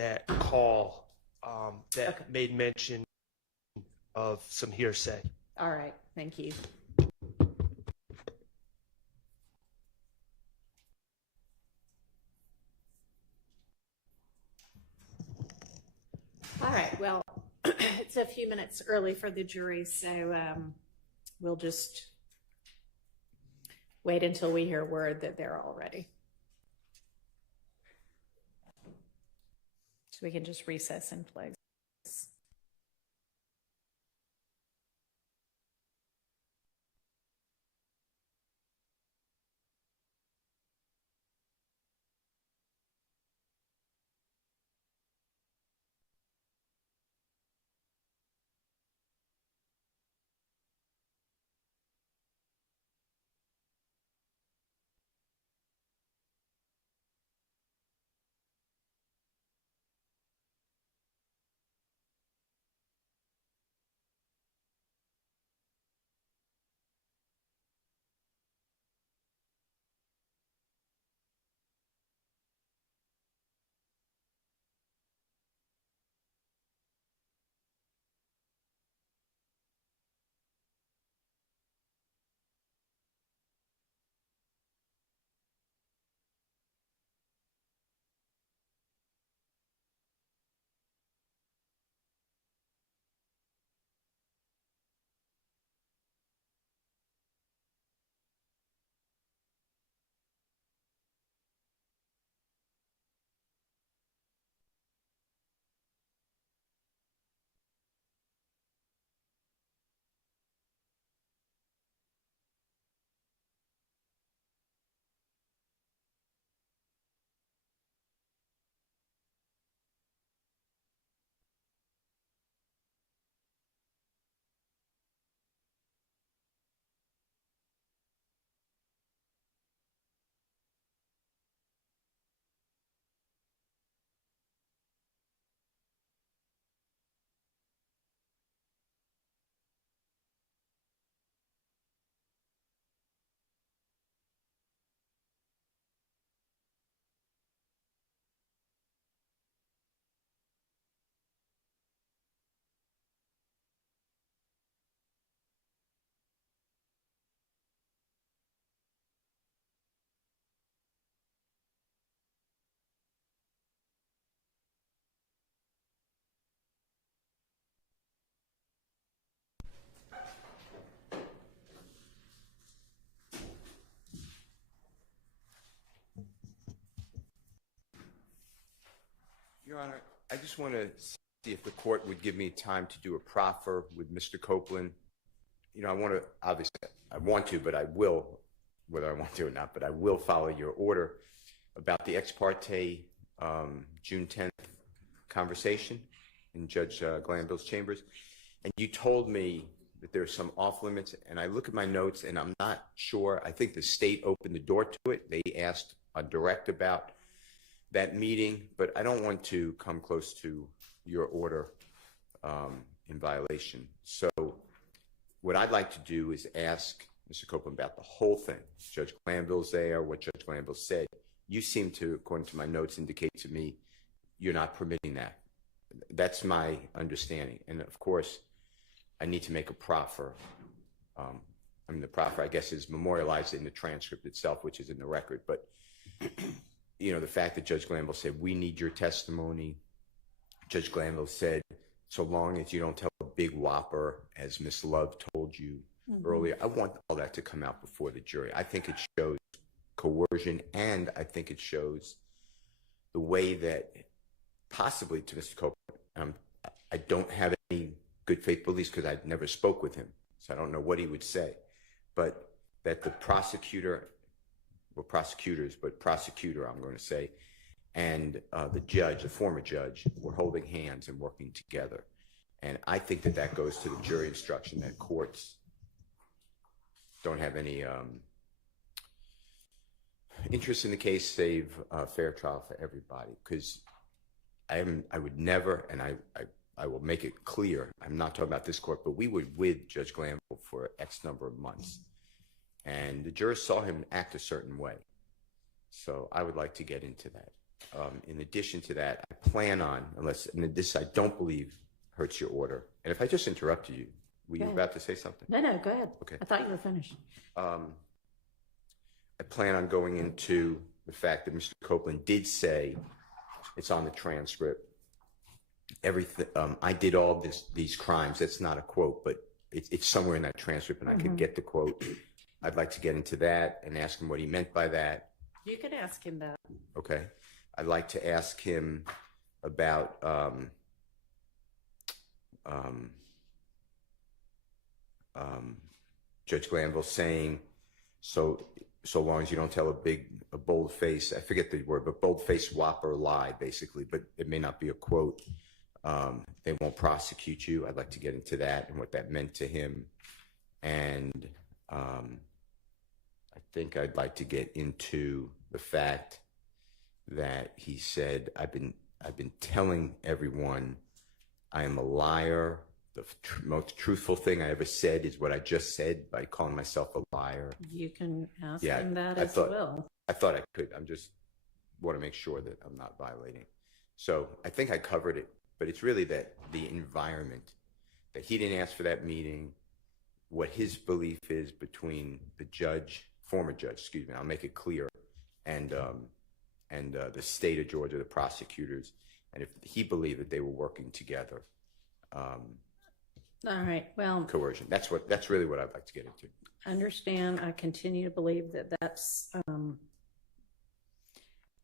that call that Okay. made mention of some hearsay. All right, thank you. All right, well, it's a few minutes early for the jury, so we'll just wait until we hear word that they're all ready. So we can just recess in place. Your Honor, I just want to see if the court would give me time to do a proffer with Mr. Copeland. You know, I want to, but I will, whether I want to or not, but I will follow your order about the ex parte June 10th conversation in Judge Glanville's chambers. And you told me that there's some off limits, and I look at my notes and I'm not sure. I think the state opened the door to it. They asked a direct about that meeting, but I don't want to come close to your order in violation. So what I'd like to do is ask Mr. Copeland about the whole thing. Judge Glanville's there, what Judge Glanville said. You seem to, according to my notes, indicate to me you're not permitting that. That's my understanding. And of course, I need to make a proffer. The proffer, I guess, is memorialized in the transcript itself, which is in the record. But you know, the fact that Judge Glanville said, we need your testimony. Judge Glanville said, so long as you don't tell a big whopper, as Ms. Love told you earlier, I want all that to come out before the jury. I think it shows coercion, and I think it shows the way that possibly to Mr. Copeland, I don't have any good faith beliefs because I never spoke with him, so I don't know what he would say, but that the prosecutor, well, prosecutors, but prosecutor, I'm going to say, and the judge, the former judge, were holding hands and working together. And I think that that goes to the jury instruction that courts don't have any interest in the case, save a fair trial for everybody. Because I would never, and I will make it clear, I'm not talking about this court, but we were with Judge Glanville for X number of months. And the jurors saw him act a certain way. So I would like to get into that. In addition to that, I plan on, and this I don't believe hurts your order. And if I just interrupted you, were you Go ahead. about to say something? No, go ahead. Okay. I thought you were finished. I plan on going into the fact that Mr. Copeland did say, it's on the transcript, everything, I did all these crimes. That's not a quote, but it's somewhere in that transcript, and I could get the quote. I'd like to get into that and ask him what he meant by that. You can ask him that. Okay. I'd like to ask him about Judge Glanville saying, so long as you don't tell a bold face, I forget the word, but bold face whopper lie, basically, but it may not be a quote. They won't prosecute you. I'd like to get into that and what that meant to him. And I think I'd like to get into the fact that he said, I've been telling everyone I am a liar. The most truthful thing I ever said is what I just said by calling myself a liar. You can ask him that as well. I thought I could. I'm just want to make sure that I'm not violating. So I think I covered it, but it's really that the environment, that he didn't ask for that meeting, what his belief is between the judge, former judge, excuse me, I'll make it clear, and the state of Georgia, the prosecutors, and if he believed that they were working together. All right. Well, Coercion. That's really what I'd like to get into. Understand. I continue to believe that that's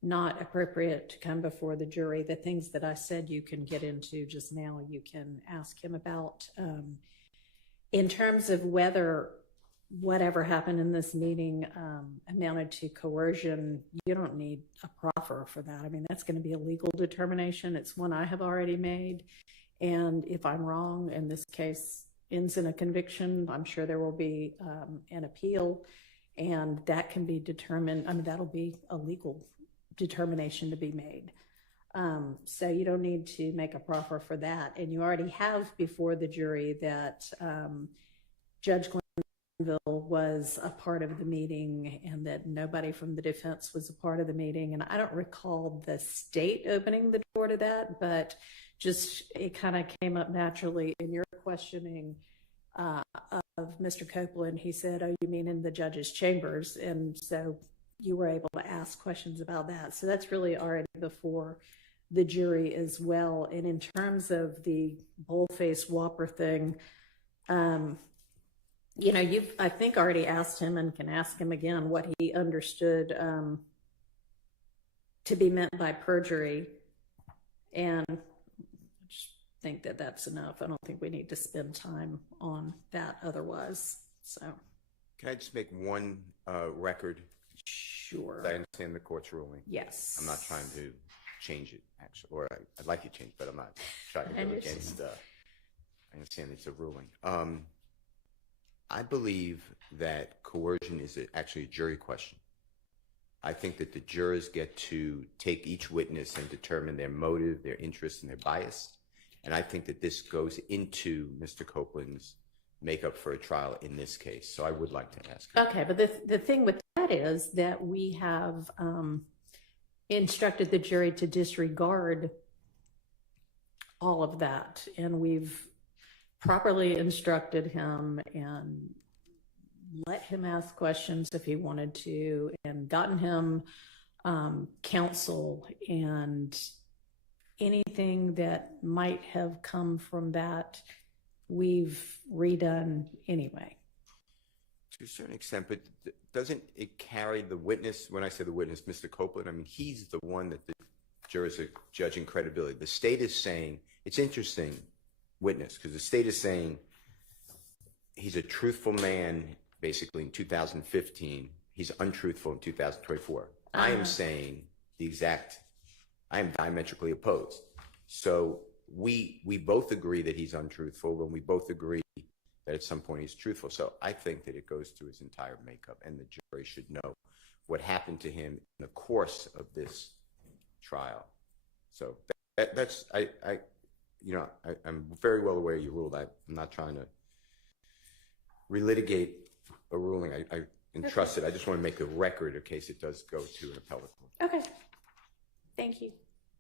not appropriate to come before the jury. The things that I said you can get into just now, you can ask him about. In terms of whether whatever happened in this meeting amounted to coercion, you don't need a proffer for that. I mean, that's going to be a legal determination. It's one I have already made. And if I'm wrong and this case ends in a conviction, I'm sure there will be an appeal, and that can be determined. I mean, that'll be a legal determination to be made. So you don't need to make a proffer for that. And you already have before the jury that Judge Glanville was a part of the meeting and that nobody from the defense was a part of the meeting. And I don't recall the state opening the door to that, but just it kind of came up naturally in your questioning of Mr. Copeland. He said, oh, you mean in the judge's chambers? And so you were able to ask questions about that. So that's really already before the jury as well. And in terms of the bullface whopper thing, you know, you've, I think, already asked him and can ask him again what he understood to be meant by perjury. And I just think that that's enough. I don't think we need to spend time on that otherwise. So, can I just make one record? Sure. I understand the court's ruling. Yes. I'm not trying to change it, actually, or I'd like you to change, but I'm not trying to go against. I understand it's a ruling. I believe that coercion is actually a jury question. I think that the jurors get to take each witness and determine their motive, their interest, and their bias. And I think that this goes into Mr. Copeland's makeup for a trial in this case. So I would like to ask him. Okay, but the thing with that is that we have instructed the jury to disregard all of that, and we've properly instructed him and let him ask questions if he wanted to, and gotten him counsel, and anything that might have come from that we've redone anyway. To a certain extent, but doesn't it carry the witness? When I say the witness, Mr. Copeland, I mean, he's the one that the jurors are judging credibility. The state is saying, it's interesting, witness, because the state is saying he's a truthful man, basically, in 2015. He's untruthful in 2024. I am saying I am diametrically opposed. So we both agree that he's untruthful, and we both agree that at some point he's truthful. So I think that it goes through his entire makeup, and the jury should know what happened to him in the course of this trial. So that's I'm very well aware you ruled. I'm not trying to relitigate a ruling. I entrust it. I just want to make a record in case it does go to an appellate court. Okay. Thank you.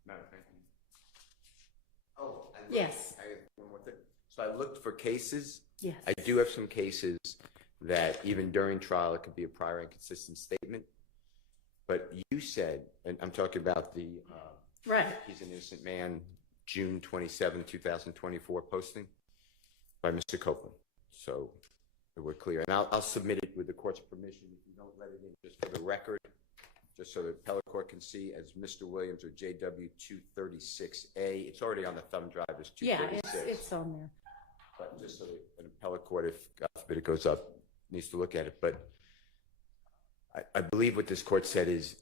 No, thank you. Oh, Yes. I have one more thing. So I looked for cases. Yes. I do have some cases that even during trial, it could be a prior inconsistent statement. But you said, and I'm talking about the Right. he's an innocent man, June 27, 2024 posting by Mr. Copeland. So we're clear. And I'll submit it with the court's permission if you don't let it in, just for the record, just so the appellate court can see as Mr. Williams or JW 236A. It's already on the thumb drive as 236. Yeah, it's on there. But just so that an appellate court, if God forbid it goes up, needs to look at it. But I believe what this court said is,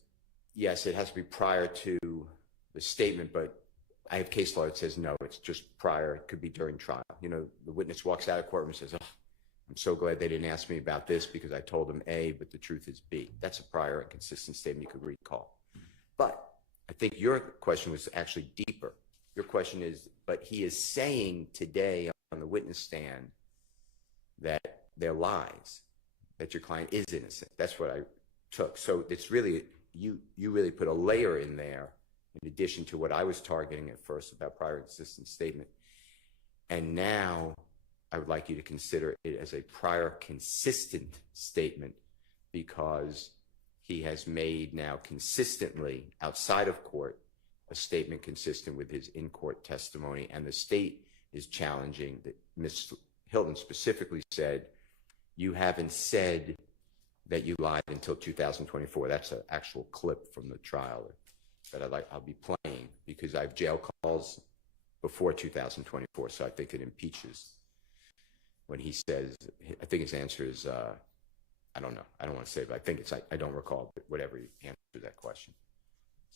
yes, it has to be prior to the statement, but I have case law that says no, it's just prior. It could be during trial. You know, the witness walks out of courtroom and says, oh, I'm so glad they didn't ask me about this because I told them A, but the truth is B. That's a prior and consistent statement you could recall. But I think your question was actually deeper. Your question is, but he is saying today on the witness stand that they're lies, that your client is innocent. That's what I took. So it's really, you really put a layer in there in addition to what I was targeting at first about prior and consistent statement. And now I would like you to consider it as a prior consistent statement because he has made now consistently outside of court a statement consistent with his in-court testimony, and the state is challenging that Ms. Hilton specifically said, you haven't said that you lied until 2024. That's an actual clip from the trial that I'll be playing because I have jail calls before 2024, so I think it impeaches when he says, I think his answer is, I don't know. I don't want to say, but I think it's, I don't recall, but whatever he answered that question.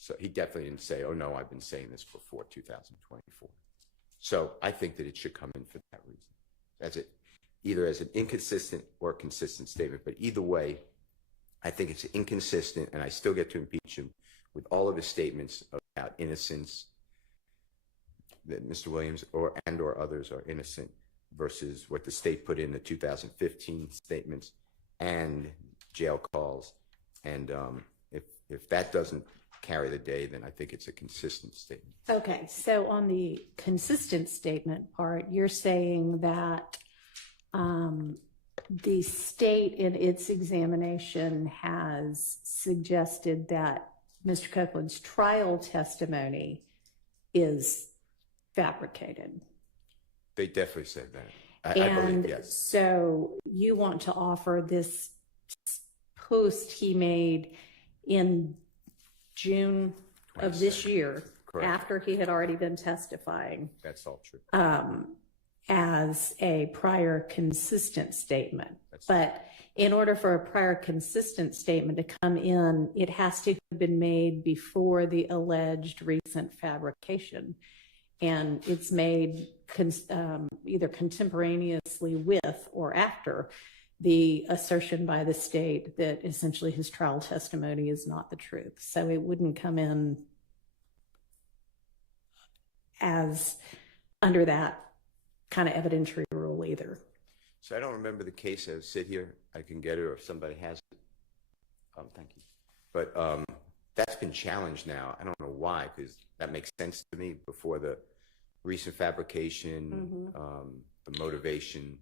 So he definitely didn't say, oh no, I've been saying this before 2024. So I think that it should come in for that reason, either as an inconsistent or consistent statement. But either way, I think it's inconsistent, and I still get to impeach him with all of his statements about innocence, that Mr. Williams or others are innocent, versus what the state put in the 2015 statements and jail calls. And if that doesn't carry the day, then I think it's a consistent statement. Okay, so on the consistent statement part, you're saying that the state in its examination has suggested that Mr. Copeland's trial testimony is fabricated. They definitely said that. I And believe, yes. so you want to offer this post he made in June of this 22nd. year, Correct. after he had already been testifying, That's all true. as a prior consistent statement. But in order for a prior consistent statement to come in, it has to have been made before the alleged recent fabrication. And it's made either contemporaneously with or after the assertion by the state that essentially his trial testimony is not the truth. So it wouldn't come in as under that kind of evidentiary rule either. So I don't remember the case. I sit here. I can get it, or if somebody has it. Thank you. But that's been challenged now. I don't know why, because that makes sense to me before the recent fabrication, the motivation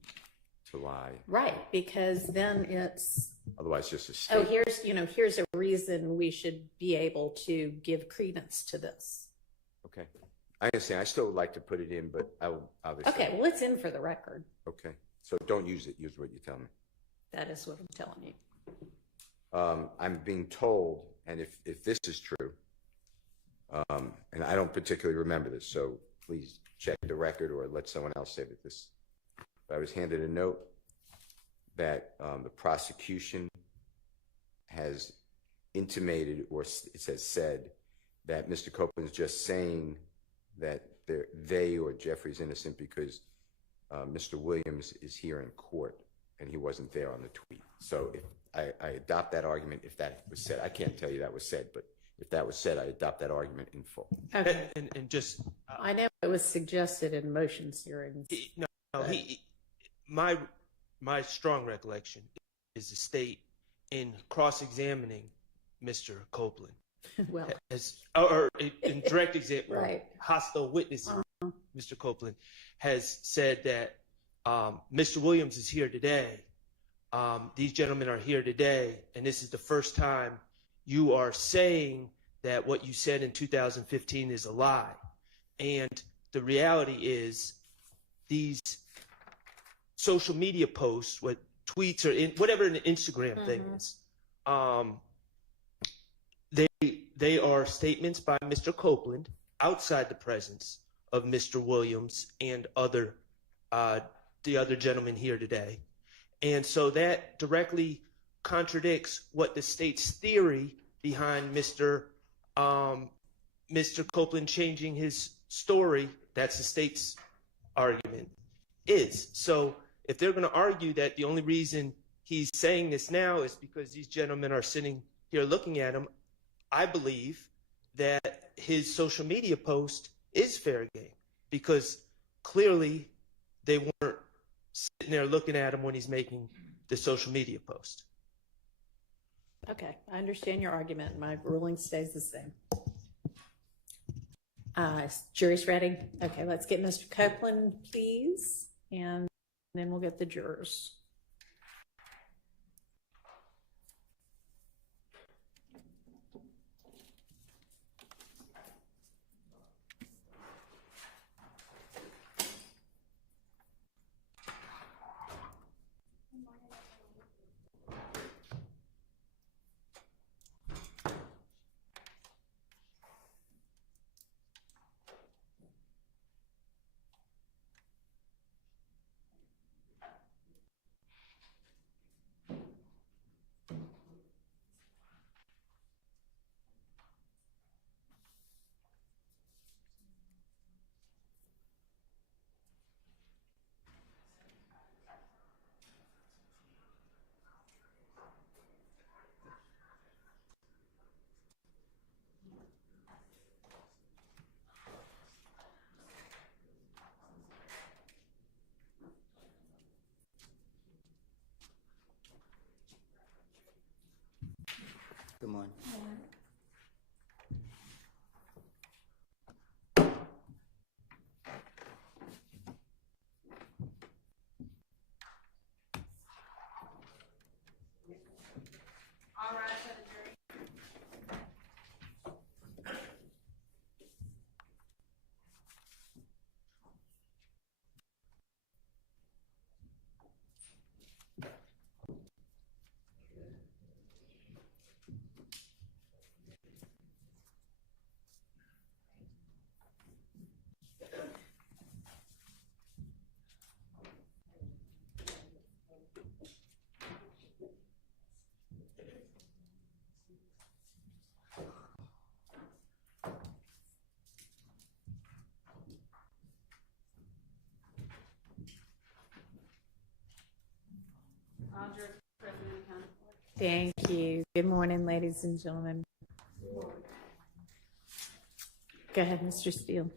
to lie. Right, because then it's, Otherwise, just a statement. oh, here's a reason we should be able to give credence to this. Okay. I understand. I still would like to put it in, but I will obviously. Okay, well, it's in for the record. Okay. So don't use it. Use what you tell me. That is what I'm telling you. I'm being told, and if this is true, and I don't particularly remember this, so please check the record or let someone else say that this. I was handed a note that the prosecution has intimated, or it says said, that Mr. Copeland is just saying that they or Jeffrey's innocent because Mr. Williams is here in court and he wasn't there on the tweet. So if I adopt that argument, if that was said, I can't tell you that was said, but if that was said, I adopt that argument in full. Okay. And just I know it was suggested in motions hearings. my strong recollection is the state in cross-examining Mr. Copeland Well, or in direct example, right. hostile witnesses, Mr. Copeland, has said that Mr. Williams is here today. These gentlemen are here today, and this is the first time you are saying that what you said in 2015 is a lie. And the reality is these social media posts, what tweets or whatever an Instagram thing is, they are statements by Mr. Copeland outside the presence of Mr. Williams and the other gentlemen here today. And so that directly contradicts what the state's theory behind Mr. Copeland changing his story, that's the state's argument, is. So if they're going to argue that the only reason he's saying this now is because these gentlemen are sitting here looking at him, I believe that his social media post is fair game because clearly they weren't sitting there looking at him when he's making the social media post. Okay, I understand your argument. My ruling stays the same. Jury's ready? Okay, let's get Mr. Copeland, please, and then we'll get the jurors. Good morning. All right, for the jury. Thank you. Good morning, ladies and gentlemen. Go ahead, Mr. Steele.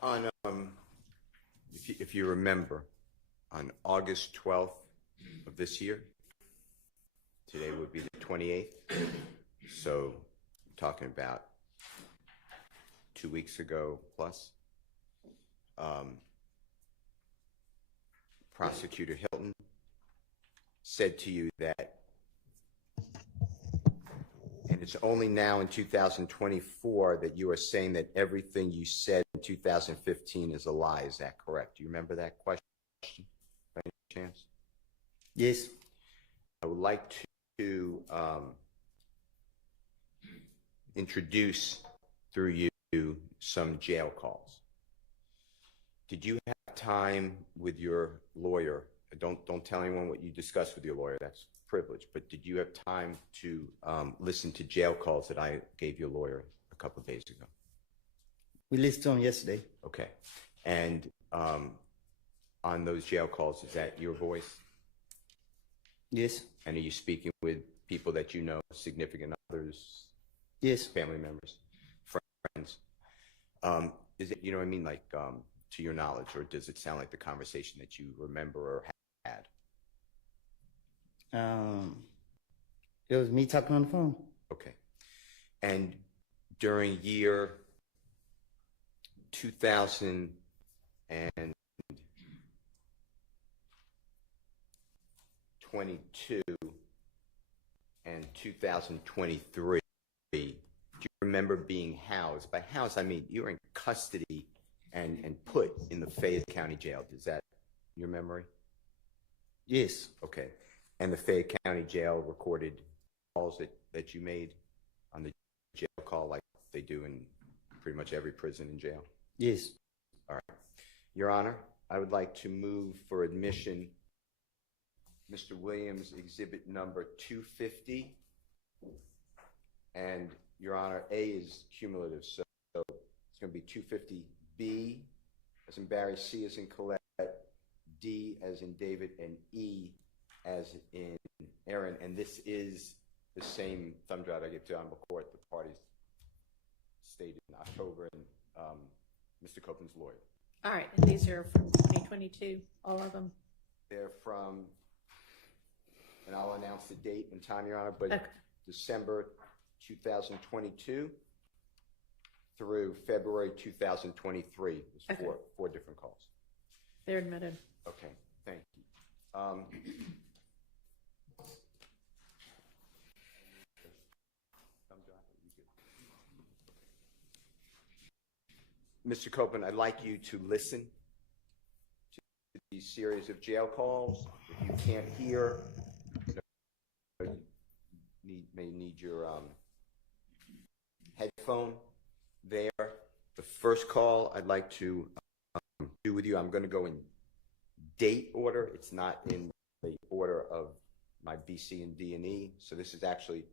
On, if you remember, on August 12th of this year, today would be the 28th, so I'm talking about 2 weeks ago plus, Prosecutor Hilton said to you that, and it's only now in 2024 that you are saying that everything you said in 2015 is a lie. Is that correct? Do you remember that question by any chance? Yes. I would like to introduce through you some jail calls. Did you have time with your lawyer? Don't tell anyone what you discussed with your lawyer. That's privilege. But did you have time to listen to jail calls that I gave your lawyer a couple of days ago? We listened to them yesterday. Okay. And on those jail calls, is that your voice? Yes. And are you speaking with people that you know, significant others? Yes. Family members, friends? Is it, you know what I mean, like to your knowledge, or does it sound like the conversation that you remember or had? It was me talking on the phone. Okay. And during year 2022 and 2023, do you remember being housed? By housed, I mean you were in custody and put in the Fayette County Jail. Is that your memory? Yes. Okay. And the Fayette County Jail recorded calls that you made on the jail call like they do in pretty much every prison and jail? Yes. All right. Your Honor, I would like to move for admission Mr. Williams, exhibit number 250. And Your Honor, A is cumulative, so it's going to be 250B as in Barry, C as in Colette, D as in David, and E as in Aaron. And this is the same thumb drive I gave to Honorable Court. The parties stated in October, and Mr. Copeland's lawyer. All right, and these are from 2022, all of them? They're from, and I'll announce the date and time, Your Honor, but Okay. December 2022 through February 2023. There's Okay. four different calls. They're admitted. Okay, thank you. Mr. Copeland, I'd like you to listen to these series of jail calls. If you can't hear, you may need your headphone there. The first call I'd like to do with you, I'm going to go in date order. It's not in the order of my B, C, and D, and E. So this is actually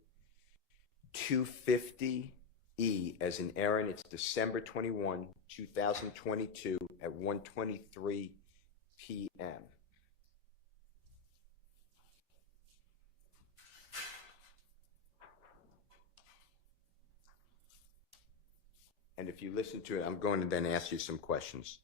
250E as in Aaron. It's December 21, 2022 at 1:23 p.m. And if you listen to it, I'm going to then ask you some questions.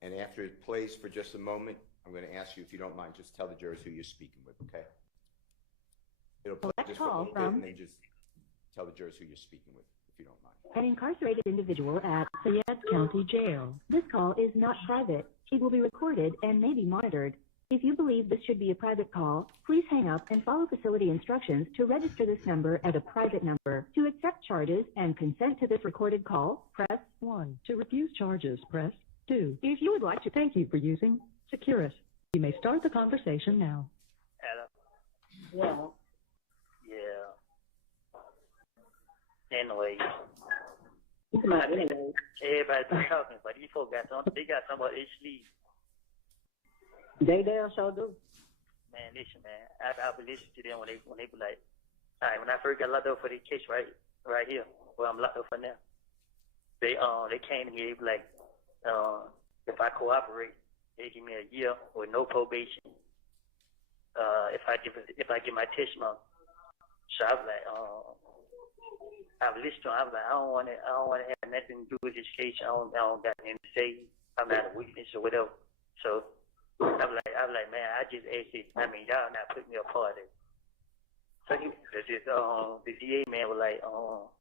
And after it plays for just a moment, I'm going to ask you, if you don't mind, just tell the jurors who you're speaking with, okay? It'll play just for a little bit, and then just tell the jurors who you're speaking with, if you don't mind. An incarcerated individual at Fayette County Jail. This call is not private. It will be recorded and may be monitored. If you believe this should be a private call, please hang up and follow facility instructions to register this number as a private number. To accept charges and consent to this recorded call, press 1. To refuse charges, press 2. If you would like to, thank you for using Securus. You may start the conversation now. Hello. Yeah. Anyway. Everybody's talking, but these folks got something. They got something about their sleeve. They damn sure do. Man, listen, man. I be listening to them when they be like, all right, when I first got locked up for this case right here, where I'm locked up for now, they came here, they be like, if I cooperate, they give me a year with no probation. If I give my testimony. So I was like, I was listening to him. I was like, I don't want to have nothing to do with this case. I don't got anything to say. I'm not a witness or whatever. So I was like, man, I just asked it. I mean, y'all not putting me a part of it. So the DA man was like, oh,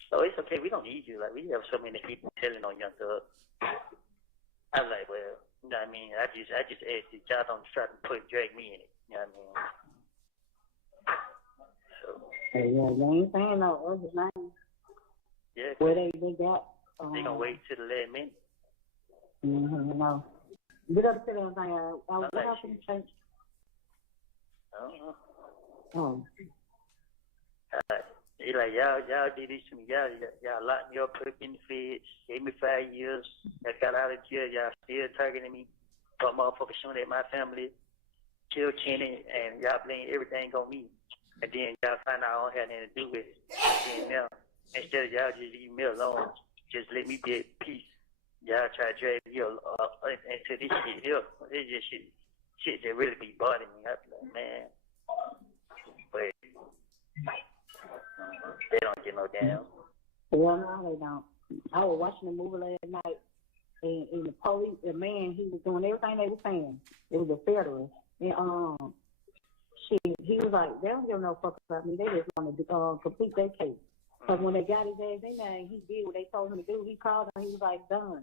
it's okay. We don't need you. Like, we have so many people telling on young thugs. I was like, well, you know what I mean? I just asked it. Y'all don't try to drag me in it. You know what I mean? So. Hey, yeah, they ain't saying no other name. Yeah. Where they got. They gonna wait till the last minute. Mm-hmm, no. Get up to them, what happened to church? Oh. He like, y'all did this to me. Y'all locked me up, put me in the feds, gave me 5 years. I got out of jail. Y'all still targeting me. But motherfuckers showing at my family, killed Kenny, and y'all blame everything on me. And then y'all find out I don't have nothing to do with it. And now, instead of y'all just leave me alone, just let me be at peace. Y'all try to drag me into this shit here. It's just shit that really be bothering me. I be like, man. But they don't get no damn. Well, no, they don't. I was watching the movie last night, and the police, the man, he was doing everything they were saying. It was a federal. And he was like, they don't give no fuck about me. They just want to complete their case. Because when they got his ass in there and he did what they told him to do, he called and he was like, done.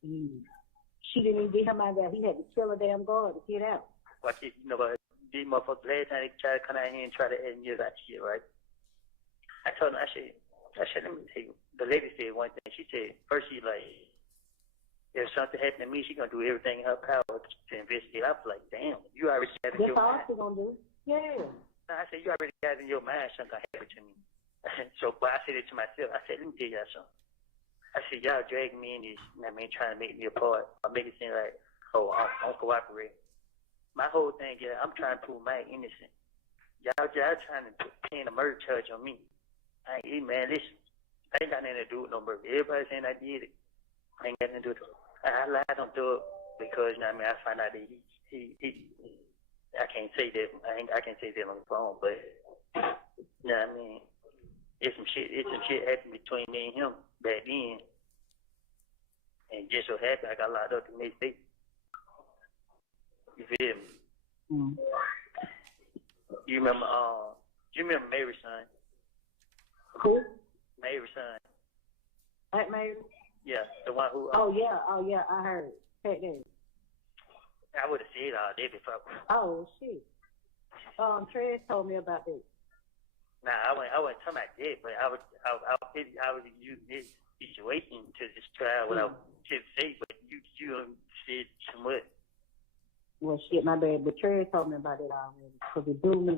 She didn't even get him out there. He had to kill a damn guard to get out. Watch it, but these motherfuckers, last time they try to come out here and try to admit that shit, right? I told him, I said, let me tell you. The lady said one thing. She said, first she like, if something happened to me, she gonna do everything in her power to investigate. I was like, damn, you already got in your mind. That's all she gonna do. Yeah. I said, you already got in your mind something gonna happen to me. So, but I said it to myself. I said, let me tell y'all something. I said, y'all dragging me in this, trying to make me apart. I make it seem like, oh, I'm cooperating. My whole thing is, I'm trying to prove my innocence. Y'all trying to pin a murder charge on me. Man, listen, I ain't got nothing to do with no murder. Everybody saying I did it. I ain't got nothing to do with it. I lied on do it because, I find out that he I can't say that. I can't say that on the phone, but, it's some shit happened between me and him back then. And just so happened I got locked up the next day. You feel me? Mm. You remember Mary's son? Who? Mary's son. That Mary? Yeah, the one who. Oh yeah, I heard. Take that. I would have said all day before. Oh shit. Trez told me about that. Nah, I wasn't talking about that, but I was using this situation to just try what I should say, but you said too much. Well, shit, my bad. But Trez told me about it already. Cause it blew me.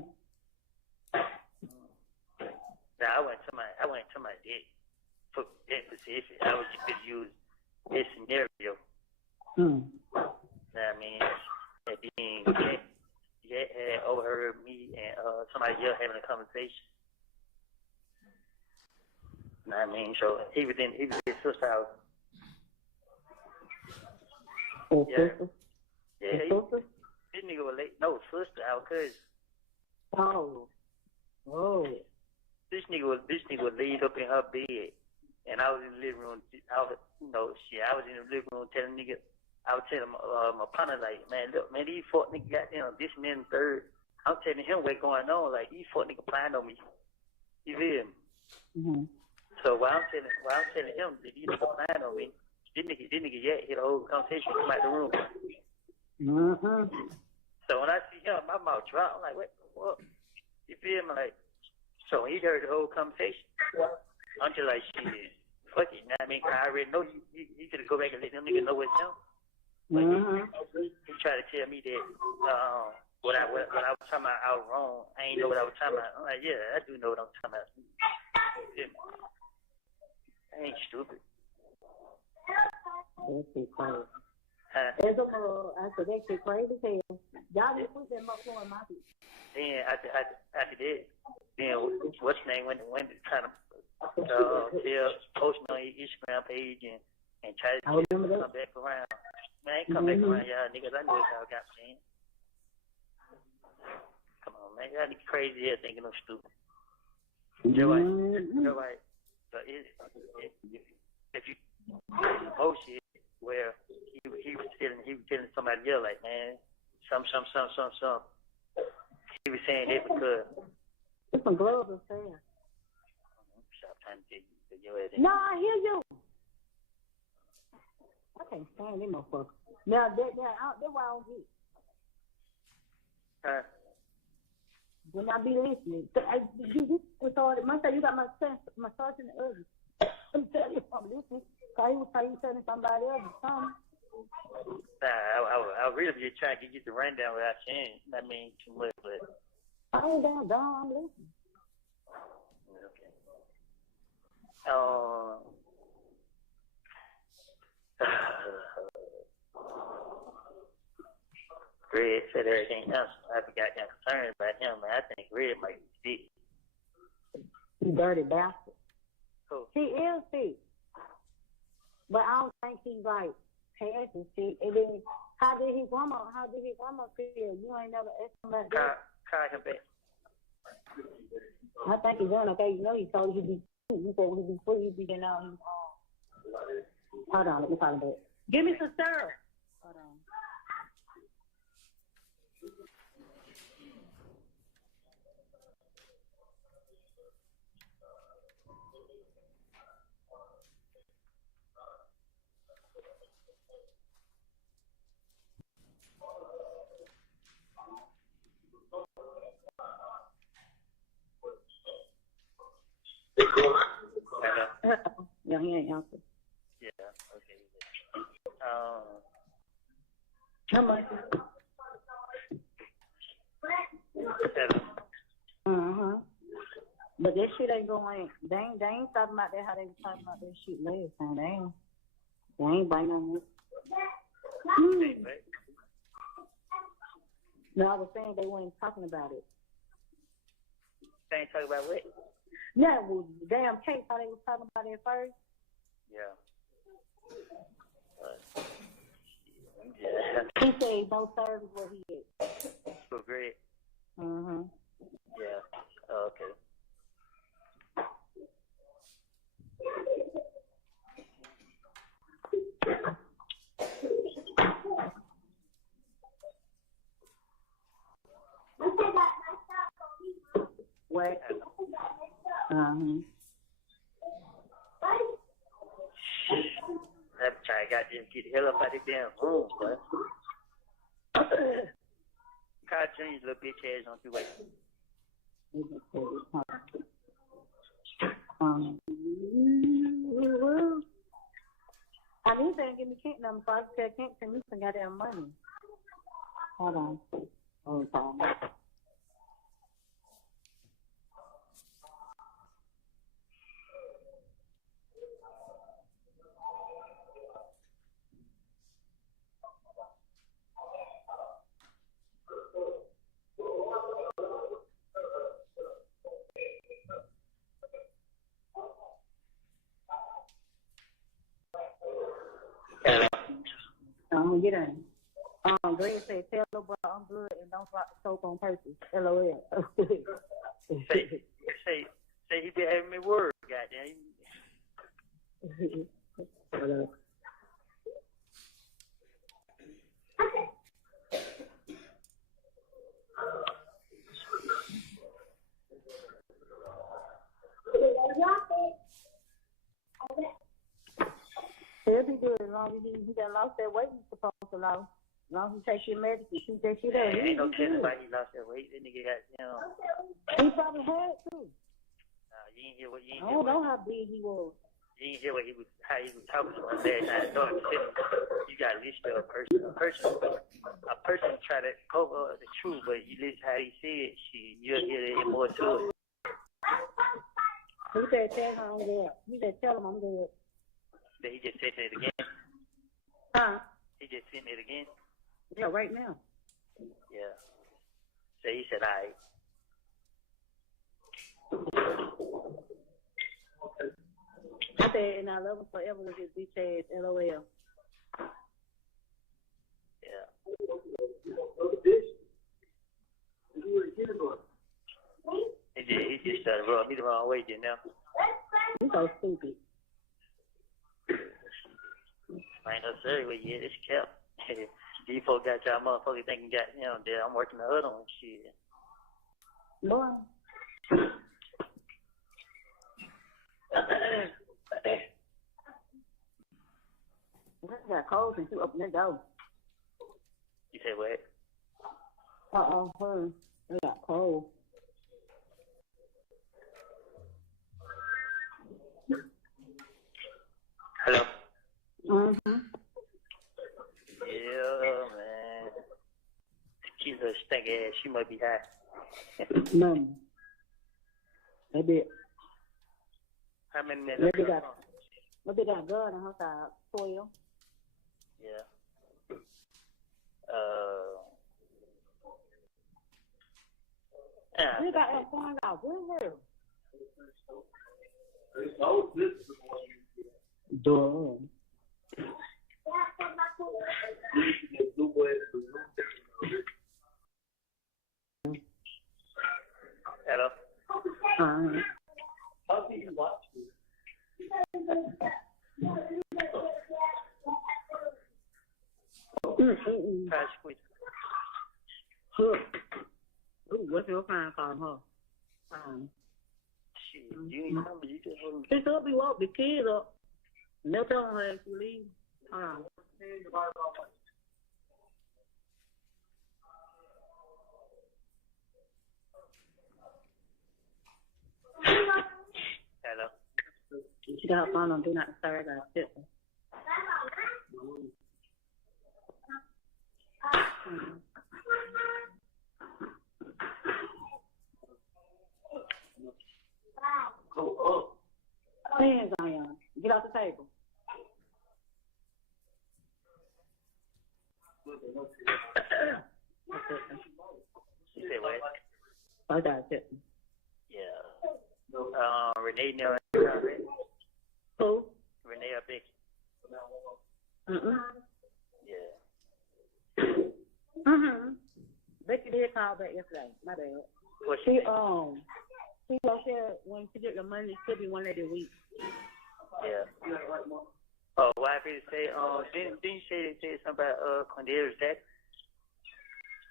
Nah, I wasn't talking about that. For that specific, I was just use this scenario. And then you had overheard me and somebody else having a conversation. So he was in his sister's house. Oh, yeah. sister? Yeah, this nigga was late. No, sister, our cousin. Oh. Whoa. This nigga was laid up in her bed, and I was in the living room. I was in the living room telling nigga. I was telling my partner, like, man, look, man, these fuck niggas got this and then third. I'm telling him what's going on. Like, these fuck niggas playing on me. You feel me? Mm-hmm. So while I'm telling him that these niggas playing on me, this nigga hit the whole conversation come out the room. Mm-hmm. So when I see him, my mouth dropped. I'm like, what the fuck? You feel me? Like, so when he heard the whole conversation, I'm just like, shit, fuck it. I already know he could go back and let them niggas know what's him. But he tried to tell me that what I was talking about, I was wrong. I ain't know what I was talking about. I'm like, yeah, I do know what I'm talking about. I ain't stupid. That shit crazy. I said, that shit crazy as hell. Y'all didn't put that much on my feet. Then after that, then what's his name went kind of posting on his Instagram page and try to come back around. Man, I ain't come back around y'all niggas. I know what y'all got saying. Come on, man. Y'all niggas crazy here thinking I'm stupid. You're right. So if you bullshit where he was telling somebody else like, man, some. He was saying that because it's some gloves up there. Stop trying to get your ass. No, I hear you. I can't stand them motherfuckers. Now that's why I don't get. When I be listening, you started. You got my thoughts in the others. I'm telling you, I'm listening. Cause he was telling somebody else or something. I really be trying to get the rundown without saying. I mean, too much, but. I ain't down, I'm listening. Okay. Red said everything else. I forgot that concerned about him, man. I think Red might be sick. You dirty bastard. Cool. He is sick. But I don't think he's like past his sick. And then how did his grandma feel? You ain't never asked him about that. Call him back. I think he's doing okay. You know he told you he'd be free. He said when he'd be free, he'd be getting out. Hold on, let me call him back. Give me some syrup. Hold on. Yeah, he ain't answered. Yeah, okay. How much? But that shit ain't going. They ain't talking about that how they was talking about that shit last time. They ain't biting on it. No, I was saying they weren't talking about it. They ain't talking about what? Yeah, well, damn case how they was talking about it first. Yeah. He said no service where he is. So great. Mm-hmm. Yeah. Okay. What? That guy got to get the hell up out of the damn room, boy. Carl Jr.'s little bitch ass on 2 way. I need to give me Kent number so I can tell Kent send me some goddamn money. Hold on. Hold on. Get in. Greg said, tell the bro I'm good and don't drop the soap on purpose. LOL. Say he been having me worried, goddamn. He'll be good as long as he done lost that weight he's supposed to lose. As long as he takes your medicine, keep that shit up. Ain't no telling why he lost that weight. That nigga got, He probably had to. You ain't hear what I don't know how big he was. You ain't hear what how he was talking to us last night. No, you got to listen to a person. A person try to cover the truth, but you listen how he said, you'll hear it more to it. He said, tell him I'm good. He said, tell him I'm good. But he just said it again. Huh? He just sent it again. Yeah, right now. Yeah. So he said, all right. I said, and I love him forever with his bitch ass, LOL. Yeah. He just started rubbing me the wrong way just now. You so stupid. I ain't no sorry yet. It's kept. These folks got y'all motherfuckers thinking, that I'm working the other one. Shit. Boy. I got cold since you opened that door. You say what? Her. I got cold. Hello? Mm-hmm. Little stink ass. She must be high. No. Maybe How many minutes? maybe got a gun on her side. 12. Yeah. We got that phone out. Where? Duh. Hello. Pass quick. Ooh, what's your phone call, huh? Shit, you ain't coming. You just hold me. She told me woke the kids up. No telling her if you leave. Hello. She got her phone on do not disturb. I sit. Hands on you. Get off the table. You say what? I got it. Yeah. Renee never. Who? Renee or Becky? Yeah. Becky did call back yesterday. My bad. What She said when she get the money, it should be one day a week. Yeah. Oh, why did you say? Didn't you say they said something about Cornelia Zach?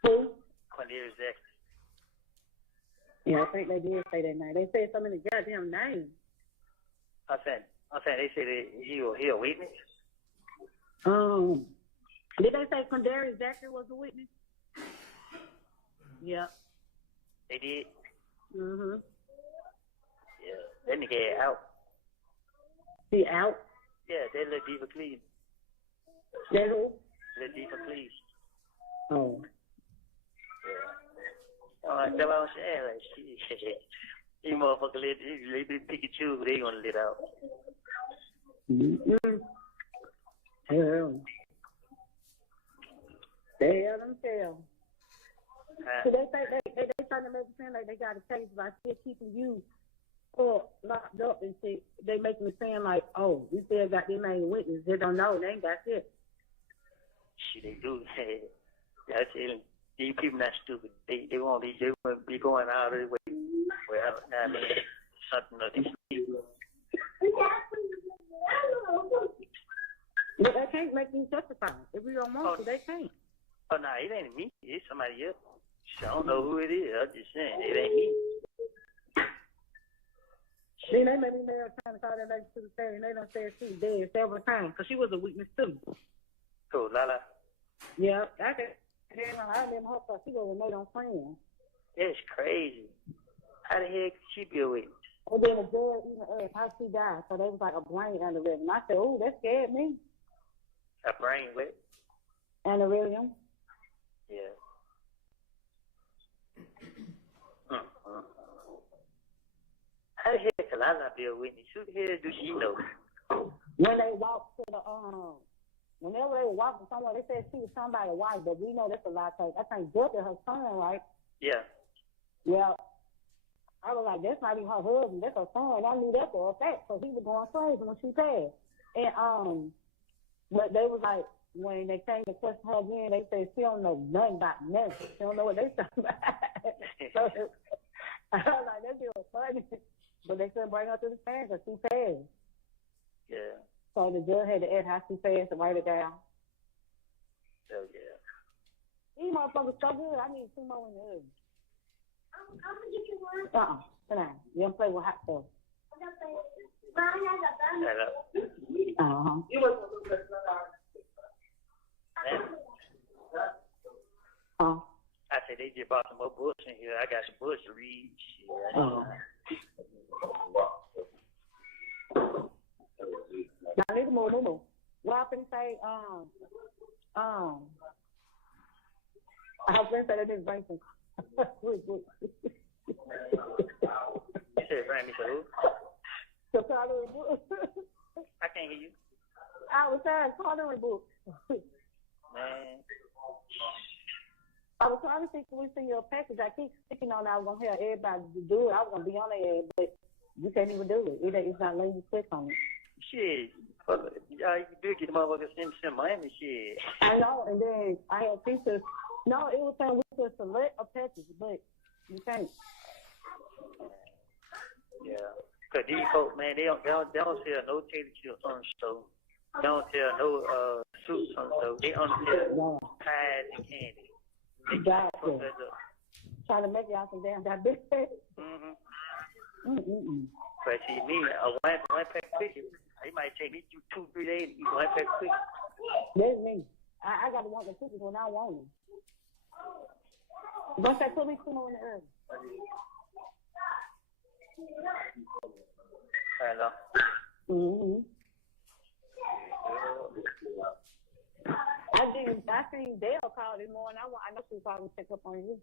Who? Cornelia Zach. Yeah, I think they did say that name. They said so many goddamn names. I'm saying they said that he a witness. Did they say Condari Zachary was a witness? Yeah. They did. Yeah. That nigga out. He out? Yeah, they let Diva Cleave. They who? Let Diva Cleave. Oh. Yeah. That's what I'm saying. Like, shit. You motherfucker let me pick and choose who they gonna let out. Hell. They hell themselves. So they trying to make it seem like they got a case by still keeping you locked up and shit. They making it seem like, oh, we still got their main witness. They don't know. They ain't got shit. Shit, they do. I tell them, these people not stupid. They won't be going out of the way. Well, I mean, something that they see. But they can't make you testify. If we don't want to, they can't. Oh, no, it ain't me. It's somebody else. I don't know who it is. I'm just saying, it ain't me. Then they made me there trying to call that lady to the stand, and they done said she was dead several times, because she was a witness too. Cool, Lala. Yeah, I remember her because she was a made on friend. That's crazy. How the heck could she be a witness? And then the judge even asked how she died, so they was like a brain aneurysm. I said, oh, that scared me. A brain what? Aneurysm. Yeah. How the heck could I not be a witness? Who the hell do she know? When they walked to the whenever they were walking somewhere, they said she was somebody's wife, but we know that's a lie. Cause I think Judge is her son, right? Yeah. Yeah. I was like, that's not even her husband, that's her son. I knew that for a fact, because he was going crazy when she passed. And but they was like, when they came to question her again, they said she don't know nothing about nothing. She don't know what they talking about. So I was like, that's real funny. But they couldn't bring her to the stand because she passed. Yeah. So the judge had to add how she passed and write it down. Oh, yeah. These motherfuckers so good, I need 2 more in the oven. I'm gonna get you one. Come on. You don't play with hot stuff. Hello. I said they just bought some more books in here. I got some books to read. Shit. Now need to move. What I can say, I was going to say that didn't bring some. You said bring me to who? The coloring book. I can't hear you. I was saying coloring book. Man. I was trying to think when we see your package. I keep thinking on I was going to have everybody to do it. I was going to be on there, but you can't even do it. It's not letting you click on it. Shit. You do get the motherfuckers send money, shit. I know, and then I had pieces. No, it was saying we could select a package, but you can't. Yeah. Because these folks, man, they don't sell no tater chips on the store. They don't sell no soups on the store. They only sell pies and candy. Exactly. Trying to make y'all some damn diabetes. But see, me, one pack of cookies, it might take me 2-3 days to eat one pack of cookies. That's me. I got to want the cookies when I want them. Once they put me some more in the oven. Hello. I seen Dale call this morning. I know she was calling to check up on you.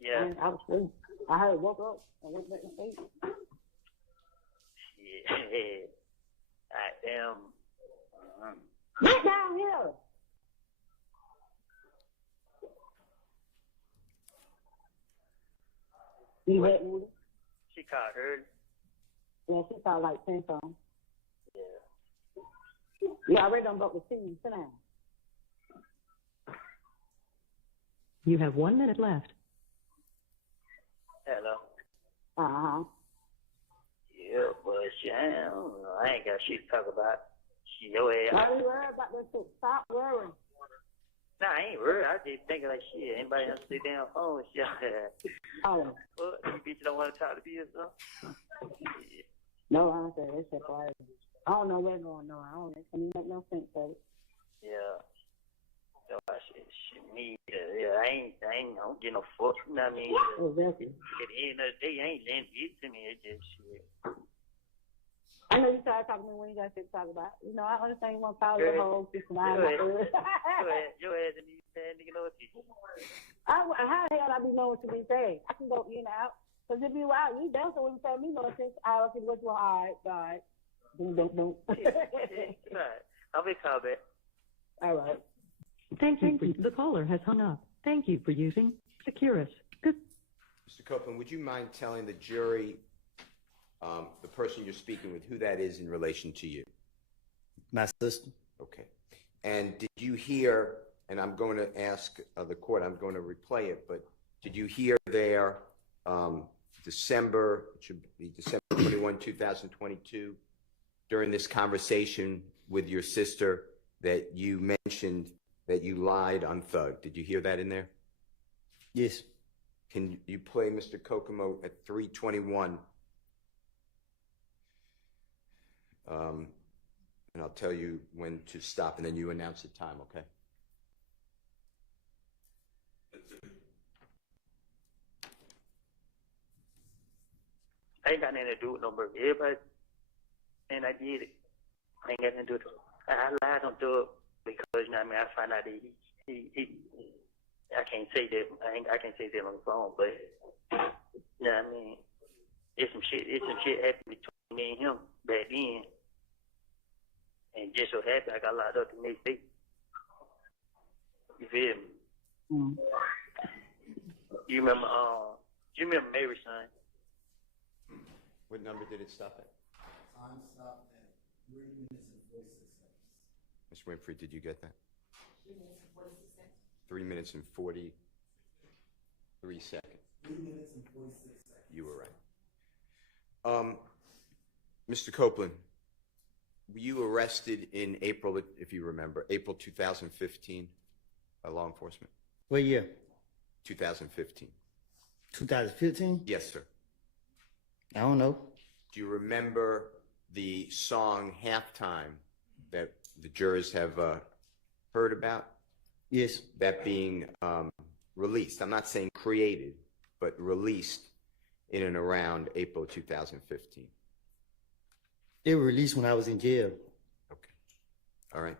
Yeah. And I was asleep. I had woke up and went back to sleep. Yeah. I am. Get down here. You wet, Moody? She called early. Yeah, she called like 10 something. Yeah. Yeah, I already done got the tea. Sit down. You have 1 minute left. Hello. Uh-huh. Yeah, but shit, I don't know. I ain't got shit to talk about. Shit, your ass. Why you worried about this shit? Stop worrying. Nah, I ain't worried. I just thinking like shit. Anybody else sit down phone? Shit. Oh. What? You bitch don't want to talk to me or something? Yeah. No, I don't say that shit quiet. I don't know what's going on. I don't know. It make no sense, baby. Yeah. So I said, shit, me, yeah, I don't get no fuck. You know what I mean? Exactly. At the end of the day, I ain't letting it to me. It's just shit. I know you started talking to me when you got shit to talk about. You know, I understand you want to call your whole system. Your ass and you saying, nigga, know what you How the hell I be knowing what you be saying? I can go in and out. Because if you out, you down, so when you tell me no sense, I don't see what you want. All right. Don't. All right. I'll be called back. All right. Thank you. The caller has hung up. Thank you for using Securus. Good. Mr. Copeland, would you mind telling the jury, the person you're speaking with, who that is in relation to you? My sister. Okay. And did you hear, and I'm going to ask the court, I'm going to replay it, but did you hear their December 21, 2022, during this conversation with your sister that you mentioned that you lied on Thug? Did you hear that in there? Yes. Can you play Mr. Kokomo at 3:21? And I'll tell you when to stop, and then you announce the time, okay? I ain't got nothing to do with no murder. Everybody, and I did it. I ain't got nothing to do with it. I lied on Thug because, you know what I mean, I found out that he I can't say that, I can't say that on the phone, but, you know what I mean, it's some shit happened between me and him back then. And just so happened I got locked up the next day. You feel me? Mm. You remember Mary's son? What number did it stop at? Time stopped at 3 minutes and 46 seconds. Ms. Winfrey, did you get that? 3 minutes and 46 seconds. 3 minutes and 43 seconds. 3 minutes and 46 seconds. You were right. Mr. Copeland, were you arrested in April, if you remember, April 2015 by law enforcement? What year? 2015. 2015? Yes, sir. I don't know. Do you remember the song Halftime that the jurors have heard about? Yes. That being released. I'm not saying created, but released in and around April 2015. It was released when I was in jail. Okay. All right.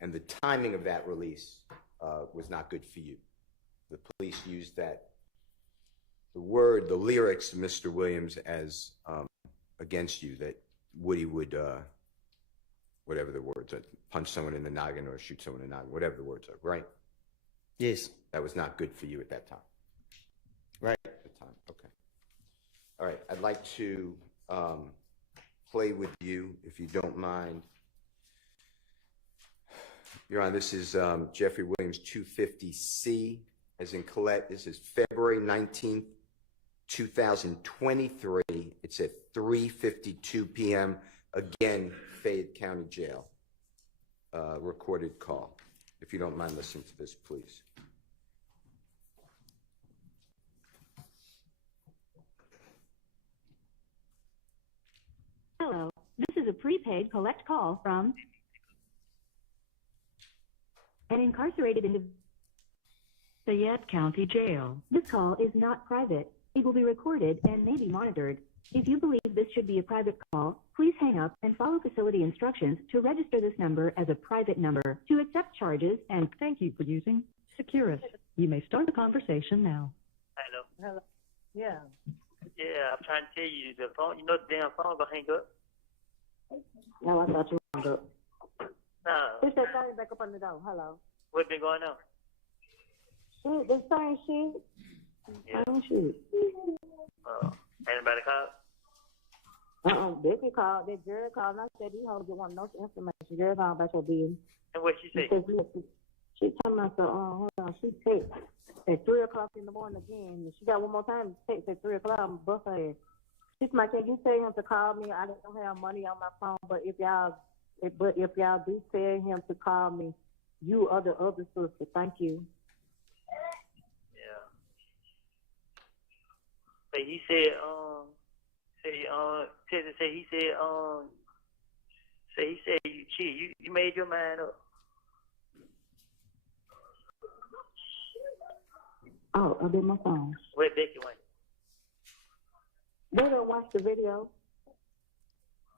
And the timing of that release was not good for you. The police used the lyrics of Mr. Williams as against you, that Woody would, whatever the words are, punch someone in the noggin or shoot someone in the noggin, whatever the words are, right? Yes. That was not good for you at that time. Right. At the time, okay. All right, I'd like to play with you, if you don't mind. Your Honor, this is Jeffrey Williams 250C, as in Colette. This is February 19th, 2023. It's at 3:52 p.m. Again, Fayette County Jail. Recorded call. If you don't mind listening to this, please. Hello, this is a prepaid collect call from an incarcerated individual. Fayette County Jail. This call is not private. It will be recorded and may be monitored. If you believe this should be a private call, please hang up and follow facility instructions to register this number as a private number to accept charges and Thank you for using Securus. You may start the conversation now. Hello. Hello. Yeah. Yeah, I'm trying to tell you, the phone, the damn phone gonna hang up. No, I thought you hung up. Nah. Push that thing back up on the door. Hello. What been going on? Shit, the same shit. Yeah. Same shit. Anybody call? Baby called. That girl called and I said, you hoes don't want no information. Girl called about your business. And what she say? She told me, hold on, she text at 3 o'clock in the morning again. She got one more time to text at 3 o'clock. I'm bust her ass. She's like, can you tell him to call me? I don't have money on my phone, but if y'all do tell him to call me, you are the other sister. Thank you. Yeah. But he said, you made your mind up. Oh, I did my phone. Where Becky went? They don't watch the video.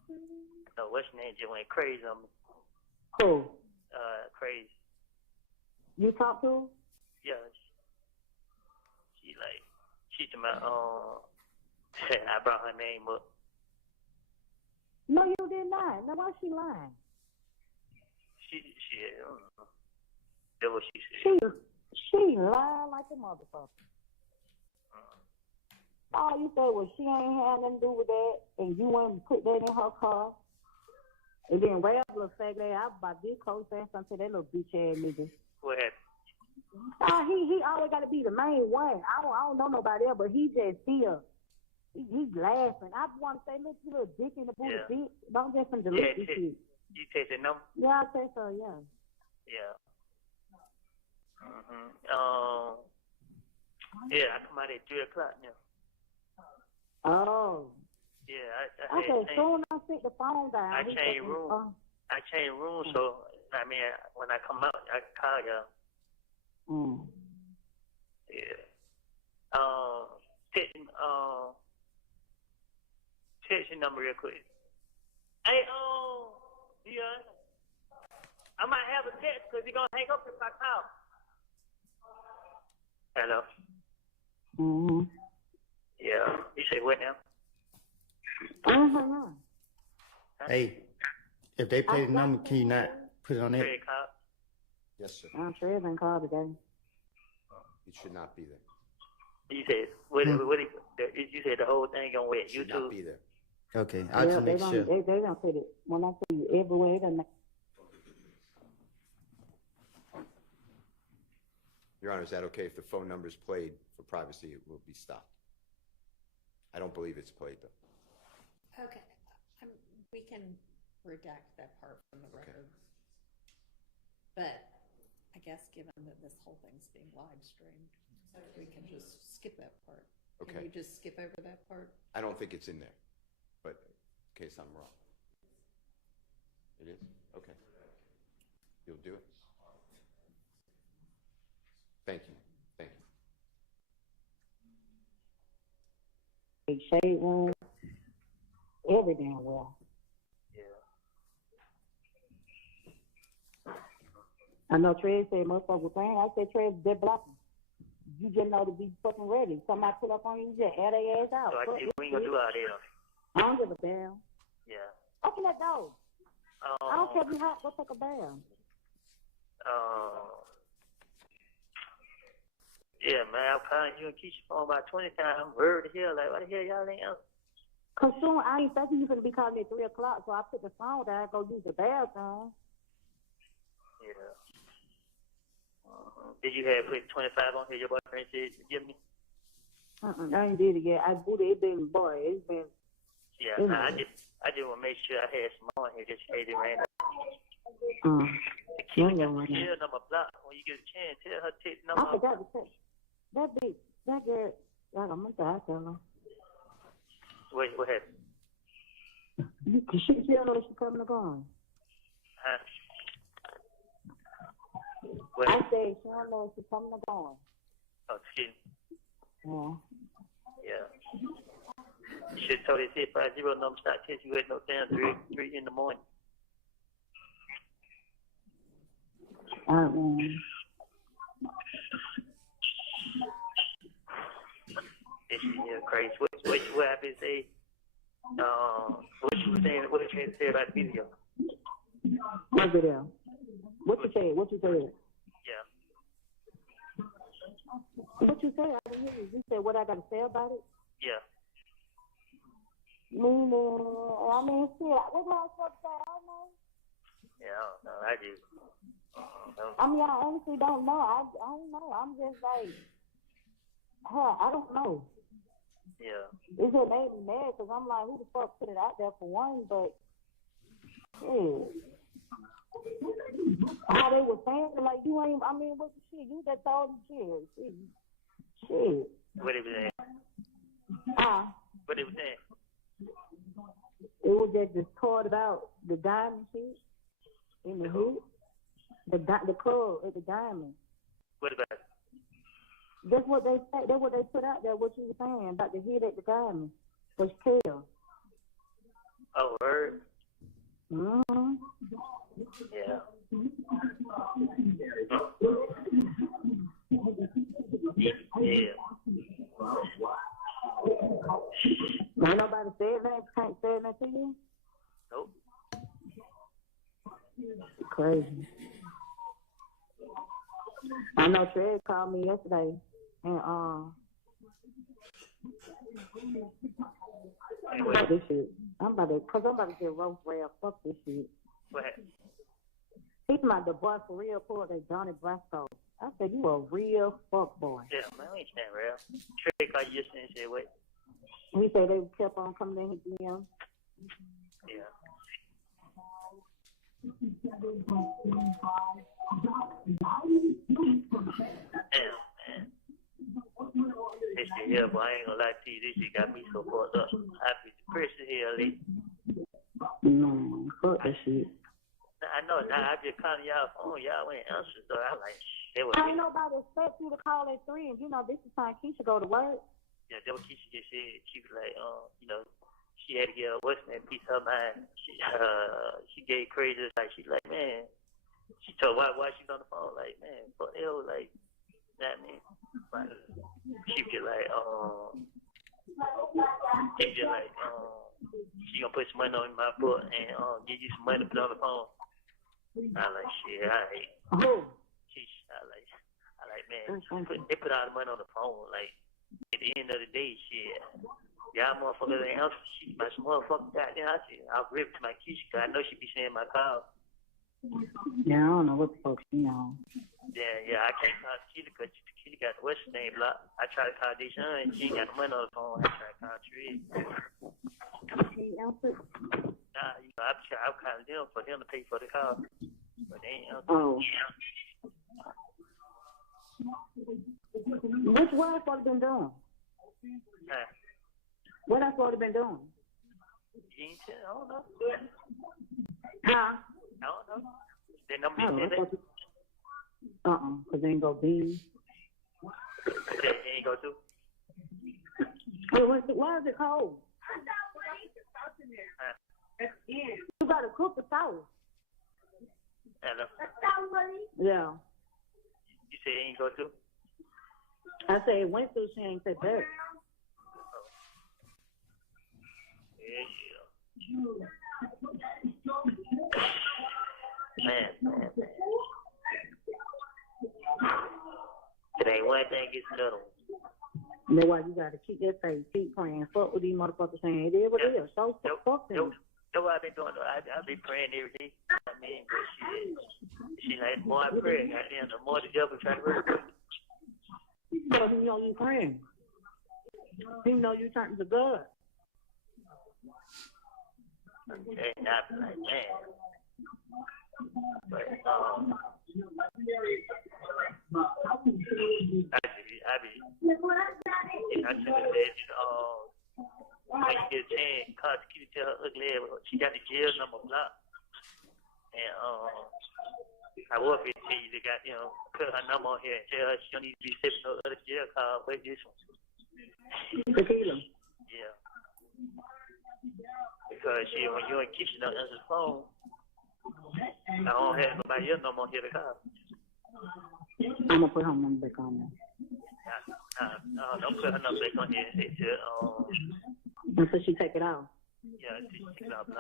No, what's your name just went crazy on me. Who? Crazy. You talk to her? Yeah. She to my I brought her name up. No, you did not. Now why she lying? She I don't know. That's what she said. She lied like a motherfucker. All you said was she ain't had nothing to do with that, and you went and put that in her car. And then Rab little faggot, I was about this close ass until that little bitch ass nigga. What happened? He always got to be the main one. I don't know nobody else, but he just still. He's laughing. I want to say, look, you little dick in the booty, bitch. Don't just delete this shit. You take the number? Yeah, I say so, yeah. Yeah. Yeah, I come out at 3 o'clock now. Oh. Yeah, okay, soon I take the phone down. I change room. I change room, so I mean, when I come out, I can call y'all. Yeah. Text your number real quick. Hey, Dion, I might have a text because you're gonna hang up if I call. Hello. Yeah. You say what now? Hey, if they play the number, can you not put it on there? Yes, sir. I'm sure it's been called today. It should not be there. You said you said the whole thing on where? It should YouTube? not be there. Okay, I'll just make sure. They don't put it. When I say you everywhere, they Your Honor, is that okay if the phone number is played for privacy? It will be stopped. I don't believe it's played, though. Okay, we can redact that part from the record. But I guess given that this whole thing's being live streamed, we can just skip that part. Okay. Can we just skip over that part? I don't think it's in there, but in case I'm wrong. It is? Okay. You'll do it? Thank you. Thank you. shade room, every damn well. Yeah. I know Trey said motherfucker was saying. I said Trey, they're blocking. You just know to be fucking ready. Somebody put up on you, just air their ass out. So I said, we ain't gonna do all that. I don't give a damn. Yeah. Open that door. I don't care if you hot, go take a bath. Yeah, man, I'm calling you and Keisha phone about 20 times. I'm worried the hell. Like, why the hell y'all ain't answer? Cause soon I ain't thinking you gonna be calling me at 3 o'clock, so I put the phone down, go use the bathroom. Yeah. Did you have put 25 on here? Your boyfriend said, give me? I ain't did it yet. I booted it been, boy, it's been. Yeah, I just want to make sure I had some on here just in case it ran out. Keep your number block when you get a chance. Tell her to take the number. I forgot to say that bitch, that girl. I'm gonna die, tell her. Wait, what happened? She still know she coming or going. Huh? What? I said she don't know if she's coming or going. Oh, excuse me. Yeah. You should have told her 650 number start in case you had no damn 3 in the morning. This is crazy. What happened to say? What you were saying? What you had to say about the video? What video? What you said? What you said? Yeah. What you said? I didn't hear you. You said what I got to say about it? Yeah. I mean, shit. What am I supposed to say? I don't know. Yeah, I don't know. I do. I mean, I honestly don't know. I don't know. I'm just like, I don't know. Yeah. It just made me mad because I'm like, who the fuck put it out there for one? But, how they were saying, like, you ain't, I mean, what the shit? You that told them shit. What it was saying? What it was saying? It was just taught about the diamond shit in the hood. The club at the diamond. What about it? That's what they say. That's what they put out there. What you were saying about the hit at the diamond was killed. Oh, word. Mm-hmm. Yeah. Yeah. Ain't nobody said that. Can't say that to you. Nope. Crazy. I know Trey called me yesterday, and fuck this shit. I'm about to get roast rail. Fuck this shit. What happened? He's my the boy for real poor that Johnny Brasco. I said you a real fuck boy. Yeah, man, I ain't saying real. Trey called you yesterday and said what? He said they kept on coming in his DM. Yeah. Damn, man. This shit here, boy, I ain't gonna lie to you. This shit got me so fucked up. I be depressed as hell, lately. No, fuck that shit. I know. Now I just called y'all phone. Y'all ain't answer, so I like. Ain't nobody expect you to call at 3, and you know this is time Keisha go to work. Yeah, that what Keisha just said. She was like, you know, she had to get a what's name piece of her mind. She gave crazy like she like, man. She told why she's on the phone like, man, fuck hell, like, that man. Like, she was just like, she gonna put some money on my foot and give you some money to put on the phone. I like shit, alright. I like man, they put all the money on the phone. Like at the end of the day, shit, y'all motherfuckers ain't answer shit. My motherfucker goddamn, I'll rip to my Keisha because I know she be saying my call. Yeah, I don't know what the fuck she on. Yeah, I can't call Keisha because Keisha got the what's her name blocked. I try to call Deshaun and she ain't got the money on the phone. I try to call Trey. She answered? Nah, you know, I'm calling them for them to pay for the call. But they ain't answered. Oh. What else would have been doing? Huh? What else would have been doing? You ain't tell, I don't know. Huh? I don't know. They number said that? Because they ain't go be. They ain't go to? Why is it cold? Huh? You gotta cook the sauce. Hello. Yeah. You say you ain't go through? I said it went through, she ain't said that. Yeah. Man. It ain't one thing, it's another one. That's why you gotta keep that faith, keep praying. Fuck with these motherfuckers saying it is what it is. So fuck them. That's what I've been doing. I've been praying every day. I mean, but she like, the more I pray, goddamn, the more the devil try to work. Because you know you praying. You know you turn to God. Okay, now I be like, man. But, I should have said, when you get a chance, prosecute, tell her ugly ass, she got the jail number blocked. And, I was going to tell you, they got, put her number on here and tell her she don't need to be sipping no other jail card, but this one. Tequila. Yeah. Because when you ain't keeping no answer phone, I don't have nobody else no more here to call. I'm gonna put her number back on there. Don't put her number back on here. It's until she take it out. Yeah, she take it out. Try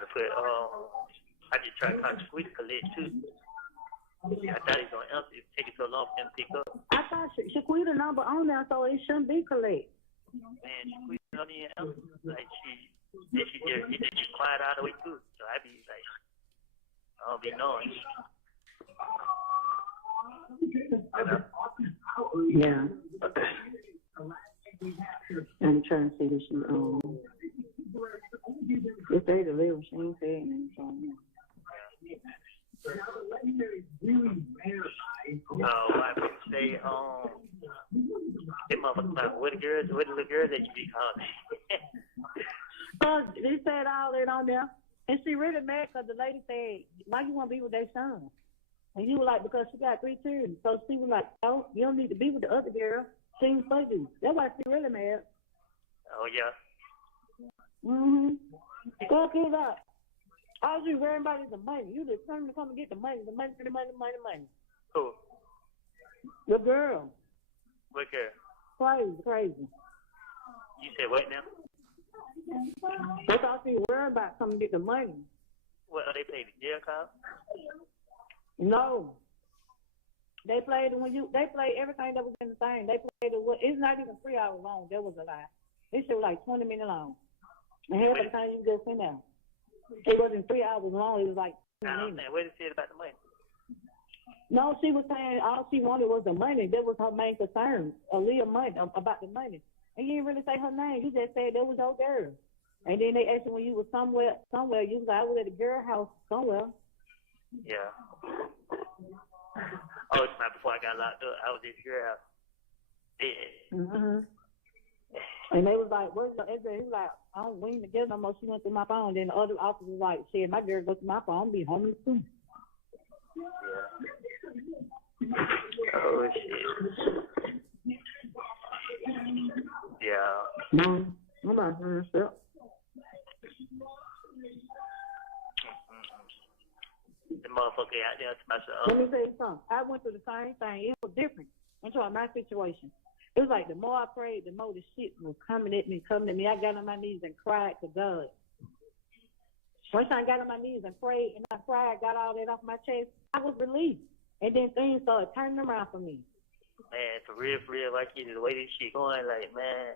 to put I just try to kind of squeeze collect too. I thought he was gonna answer. It take it so long for him to pick up. I thought she quit the number on there, so it shouldn't be collect. Man, she quit on the answer. Like he just quiet out of the way too. So I be like, I don't be knowing. Yeah. I'm trying to see if she if they deliver, she ain't saying anything. I would say, them motherfuckers, what the little girls that you be calling? They said all that on there, and she really mad because the lady said, why you want to be with their son? And he was like, because she got 3 children. So she was like, oh, you don't need to be with the other girl. She ain't supposed to. That's why she really mad. Oh, yeah. Mm-hmm. Go get up. All you worrying about is the money. You just trying to come and get the money. The money. Who? The girl. What girl? Crazy. You said what now? That's all she worrying about, come and get the money. What, are they playing the jail card? No. They played everything that was in the thing. They played it's not even 3 hours long. That was a lie. This shit was like 20 minutes long. And half of the time you just in there. It wasn't 3 hours long. It was like 20 minutes. What did she say about the money? No, she was saying all she wanted was the money. That was her main concern. Aaliyah money, about the money. And you didn't really say her name. You just said that was your girl. And then they asked you when you was somewhere, you was like, I was at the girl house somewhere. Yeah. Oh, it's not before I got locked up. I was at the girl house. Yeah. Mm-hmm. And they was like, where's your address? He was like, we ain't together no more. She went through my phone. Then the other officer was like, shit, my girl goes to my phone. I'll be homeless too. Yeah. Oh, shit. Yeah. I'm not doing stuff. The motherfucker out there to myself. Let me tell you something. I went through the same thing. It was different. I'm talking about my situation. It was like the more I prayed, the more the shit was coming at me. I got on my knees and cried to God. Once I got on my knees and prayed and I cried, got all that off my chest, I was relieved. And then things started turning around for me. Man, for real, like you, the way this shit going, like, man.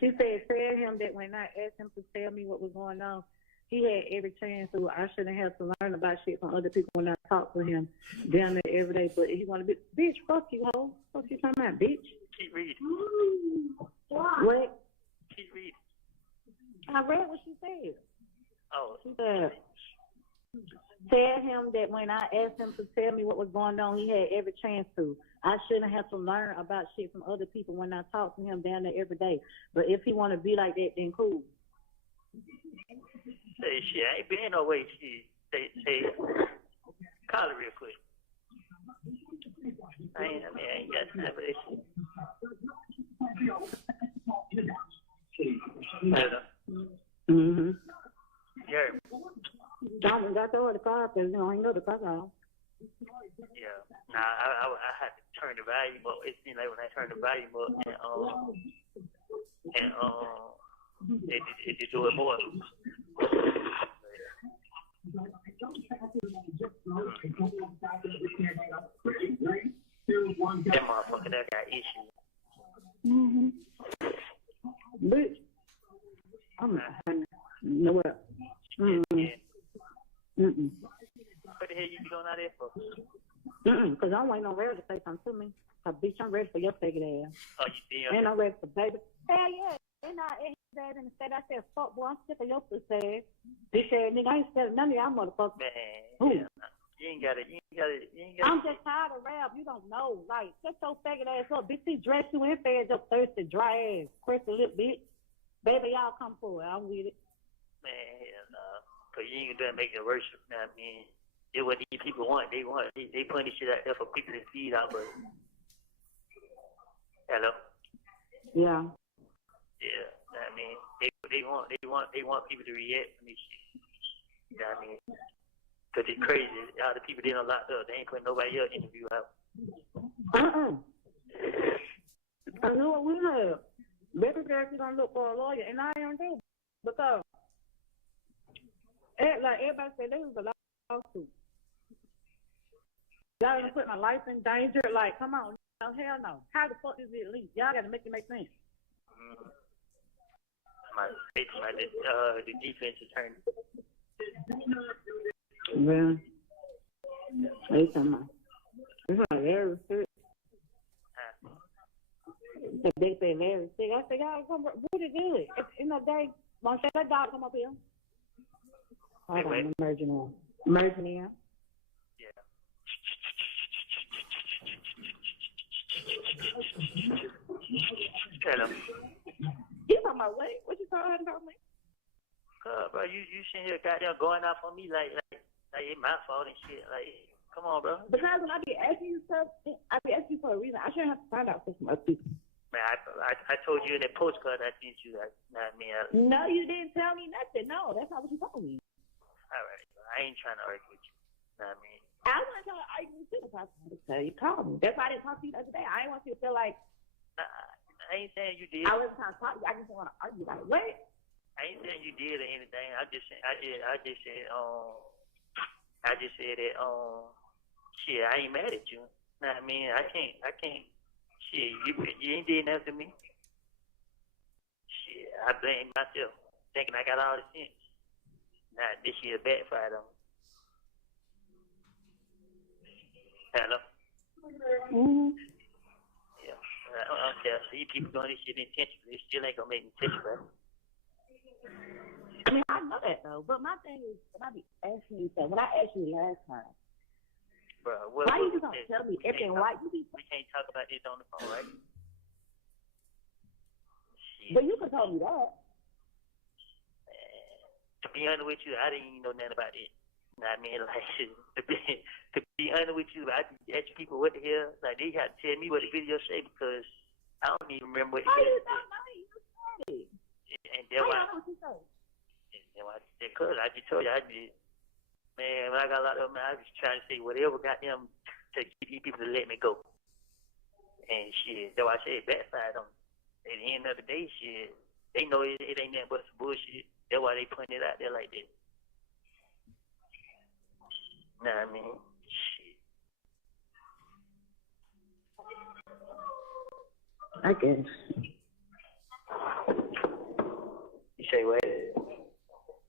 She said, tell him that when I asked him to tell me what was going on, he had every chance to. I shouldn't have to learn about shit from other people when I talk to him down there every day. But he want to be, bitch, fuck you, hoe. Fuck you talking about, bitch. Keep reading. What? Keep reading. I read what she said. Oh. She said, tell him that when I asked him to tell me what was going on, he had every chance to. I shouldn't have to learn about shit from other people when I talk to him down there every day. But if he want to be like that, then cool. Say shit, I ain't been no way. She say, call it real quick. I ain't got time for this shit. Mm-hmm. I told her to call because you know I know the call. Yeah. Nah, I had to turn the volume up. It seemed like when I turned the volume up it just do it more. That motherfucker that got issues. Bitch. I'm not. No what? Yeah. What the hell you be going out there for? Because I'm waiting on Red to say something to me. Bitch, I'm ready for your faggot ass. Oh, you did? And I'm ready for baby. Hell yeah. And I his ass in the state. I said, fuck, boy, I'm sick of your pussy ass. He said, nigga, I ain't scared of none of y'all motherfuckers. Man, Who? you ain't got it. I'm just tired of rap. You don't know. Like, shut your faggot ass up. Bitch, he dressed you and fed your thirsty, dry ass, crusty lip, bitch. Baby, y'all come for it. I'm with it. Man, hell no. Because you ain't gonna make it worship. You know what I mean? It's what these people want. They putting this shit out there for people to feed out, but. Hello? Yeah. Yeah, I mean, they want people to react to this shit. You know what I mean? Cause it's crazy. All the people they done locked up, they ain't putting nobody else interview out. I know what we have. Baby girl, she gonna look for a lawyer, and I am too. Because, like everybody said, there was a lawsuit. Y'all gonna put my life in danger? Like, come on, no, hell no. How the fuck is it legal? Y'all gotta make it make sense. The defense attorney. Well, they talking about. It's like very sick. They say very sick. I said, y'all come what is good? You know, they want to say that dog come up here. Hold on, I'm merging in. Merging in. Yeah. Hello. You talking about what? What you talking about me? Bro, you sitting here goddamn going off on me like it's my fault and shit. Like, come on, bro. Because when I be asking you stuff, I be asking you for a reason. I shouldn't have to find out stuff from other people. Man, I told you in that postcard I sent you that. I mean, no, you didn't tell me nothing. No, that's not what you told me. All right, I ain't trying to argue with you. Know what I mean? I wasn't trying to argue with you. That's why I tell you called me. That's why I didn't talk to you the other day. I didn't want you to feel like. I ain't saying you did. I wasn't trying to talk to you. I just didn't want to argue. Like, what? I ain't saying you did or anything. I just said that shit, I ain't mad at you. Know what I mean? I can't shit, you ain't did nothing to me. Shit, I blame myself, thinking I got all the sense. Nah, this year backfired on me. Hello? Yeah. I don't care. So you people doing this shit intentionally, it still ain't gonna make me touch you, bro. I mean, I know that though, but my thing is, when I be asking you stuff, when I asked you last time, bro, why you just don't tell me everything? Why you be? We can't talk about this on the phone, right? Shit. But you could tell me that. To be honest with you, I didn't even know nothing about it. You know what I mean? Like, to be honest with you, I ask people what the hell, like they had to tell me what the video say because I don't even remember what the video said. How you don't know? You said it. And then why? Because I just told you, man, when I got locked up, man, I was trying to say whatever got them to get these people to let me go. And shit, that's why I said backfired on me. At the end of the day, shit, they know it ain't nothing but some bullshit. That's why they putting it out there like that. Know what I mean? Shit. I guess. You say what?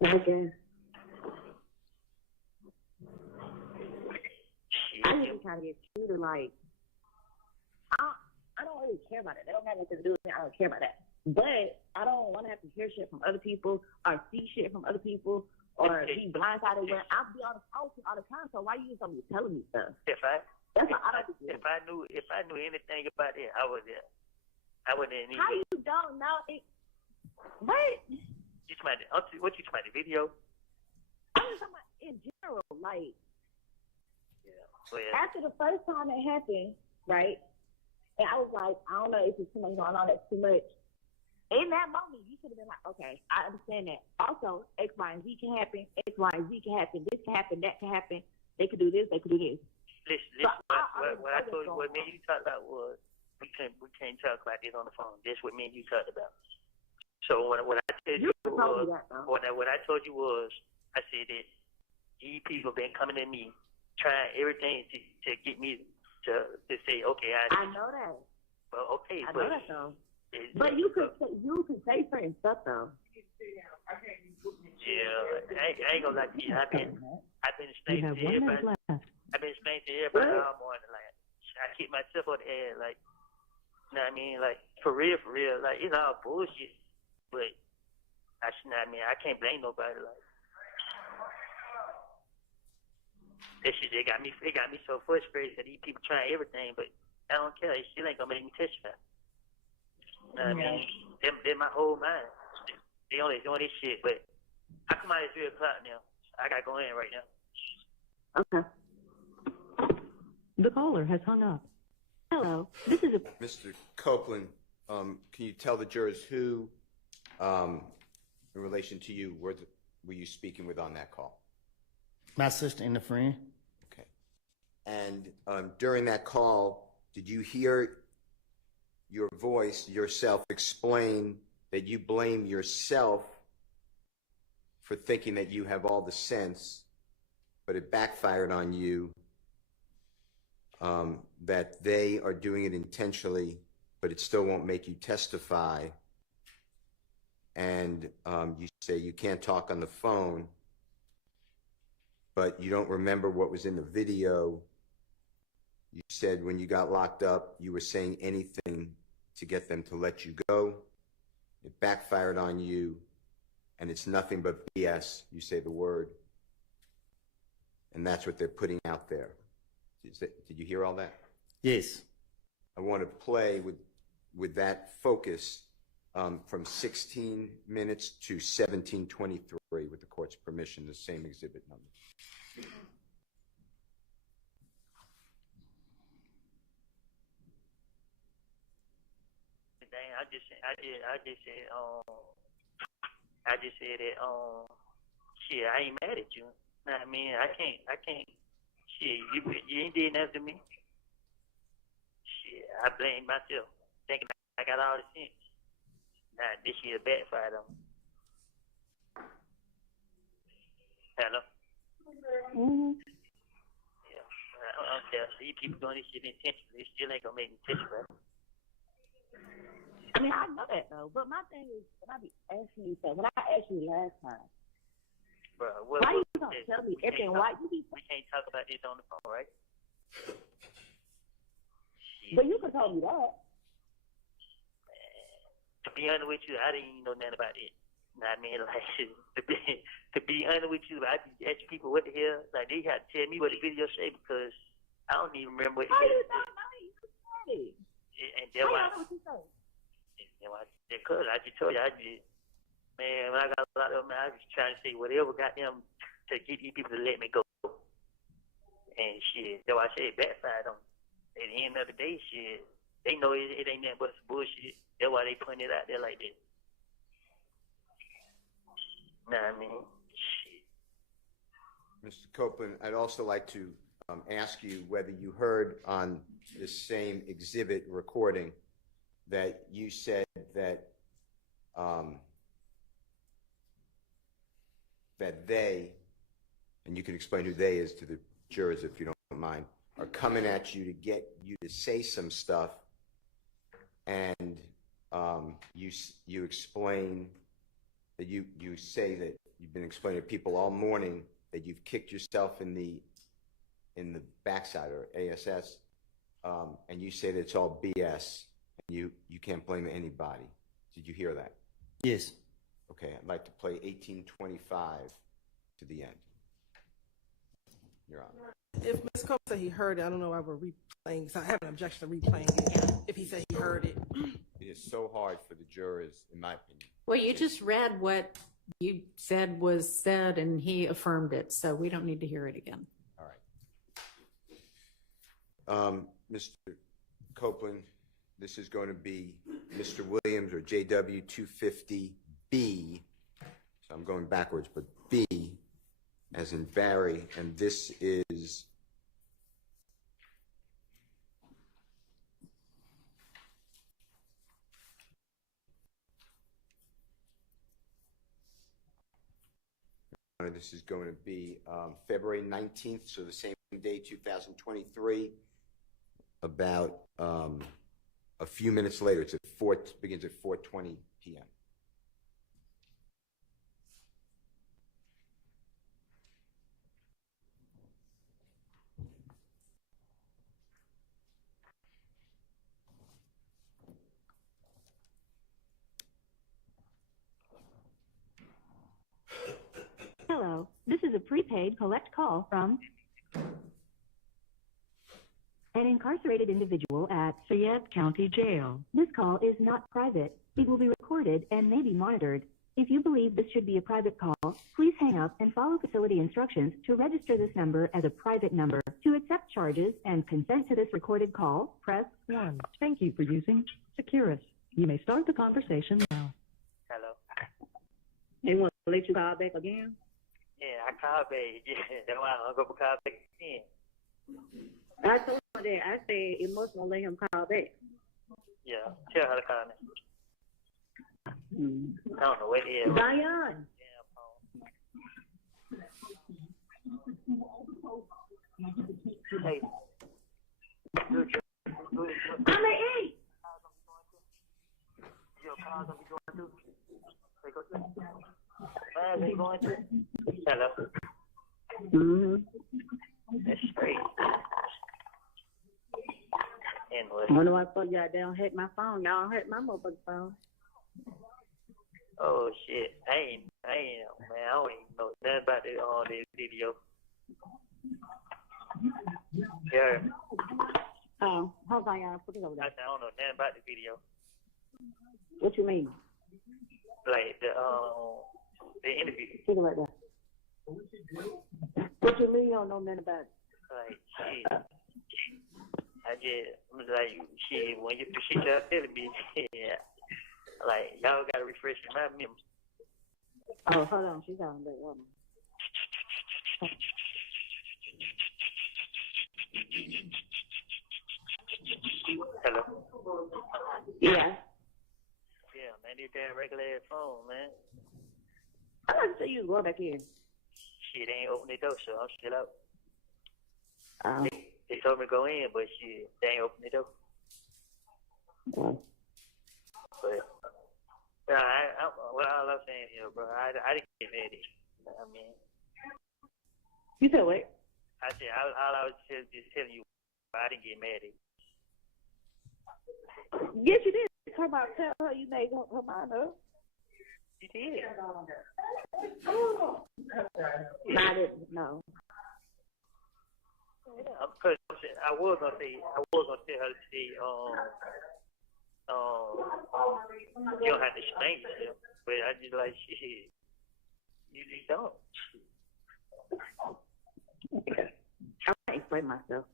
I guess. Shit. I just trying to get you to like. I don't really care about it. They don't have anything to do with me. I don't care about that. But I don't want to have to hear shit from other people or see shit from other people or be blindsided when I be on the phone all the time. So why you just don't be telling me stuff? If I knew anything about it, I wouldn't even. How you don't know it? What? What you talking about, the video? I'm just talking about in general, like. Yeah. Well, after the first time it happened, right? And I was like, I don't know if it's too much going on, that's too much. in that moment, you should have been like, okay, I understand that. Also, X, Y, and Z can happen. X, Y, and Z can happen. This can happen. That can happen. They could do this. They could do this. Listen. What I told you, what me and you talked about was we can't talk about this on the phone. This what me and you talked about. So what I told you was, what I told you was, I said that these people been coming at me, trying everything to get me to say, okay, I know that. Well, okay, I know that though. But you could say certain stuff though. Yeah, I ain't gonna lie to you. I've been explaining to everybody. I've been explaining to everybody all morning. Like I keep myself on the air. Like, you know what I mean? Like for real. Like it's all bullshit. But I can't blame nobody. Like that shit, it got me so frustrated that these people trying everything, but I don't care. It still ain't gonna make me testify. You know what I mean? They're my whole mind. They only doing this shit, but I come out at 3 o'clock now. I gotta go in right now. Okay. The caller has hung up. Hello, this is Mr. Copeland, can you tell the jurors who, in relation to you, were you speaking with on that call? My sister and a friend. Okay. And during that call, did you hear your voice, yourself, explain that you blame yourself for thinking that you have all the sense, but it backfired on you, that they are doing it intentionally, but it still won't make you testify, and you say you can't talk on the phone, but you don't remember what was in the video. You said when you got locked up, you were saying anything to get them to let you go. It backfired on you, and it's nothing but BS. You say the word, and that's what they're putting out there. Did you hear all that? Yes. I want to play with that focus from 16 minutes to 17:23 with the court's permission, the same exhibit number. I just said that shit, I ain't mad at you. Know what I mean? I can't shit, you ain't did nothing to me. Shit, I blame myself, thinking I got all the sense. Nah, this shit backfired on me. Hello? Mm-hmm. Yeah. I don't care. See people doing this shit intentionally, it still ain't gonna make me testify. I mean, I know that though, but my thing is, when I be asking you stuff, when I asked you last time, bro, why you gonna tell me everything? Why you be? We can't talk about this on the phone, right? But you could tell me that. To be honest with you, I didn't even know nothing about it. You know what I mean? Like, to be honest with you, I be asking people what the hell, like they had to tell me what the video say because I don't even remember what the video said. How you don't know? You said it. And then why? How you know what you say? Because I just told you, man, when I got a lot of them, I was trying to say whatever got them to get these people to let me go. And shit, that's why I said it backfired on me. At the end of the day, shit, they know it ain't nothing but some bullshit. That's why they putting it out there like that. Nah, I mean, shit. Mr. Copeland, I'd also like to ask you whether you heard on this same exhibit recording that you said that that they, and you can explain who they is to the jurors if you don't mind, are coming at you to get you to say some stuff, and you explain that you say that you've been explaining to people all morning that you've kicked yourself in the backside or ASS, and you say that it's all BS. You can't blame anybody. Did you hear that? Yes. Okay, I'd like to play 1825 to the end. You're on. If Ms. Cope said he heard it, I don't know why we're replaying, because I have an objection to replaying it if he said he heard it. It is so hard for the jurors, in my opinion. Well, you just read what you said was said, and he affirmed it, so we don't need to hear it again. All right. Mr. Copeland, This is going to be Mr. Williams or JW 250B. So I'm going backwards, but B as in Barry, and this is going to be February 19th, so the same day, 2023, about a few minutes later. It's at begins at 4:20 p.m. Hello, this is a prepaid collect call from an incarcerated individual at Fayette County Jail. This call is not private. It will be recorded and may be monitored. If you believe this should be a private call, please hang up and follow facility instructions to register this number as a private number. To accept charges and consent to this recorded call, press 1. Thank you for using Securus. You may start the conversation now. Hello. They want to let you call back again? Yeah, I called back. Yeah, that's why I'm going to call back again. I told him that. I said it must not let him call back. Yeah, tell her to call me. I don't know what it is. Zion. Hey. I'm going to eat. Your car's going to be going through. They going through. Hello. Mm-hmm. That's straight. Anyway. I wonder why fuck y'all don't hit my phone. Y'all hit my motherfucking phone. Oh shit. I ain't man, I don't even know nothing about this on this video. Yeah. Oh, hold on, y'all. Put it over I there. don't know nothing about the video. What you mean? Like the interview. Put it right there. What you mean you don't know nothing about it? Like shit. I just was like shit when you shit y'all telling me, yeah. Like y'all gotta refresh my memory. Oh, hold on, she's on that woman. Hello. Yeah. Yeah, man, this damn regular ass phone, man. I like to see you go back in. Shit ain't open the door, so I'm still out. Oh. They told me to go in, but shit, they ain't open the door. Oh. But what all I'm saying here, bro, I didn't get mad at you. I mean, You said what? I said all I was just telling you, I didn't get mad at you. Yes, you did. Come out, tell her you made her mind up. You did. No, I didn't. No. Yeah, because I was gonna tell her to say, you don't have to explain yourself, but I just like shit. You just don't. Okay. I can't explain myself.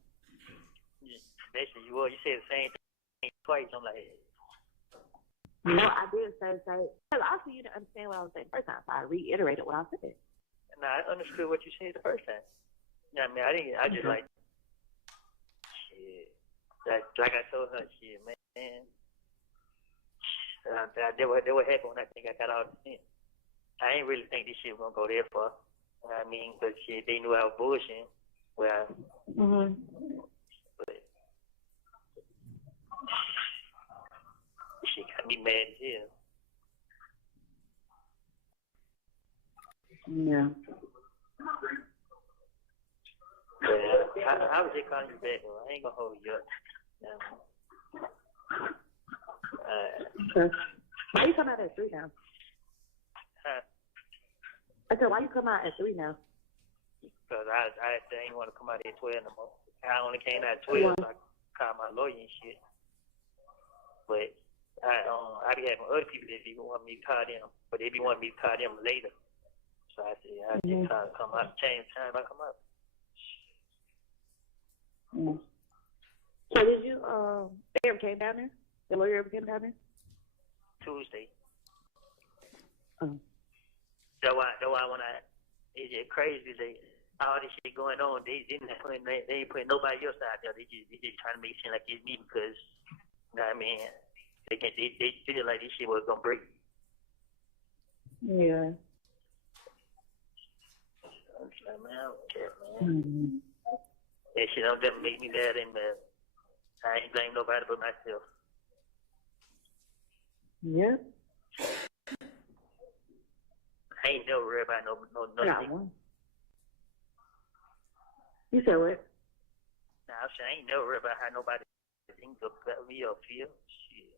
Yeah, basically, you said the same thing twice. I'm like, No, I did say. Also, you didn't understand what I was saying the first time, so I reiterated what I said. and I understood what you said the first time. You know what I mean, I just like shit. Like I told her, shit, man. That what happened when I think I got all the sense. I ain't really think this shit was gonna go that far. You know what I mean? Because shit, they knew I was bullshitting. Well, but shit got me mad as hell. Yeah. But I was just calling you back, though. I ain't gonna hold you up. Okay. Why you come out at 3 now? Huh? I said, why you come out at 3 now? Because I ain't want to come out at 12 no more. I only came out at 12, so I called my lawyer and shit. But I be having other people that be want me to call them, but they be wanting me to call them later. So I said, I just come out, change time, I come out. So did you, Barry came down there? The lawyer ever came down there? Tuesday. Oh. That's why when it's just crazy. All this shit going on, they ain't putting nobody else out there. They just trying to make it seem like it's me because, you know what I mean? They feel like this shit was gonna break. Yeah. I'm just like, man, I don't care, man. Mm-hmm. That shit don't ever make me mad and I ain't blame nobody but myself. Yeah. I ain't never worried about no I got thing. one. You said what? Nah, I'm saying I ain't never worried about how nobody thinks about me or feel. Shit.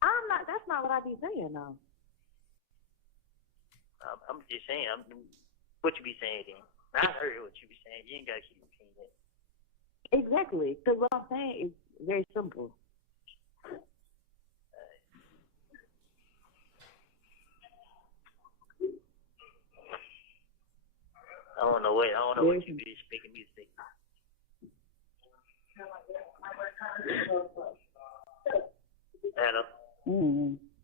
I'm not. That's not what I be saying, though. I'm just saying. What you be saying then? I heard what you be saying. You ain't gotta keep repeating it. Exactly. Because what I'm saying is very simple. I don't know what you be speaking music. Hello.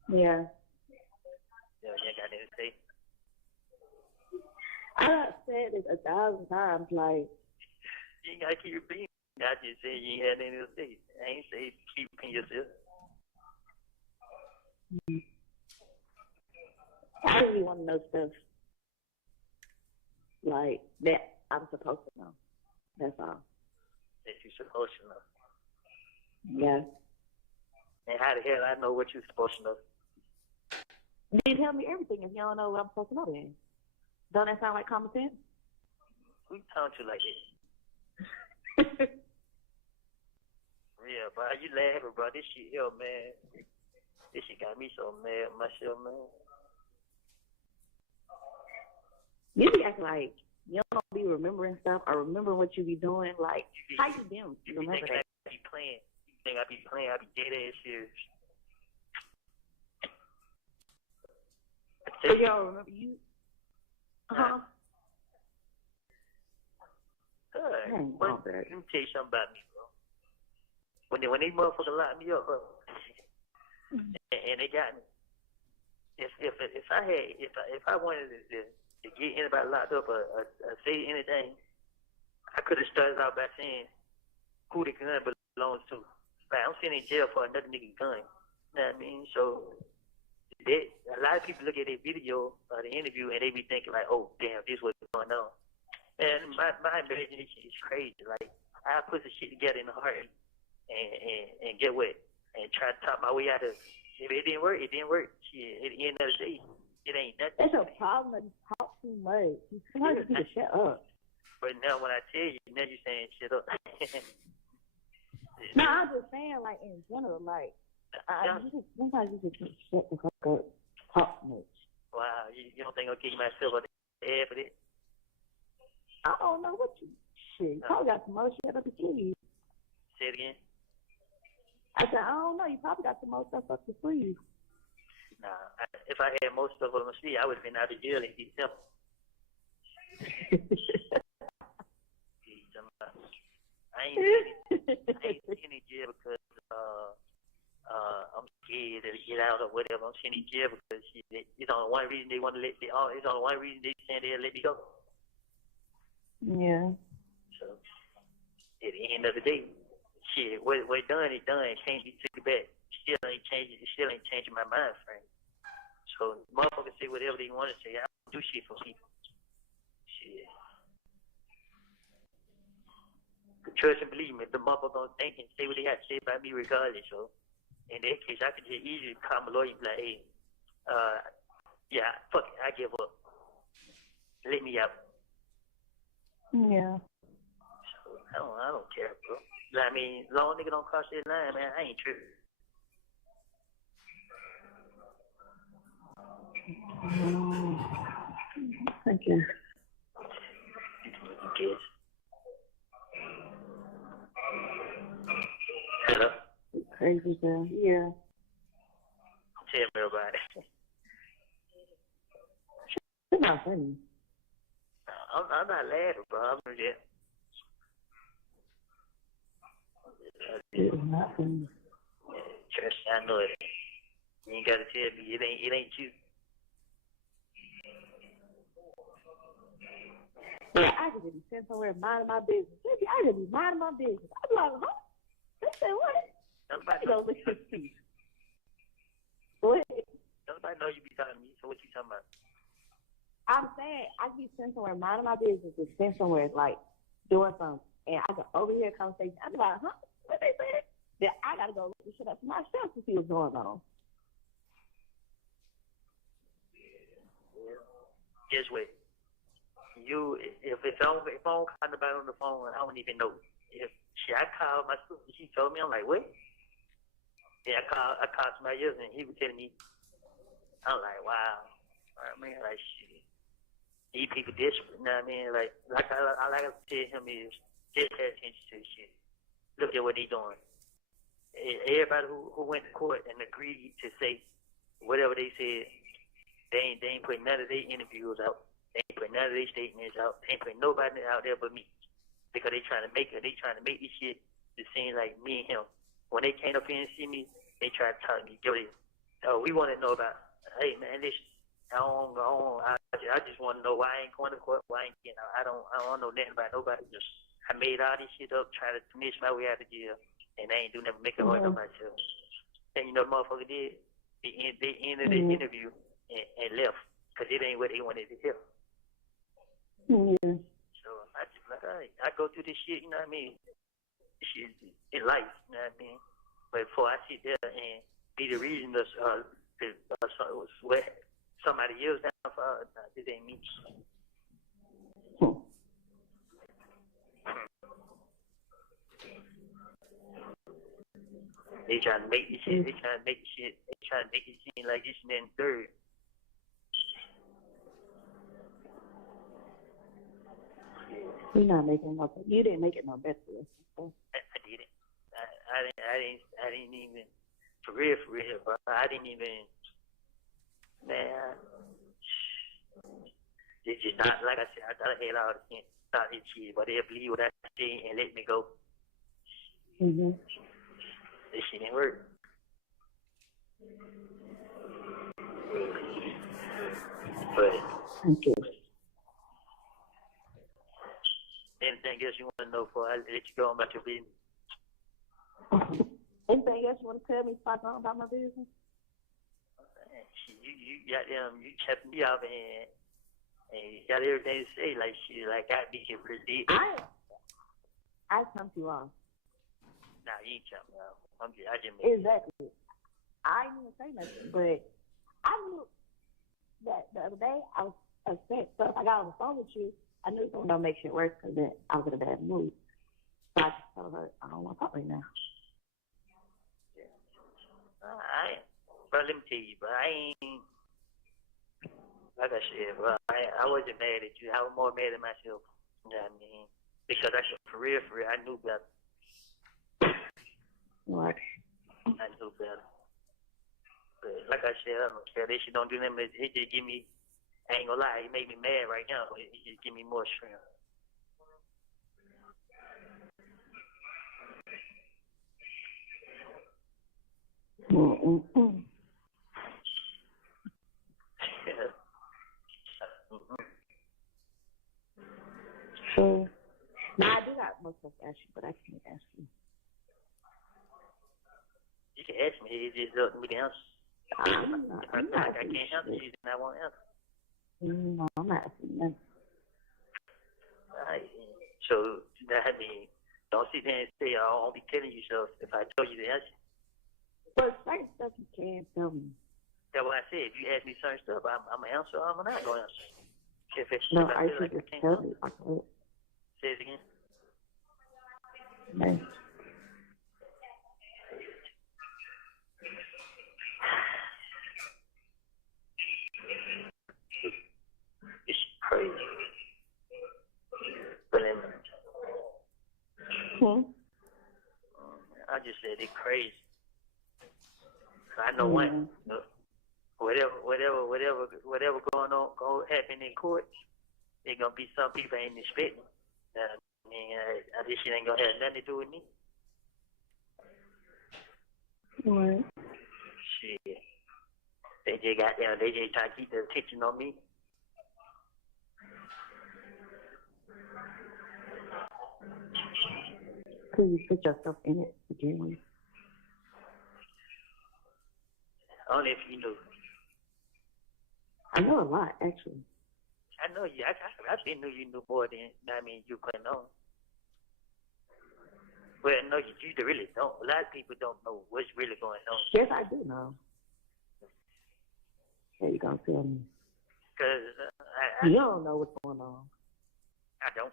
Yeah. Yeah, you ain't got anything to say. I done said it 1,000 times. Like, You ain't gotta keep repeating. I just said you ain't had anything to say. I ain't say keep repeating yourself. I really want to know stuff like that I'm supposed to know. That's all. That you supposed to know. Yeah. And how the hell I know what you supposed to know? Then tell me everything if you don't know what I'm supposed to know then. Don't that sound like common sense? Who talking to like this? Yeah, bro, you laughing, bro. This shit here, man. This shit got me so mad myself, man. You be acting like you don't be remembering stuff or remember what you be doing. Like, how you been? You be Remember thinking that? I be playing. You think I be playing? I be dead ass serious. So you don't remember you? Good. Dang, Let me tell you something about me, bro. When they motherfuckers locked me up, bro, and they got me. If I wanted to get anybody locked up or say anything, I could have started out by saying who the gun belongs to. Like, I'm sitting in jail for another nigga gun. You know what I mean? So a lot of people look at that video or the interview and they be thinking like, oh damn, this is what's going on. And my imagination is crazy. Like, I put the shit together in a heartbeat and get what? And try to talk my way out of it. If it didn't work, it didn't work. Shit, at the end of the day, it ain't nothing. That's a problem to talk too much. Sometimes you need to shut up. But now when I tell you, now you're saying shut up. No, I'm just saying, like, in general, like, sometimes you just need to shut the fuck up. Talk much. Wow, you don't think I'll kick myself on the head for this? I don't know what you. Shit, you probably got some more shit up your sleeve. Say it again. I said, I don't know. You probably got some more stuff up your sleeve. Nah, if I had most stuff on my sleeve, I would have been out of jail in December. I ain't sitting in jail because I'm scared to get out or whatever. I'm sitting in jail because it's only one reason they want to it's only one reason they saying they'll let me go. Yeah. So at the end of the day, shit, what done is done. It can't be taken back. Still ain't changing my mind frame. So motherfuckers say whatever they want to say. I don't do shit for people. Shit. Trust and believe me, if the motherfucker gonna think and say what they have to say about me regardless. So in that case, I could just easily call my lawyer and be like, hey, yeah, fuck it, I give up. Let me out. Yeah. So I don't care, bro. I mean, long nigga don't cross that line, man. I ain't tripping. Thank you. Yes. Hello? Crazy girl. Yeah. Tell me about it. It's not funny. I'm not laughing, bro. I'm just... It's not funny. Trust, I know it. You ain't gotta tell me it ain't you. Yeah, I could just be sitting somewhere minding my business. Baby, I could be minding my business. I'm like, huh? They said what? Nobody You know. know, look at this. Go ahead. Nobody know you be talking to me. So what you talking about? I'm saying I be sitting somewhere minding my business and sitting somewhere like doing something, and I can overhear a conversation. I'm like, huh? What they said? Then I gotta go look this shit up for myself to see what's going on. Guess what? If I don't call nobody on the phone, I don't even know. If I called my sister, she told me, I'm like, what? Yeah, I called somebody else, and he was telling me, I'm like, wow. I mean, like, shit. These people desperate, you know what I mean? Like I like to tell him is, just pay attention to this shit. Look at what they doing. Everybody who went to court and agreed to say whatever they said, they ain't putting none of their interviews out. They ain't putting none of their statements out. They ain't putting nobody out there but me. Because they trying to make this shit to seem like me and him. When they came up here and see me, they try to talk to me, we want to know about, hey man, listen, I just want to know why I ain't going to court, why I ain't getting out. I don't know nothing about nobody. I made all this shit up, trying to finish my way out of jail, and they ain't do nothing, make it hard on myself. And you know what the motherfucker did? They ended the interview and left, because it ain't what they wanted to hear. Yeah. So I just like, all right, I go through this shit, you know what I mean? This shit in life, you know what I mean? But before I sit there and be the reason of what somebody else down for, this ain't me. They trying to make this shit, they trying to make it seem like this and then third. You're not making no. You didn't make it no better. I didn't. I didn't even. For real, bro. I didn't even. Man, it's just not like I said. I thought I had all the sense, thought this shit, but they'll believe what I say and let me go. Mhm. This shit didn't work. But. Thank you. Anything else you want to know before I let you go about your business? Anything else you want to tell me about my business? You got you kept me up and you got everything to say like shit, like I be can predict. I come to you off. Nah, you ain't come me off. I just exactly. I didn't even say nothing, but I knew that the other day I was upset. So if I got on the phone with you, I knew it was gonna make shit worse because then I was in a bad mood. So I just told her I don't want to talk right now. Yeah. But let me tell you, bro, I ain't, like I said, bro, I wasn't mad at you. I was more mad at myself. You know what I mean? Because for real, I knew better. What? I knew better. But like I said, I don't care. They shit don't do nothing. It just give me, I ain't gonna lie, it made me mad right now. It just give me more strength. So, now I do got most stuff to ask you, but I can't ask you. You can ask me. It's just up to me to answer. If I feel like I can't answer you, then I won't answer. No, I'm not asking nothing. Alright. So that means don't sit there and say I won't be telling you stuff if I told you the answer. But certain stuff you can't tell me. That's what I said. If you ask me certain stuff, I'm gonna answer or I'm not gonna answer. If I feel like should I just can't tell answer. you. Say it again. No. It's crazy. But then, I just said it's crazy. I know one. Whatever going on, going happen in court, there's gonna be some people ain't expecting. I mean, this shit ain't gonna have nothing to do with me. What? Shit. They just got down. They just trying to keep their attention on me. Could you put yourself in it again? Only if you knew. I know a lot, actually. I know you. I been knew you knew more than you couldn't know. Well, no, you really don't. A lot of people don't know what's really going on. Yes, I do know. There you go, tell me. Because You don't know what's going on. I don't.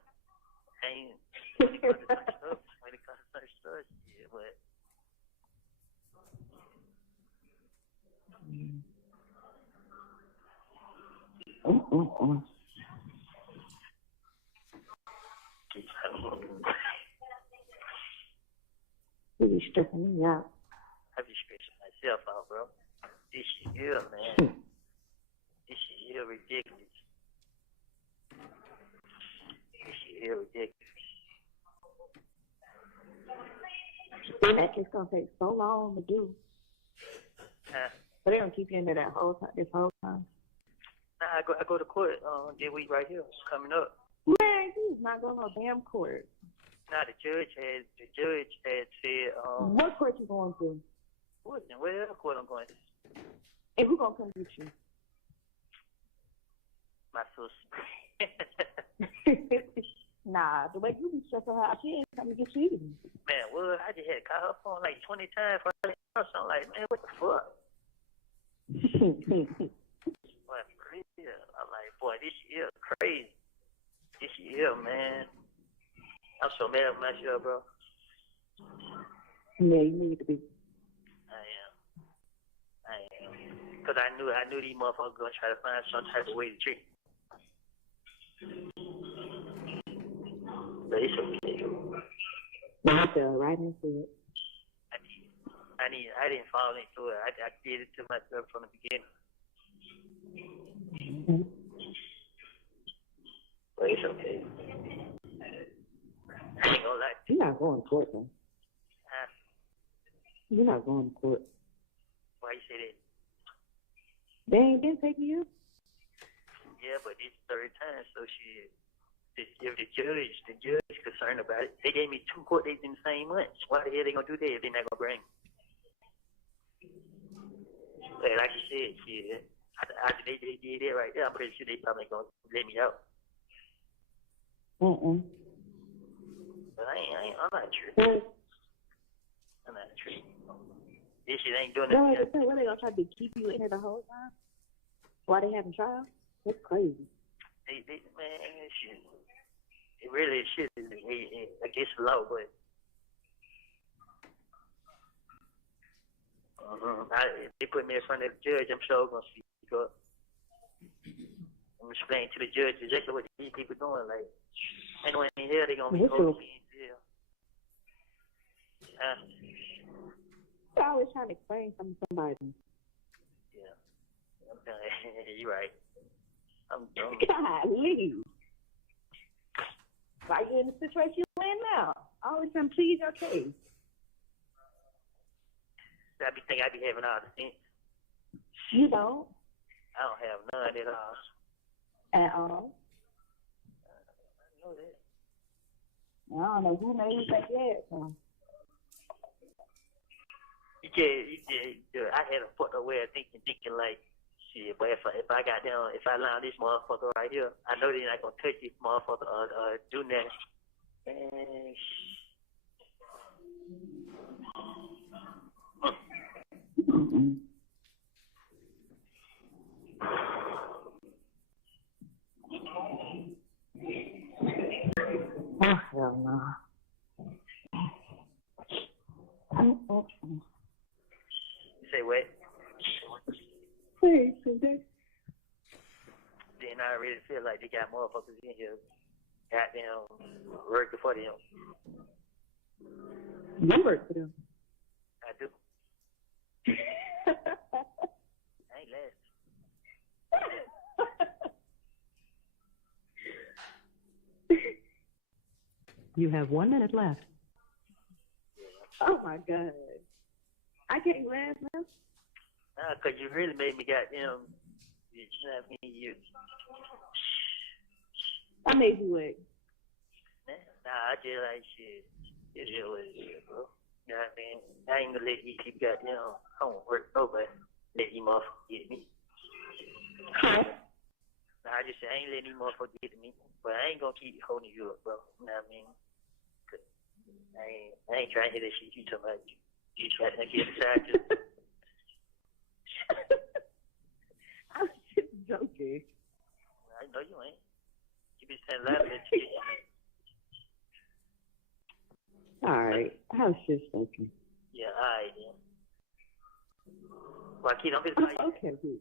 I ain't when it comes to certain stuff, yeah, but You're stressing me out. I be stressing myself out, bro. This shit here, man. This shit here ridiculous. This shit here ridiculous. That is gonna take so long to do. Huh? But they don't keep you in there that whole time. This whole time. Nah, I go to court this week right here, coming up. Man, he's not going to damn court. Nah, the judge had said What court you going to? Where court I'm going to? And who gonna come get you? My sister. Nah, the way you be stressing her out, she ain't coming to get you either. Man, well, I just had to call her phone like 20 times for her. So I'm like, man, what the fuck? What, for real? I'm like, boy, this year crazy. This year, man. I'm so mad at myself, bro. Yeah, you need to be. I am. Because I knew these motherfuckers going to try to find some type of way to treat me. But it's okay. I fell right into it. I didn't fall into it. I did it to myself from the beginning. Mm-hmm. But it's okay. I ain't gonna lie. You're not going to court, though. Huh? You're not going to court. Why you say that? They ain't been taking you? Yeah, but it's the third time, so shit. If the judge concerned about it, they gave me 2 court dates in the same month. Why the hell they gonna do that if they not gonna bring me? Like you said, shit. After they did that right there, I'm pretty sure they probably gonna let me out. But I'm not tripping. I'm not tripping. This shit ain't doing No, nothing. what, they gonna try to keep you in here the whole time? While they having trial? That's crazy. They man, shit. It really is shit against the law, but if they put me in front of the judge, I'm sure I'm gonna speak up. I'm explaining to the judge exactly what these people doing. Like, ain't no in here they gonna be holding me in jail. You're always trying to explain something to somebody. Yeah, you're right. I'm dumb. Golly. Why you in the situation you're in now? Always trying to plead your case. I be thinking I be having all the sense. You don't? I don't have none at all. At all? I know that. I don't know who made you think you had some. I had a fucked up way of thinking like, shit, but if I got down, if I allow this motherfucker right here, I know they're not gonna touch this motherfucker or do nothing. And oh, hell no. say what? Hey, today. Then I really feel like they got motherfuckers in here, goddamn, working for them. You work for them. I do. I ain't last. You have 1 minute left. Oh my God. I can't laugh now. Cause you really made me goddamn. You know what I mean? You. I made you wait. Nah, I just like shit. It is what it is, bro. You know what I mean? I ain't gonna let these people goddamn. I don't work nobody. Let these motherfuckers get me. Huh? Nah, I just say I ain't letting these motherfuckers get to me. But I ain't gonna keep holding you up, bro. You know what I mean? Cause I ain't trying to hear that shit you talking about. You trying to get inside you. I'm just joking. I know you ain't. You been saying laughing at you. All right. I was just joking. Yeah, all right, then. Well, kid, I'm gonna call you. Okay, good.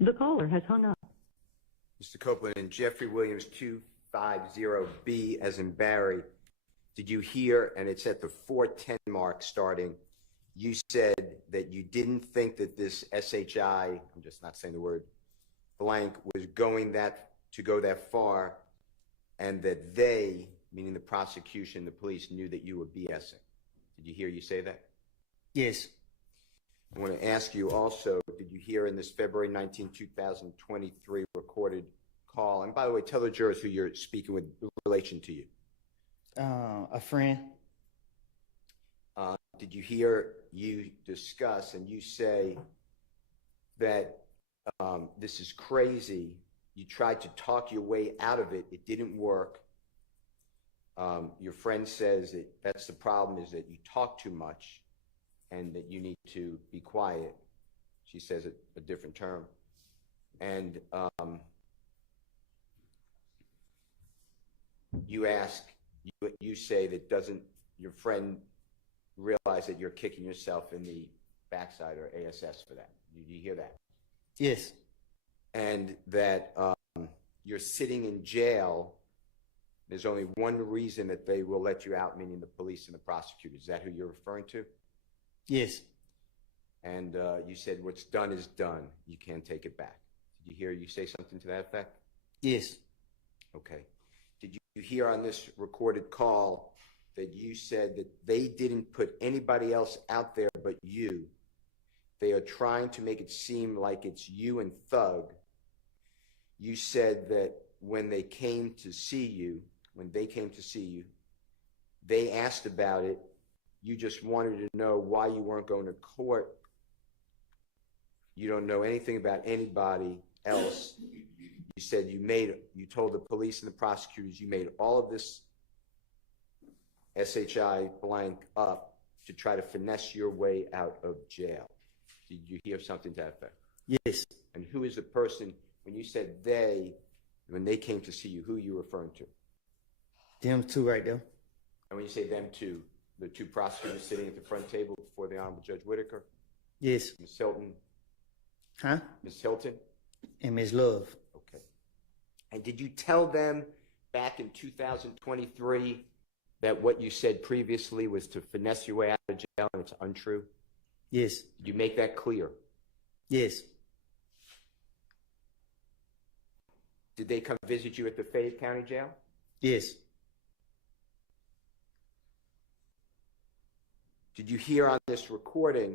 The caller has hung up. Mr. Copeland, and Jeffrey Williams 250B as in Barry, did you hear, and it's at the 410 mark starting, you said that you didn't think that this SHI, I'm just not saying the word, blank, was going to go that far, and that they, meaning the prosecution, the police, knew that you were BSing. Did you hear you say that? Yes. I want to ask you also, did you hear in this February 19, 2023 recorded call, and by the way, tell the jurors who you're speaking with in relation to you. A friend. Did you hear you discuss and you say that this is crazy, you tried to talk your way out of it, it didn't work. Your friend says that that's the problem, is that you talk too much and that you need to be quiet. She says it a different term. And you ask, you say that doesn't your friend realize that you're kicking yourself in the backside or ASS for that? Did you hear that? Yes. And that you're sitting in jail. There's only one reason that they will let you out, meaning the police and the prosecutors. Is that who you're referring to? Yes. And you said what's done is done. You can't take it back. Did you hear you say something to that effect? Yes. Okay. Did you hear on this recorded call that you said that they didn't put anybody else out there but you? They are trying to make it seem like it's you and Thug. You said that when they came to see you, they asked about it. You just wanted to know why you weren't going to court. You don't know anything about anybody else. You said you told the police and the prosecutors you made all of this SHI blank up to try to finesse your way out of jail. Did you hear something to that effect? Yes. And who is the person, when you said when they came to see you, who are you referring to? Them two right there. And when you say them two, the two prosecutors sitting at the front table before the Honorable Judge Whitaker? Yes. Ms. Hilton? Huh? Ms. Hilton? And Ms. Love. Okay. And did you tell them back in 2023 that what you said previously was to finesse your way out of jail and it's untrue? Yes. Did you make that clear? Yes. Did they come visit you at the Fayette County Jail? Yes. Did you hear on this recording,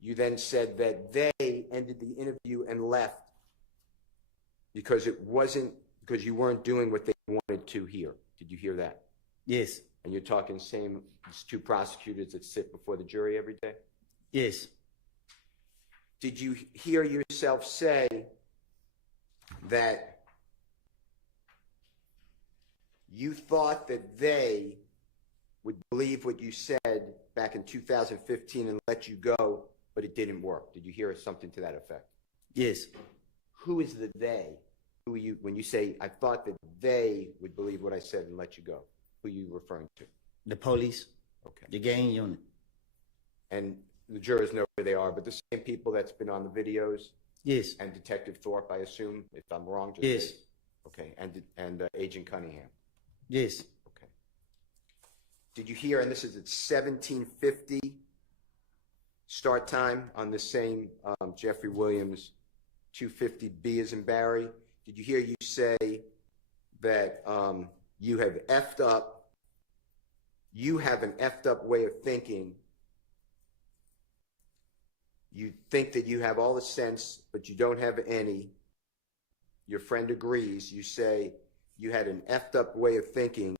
you then said that they ended the interview and left because you weren't doing what they wanted to hear. Did you hear that? Yes. And you're talking same two prosecutors that sit before the jury every day? Yes. Did you hear yourself say that you thought that they would believe what you said back in 2015 and let you go, but it didn't work? Did you hear something to that effect? Yes. Who is the they? Who are you, when you say, I thought that they would believe what I said and let you go? Who are you referring to? The police. Okay. The gang unit. And the jurors know where they are, but the same people that's been on the videos? Yes. And Detective Thorpe, I assume, if I'm wrong, just yes. say. Okay. And Agent Cunningham? Yes. Okay. Did you hear, and this is at 17:50 start time on the same Jeffrey Williams 250B as in Barry, did you hear you say that you have effed up you have an effed up way of thinking. You think that you have all the sense, but you don't have any. Your friend agrees. You say you had an effed up way of thinking.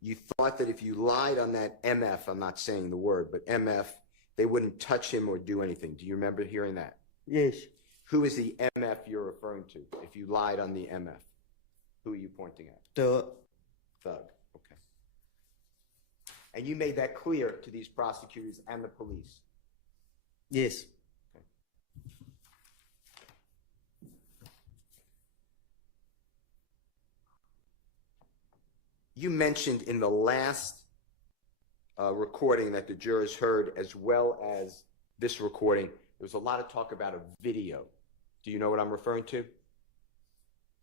You thought that if you lied on that MF, I'm not saying the word, but MF, they wouldn't touch him or do anything. Do you remember hearing that? Yes. Who is the MF you're referring to? If you lied on the MF, who are you pointing at? Thug. Thug. Okay. And you made that clear to these prosecutors and the police? Yes. Okay. You mentioned in the last recording that the jurors heard, as well as this recording, there was a lot of talk about a video. Do you know what I'm referring to? There's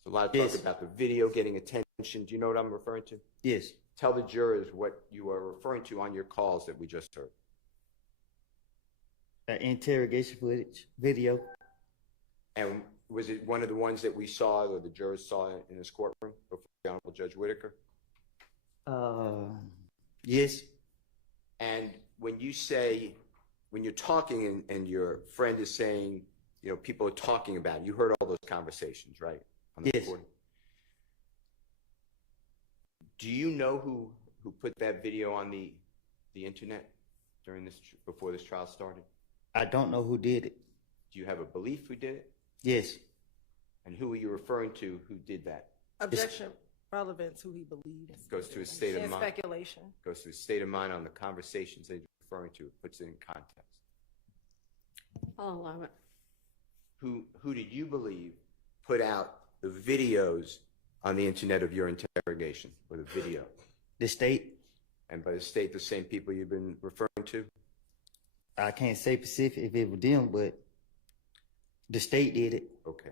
a lot of talk Yes. about the video getting attention. Do you know what I'm referring to? Yes. Tell the jurors what you are referring to on your calls that we just heard. Interrogation footage, video. And was it one of the ones that we saw or the jurors saw in this courtroom before the Honorable Judge Whitaker? Yes. And when you say, when you're talking and your friend is saying, you know, people are talking about it, you heard all those conversations, right? On the Yes. recording? Do you know who put that video on the internet during this, before this trial started? I don't know who did it. Do you have a belief who did it? Yes. And who are you referring to who did that? Objection. Relevance, who he believes. Goes to his state of And mind. speculation. Goes to his state of mind on the conversations that he's referring to. It puts it in context. I'll allow it. Who did you believe put out the videos on the internet of your interrogation, or the video? The state. And by the state, the same people you've been referring to? I can't say specific if it was them, but the state did it. Okay.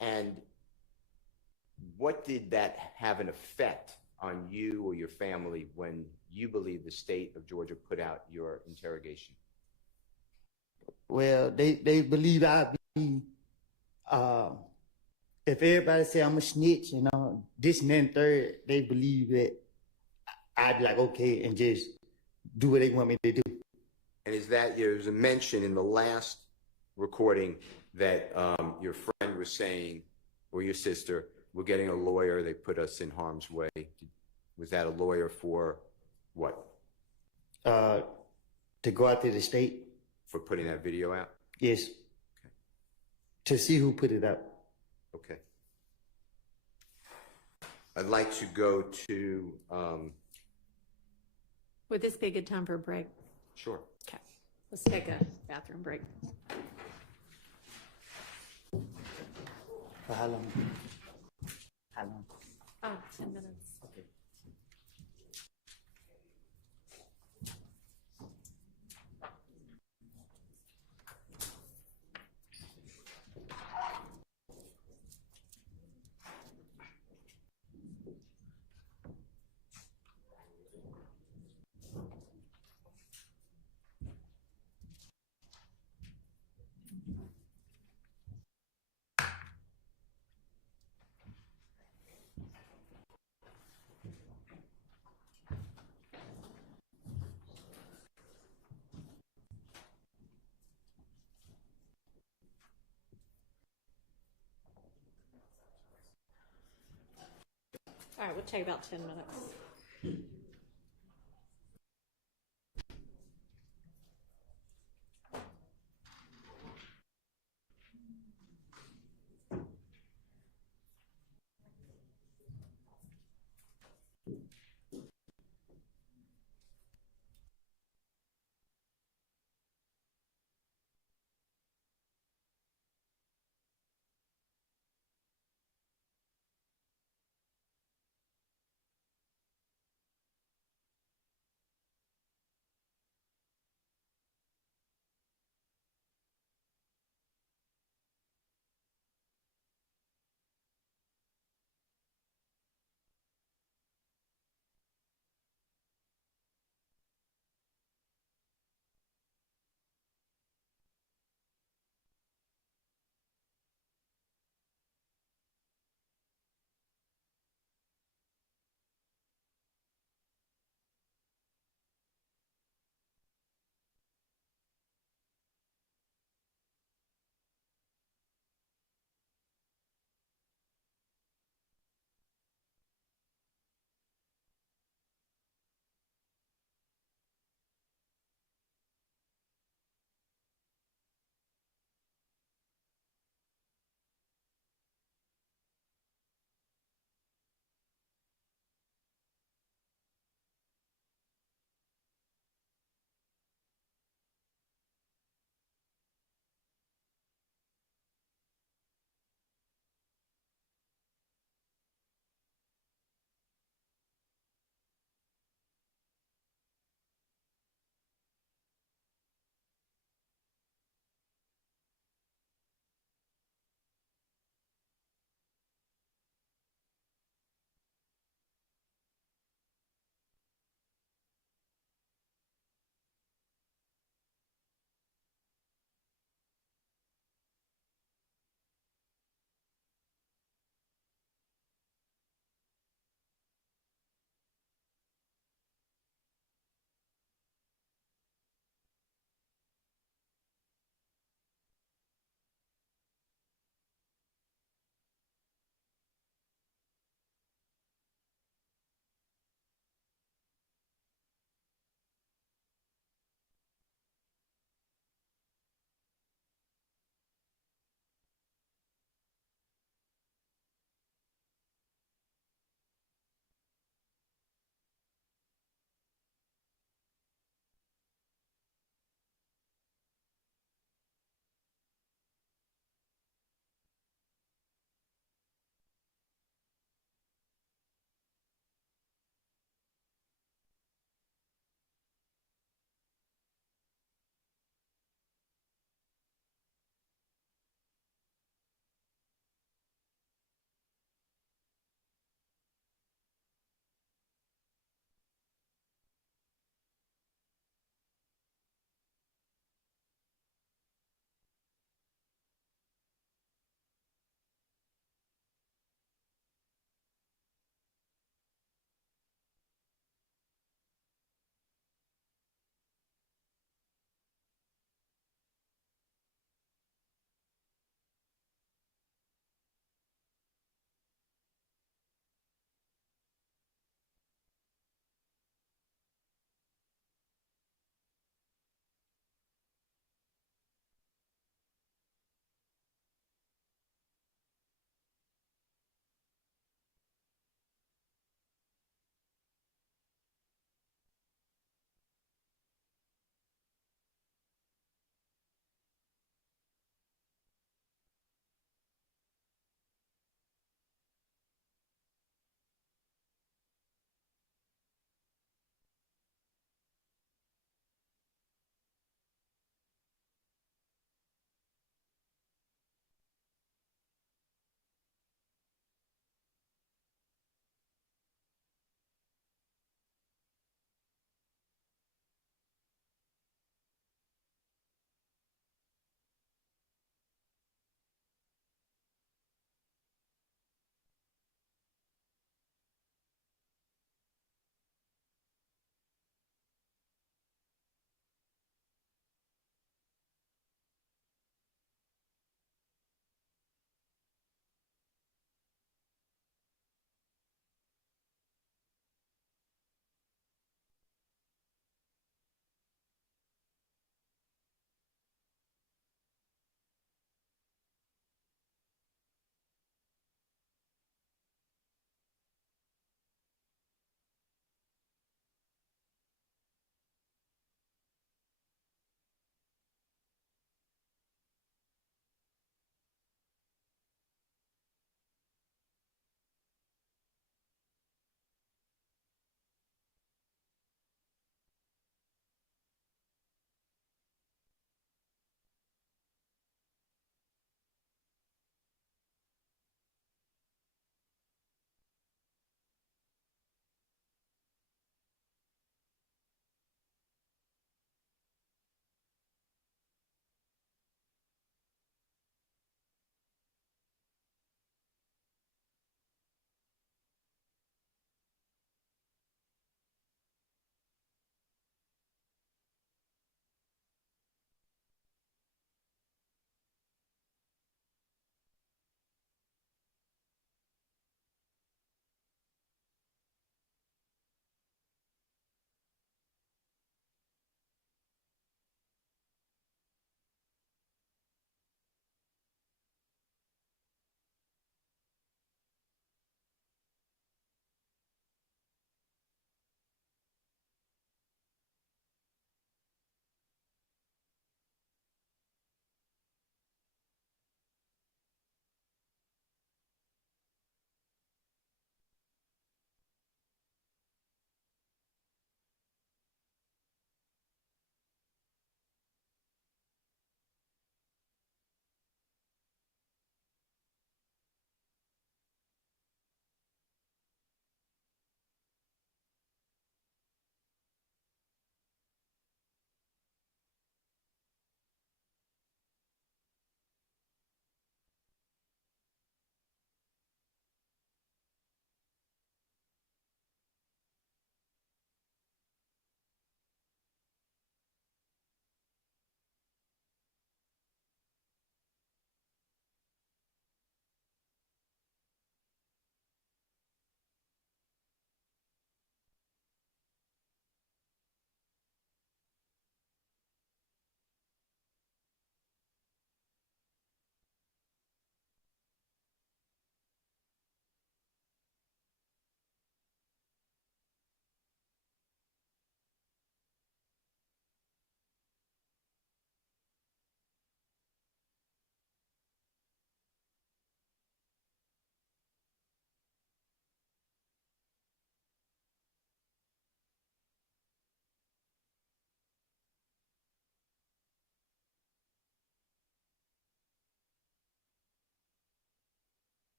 And what did that have an effect on you or your family when you believe the state of Georgia put out your interrogation? Well, they believe I be, if everybody say I'm a snitch and this and then third, they believe that I'd be like, okay, and just do what they want me to do. And is that, there's a mention in the last recording that your friend was saying, or your sister, we're getting a lawyer, they put us in harm's way. Was that a lawyer for what? To go out to the state. For putting that video out? Yes. Okay. To see who put it up. Okay. I'd like to go to, Would this be a good time for a break? sure. Okay. Let's take a bathroom break. For how long? How long? 10 minutes. Okay. All right, we'll take about 10 minutes.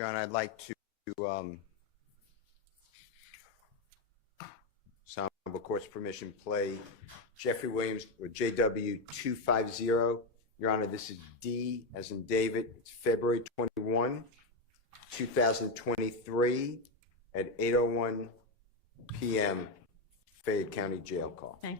Your Honor, I'd like to, Honorable Court's permission, play Jeffrey Williams or JW 250. Your Honor, this is D as in David. It's February 21, 2023 at 8:01 p.m. Fayette County Jail call. Okay.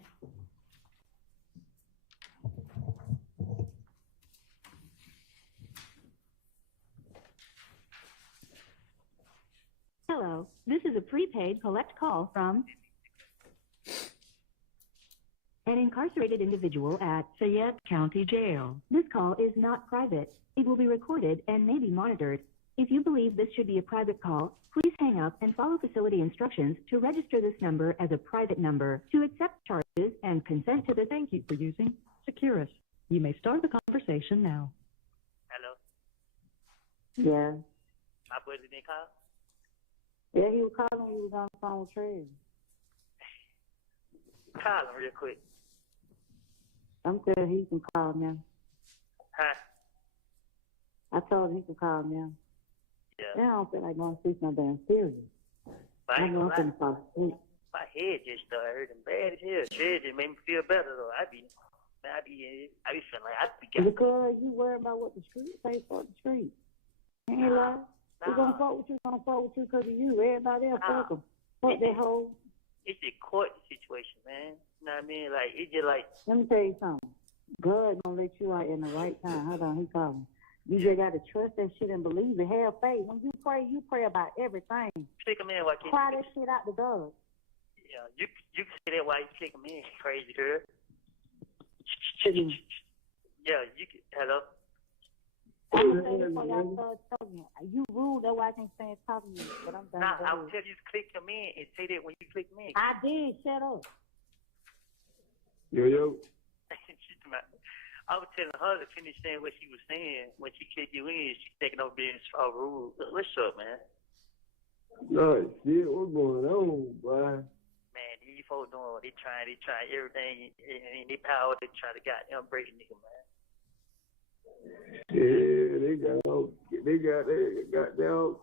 Hello, this is a prepaid collect call from an incarcerated individual at Fayette County Jail. This call is not private. It will be recorded and may be monitored. If you believe this should be a private call, please hang up and follow facility instructions to register this number as a private number. To accept charges and consent to the Thank you for using Securus. You may start the conversation now. Hello. Yeah. My boy didn't call? Yeah, he was calling. He was on the phone with Trey. Call him real quick. I'm sure he can call now. Huh? I told him he can call now. Yeah. Now I don't feel like going to see no damn serious. But I ain't know gonna I'm lie. finna fall asleep. My head just started hurting bad as hell. Shit just made me feel better though. I be feeling like I be getting. Because you worry about what the street say for the street. Ain't lie. We're gonna fuck with you, because of you. Everybody else fuck them. Fuck that hoe. It's a court situation, man. You know what I mean? Like, it's just like. Let me tell you something. God gonna let you out in the right time. Hold on, he calling. You just gotta trust that shit and believe it. Have faith. When you pray about everything. Click him in while you Cry that shit out the dog. Yeah, you can say that while you click him in, crazy girl. Yeah, you can. Hello? I'm saying before y'all start talking. You rude, that's why I can't stand talking to you. But I'm done. Nah, I'll tell you to click him in and say that when you click him in. I did. Shut up. Yo. I was telling her to finish saying what she was saying. When she kicked you in, she taking over being so rude. What's up, man? No shit, what's going on, boy? Man, these folks doing, they trying everything in their power to try to goddamn break a nigga, man. Yeah, they got all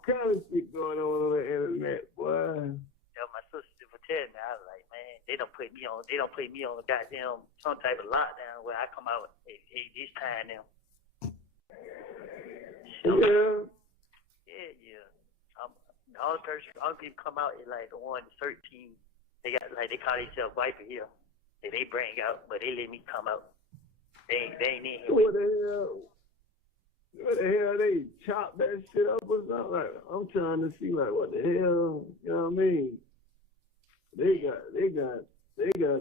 kind of shit going on the internet, boy. Yeah, my sister was telling me, I was like, man, they don't put me on the goddamn some type of lockdown where I come out hey this time now. So, yeah. All people come out is like the 1 to 13. They got like they call themselves wiper here. They bring out, but they let me come out. They ain't in here. What the hell? They chop that shit up or something? Like, I'm trying to see like what the hell, you know what I mean? They got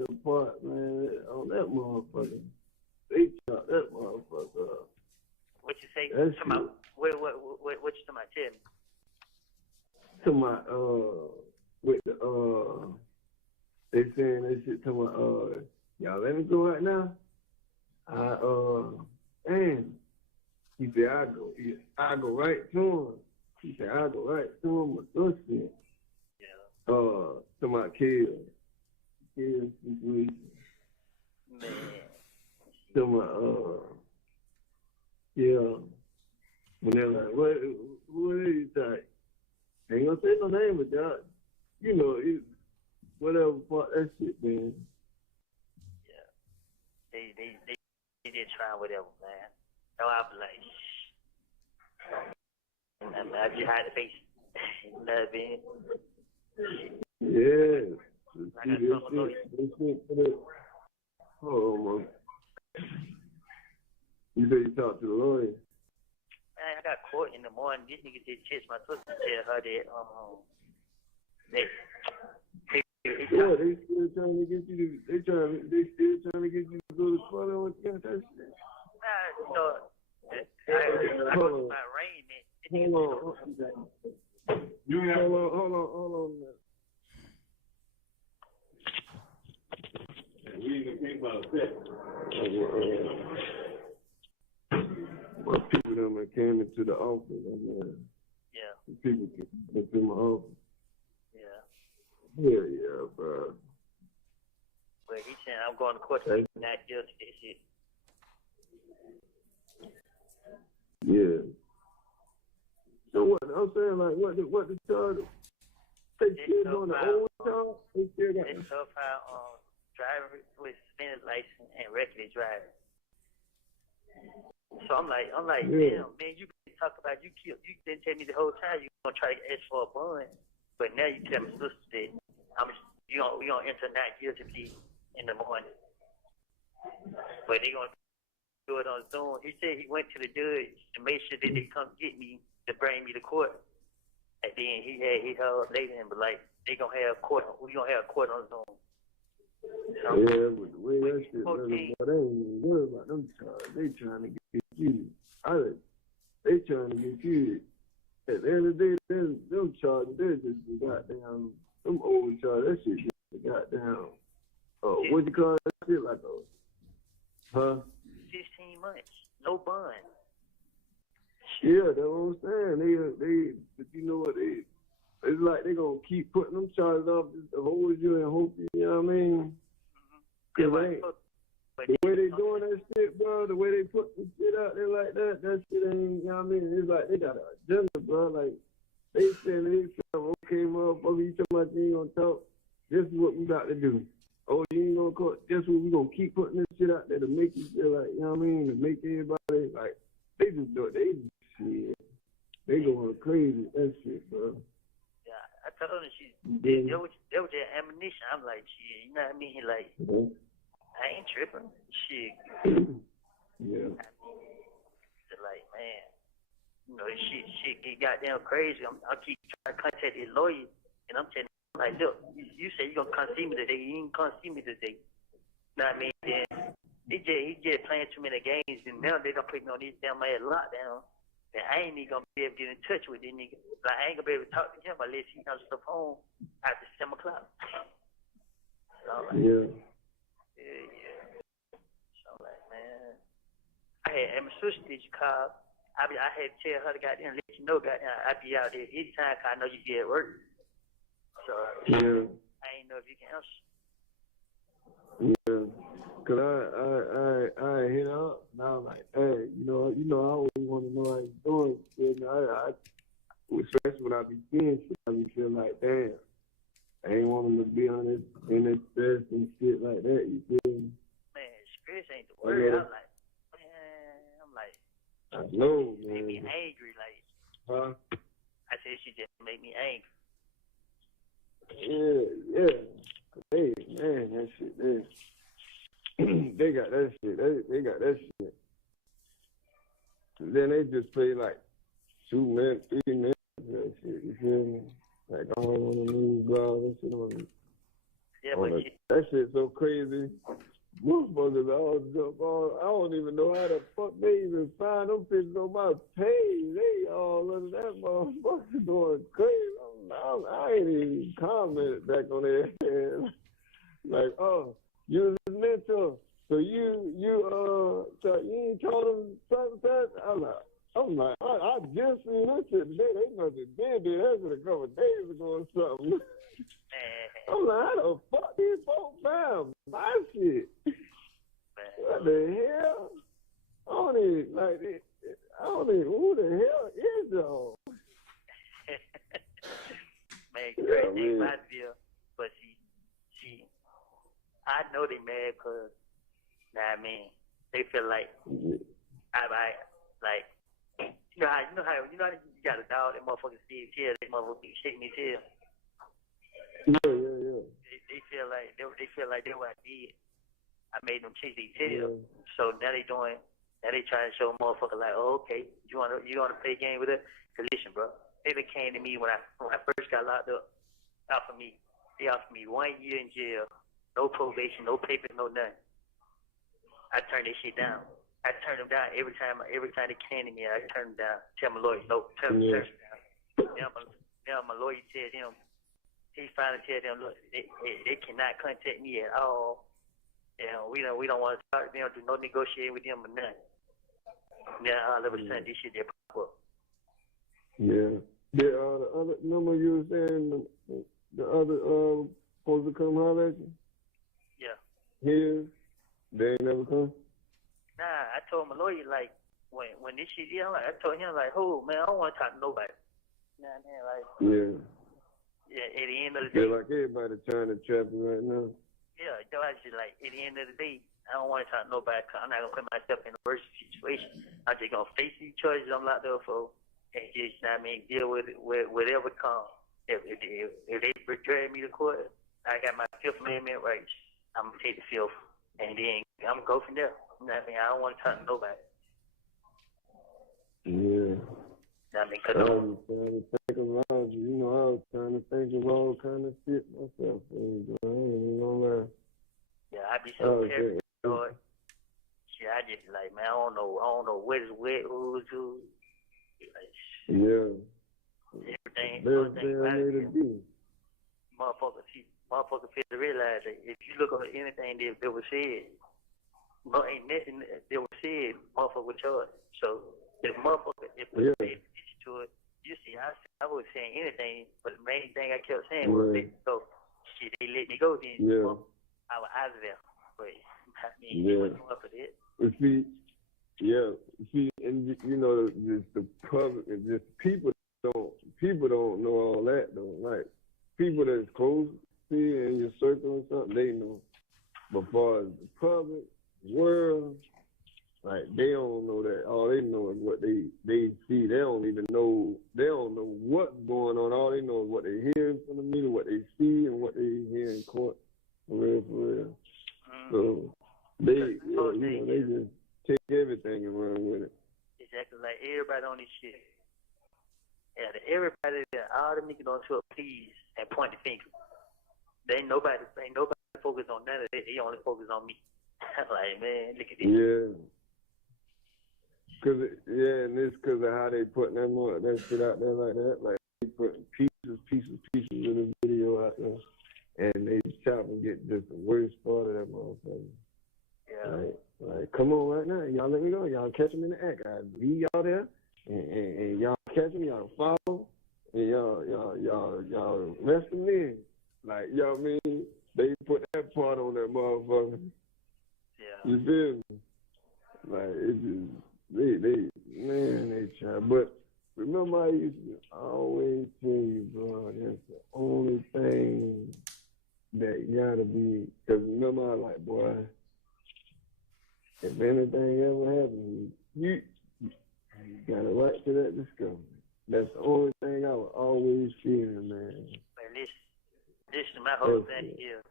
a part, man, on that motherfucker. They chopped that motherfucker up. What you say? What you talking about? Tell me. To my with the they saying that shit to my y'all let me go right now. And he said I go right to him. He said I go right to him with this shit. Yeah. To my kids situation. Man. To my yeah. When they're like, what are you saying? Ain't gonna say no name, but y'all, you know, whatever part that shit, man. Yeah. They did try whatever, man. So I was like, shh. I just had to face it. You know what I mean? Yeah. I got trouble lawyer. Oh, man. You said you talked to the lawyer? Man, I got court in the morning. This nigga did text my sister and tell her that they still trying to get you to they still trying to get you to go to court on that shit. You know, I go to my arraignment. Hold on. We even think about that. My people that came into the office, yeah. People came into my office. Yeah. Yeah, bro. But he said I'm going to court to not judge this shit. Yeah. So what I'm saying, like, what the charge? They still doing the old charge. They still got. It's tough how driver with suspended license and reckless driving. So I'm like, Yeah. damn, man, you talk about you didn't tell me the whole time you gonna try to ask for a bond, but now you tell me sister that we gonna enter 9 years if he in the morning, but they gonna do it on Zoom. He said he went to the judge to make sure that they come get me to bring me to court, and then he held later and but like they gonna have court. We gonna have court on Zoom. So, yeah, but the way that shit running, boy, they ain't even worried about them charges. They trying to get you. They trying to get you. At the end of the day, them charges, they're just the goddamn, them old charges, that shit just the goddamn, what you call that shit, like a, 15 months, no bond. Yeah, that's what I'm saying. They, but you know what, it's like they gonna keep putting them charges up to hold you and hope you know what I mean? Cause the way they doing that shit, bro, the way they put the shit out there like that shit ain't, you know what I mean? It's like they got an agenda, bro. Like, they saying, okay, motherfucker, you talking about you ain't gonna talk. This is what we got to do. Oh, you ain't gonna call. Guess what? We gonna keep putting this shit out there to make you feel like, you know what I mean? To make everybody, like, they just do it. They going crazy with that shit, bro. Yeah, I told her that was their ammunition. I'm like, shit, you know what I mean? Like, I ain't tripping. Shit. Yeah. Like, man, you know, this shit get goddamn crazy. I keep trying to contact his lawyer, and I'm telling him, like, look, you say you gonna come see me today. You ain't come see me today. You know what I mean? Then he just playing too many games, and now they done put me on these damn ass lockdown. And I ain't even gonna be able to get in touch with this nigga. Like, I ain't gonna be able to talk to him unless he comes to the phone after 7 o'clock. So, like, yeah. So, like, man, and my sister, did you call? I had to tell her to goddamn let you know, goddamn, I be out there anytime 'cause I know you be at work. So, yeah. I ain't know if you can answer. Yeah. Cause I hit up and I was like, hey, you know, I always want to know how you doing. And I especially when I be seeing shit, I be feeling like, damn, I ain't want them to be on this in this stress and shit like that. You feel me? Man, stress ain't the word. I'm like, I know, man. Made me angry, like. Huh? I said she just made me angry. Yeah. Hey, man, that shit there. They got that shit. They got that shit. And then they just play like 2 minutes, 3 minutes. That shit, you feel me? Like, I don't want to lose, bro. That shit on me. Yeah, but that shit's so crazy. Motherfuckers all jump on. I don't even know how the fuck they even find them pictures on my page. They all under that motherfucker going crazy. I ain't even commented back on that. Like, oh, you was his mentor. So you ain't told him something? I'm like, I just seen this shit today. They must have did that a couple of days ago or something. I'm like, how the fuck these folks found my shit? What the hell? I don't even, who the hell is y'all? Man, crazy thing about Bill, but she, I know they mad because, I mean, they feel like, like, you know how you got a dog, that motherfucker see his tail, that motherfucker be shaking his tail. Yeah. They feel like they what I did. I made them chase their tail. So now they trying to show a motherfucker like, oh, okay, you wanna play a game with it? Cause listen, bro, they came to me when I first got locked up. They offered me 1 year in jail, no probation, no papers, no nothing. I turned that shit down. I turned them down every time they came to me. I turned them down. Tell my lawyer, no, turn them down. Now my lawyer said him. He finally tell them, look, they cannot contact me at all. And we don't want to talk to them, do no negotiating with them or nothing. Now all of a sudden this shit just pop up. Yeah. The other number you were saying, the other supposed to come holler at you? Yeah. Here, they ain't never come? Nah, I told my lawyer like when this shit I told him like, oh man, I don't want to talk to nobody. You know what I mean? Like, Yeah. At the end of the day. Feel like everybody trying to trap you right now. Yeah, that's why I just like at the end of the day, I don't want to talk to nobody. I'm not gonna put myself in a worse situation. I'm just gonna face these choices I'm locked up for, and just, you know what I mean, deal with it, with whatever comes. If they drag me to court, I got my Fifth Amendment rights. I'm gonna take the fifth, and then I'm gonna go from there. You know what I mean? I don't want to talk to nobody. Yeah. You know what I mean? I was trying to think around you. You know, I was trying to think of all kind of shit myself. I ain't even gonna lie. Yeah, I be so careful, Lord. Shit, I just like, man, I don't know what is what, who's who. Like, yeah. Everything right here. Motherfucker feel to realize that if you look at anything that was said, ain't nothing that was said, motherfucker was charged. So if motherfucker, if we paid attention to it, you see, I was saying anything, but the main thing I kept saying was let me go. Shit, they let me go then. I was out of there. But I mean, it wasn't up for that. See, and you know, just the public, just people don't know all that though. Like people that's close to you in your circle or something, they know. But far as the public world, like they don't know that. All they know is what they see. They don't even know. They don't know what's going on. All they know is what they hear in front of me, what they see, and what they hear in court. For real. So they just take everything and run with it. Exactly, like everybody on this shit. Yeah, everybody there, all the niggas on tour, please, and point the finger. Ain't nobody focus on none of that. They only focus on me. Like, man, look at this. And it's because of how they putting that shit out there like that. Like they putting pieces of the video out there, and they chop and get just the worst part of that motherfucker. Yeah. Like, come on right now, y'all let me go. Y'all catch them in the act. I leave y'all there, and y'all catch them, y'all follow, and y'all rest them in. Like, you know what I mean? They put that part on that motherfucker. Yeah. You feel me? Like, it just, they try. But remember, I used to always tell you, bro, that's the only thing that gotta be, because remember, I like, boy, if anything ever happened, you got a right to that discovery. That's the only thing I would always feel, man. Man, listen, my whole thing here.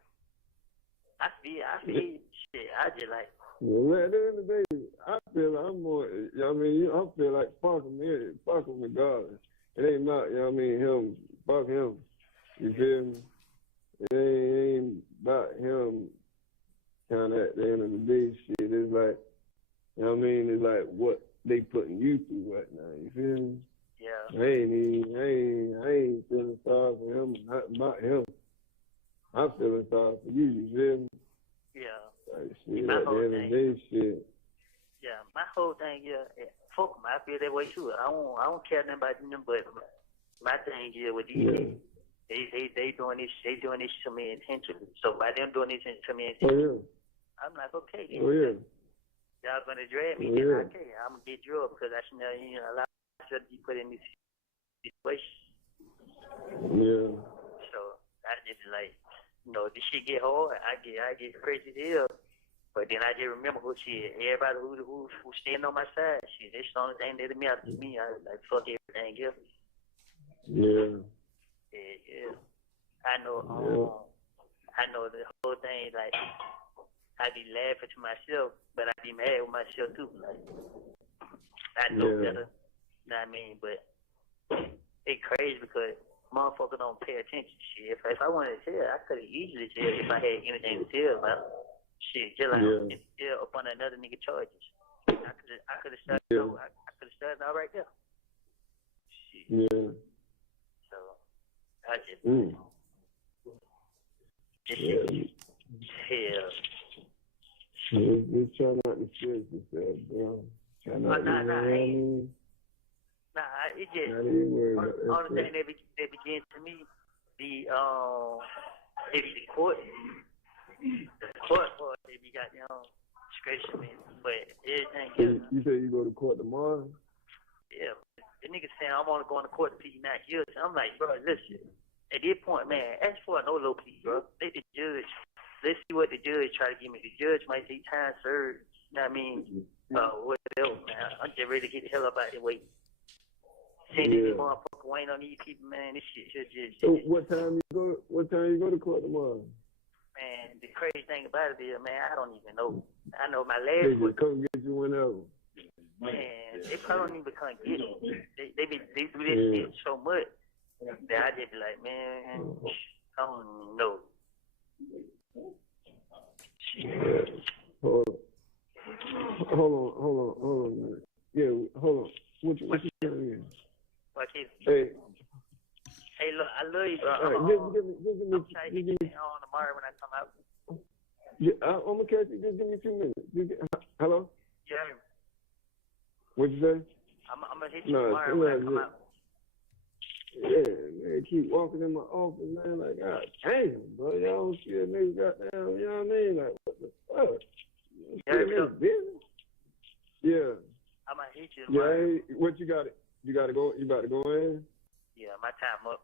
I feel shit. I just like. Well, at the end of the day, I feel like I'm more. You know what I mean, I feel like fuck him regardless. It ain't not. You know what I mean, him. Fuck him. You feel me? It ain't about him. Kind of at the end of the day, shit. It's like, you know what I mean? It's like what they putting you through right now. You feel me? Yeah. I ain't feeling sorry for him. Not him. I'm feeling sorry for you. You feel me? Yeah. Like, shit, at the end of the day, shit. Yeah, my whole thing, fuck them. I feel that way too. I don't care nothing about them, but my thing is with these niggas, they doing this to me intentionally. So by them doing this to me intentionally, I'm like, okay, then. Y'all gonna drag me, then okay, I'm gonna get drugged because I should know, allow myself to be put in this situation. Yeah. So I just like, this shit get hard. I get crazy as hell. But then I just remember everybody who standing on my side, shit, that's the only thing that matters to me. I like fuck everything else. Yeah. Yeah. I know the whole thing, like, I be laughing to myself, but I be mad with myself too. Like, I know better, you know what I mean? But it's crazy because motherfuckers don't pay attention. Shit, if I wanted to tell, I could have easily tell if I had anything to tell about. Shit, just like up on another nigga charges. I could have started. I could have started out right there. Shit. Yeah. So I just. Just try not to stress yourself, bro. Try not to. It just only thing that begins to me the court. The court part, they be got scratching me, but everything else. You say you go to court tomorrow? Yeah, the nigga saying, I want to go on the court to plead not guilty. I'm like, bro, listen. At this point, man, ask for a no-low plea, bro. Let the judge. Let's see what the judge try to give me. The judge might say time served. You know what I mean? Whatever, man. I'm just ready to get the hell up out of the way. Send this motherfucker waiting on these people, man. This shit should just. So what time you go to court tomorrow? Man, the crazy thing about it is, man, I don't even know. I know my They last just come get you whenever. Man, they probably don't even come get me. They do this shit so much that I just be like, man, I don't know. Hold on a minute. Yeah, hold on. What you saying again? Hey, look, I love you, bro. I'm trying to get you on tomorrow when I come out. Yeah, I'm gonna catch you. Just give me 2 minutes. Hello? Yeah. What you say? I'm gonna hit you tomorrow when I come out. Yeah, man, keep walking in my office, man. Like, God damn, bro, y'all don't see a nigga goddamn, you know what I mean? Like, what the fuck? Yeah. I'm gonna hit you tomorrow. Yeah, what you got? You gotta go. You about to go in? Yeah, my time up.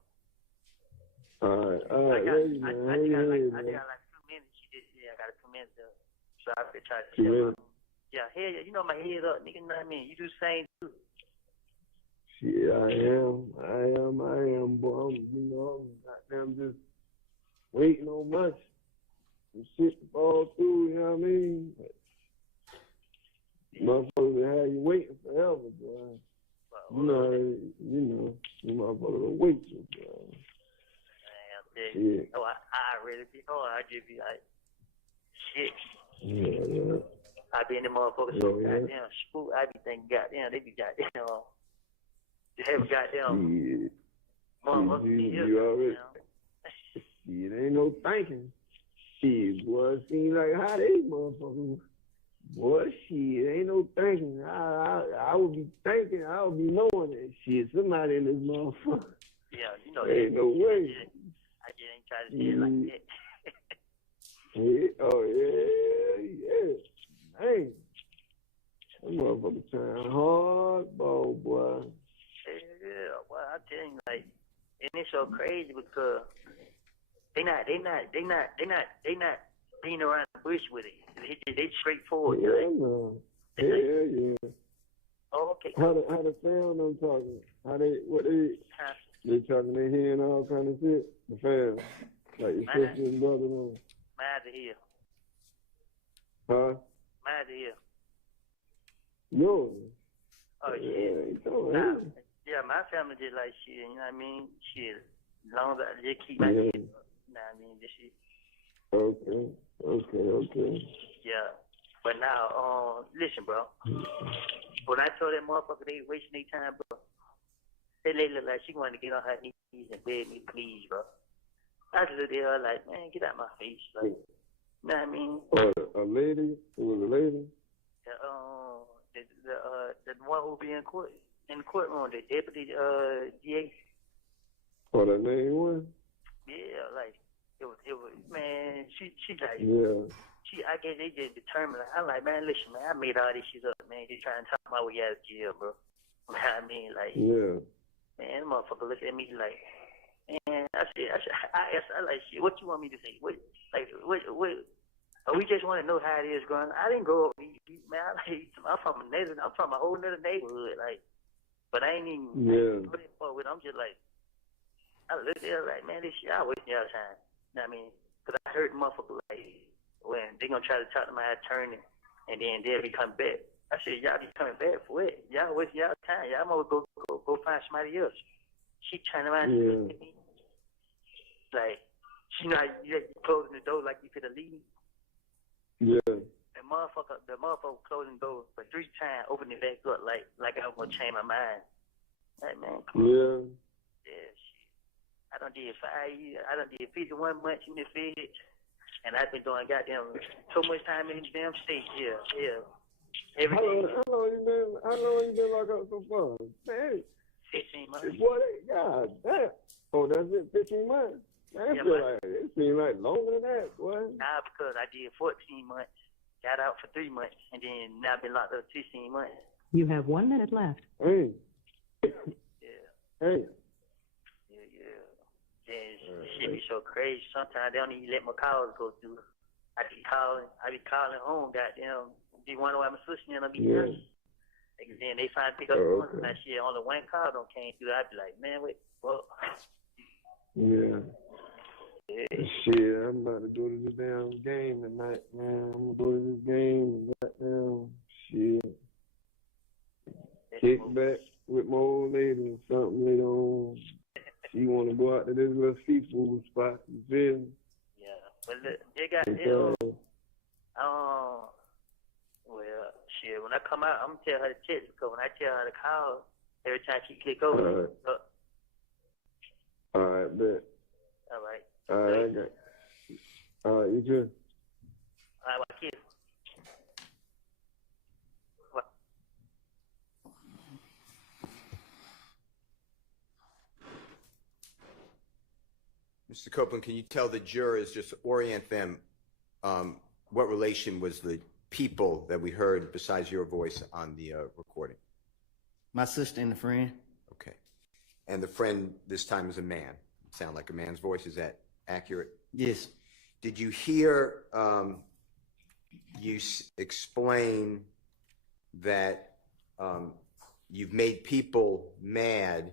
All right. I got like 2 minutes. I got 2 minutes. So I could try to tell you. Yeah, hell yeah, you know my head up, nigga. You know what I mean? You do the same too. Yeah, I am, boy. I'm just waiting on much. Some shit to fall through, you know what I mean? Motherfuckers have you waiting forever, boy. You motherfuckers will wait you, boy. Yeah. Oh, I really be hard. I just be like, shit. Yeah. I be in the motherfuckers so goddamn spook. I be thinking, goddamn, they be goddamn. They have goddamn. Motherfuckers. You already. It ain't no thinking. Shit, boy. It seems like how they motherfuckers. Boy, shit, ain't no thinking. I would be thinking. I would be knowing that shit. Somebody in this motherfucker. Yeah, you know. Ain't no way. I just ain't trying to say it like that. Yeah. Hey, that motherfucker trying hardball, boy. Yeah, well, I tell you, like, and it's so crazy because they not beating around the bush with it. They straightforward. Yeah. Oh, okay. How the fam them talking? They talking their head and all kind of shit. The fam, like your sister and brother them. Mine's here. Huh? Mine's here. Yours. Oh shit. Yeah, my family just like shit. You know what I mean? Shit. As long as I just keep my head up. You know what I mean? This shit. Okay. Yeah. But now, listen, bro. When I told that motherfucker they wasting their time, bro, that lady looked like she wanted to get on her knees and beg me, please, bro. I just looked at her like, man, get out my face. Like, you know what I mean? A lady? It was a lady? The one who be in the courtroom, the deputy DA. Oh, that name one? Yeah, like it was man, she like I guess they just determined. I'm like, man, listen, man, I made all this shit up, man. Just trying to talk my way out of jail, bro. You know what I mean? Like, man, the motherfucker look at me like, man, I asked her like, shit, what you want me to say? What? We just want to know how it is growing. I didn't grow up, man. I'm from a whole nother neighborhood, like, but I ain't even put it forward. I'm just like, I look at her like, man, this shit, I wasting y'all time. You know what I mean? Because I heard motherfucker like, when they gonna try to talk to my attorney, and then they'll be coming back. I said, y'all be coming back for what? Y'all wasting y'all time. Y'all might go find somebody else. She trying around and me. Like, she not closing the door like you could have leave. Yeah. The motherfucker closing the door for 3 times, opening it back up like I was gonna change my mind. Like, man, come on. Yeah, shit. I done did 5 years. I done did 51 months in the Fed, and I've been doing goddamn so much time in the damn state. Yeah. Every day. How long you been locked up so far? Man, 15 months. Boy, God damn. Oh, that's it, 15 months? Man, it seems like longer than that, boy. Nah, because I did 14 months, got out for 3 months, and then now I've been locked up 16 months. You have 1 minute left. Hey. Yeah. Hey. Yeah. Then shit be so crazy. Sometimes they don't even let my calls go through. I be calling home, goddamn. Be wondering why my sister and I be nursing. And then they finally pick up the phone. That shit, only one call don't came through. I be like, man, wait, what? Yeah. Shit, I'm about to go to this damn game tonight, man. I'm gonna go to this game and goddamn shit. Kick back with my old lady or something later on. She wanna go out to this little seafood spot, you feel me? Yeah. But look, they got well, shit, when I come out, I'm gonna tell her to text because when I tell her to call, every time she click over, All right, bet. All right. All right, I got you. All right, you too. All right, well, kiss. Mr. Copeland, can you tell the jurors, just orient them, what relation was the people that we heard besides your voice on the recording? My sister and a friend. Okay. And the friend this time is a man. Sound like a man's voice. Is that accurate? Yes. Did you hear you explain that you've made people mad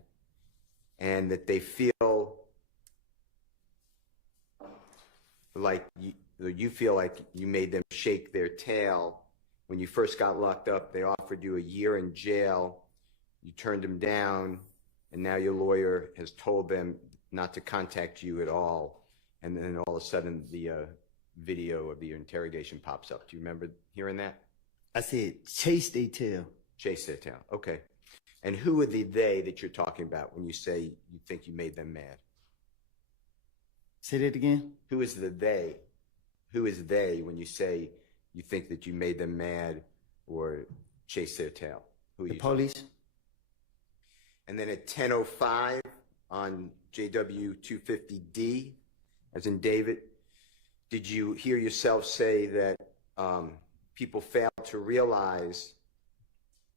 and that they feel like you feel like you made them shake their tail? When you first got locked up, they offered you a year in jail. You turned them down, and now your lawyer has told them not to contact you at all. And then all of a sudden, the video of the interrogation pops up. Do you remember hearing that? I said, chase their tail. Chase their tail. Okay. And who are the they that you're talking about when you say you think you made them mad? Say that again. Who is the they? Who is they when you say you think that you made them mad or chase their tail? Who are the you police. talking? And then at 10:05 on JW 250D, as in David, did you hear yourself say that people failed to realize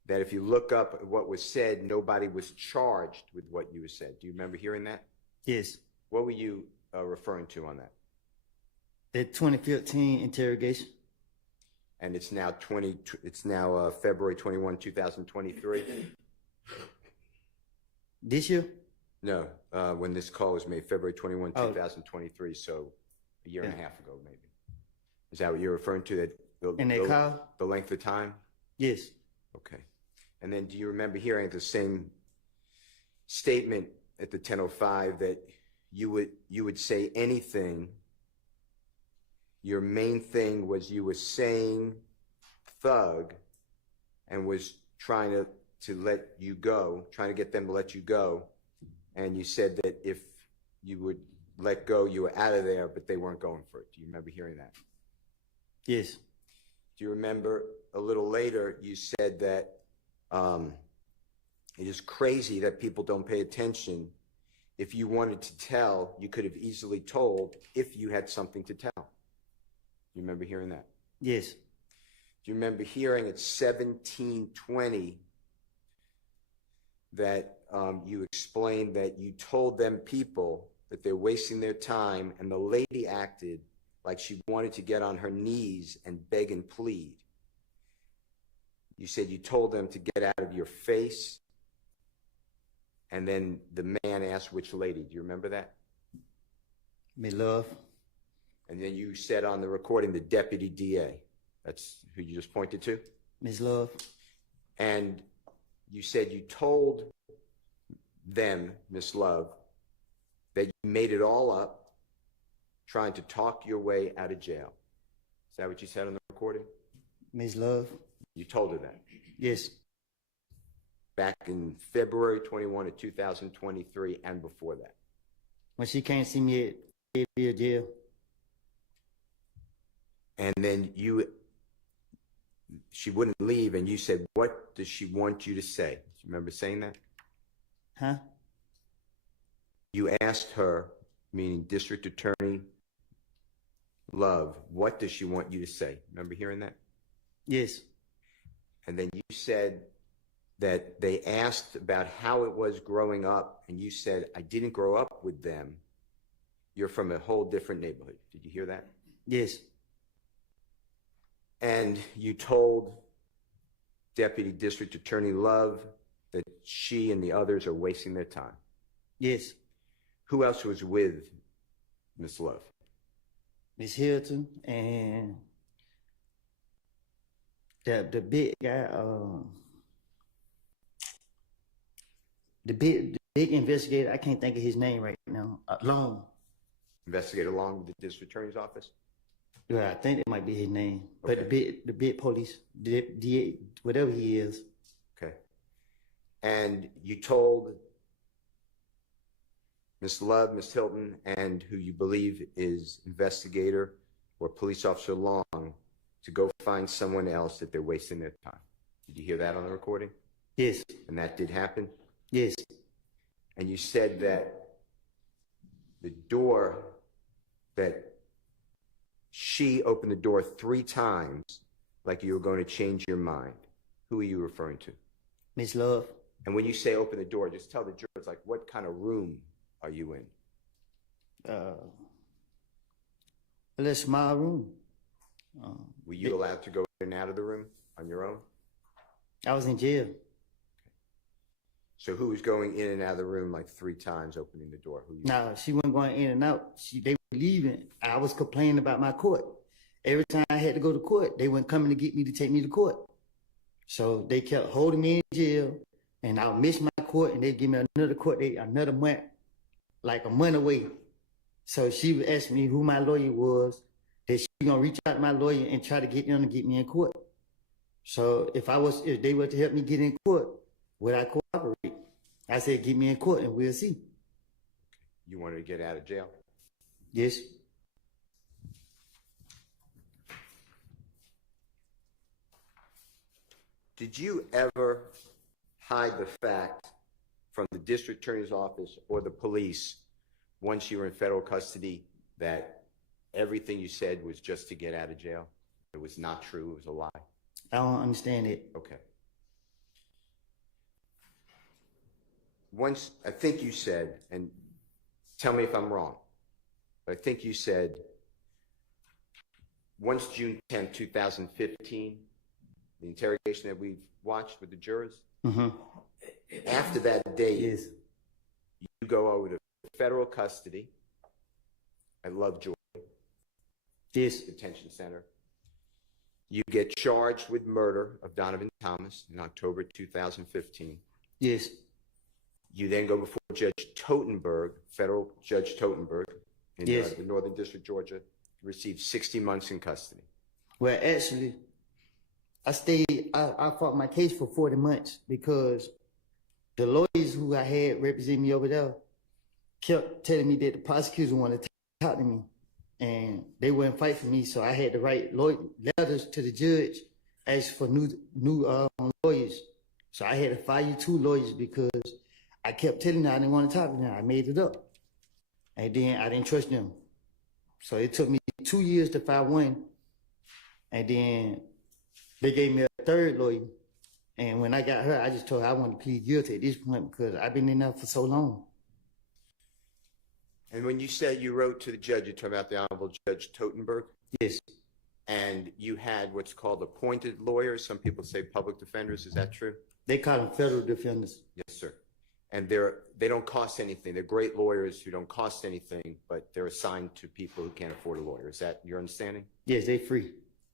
that if you look up at what was said, nobody was charged with what you said? Do you remember hearing that? Yes. What were you referring to on that? The 2015 interrogation. And it's now February 21, 2023. This year? No, when this call was made, February 21, 2023, so a year and a half ago, maybe. Is that what you're referring to? The length of time? Yes. Okay. And then do you remember hearing the same statement at the 10:05 that you would say anything? Your main thing was you were saying thug and was trying to let you go, trying to get them to let you go. And you said that if you would let go, you were out of there, but they weren't going for it. Do you remember hearing that? Yes. Do you remember a little later you said that it is crazy that people don't pay attention. If you wanted to tell, you could have easily told if you had something to tell. Do you remember hearing that? Yes. Do you remember hearing at 17:20 that you explained that you told them people that they're wasting their time, and the lady acted like she wanted to get on her knees and beg and plead? You said you told them to get out of your face, and then the man asked which lady. Do you remember that? Miss Love. And then you said on the recording, the deputy DA. That's who you just pointed to? Miss Love. And you said you told them, Miss Love, that you made it all up trying to talk your way out of jail. Is that what you said on the recording? Miss Love. You told her that? Yes. Back in February 21 of 2023 and before that? When she can't see me at jail. And then she wouldn't leave, and you said, what does she want you to say? Do you remember saying that? Huh? You asked her, meaning District Attorney Love, what does she want you to say? Remember hearing that? Yes. And then you said that they asked about how it was growing up, and you said, I didn't grow up with them. You're from a whole different neighborhood. Did you hear that? Yes. And you told Deputy District Attorney Love that she and the others are wasting their time. Yes. Who else was with Miss Love? Miss Hilton and the big guy, the big investigator. I can't think of his name right now. Long. Investigator Long with the District Attorney's Office? Yeah, I think that might be his name. Okay. But the big police, DA, whatever he is. Okay. And you told Miss Love, Miss Hilton, and who you believe is investigator or police officer Long to go find someone else that they're wasting their time. Did you hear that on the recording? Yes. And that did happen? Yes. And you said that the door, that she opened the door 3 times like you were going to change your mind. Who are you referring to? Miss Love. And when you say open the door, just tell the jurors, like, what kind of room are you in? A little small room. Were you allowed to go in and out of the room on your own? I was in jail. So who was going in and out of the room like 3 times, opening the door? Who? No, she wasn't going in and out. They were leaving. I was complaining about my court. Every time I had to go to court, they weren't coming to get me to take me to court. So they kept holding me in jail, and I would miss my court, and they'd give me another court date, another month, like a month away. So she would ask me who my lawyer was, that she gonna reach out to my lawyer and try to get them to get me in court. So if they were to help me get in court, would I cooperate? I said, get me in court and we'll see. You wanted to get out of jail? Yes. Did you ever hide the fact from the district attorney's office or the police once you were in federal custody that everything you said was just to get out of jail? It was not true, it was a lie? I don't understand it. Okay. Once, I think you said, and tell me if I'm wrong, but I think you said once June 10, 2015, the interrogation that we've watched with the jurors, after that date, yes, you go over to federal custody at Lovejoy Detention Center. You get charged with murder of Donovan Thomas in October 2015. Yes. You then go before Judge Totenberg, federal Judge Totenberg, in yes, the Northern District, Georgia, received 60 months in custody. Well, actually, I fought my case for 40 months because the lawyers who I had represent me over there kept telling me that the prosecutor wanted to talk to me, and they wouldn't fight for me, so I had to write letters to the judge asking for new lawyers. So I had to fire 2 lawyers because I kept telling them I didn't want to talk to them. I made it up. And then I didn't trust them. So it took me 2 years to file one. And then they gave me a 3rd lawyer. And when I got her, I just told her I wanted to plead guilty at this point because I've been in there for so long. And when you said you wrote to the judge, you're talking about the Honorable Judge Totenberg? Yes. And you had what's called appointed lawyers. Some people say public defenders. Is that true? They call them federal defenders. Yes, sir. And they don't cost anything. They're great lawyers who don't cost anything, but they're assigned to people who can't afford a lawyer. Is that your understanding? Yes, they're free.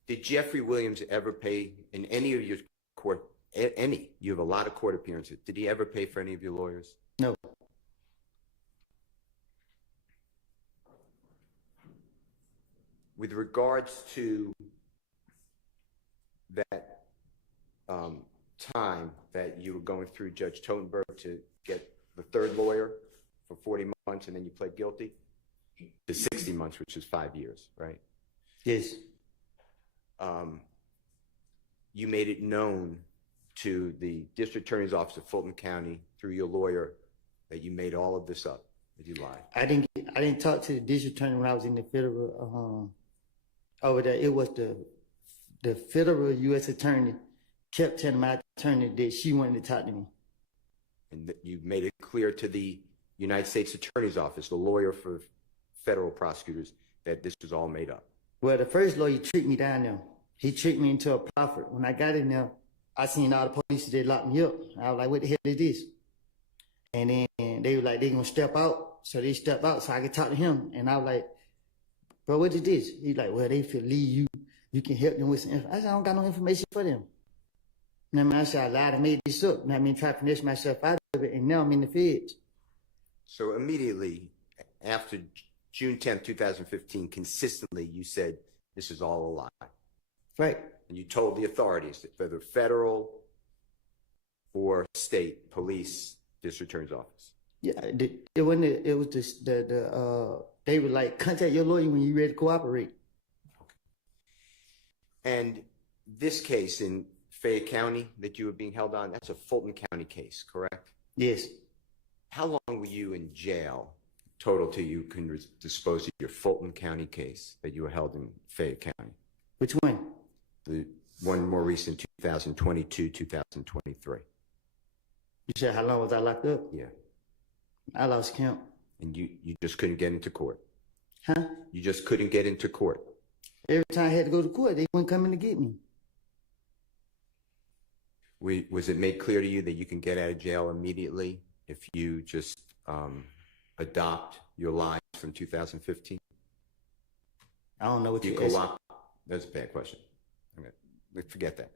Did Jeffrey Williams ever pay in any of your court, you have a lot of court appearances. Did he ever pay for any of your lawyers? No. With regards to that time that you were going through Judge Totenberg to get the 3rd lawyer for 40 months and then you pled guilty to 60 months, which is 5 years, right? Yes. You made it known to the district attorney's office of Fulton County through your lawyer that you made all of this up, that you lied. I didn't talk to the district attorney when I was in the federal over there. It was the federal U.S. attorney kept telling me I attorney that she wanted to talk to me. And that you made it clear to the United States Attorney's Office, the lawyer for federal prosecutors, that this was all made up. Well, the first lawyer tricked me down there. He tricked me into a proffer. When I got in there, I seen all the police that locked me up. I was like, what the hell is this? And then they were like, they gonna step out. So they stepped out so I could talk to him. And I was like, bro, what is this? He's like, well, they feel leave you. You can help them with some information. I said, I don't got no information for them. And I mean, I said, I lied, I made this up. And I mean, try to finish myself out of it. And now I'm in the feds. So immediately after June 10th, 2015, consistently you said this is all a lie. Right. And you told the authorities, whether federal or state police, district attorney's office. Yeah, it wasn't. It was just they were like, contact your lawyer when you're ready to cooperate. And this case in Fayette County that you were being held on, that's a Fulton County case, correct? Yes. How long were you in jail total till you can dispose of your Fulton County case that you were held in Fayette County? Which one? The one more recent, 2022, 2023. You said how long was I locked up? Yeah. I lost count. And you just couldn't get into court? Huh? You just couldn't get into court? Every time I had to go to court, they wouldn't come in to get me. Was it made clear to you that you can get out of jail immediately if you just adopt your lies from 2015? I don't know what you you're go asking. up. That's a bad question. Okay. Forget that.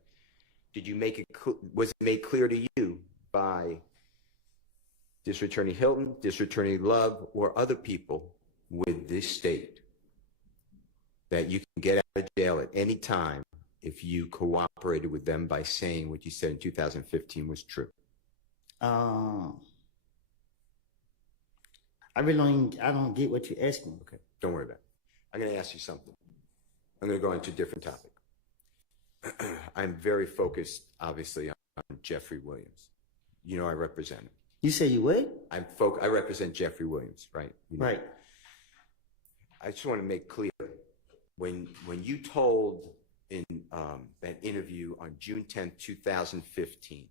Did you make it? Was it made clear to you by District Attorney Hilton, District Attorney Love, or other people with this state that you can get out of jail at any time if you cooperated with them by saying what you said in 2015 was true? I don't get what you're asking. Okay, don't worry about it. I'm going to ask you something. I'm going to go into a different topic. I'm very focused, obviously, on Jeffrey Williams. You know I represent him. You say you would? I represent Jeffrey Williams, right? You know. Right. I just want to make clear, when you told in that interview on June 10th, 2015,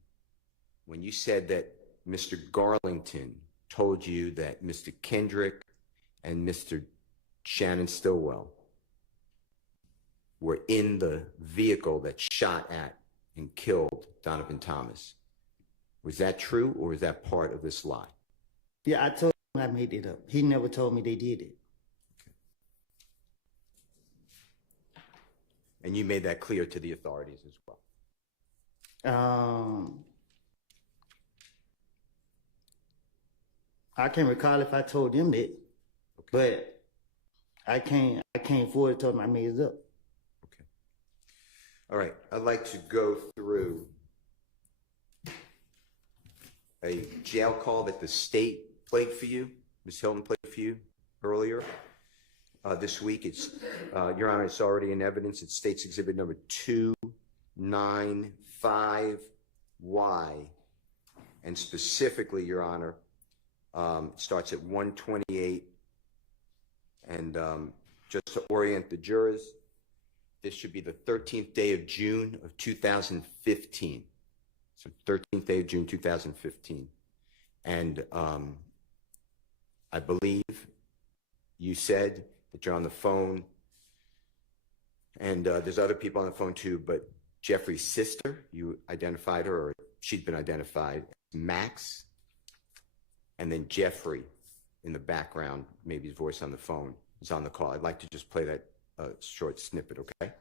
when you said that Mr. Garlington told you that Mr. Kendrick and Mr. Shannon Stillwell were in the vehicle that shot at and killed Donovan Thomas, was that true, or is that part of this lie? Yeah, I told him I made it up. He never told me they did it. And you made that clear to the authorities as well? I can't recall if I told them that, but I can't forward to them I made it up. Okay. All right. I'd like to go through a jail call that the state played for you. Ms. Hilton played for you earlier this week. It's, Your Honor, it's already in evidence. It's State's Exhibit number 295Y. And specifically, Your Honor, it starts at 128. And just to orient the jurors, this should be the 13th day of June of 2015. So 13th day of June 2015. And I believe you said that you're on the phone, and there's other people on the phone too, but Jeffrey's sister, you identified her, or she'd been identified as Max, and then Jeffrey in the background, maybe his voice on the phone, is on the call. I'd like to just play that short snippet, okay?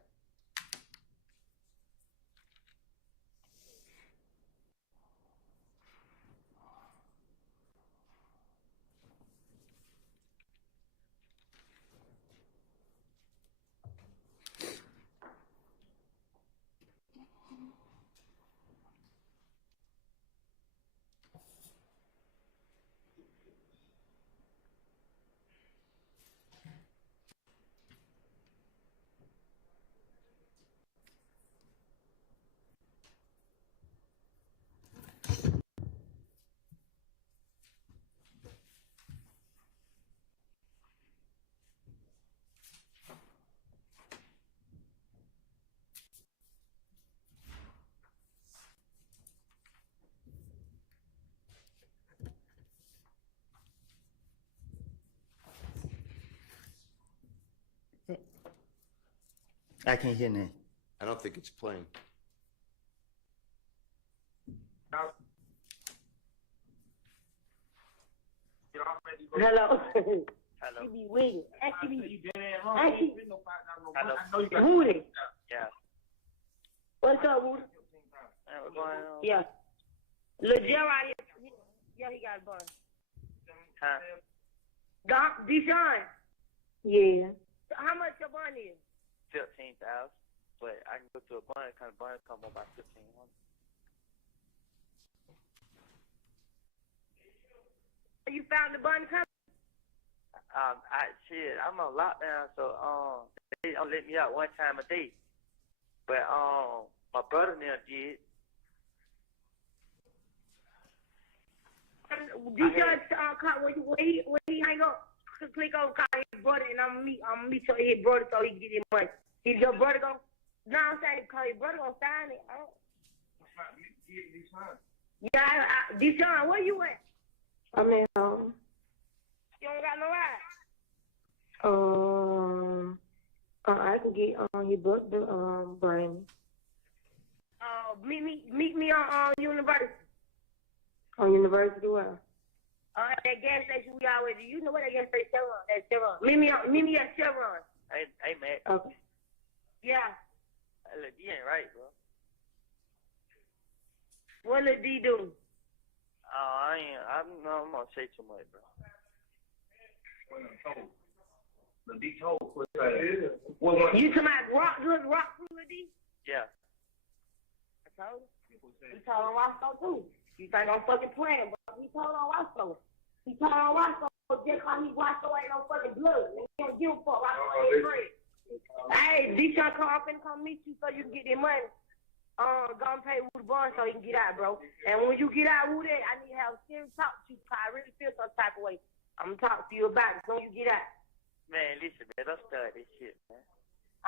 I can't hear nothing. I don't think it's playing. Hello. Hello. She be waiting. Hello. Woody. Yeah. What's up, Woody? What's going on? Yeah. Lil Gerard here. Yeah, he got a bun. Huh? Deshaun. Yeah. How much your bun is? 15,000. But I can go to a bun, come about 1,500. You found the bun company? I'm on lockdown, so they don't let me out one time a day. But my brother now did. Deshaun, when he hang up, click on call his brother, and I'm meet his brother so he can get his money. If your brother go, no, I'm saying call your brother gonna sign it. Yeah, Deshaun, where you at? I mean, You don't got no ride. I could get your brother to bring me. Meet me on University. On University where? At that gas station we always do. You know what that gas station Chevron? That's Chevron. Meet me at Chevron. Hey, man. Okay. Yeah. Look, you ain't right, bro. What did D do? I'm gonna say too much, bro. You talking about rock through D? Yeah. I told you. He told on Roscoe too. You think I'm fucking playing, but he told on Roscoe. He told on Roscoe just how he Roscoe ain't no fucking blood. He don't give a fuck. Roscoe ain't free. Hey, Deshaun come meet you so you can get their money. Go and pay Woody Barnes so he can get out, bro. And when you get out, Woody, I need to have a serious talk to you because I really feel some type of way. I'm going to talk to you about it so you get out. Man, listen, man, don't start this shit, man.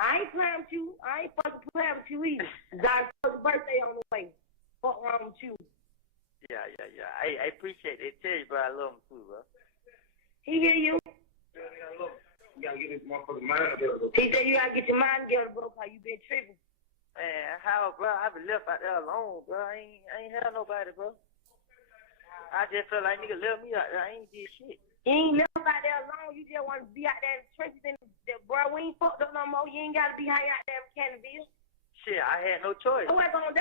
I ain't playing with you. I ain't fucking playing with you either. God's birthday on the way. Fuck wrong with you. Yeah. I appreciate it. Tell you, bro, I love him too, bro. He hear you. You gotta get this motherfucking mind together. He said you gotta get your mind together, bro, because you been tripping. Man, how, bro? I been left out there alone, bro. I ain't had nobody, bro. I just felt like nigga left me out there. I ain't did shit. You ain't left out there alone. You just want to be out there in the trenches. Bro, we ain't fucked up no more. You ain't got to be hanging out there in Cannonville. Shit, I had no choice. That way gonna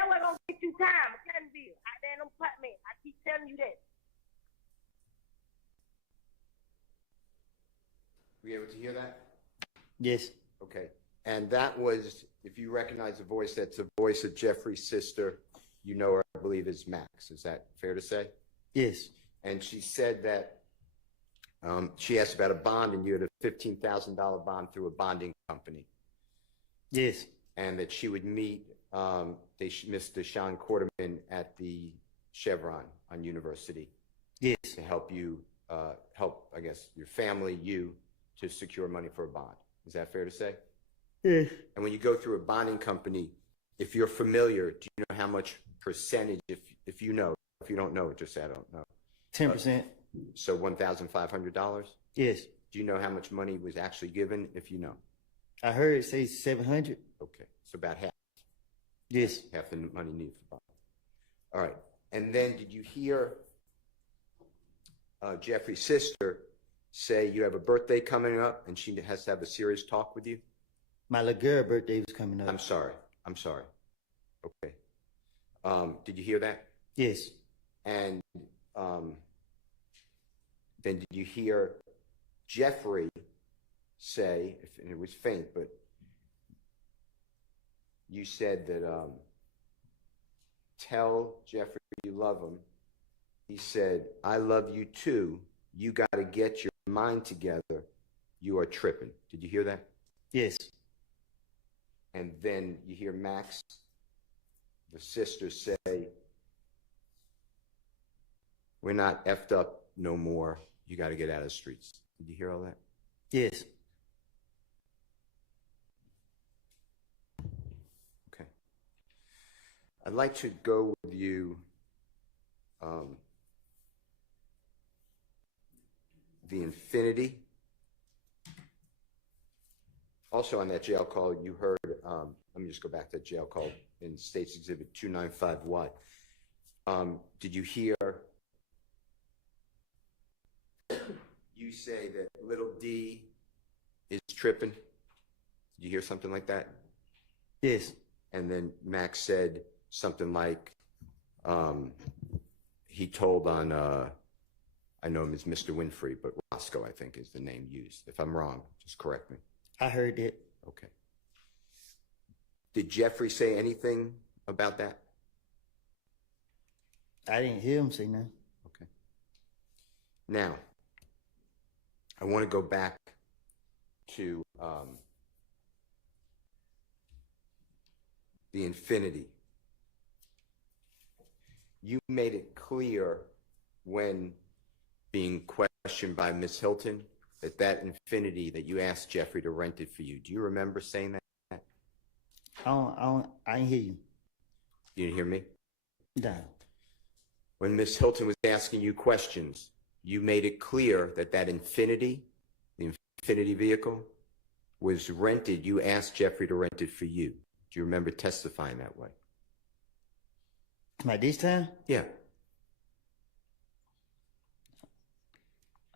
get you time, Cannonville. Out there in them apartments. I keep telling you that. Were you able to hear that? Yes. Okay. And that was, if you recognize the voice, that's the voice of Jeffrey's sister. You know her, I believe, is Max. Is that fair to say? Yes. And she said that she asked about a bond, and you had a $15,000 bond through a bonding company. Yes. And that she would meet Mr. Sean Quarterman at the Chevron on University. Yes. To help you, I guess, your family, you, to secure money for a bond. Is that fair to say? Yes. And when you go through a bonding company, if you're familiar, do you know how much percentage, if you know, if you don't know, just say I don't know. 10%. So $1,500? Yes. Do you know how much money was actually given, if you know? I heard it say 700. Okay, so about half. Yes. Half the money needed for bond. All right. And then did you hear Jeffrey's sister say you have a birthday coming up and she has to have a serious talk with you? My little girl birthday was coming up. I'm sorry. Okay. Did you hear that? Yes. And then did you hear Jeffrey say, and it was faint, but you said that tell Jeffrey you love him. He said, I love you too. You got to get your mind together. You are tripping. Did you hear that? Yes. And then you hear Max, the sister, say, we're not effed up no more. You got to get out of the streets. Did you hear all that? Yes. Okay. I'd like to go with you the Infinity. Also on that jail call, you heard let me just go back to that jail call in State's Exhibit 295Y. Did you hear you say that little D is tripping? Did you hear something like that? Yes. And then Max said something like, he told on, I know him as Mr. Winfrey, but Roscoe, I think, is the name used. If I'm wrong, just correct me. I heard it. Okay. Did Jeffrey say anything about that? I didn't hear him say nothing. Okay. Now, I want to go back to the infinity. You made it clear when being questioned by Miss Hilton that infinity that you asked Jeffrey to rent it for you. Do you remember saying that? I didn't hear you. You didn't hear me? No. When Miss Hilton was asking you questions, you made it clear that infinity, the infinity vehicle, was rented. You asked Jeffrey to rent it for you. Do you remember testifying that way? Like this time? Yeah.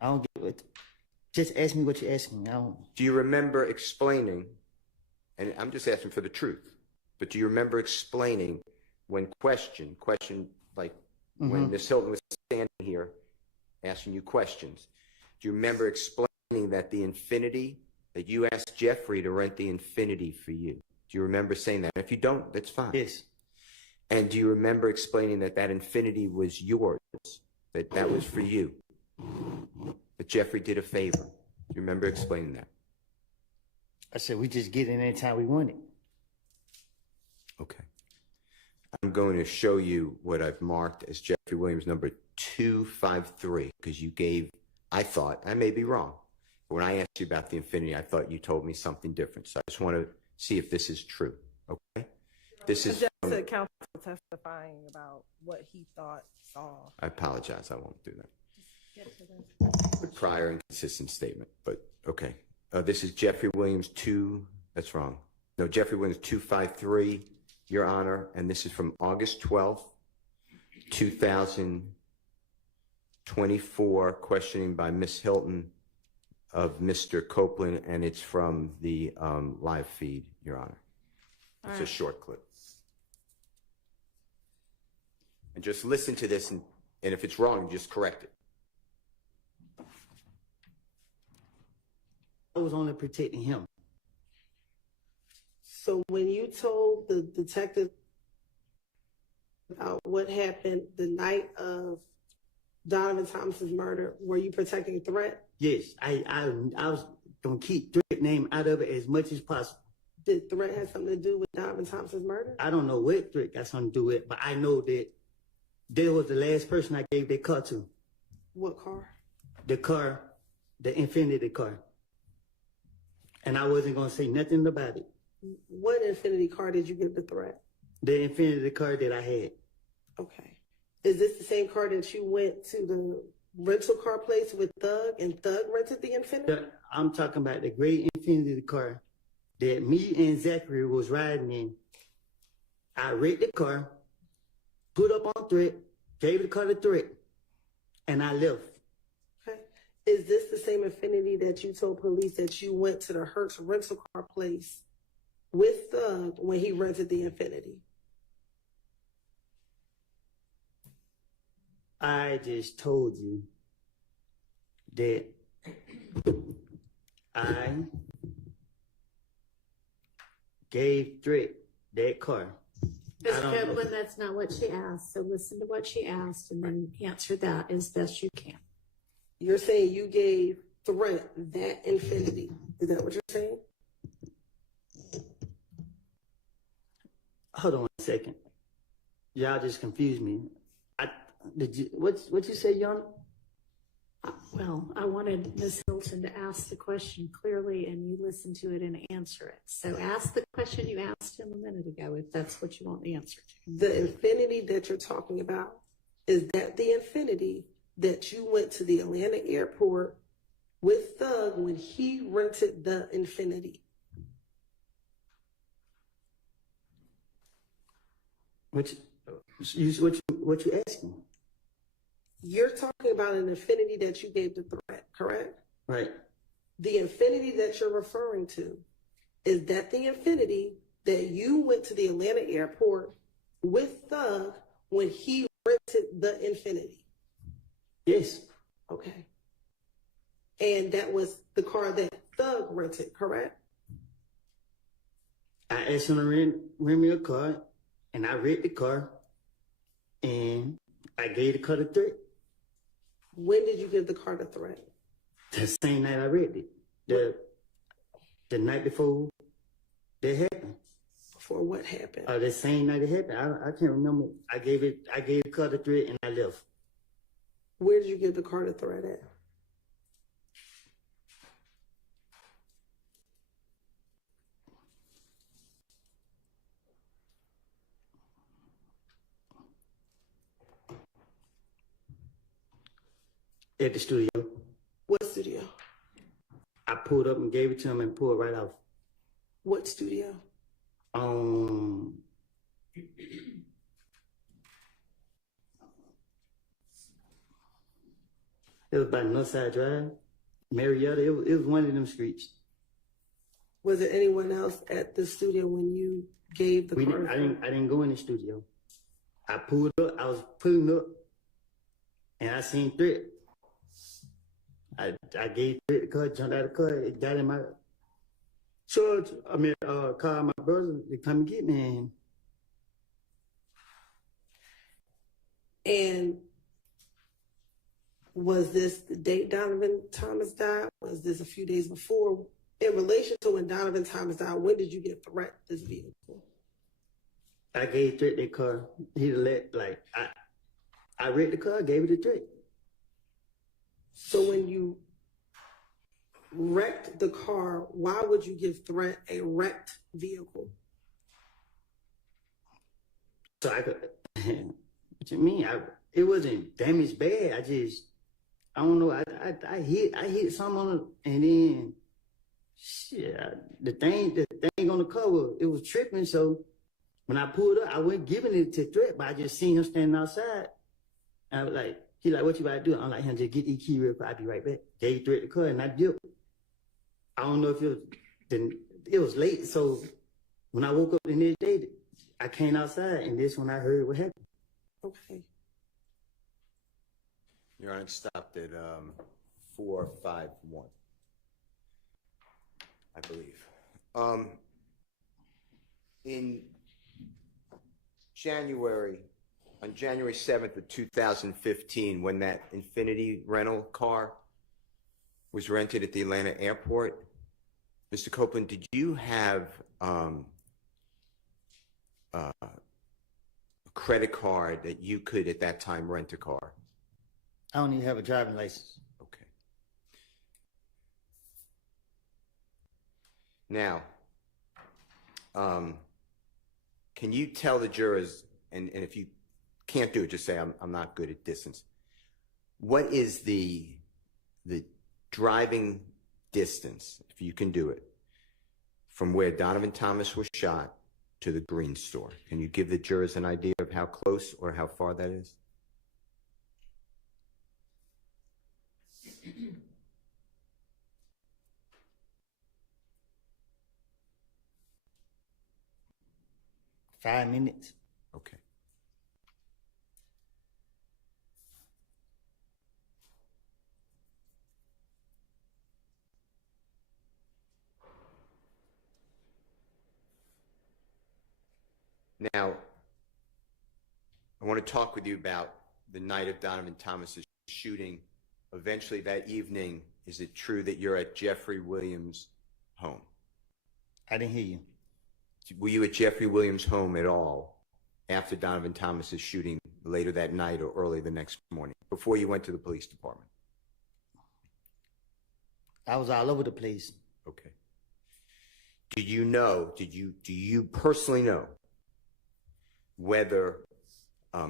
I don't get what. Just ask me what you're asking. I don't. Do you remember explaining, and I'm just asking for the truth, but do you remember explaining when questioned like when Miss Hilton was standing here asking you questions, do you remember explaining that the infinity, that you asked Jeffrey to rent the infinity for you? Do you remember saying that? If you don't, that's fine. Yes. And do you remember explaining that infinity was yours, that was for you, that Jeffrey did a favor? Do you remember explaining that? I said, we just get in anytime we want it. Okay. I'm going to show you what I've marked as Jeffrey Williams number 253, because you gave, I thought, I may be wrong, but when I asked you about the infinity, I thought you told me something different. So I just want to see if this is true, okay? This is just the counsel testifying about what he thought saw. I apologize, I won't do that. Prior inconsistent statement, but okay. This is Jeffrey Williams 2, that's wrong. No, Jeffrey Williams 253, Your Honor, and this is from August 12th, 2024, questioning by Miss Hilton of Mr. Copeland, and it's from the live feed, Your Honor. It's a short clip. And just listen to this, and if it's wrong, just correct it. I was only protecting him. So when you told the detective about what happened the night of Donovan Thomas's murder, were you protecting Threat? Yes, I was gonna keep Threat name out of it as much as possible. Did Threat have something to do with Donovan Thomas's murder? I don't know what Threat got something to do with it, but I know that they was the last person I gave that car to. What car? The car, the Infinity car. And I wasn't gonna say nothing about it. What Infinity car did you give the Threat? The Infinity car that I had. Okay. Is this the same car that you went to the rental car place with Thug and Thug rented the Infinity? I'm talking about the gray Infinity car that me and Zachary was riding in. I wrecked the car, put up on Threat, gave the car to Threat, and I left. Okay. Is this the same Infinity that you told police that you went to the Hertz rental car place with Thug when he rented the Infinity? I just told you that I gave Threat that car. Ms. Copeland, that's not what she asked. So listen to what she asked and then answer that as best you can. You're saying you gave Threat that Infinity. Is that what you're saying? Hold on a second. Y'all just confused me. What you say, Yana? Well, I wanted Ms. Hilton to ask the question clearly and you listen to it and answer it. So ask the question you asked him a minute ago if that's what you want the answer to. The Infinity that you're talking about, is that the Infinity that you went to the Atlanta airport with Thug when he rented the Infinity? What you asking? You're talking about an infinity that you gave the threat, correct? Right. The infinity that you're referring to, is that the infinity that you went to the Atlanta airport with Thug when he rented the infinity? Yes. Okay. And that was the car that Thug rented, correct? I asked him to rent me a car, and I read the car, and I gave the car the threat. When did you give the car the threat? The same night I read it. The night before that happened. Before what happened? The same night it happened. I can't remember. I gave the car the threat, and I left. Where did you give the car the threat at? At the studio. What studio? I pulled up and gave it to him and pulled right off. What studio? It was by Northside Drive, Marietta. It was one of them streets. Was there anyone else at the studio when you gave the car? I didn't go in the studio. I pulled up. I was pulling up, and I seen threat. I gave threat the car, jumped out of the car, it got in my charge. Called my brother to come and get me. And was this the date Donovan Thomas died? Was this a few days before? In relation to when Donovan Thomas died, when did you get threat this vehicle? I gave threat the car. I read the car, gave it a threat. So when you wrecked the car, why would you give threat a wrecked vehicle? So I could, what you mean? It wasn't damaged bad. I don't know. I hit something on it, and then shit, the thing on the cover, it was tripping. So when I pulled up, I wasn't giving it to threat, but I just seen him standing outside. And I was like, he like, what you about to do? I'm like, just get the key real quick. I'll be right back. Gave threat the car, and I dipped. I don't know if it was late. So when I woke up the next day, I came outside, and this when I heard what happened. Okay. Your Honor, it stopped at 451, I believe. In on January 7th of 2015, when that Infinity rental car was rented at the Atlanta airport, Mr. Copeland, did you have a credit card that you could at that time rent a car? I don't even have a driving license. Okay. Now, can you tell the jurors, and if you can't do it, just say I'm not good at distance. What is the driving distance, if you can do it, from where Donovan Thomas was shot to the Green store? Can you give the jurors an idea of how close or how far that is? $5 minutes. Okay. Now, I want to talk with you about the night of Donovan Thomas's shooting. Eventually that evening, is it true that you're at Jeffrey Williams' home? I didn't hear you. Were you at Jeffrey Williams' home at all after Donovan Thomas's shooting later that night or early the next morning, before you went to the police department? I was all over the place. Okay. Do you personally know whether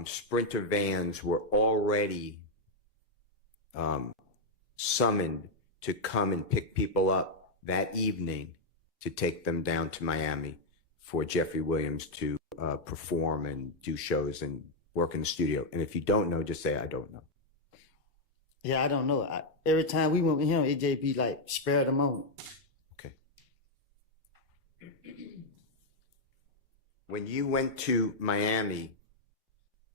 Sprinter vans were already summoned to come and pick people up that evening to take them down to Miami for Jeffrey Williams to perform and do shows and work in the studio? And if you don't know, just say, I don't know. Yeah, I don't know. Every time we went with him, it just be like spare the moment. Okay. When you went to Miami,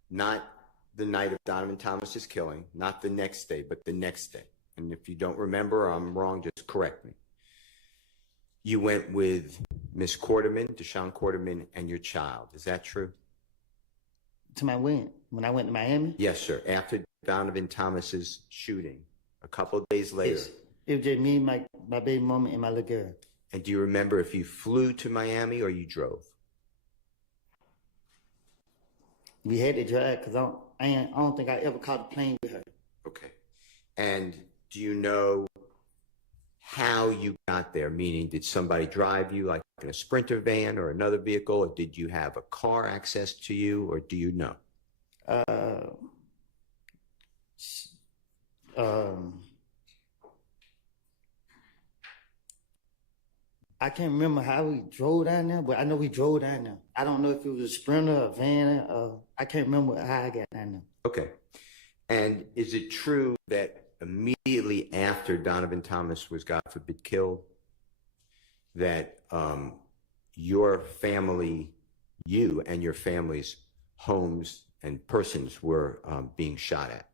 not the night of Donovan Thomas's killing, not the next day, but the next day, and if you don't remember or I'm wrong, just correct me. You went with Miss Quarterman, Deshaun Quarterman, and your child. Is that true? To my when I went to Miami? Yes, sir. After Donovan Thomas's shooting, a couple of days later. Yes. It was just me, my baby mama, and my little girl. And do you remember if you flew to Miami or you drove? We had to drive because I don't think I ever caught a plane with her. Okay. And do you know how you got there? Meaning, did somebody drive you like in a Sprinter van or another vehicle, or did you have a car access to you, or do you know? I can't remember how we drove down there, but I know we drove down there. I don't know if it was a Sprinter or a van. I can't remember how I got down there. Okay. And is it true that immediately after Donovan Thomas was, God forbid, killed, that your family, you and your family's homes and persons were being shot at?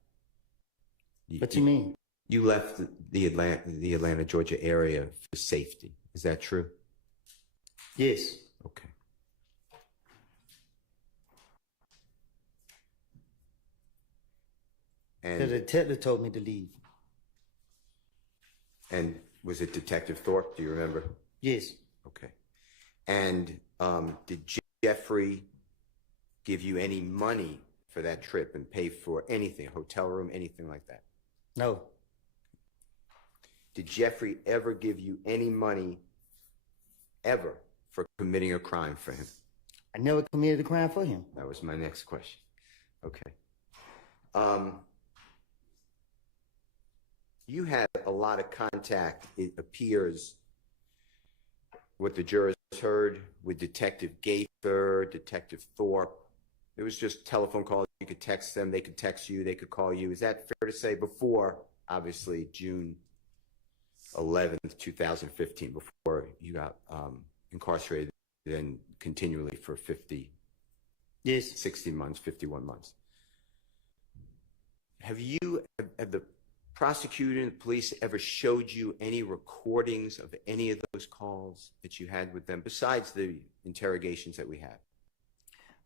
What do you mean? You left the Atlanta, Georgia area for safety. Is that true? Yes. Okay. And the detective told me to leave. And was it Detective Thorpe? Do you remember? Yes. Okay. And did Jeffrey give you any money for that trip and pay for anything, hotel room, anything like that? No. Did Jeffrey ever give you any money ever for committing a crime for him? I never committed a crime for him. That was my next question. Okay. You had a lot of contact, it appears, what the jurors heard with Detective Gaither, Detective Thorpe. It was just telephone calls. You could text them. They could text you. They could call you. Is that fair to say? Before, obviously, June 11th, 2015, before you got incarcerated and continually for 50, yes, 60 months, 51 months. Have the prosecutor and the police ever showed you any recordings of any of those calls that you had with them, besides the interrogations that we had?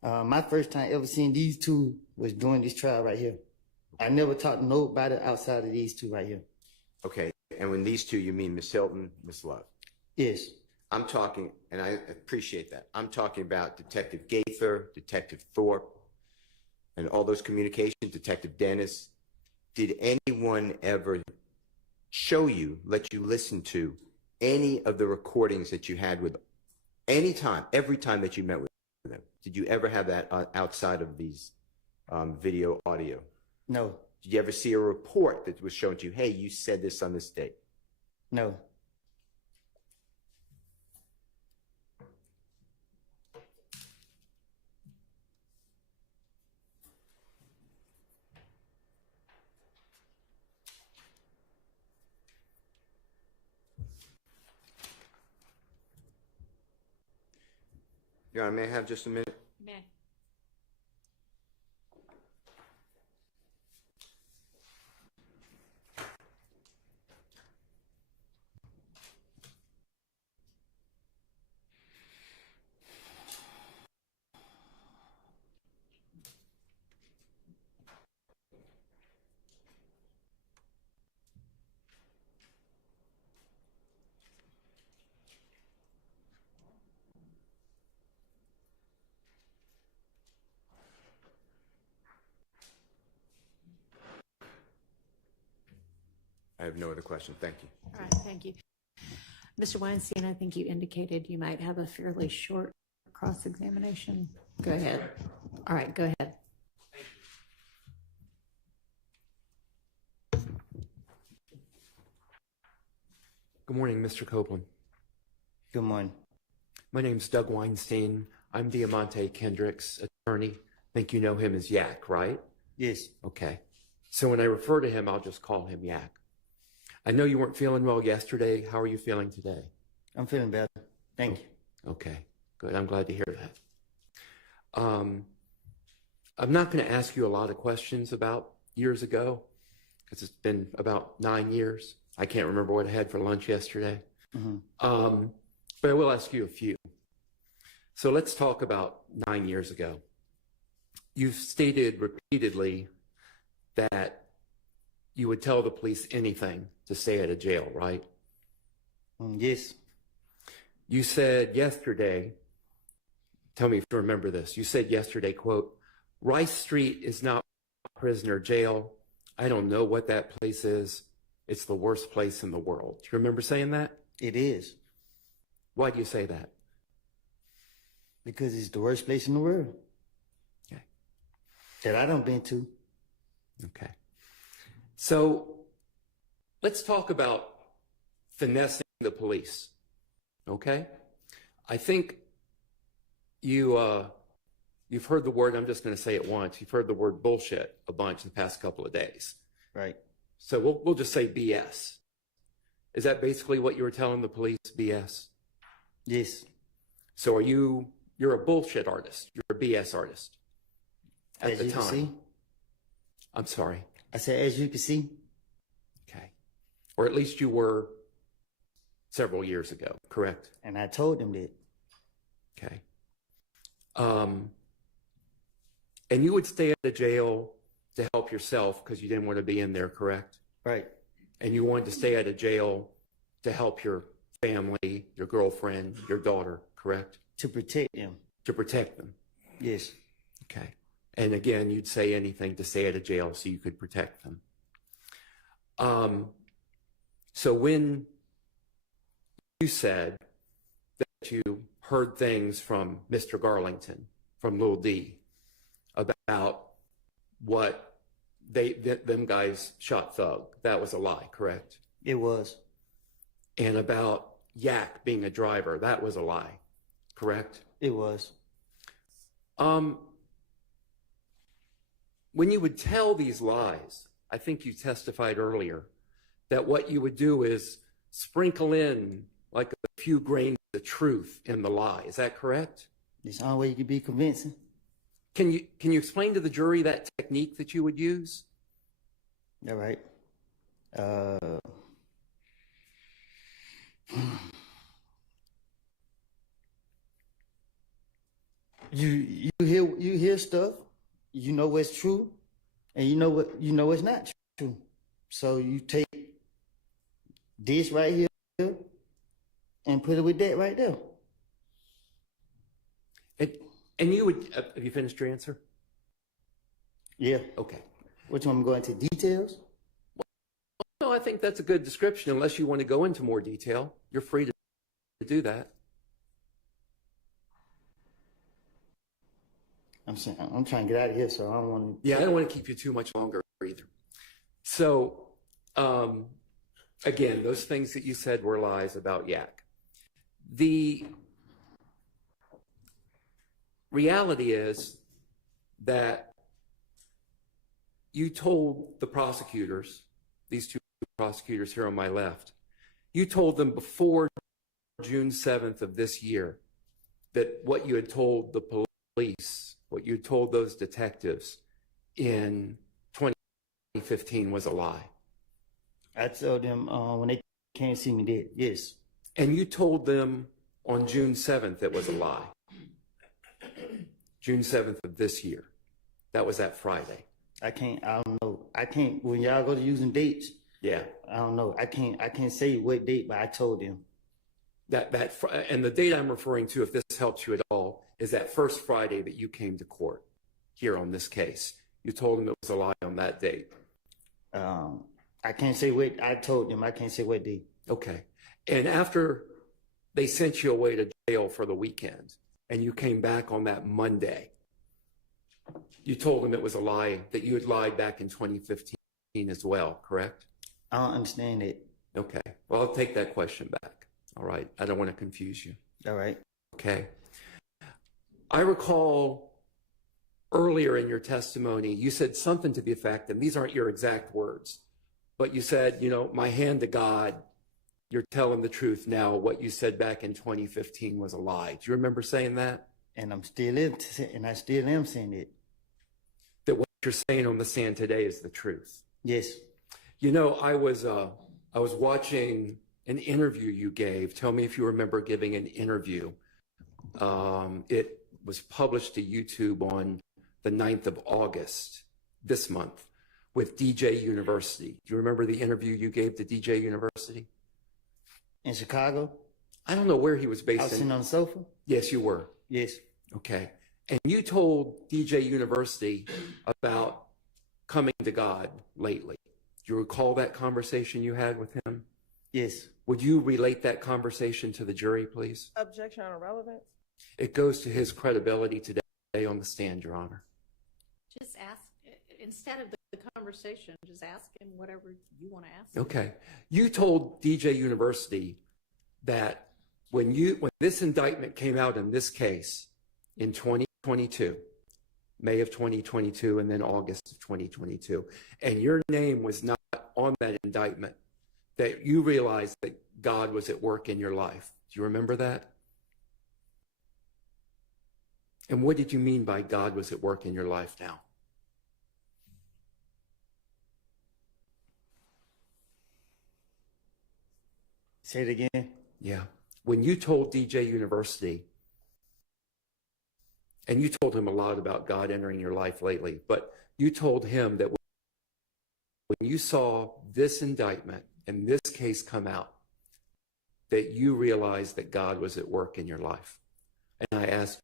My first time ever seeing these two was during this trial right here. I never talked to nobody outside of these two right here. Okay, and when these two, you mean Miss Hilton, Miss Love? Yes. I'm talking, and I appreciate that, I'm talking about Detective Gaither, Detective Thorpe, and all those communications, Detective Dennis. Did anyone ever show you, let you listen to any of the recordings that you had with every time that you met with them? Did you ever have that outside of these video, audio? No. Did you ever see a report that was shown to you, hey, you said this on this date? No. Your Honor, may I have just a minute? May. I have no other question. Thank you. All right, thank you. Mr. Weinstein, I think you indicated you might have a fairly short cross-examination. Go ahead. All right, go ahead. Good morning, Mr. Copeland. Good morning. My name's Doug Weinstein. I'm Diamante Kendrick's attorney. I think you know him as Yak, right? Yes. Okay. So when I refer to him, I'll just call him Yak. I know you weren't feeling well yesterday. How are you feeling today? I'm feeling better. Thank you. Okay, good. I'm glad to hear that. I'm not going to ask you a lot of questions about years ago because it's been about 9 years. I can't remember what I had for lunch yesterday. But I will ask you a few. So let's talk about 9 years ago. You've stated repeatedly that you would tell the police anything to stay out of jail, right? Yes. You said yesterday, tell me if you remember this, you said yesterday, quote, Rice Street is not prisoner jail. I don't know what that place is. It's the worst place in the world. Do you remember saying that? It is. Why do you say that? Because it's the worst place in the world. Okay. That I done been to. Okay. So let's talk about finessing the police. Okay? I think you've heard the word, I'm just going to say it once, you've heard the word bullshit a bunch the past couple of days. Right. So we'll just say BS. Is that basically what you were telling the police, BS? Yes. So you're a bullshit artist. You're a BS artist at the time. See? I'm sorry. I said, as you can see. Okay. Or at least you were several years ago, correct? And I told them that. Okay. And you would stay at the jail to help yourself because you didn't want to be in there, correct? Right. And you wanted to stay at a jail to help your family, your girlfriend, your daughter, correct? To protect them. To protect them. Yes. Okay. And again, you'd say anything to stay at a jail so you could protect them. So when you said that you heard things from Mr. Garlington, from Lil D, about what them guys shot Thug, that was a lie, correct? It was. And about Yak being a driver, that was a lie, correct? It was. When you would tell these lies, I think you testified earlier that what you would do is sprinkle in like a few grains of truth in the lie. Is that correct? It's the only way you can be convincing. Can you explain to the jury that technique that you would use? All right. You hear stuff, you know what's true, and you know what's not true. So you take this right here and put it with that right there. And you would have you finished your answer? Yeah. Okay. Which one? I'm going into details? No, I think that's a good description. Unless you want to go into more detail, you're free to do that. I'm trying to get out of here, so I don't want to. Yeah, I don't want to keep you too much longer either. So, again, those things that you said were lies about Yak. The reality is that you told the prosecutors, these two prosecutors here on my left, you told them before June 7th of this year that what you had told the police, what you told those detectives in 2015 was a lie. I told them when they came see me dead, yes. And you told them on June 7th it was a lie. June 7th of this year. That was that Friday. I don't know. When y'all go to using dates, yeah. I don't know. I can't say what date, but I told them. And the date I'm referring to, if this helps you at all, is that first Friday that you came to court here on this case. You told them it was a lie on that date. I can't say what I told them. I can't say what date. Okay. And after they sent you away to jail for the weekend and you came back on that Monday, you told them it was a lie, that you had lied back in 2015 as well, correct? I don't understand it. Okay. Well, I'll take that question back. All right. I don't want to confuse you. All right. Okay. I recall earlier in your testimony, you said something to the effect, and these aren't your exact words, but you said, you know, my hand to God, you're telling the truth now. What you said back in 2015 was a lie. Do you remember saying that? And I still am saying it. That what you're saying on the stand today is the truth. Yes. You know, I was watching an interview you gave. Tell me if you remember giving an interview. It was published to YouTube on the 9th of August this month with DJ University. Do you remember the interview you gave to DJ University? In Chicago? I don't know where he was based. I was sitting on the sofa? Yes, you were. Yes. Okay. And you told DJ University about coming to God lately. Do you recall that conversation you had with him? Yes. Would you relate that conversation to the jury, please? Objection on irrelevance. It goes to his credibility today on the stand, Your Honor. Just ask, instead of the conversation, just ask him whatever you want to ask him. Okay. You told DJ University that when this indictment came out in this case in 2022, May of 2022, and then August of 2022, and your name was not on that indictment, that you realized that God was at work in your life. Do you remember that? And what did you mean by God was at work in your life now? Say it again. Yeah. When you told DJ University, and you told him a lot about God entering your life lately, but you told him that when you saw this indictment and this case come out, that you realized that God was at work in your life. And I asked,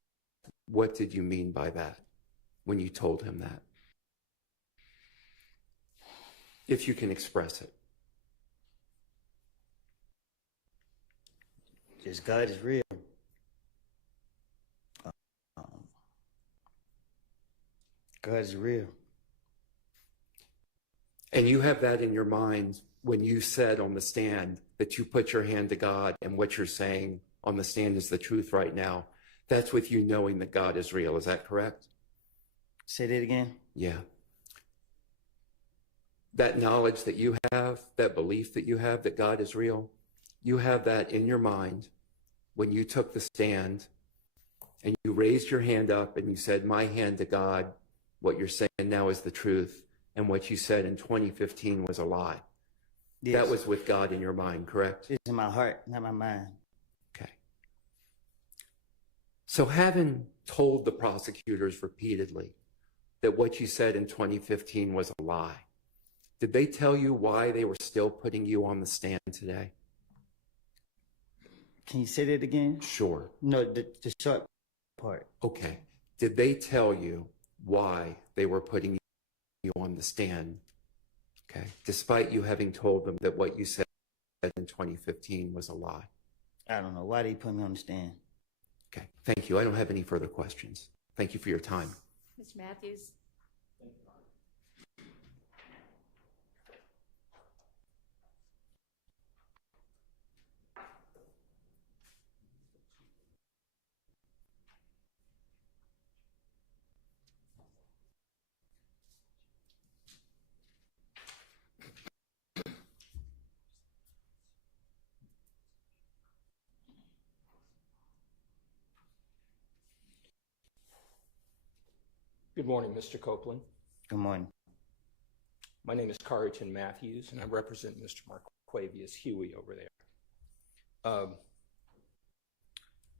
what did you mean by that when you told him that? If you can express it. Just God is real. God is real. And you have that in your mind when you said on the stand that you put your hand to God, and what you're saying on the stand is the truth right now. That's with you knowing that God is real. Is that correct? Say that again. Yeah. That knowledge that you have, that belief that you have that God is real, you have that in your mind when you took the stand and you raised your hand up and you said, my hand to God, what you're saying now is the truth, and what you said in 2015 was a lie. Yes. That was with God in your mind, correct? It's in my heart, not my mind. Okay. So having told the prosecutors repeatedly that what you said in 2015 was a lie, did they tell you why they were still putting you on the stand today? Can you say that again? Sure. No, the short part. Okay. Did they tell you why they were putting you on the stand? Okay. Despite you having told them that what you said in 2015 was a lie. I don't know. Why did he put me on the stand? Okay. Thank you. I don't have any further questions. Thank you for your time. Mr. Matthews. Good morning, Mr. Copeland. Good morning. My name is Carrington Matthews, and I represent Mr. Marquavius Huey over there.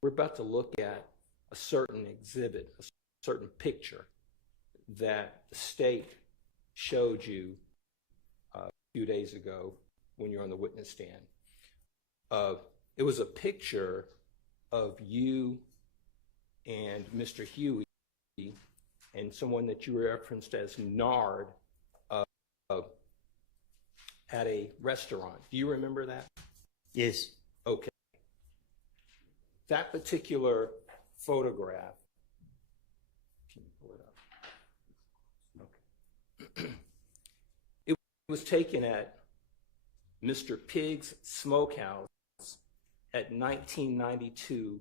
We're about to look at a certain exhibit, a certain picture that the state showed you a few days ago when you were on the witness stand. It was a picture of you and Mr. Huey and someone that you referenced as Nard at a restaurant. Do you remember that? Yes. Okay. That particular photograph, can you pull it up? Okay. It was taken at Mr. Pig's Smokehouse at 1992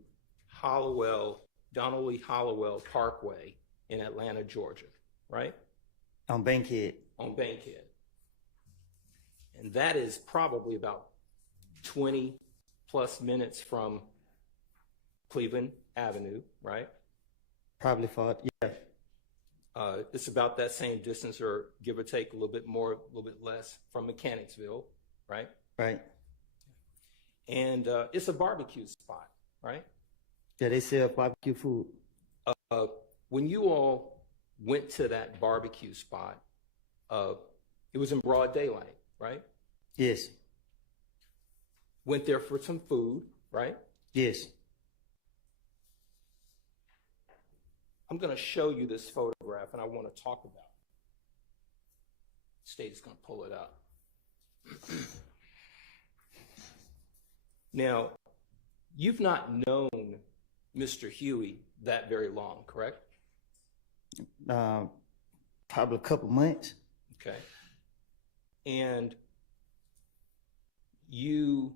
Donald Lee Hollowell Parkway in Atlanta, Georgia, right? On Bankhead. On Bankhead. And that is probably about 20 plus minutes from Cleveland Avenue, right? Probably far, yeah. It's about that same distance, or give or take a little bit more, a little bit less, from Mechanicsville, right? Right. And it's a barbecue spot, right? Yeah, they sell barbecue food. When you all went to that barbecue spot, it was in broad daylight, right? Yes. Went there for some food, right? Yes. I'm going to show you this photograph, and I want to talk about it. State's going to pull it up. Now, you've not known Mr. Huey that very long, correct? Probably a couple months. Okay. And you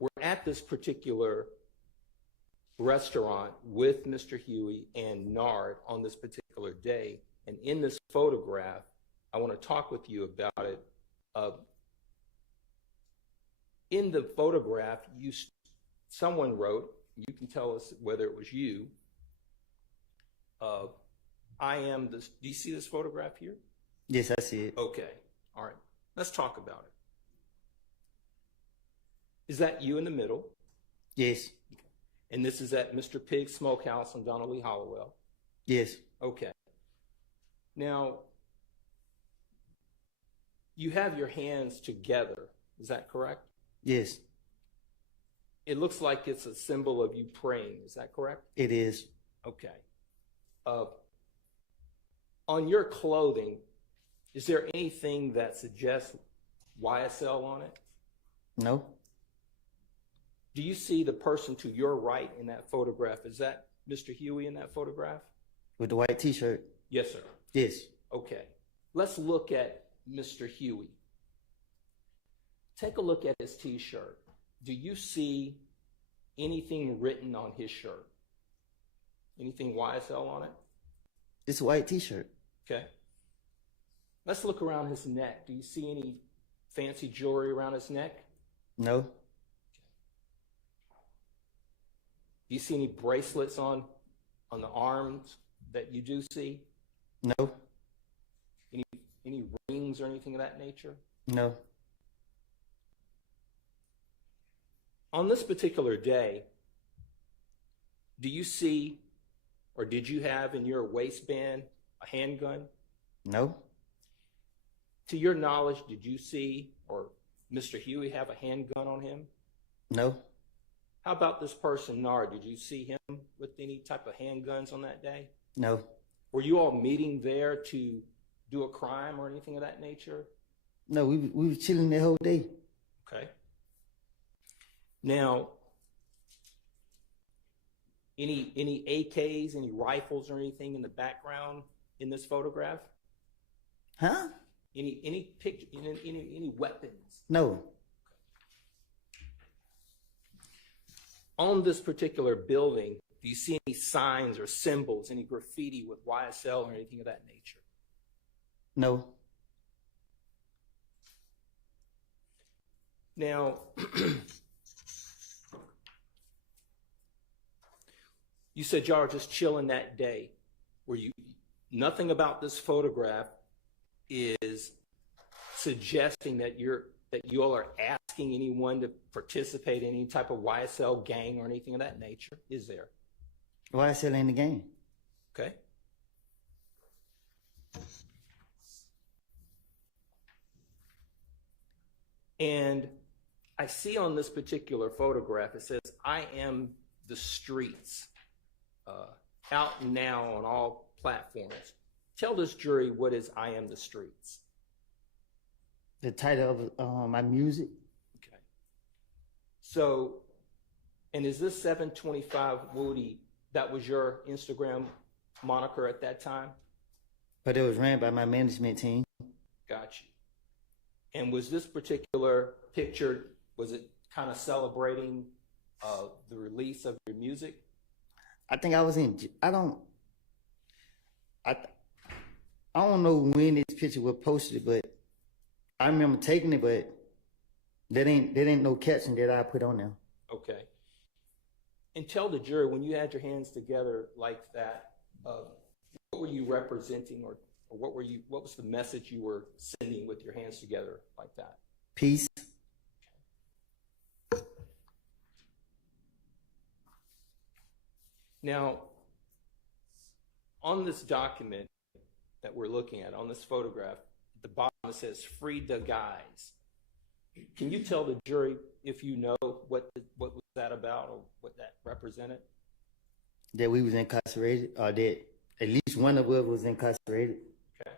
were at this particular restaurant with Mr. Huey and Nard on this particular day. And in this photograph, I want to talk with you about it. In the photograph, someone wrote, you can tell us whether it was you, I am this. Do you see this photograph here? Yes, I see it. Okay. All right. Let's talk about it. Is that you in the middle? Yes. And this is at Mr. Pig's Smokehouse on Donald Lee Hollowell? Yes. Okay. Now, you have your hands together. Is that correct? Yes. It looks like it's a symbol of you praying. Is that correct? It is. Okay. On your clothing, is there anything that suggests YSL on it? No. Do you see the person to your right in that photograph? Is that Mr. Huey in that photograph? With the white t-shirt? Yes, sir. Yes. Okay. Let's look at Mr. Huey. Take a look at his t-shirt. Do you see anything written on his shirt? Anything YSL on it? It's a white t-shirt. Okay. Let's look around his neck. Do you see any fancy jewelry around his neck? No. Do you see any bracelets on the arms that you do see? No. Any rings or anything of that nature? No. On this particular day, do you see, or did you have in your waistband a handgun? No. To your knowledge, did you see, or Mr. Huey have a handgun on him? No. How about this person, Nard? Did you see him with any type of handguns on that day? No. Were you all meeting there to do a crime or anything of that nature? No, we were chilling the whole day. Okay. Now, any AKs, any rifles or anything in the background in this photograph? Huh? Any picture, any weapons? No. On this particular building, do you see any signs or symbols, any graffiti with YSL or anything of that nature? No. Now, you said y'all are just chilling that day. Were you, nothing about this photograph is suggesting that you all are asking anyone to participate in any type of YSL gang or anything of that nature, is there? YSL ain't the game. Okay. And I see on this particular photograph, it says, I am the streets, out now on all platforms. Tell this jury, what is I Am the Streets? The title of my music. Okay. So, and is this 725 Woody, that was your Instagram moniker at that time? But it was ran by my management team. Got you. And was this particular picture, was it kind of celebrating the release of your music? I think I was in. I don't know when this picture was posted, but I remember taking it. But that ain't no caption that I put on there. Okay. And tell the jury, when you had your hands together like that, what were you representing, or what was the message you were sending with your hands together like that? Peace. Now, on this document that we're looking at, on this photograph, at the bottom it says "Free the Guys." Can you tell the jury if you know what was that about, or what that represented? That we was incarcerated, or that at least one of us was incarcerated. Okay.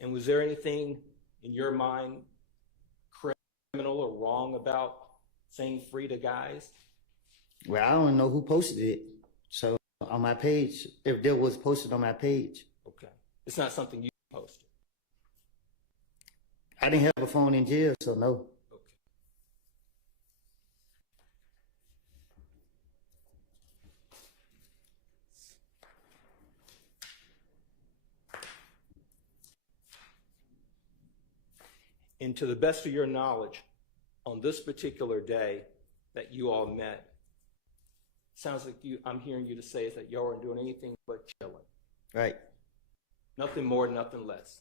And was there anything in your mind criminal or wrong about saying "Free the Guys"? Well, I don't know who posted it. So on my page, if there was posted on my page. Okay. It's not something you posted. I didn't have a phone in jail, so no. Okay. And to the best of your knowledge, on this particular day that you all met, sounds like I'm hearing you to say is that y'all weren't doing anything but chilling. Right. Nothing more, nothing less.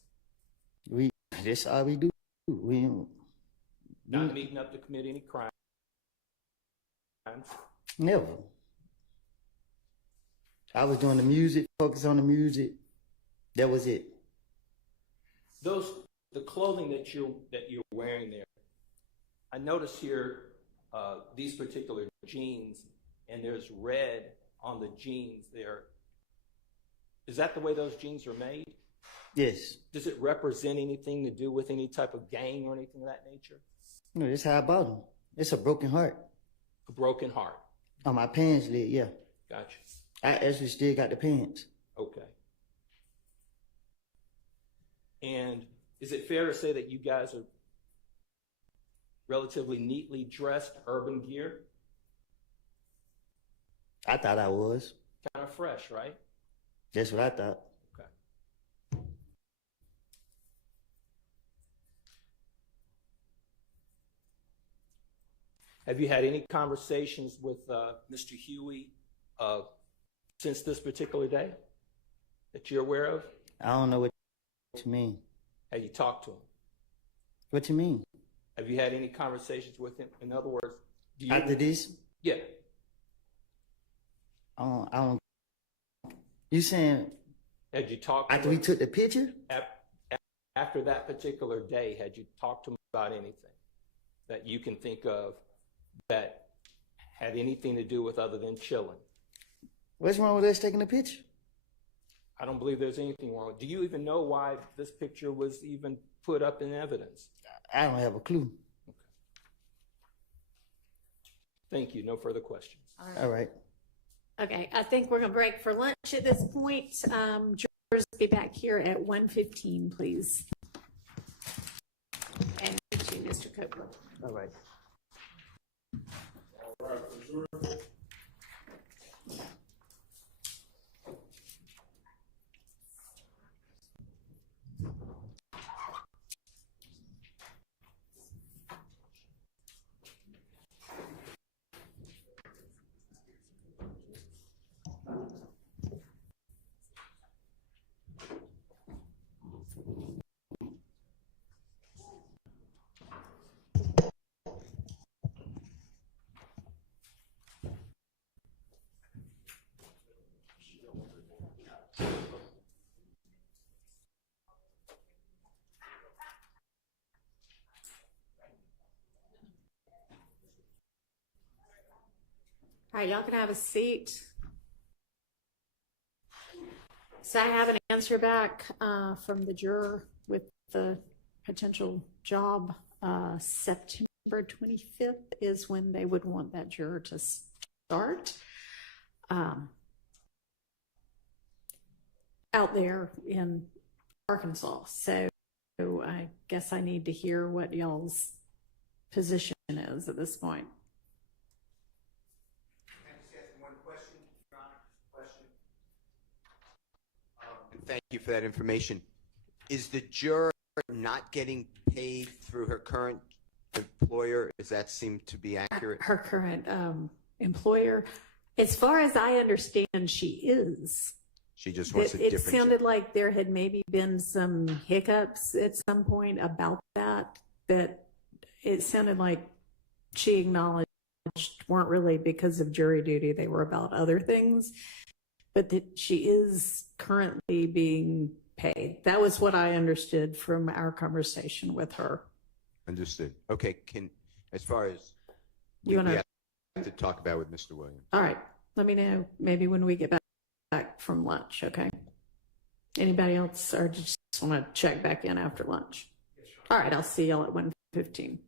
That's all we do. Not meeting up to commit any crimes. Never. I was doing the music, focus on the music. That was it. The clothing that you're wearing there, I notice here these particular jeans, and there's red on the jeans there. Is that the way those jeans are made? Yes. Does it represent anything to do with any type of gang or anything of that nature? No, that's how I bought them. It's a broken heart. A broken heart. On my pants lid, yeah. Gotcha. I actually still got the pants. Okay. And is it fair to say that you guys are relatively neatly dressed urban gear? I thought I was. Kind of fresh, right? That's what I thought. Okay. Have you had any conversations with Mr. Huey since this particular day that you're aware of? I don't know what you mean. Have you talked to him? What you mean? Have you had any conversations with him? In other words, do you... After this? Yeah. I don't. You saying? Had you talked to after him? we took the picture? After that particular day, had you talked to him about anything that you can think of that had anything to do with other than chilling? What's wrong with us taking a picture? I don't believe there's anything wrong. Do you even know why this picture was even put up in evidence? I don't have a clue. Okay. Thank you. No further questions. All right. Okay, I think we're going to break for lunch at this point. Jurors, be back here at 1:15, please. And to Mr. Copeland. All right. All right, y'all can have a seat. So I have an answer back from the juror with the potential job. September 25th is when they would want that juror to start. Out there in Arkansas. So I guess I need to hear what y'all's position is at this point. Can I just ask one Thank you for that information. Is the juror not getting paid through her current employer? Does that seem to be accurate? Her current employer, as far as I understand, she is. She just wants a different It sounded like there had maybe been some hiccups at some point about that it sounded like she acknowledged weren't really because of jury duty, they were about other things, but that she is currently being paid. That was what I understood from our conversation with her. Understood. Okay, as far as You we wanna- have to talk about with Mr. Williams. All right, let me know maybe when we get back from lunch, okay? Anybody else, or just want to check back in after lunch? All right, I'll see y'all at 1:15.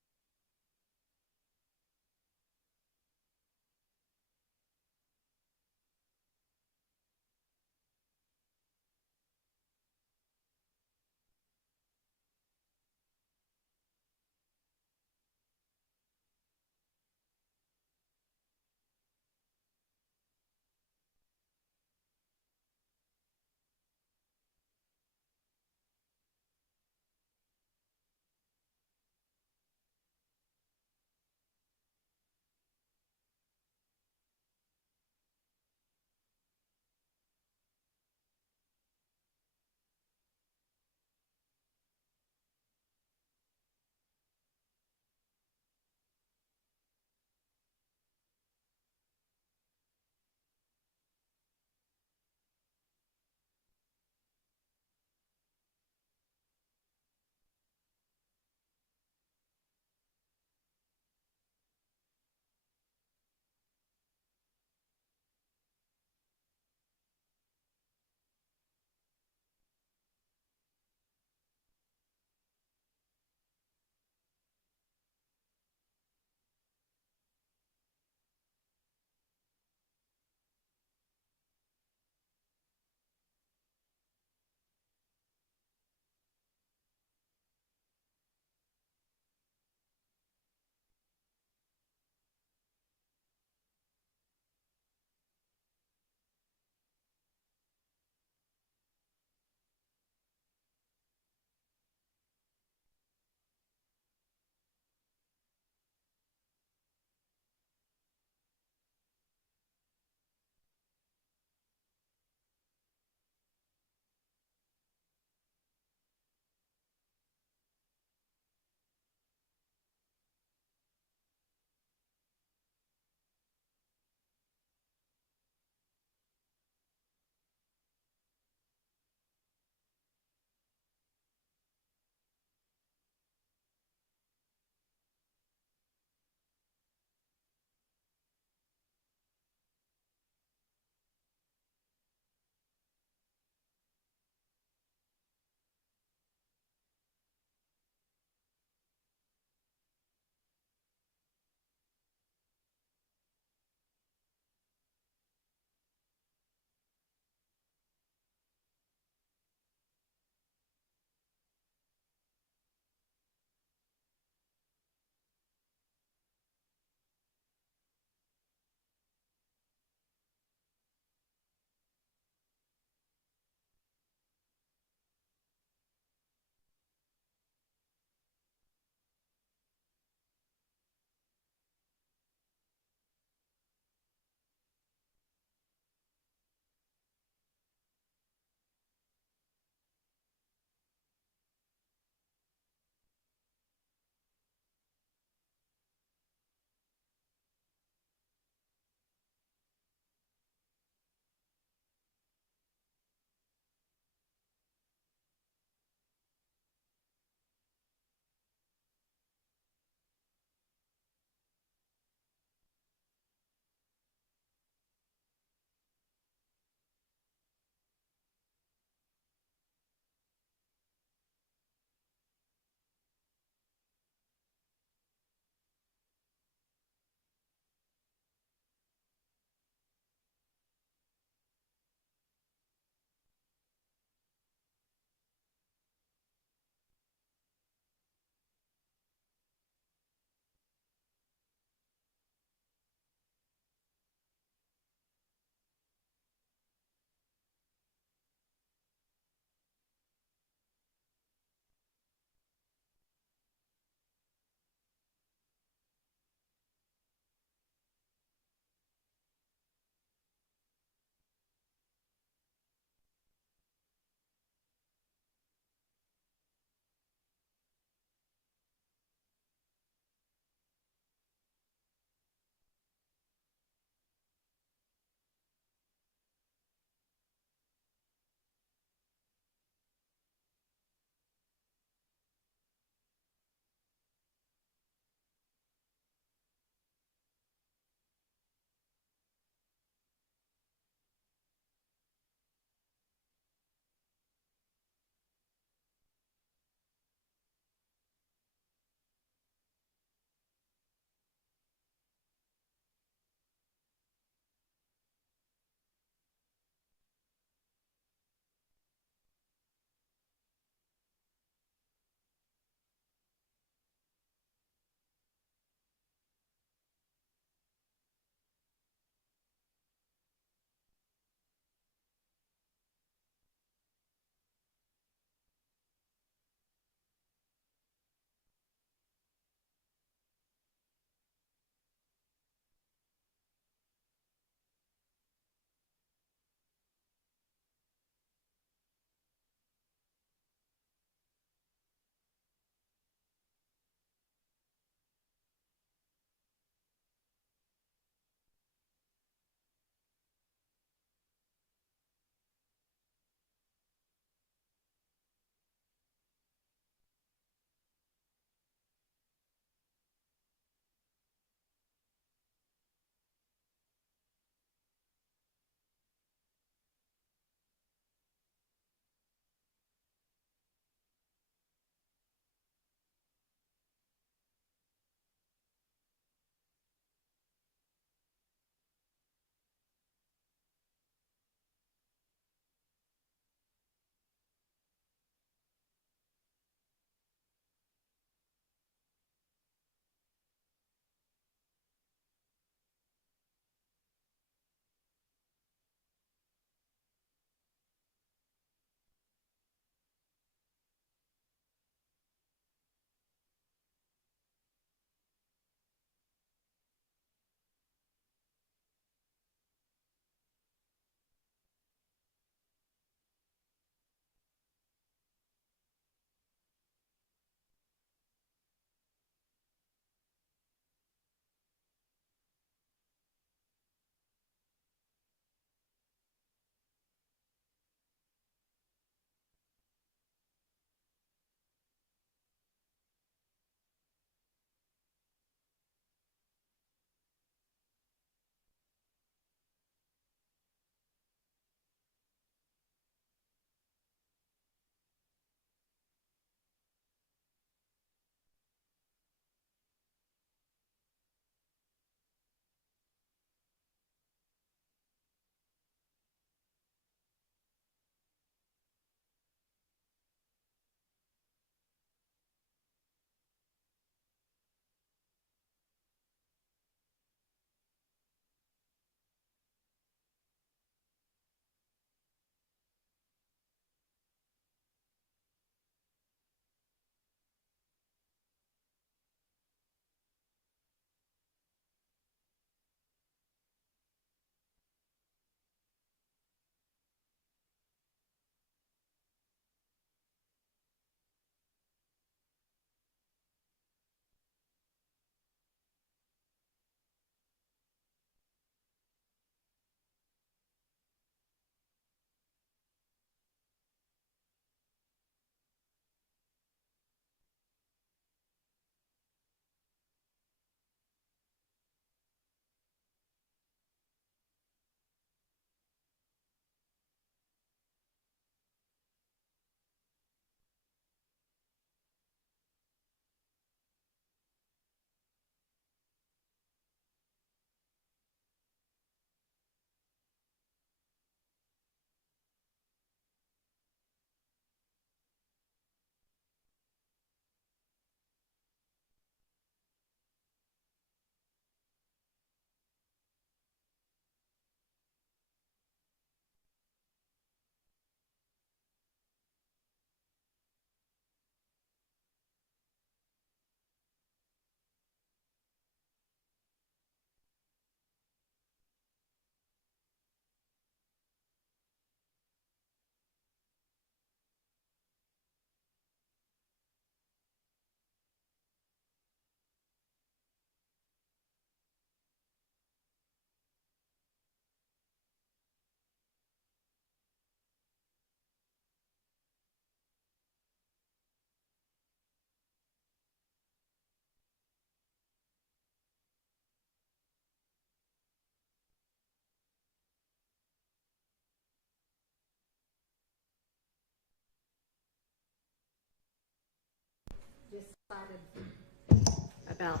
About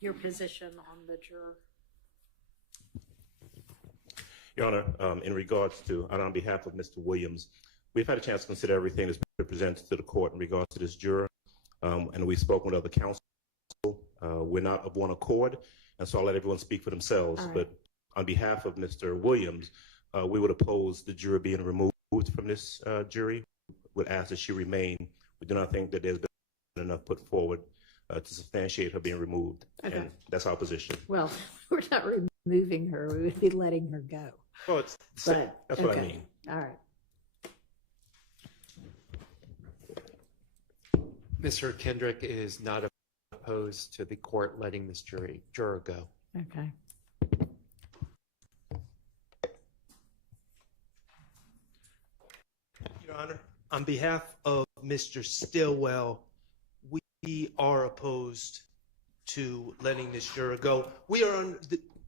your position on the juror. Your Honor, in regards to, and on behalf of Mr. Williams, we've had a chance to consider everything that's been presented to the court in regards to this juror, and we've spoken with other counsel. We're not of one accord, and so I'll let everyone speak for themselves. Right. But on behalf of Mr. Williams, we would oppose the juror being removed from this jury. Would ask that she remain. We do not think that there's been enough put forward to substantiate her being removed, and that's our position. Well, we're not removing her. We would be letting her go. Oh, that's what I mean. All right. Mr. Kendrick is not opposed to the court letting this juror go. Okay. Your Honor, on behalf of Mr. Stillwell, we are opposed to letting this juror go. We are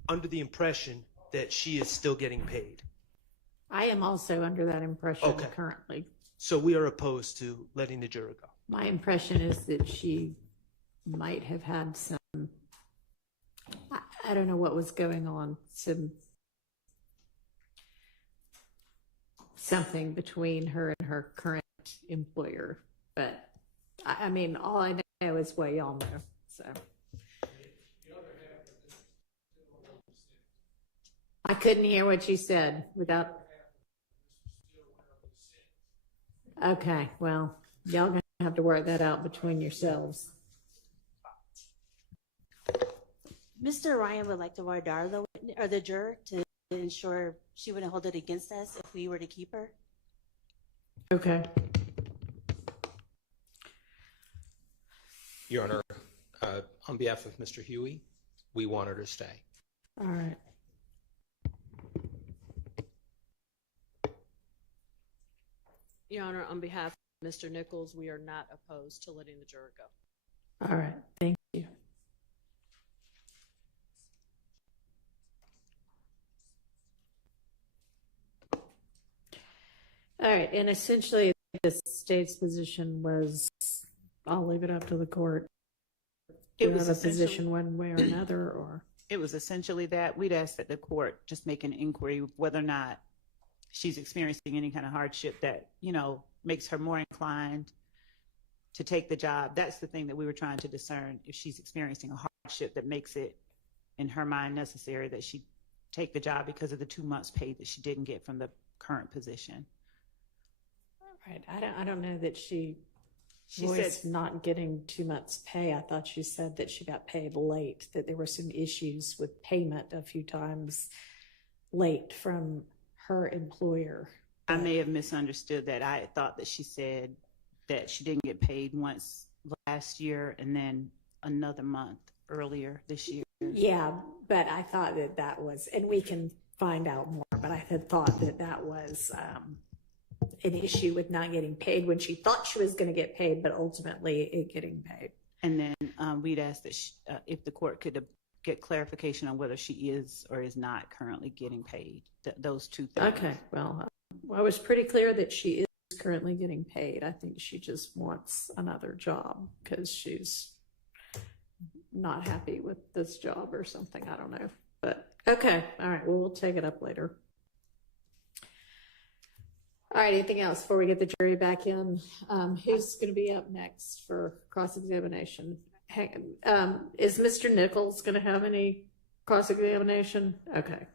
under the impression that she is still getting paid. I am also under that impression currently. So we are opposed to letting the juror go. My impression is that she might have had some, I don't know what was going on, something between her and her current employer. But I mean, all I know is what y'all know. So I couldn't hear what you said without. Okay, well, y'all gonna have to work that out between yourselves. Mr. Ryan would like to wardar the juror to ensure she wouldn't hold it against us if we were to keep her. Okay. Your Honor, on behalf of Mr. Huey, we want her to stay. All right. Your Honor, on behalf of Mr. Nichols, we are not opposed to letting the juror go. All right. Thank you. All right. And essentially, the state's position was, I'll leave it up to the court. Do you have a position one way or another, or? It was essentially that we'd ask that the court just make an inquiry whether or not she's experiencing any kind of hardship that, you know, makes her more inclined to take the job. That's the thing that we were trying to discern, if she's experiencing a hardship that makes it, in her mind, necessary that she take the job because of the 2 months pay that she didn't get from the current position. Right. I don't know that she voiced said not getting 2 months pay. I thought she said that she got paid late, that there were some issues with payment a few times late from her employer. I may have misunderstood that. I thought that she said that she didn't get paid once last year and then another month earlier this year. Yeah, but I thought that that was, and we can find out more, but I had thought that that was an issue with not getting paid when she thought she was going to get paid, but ultimately it getting paid. And then we'd ask that if the court could get clarification on whether she is or is not currently getting paid, those two things. Okay, well, I was pretty clear that she is currently getting paid. I think she just wants another job because she's not happy with this job or something. I don't know, but okay. All right. Well, we'll take it up later. All right. Anything else before we get the jury back in? Who's going to be up next for cross-examination? Is Mr. Nichols going to have any cross-examination? Okay.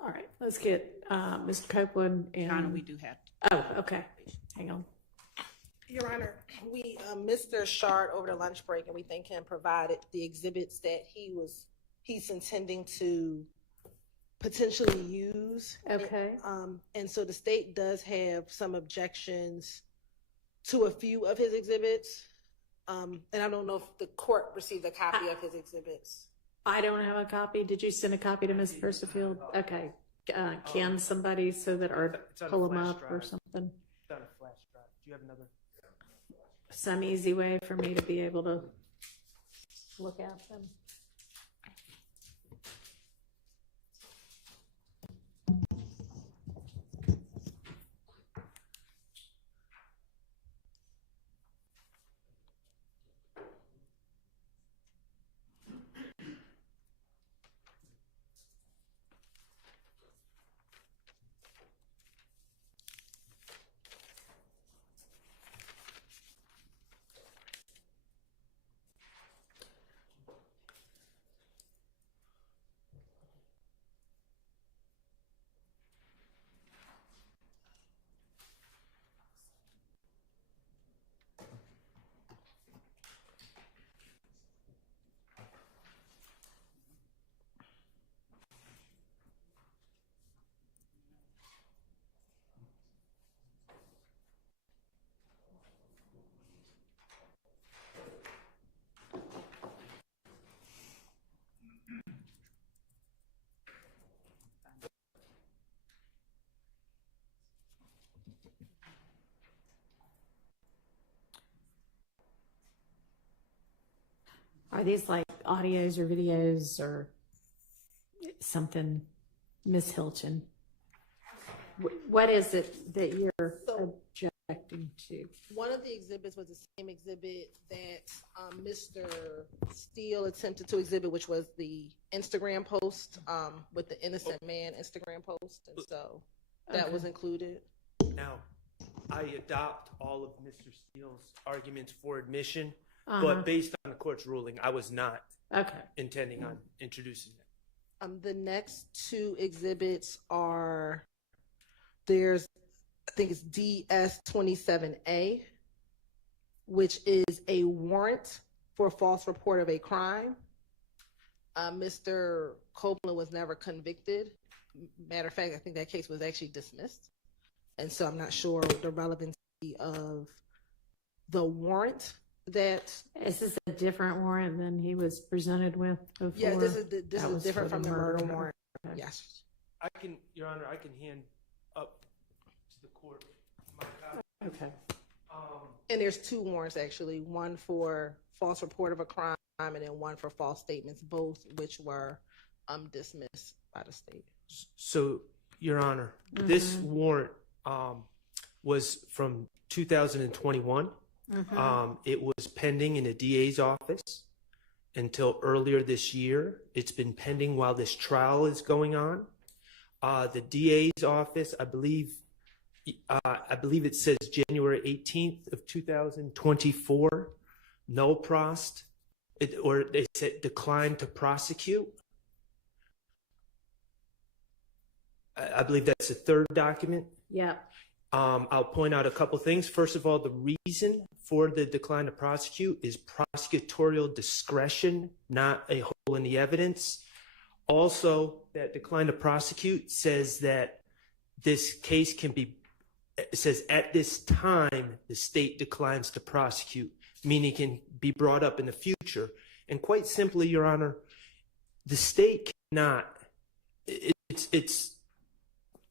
All right. Let's get Mr. Copeland and. Honor, we do have. Oh, okay. Hang on. Your Honor, we Mr. Shard over the lunch break, and we thank him provided the exhibits that he's intending to potentially use. Okay. And so the state does have some objections to a few of his exhibits. And I don't know if the court received a copy of his exhibits. I don't have a copy. Did you send a copy to Ms. Percifield? Okay. Can somebody so that or pull them up or something? It's on a flash drive. Do you have another? Some easy way for me to be able to look at them. Are these like audios or videos or something, Miss Hilton? What is it that you're objecting to? One of the exhibits was the same exhibit that Mr. Steele attempted to exhibit, which was the Instagram post with the innocent man Instagram post, and so that was included. Now, I adopt all of Mr. Steele's arguments for admission, but based on the court's ruling, I was not intending on introducing that. The next two exhibits are, I think it's DS-27A, which is a warrant for false report of a crime. Mr. Copeland was never convicted. Matter of fact, I think that case was actually dismissed. And so I'm not sure the relevancy of the warrant that. Is this a different warrant than he was presented with before? Yeah, this is different from the murder warrant. Okay. Yes. Your Honor, I can hand up to the court my copy. Okay. And there's two warrants actually, one for false report of a crime and then one for false statements, both which were dismissed by the state. So, Your Honor, this warrant was from 2021. It was pending in the DA's office until earlier this year. It's been pending while this trial is going on. The DA's office, I believe it says January 18th of 2024, no prost, or they said declined to prosecute. I believe that's the third document. Yeah. I'll point out a couple things. First of all, the reason for the decline to prosecute is prosecutorial discretion, not a hole in the evidence. Also, that decline to prosecute says that this case can be, it says at this time, the state declines to prosecute, meaning it can be brought up in the future. And quite simply, Your Honor, the state cannot, it's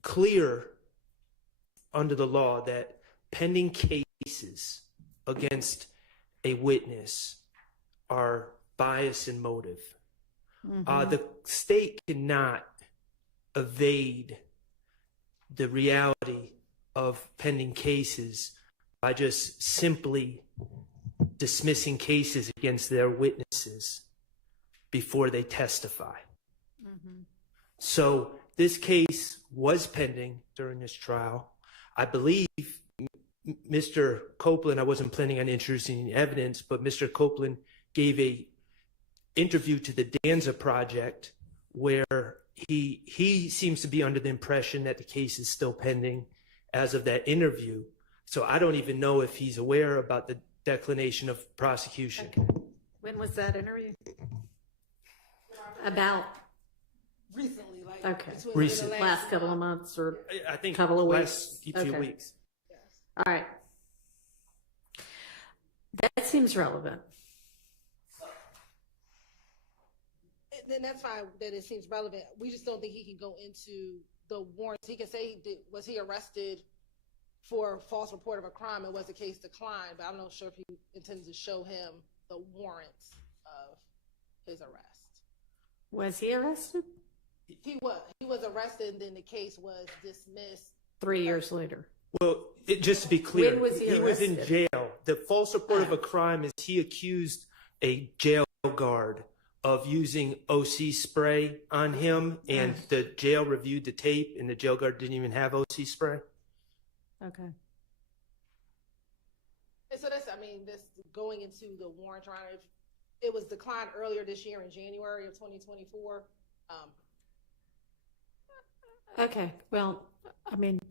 clear under the law that pending cases against a witness are bias and motive. The state cannot evade the reality of pending cases by just simply dismissing cases against their witnesses before they testify. So this case was pending during this trial. I believe Mr. Copeland, I wasn't planning on introducing evidence, but Mr. Copeland gave a interview to the Danza Project where he seems to be under the impression that the case is still pending as of that interview. So I don't even know if he's aware about the declination of prosecution. Okay. When was that interview? About recently, like recent, last couple of months or I think couple of last weeks. few weeks. All right. That seems relevant. Then that's fine that it seems relevant. We just don't think he can go into the warrants. He can say was he arrested for false report of a crime and was the case declined, but I'm not sure if he intends to show him the warrants of his arrest. Was he arrested? He was arrested and then the case was dismissed 3 years later. Well, just to be clear, When was he was in arrested? jail. The false report of a crime is he accused a jail guard of using OC spray on him, and the jail reviewed the tape, and the jail guard didn't even have OC spray. Okay. And so that's, this going into the warrant trial, it was declined earlier this year in January of 2024. Okay. Well,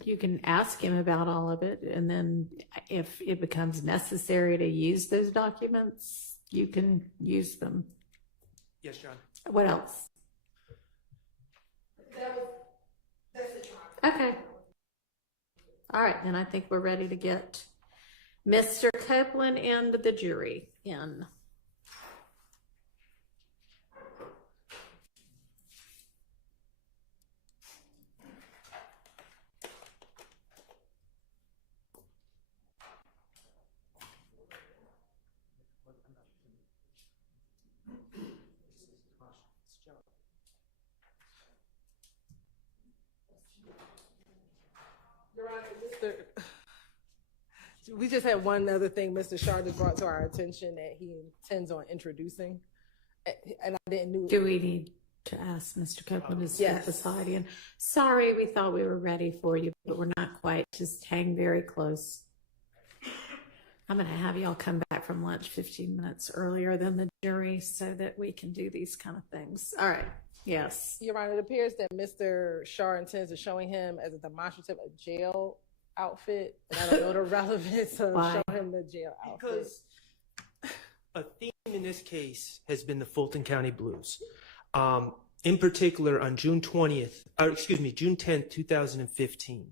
you can ask him about all of it, and then if it becomes necessary to use those documents, you can use them. Yes, John. What else? That's it. Okay. All right, then I think we're ready to get Mr. Copeland and the jury in. we just had one other thing Mr. Shard just brought to our attention that he intends on introducing. And I didn't know. Do we need to ask Mr. Copeland to step Yes. aside? And sorry, we thought we were ready for you, but we're not quite. Just hang very close. I'm going to have y'all come back from lunch 15 minutes earlier than the jury so that we can do these kind of things. All right. Yes. Your Honor, it appears that Mr. Shar intends on showing him as a demonstrative a jail outfit. And I don't know the relevance of Why? showing him the jail outfit. Because a theme in this case has been the Fulton County Blues. In particular, on June 10th, 2015.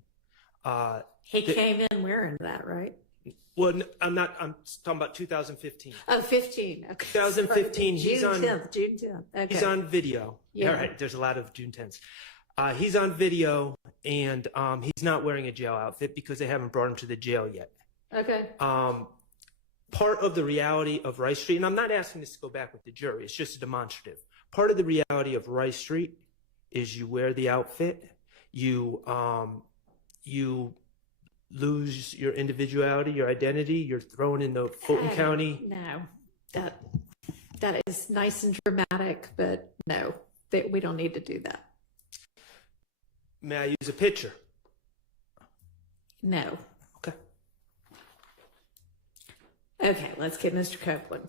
He came in wearing that, right? Well, I'm talking about 2015. Oh, 15. Okay. 2015, he's June on 10th, June 10th. Okay. He's on video. Yeah. All right, there's a lot of June 10ths. He's on video, and he's not wearing a jail outfit because they haven't brought him to the jail yet. Okay. Part of the reality of Rice Street, and I'm not asking this to go back with the jury, it's just a demonstrative. Part of the reality of Rice Street is you wear the outfit, you lose your individuality, your identity, you're thrown in the Fulton County. No, that is nice and dramatic, but no, we don't need to do that. May I use a picture? No. Okay. Okay, let's get Mr. Copeland.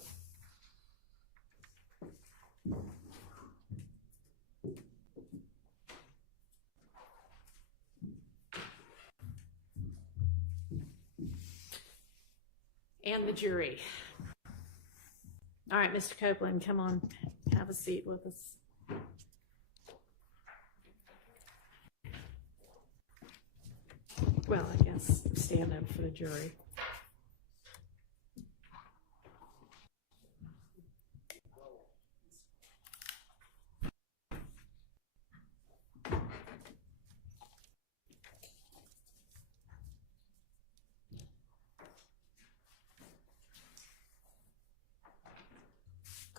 And the jury. All right, Mr. Copeland, come on, have a seat with us. Well, I guess stand up for the jury.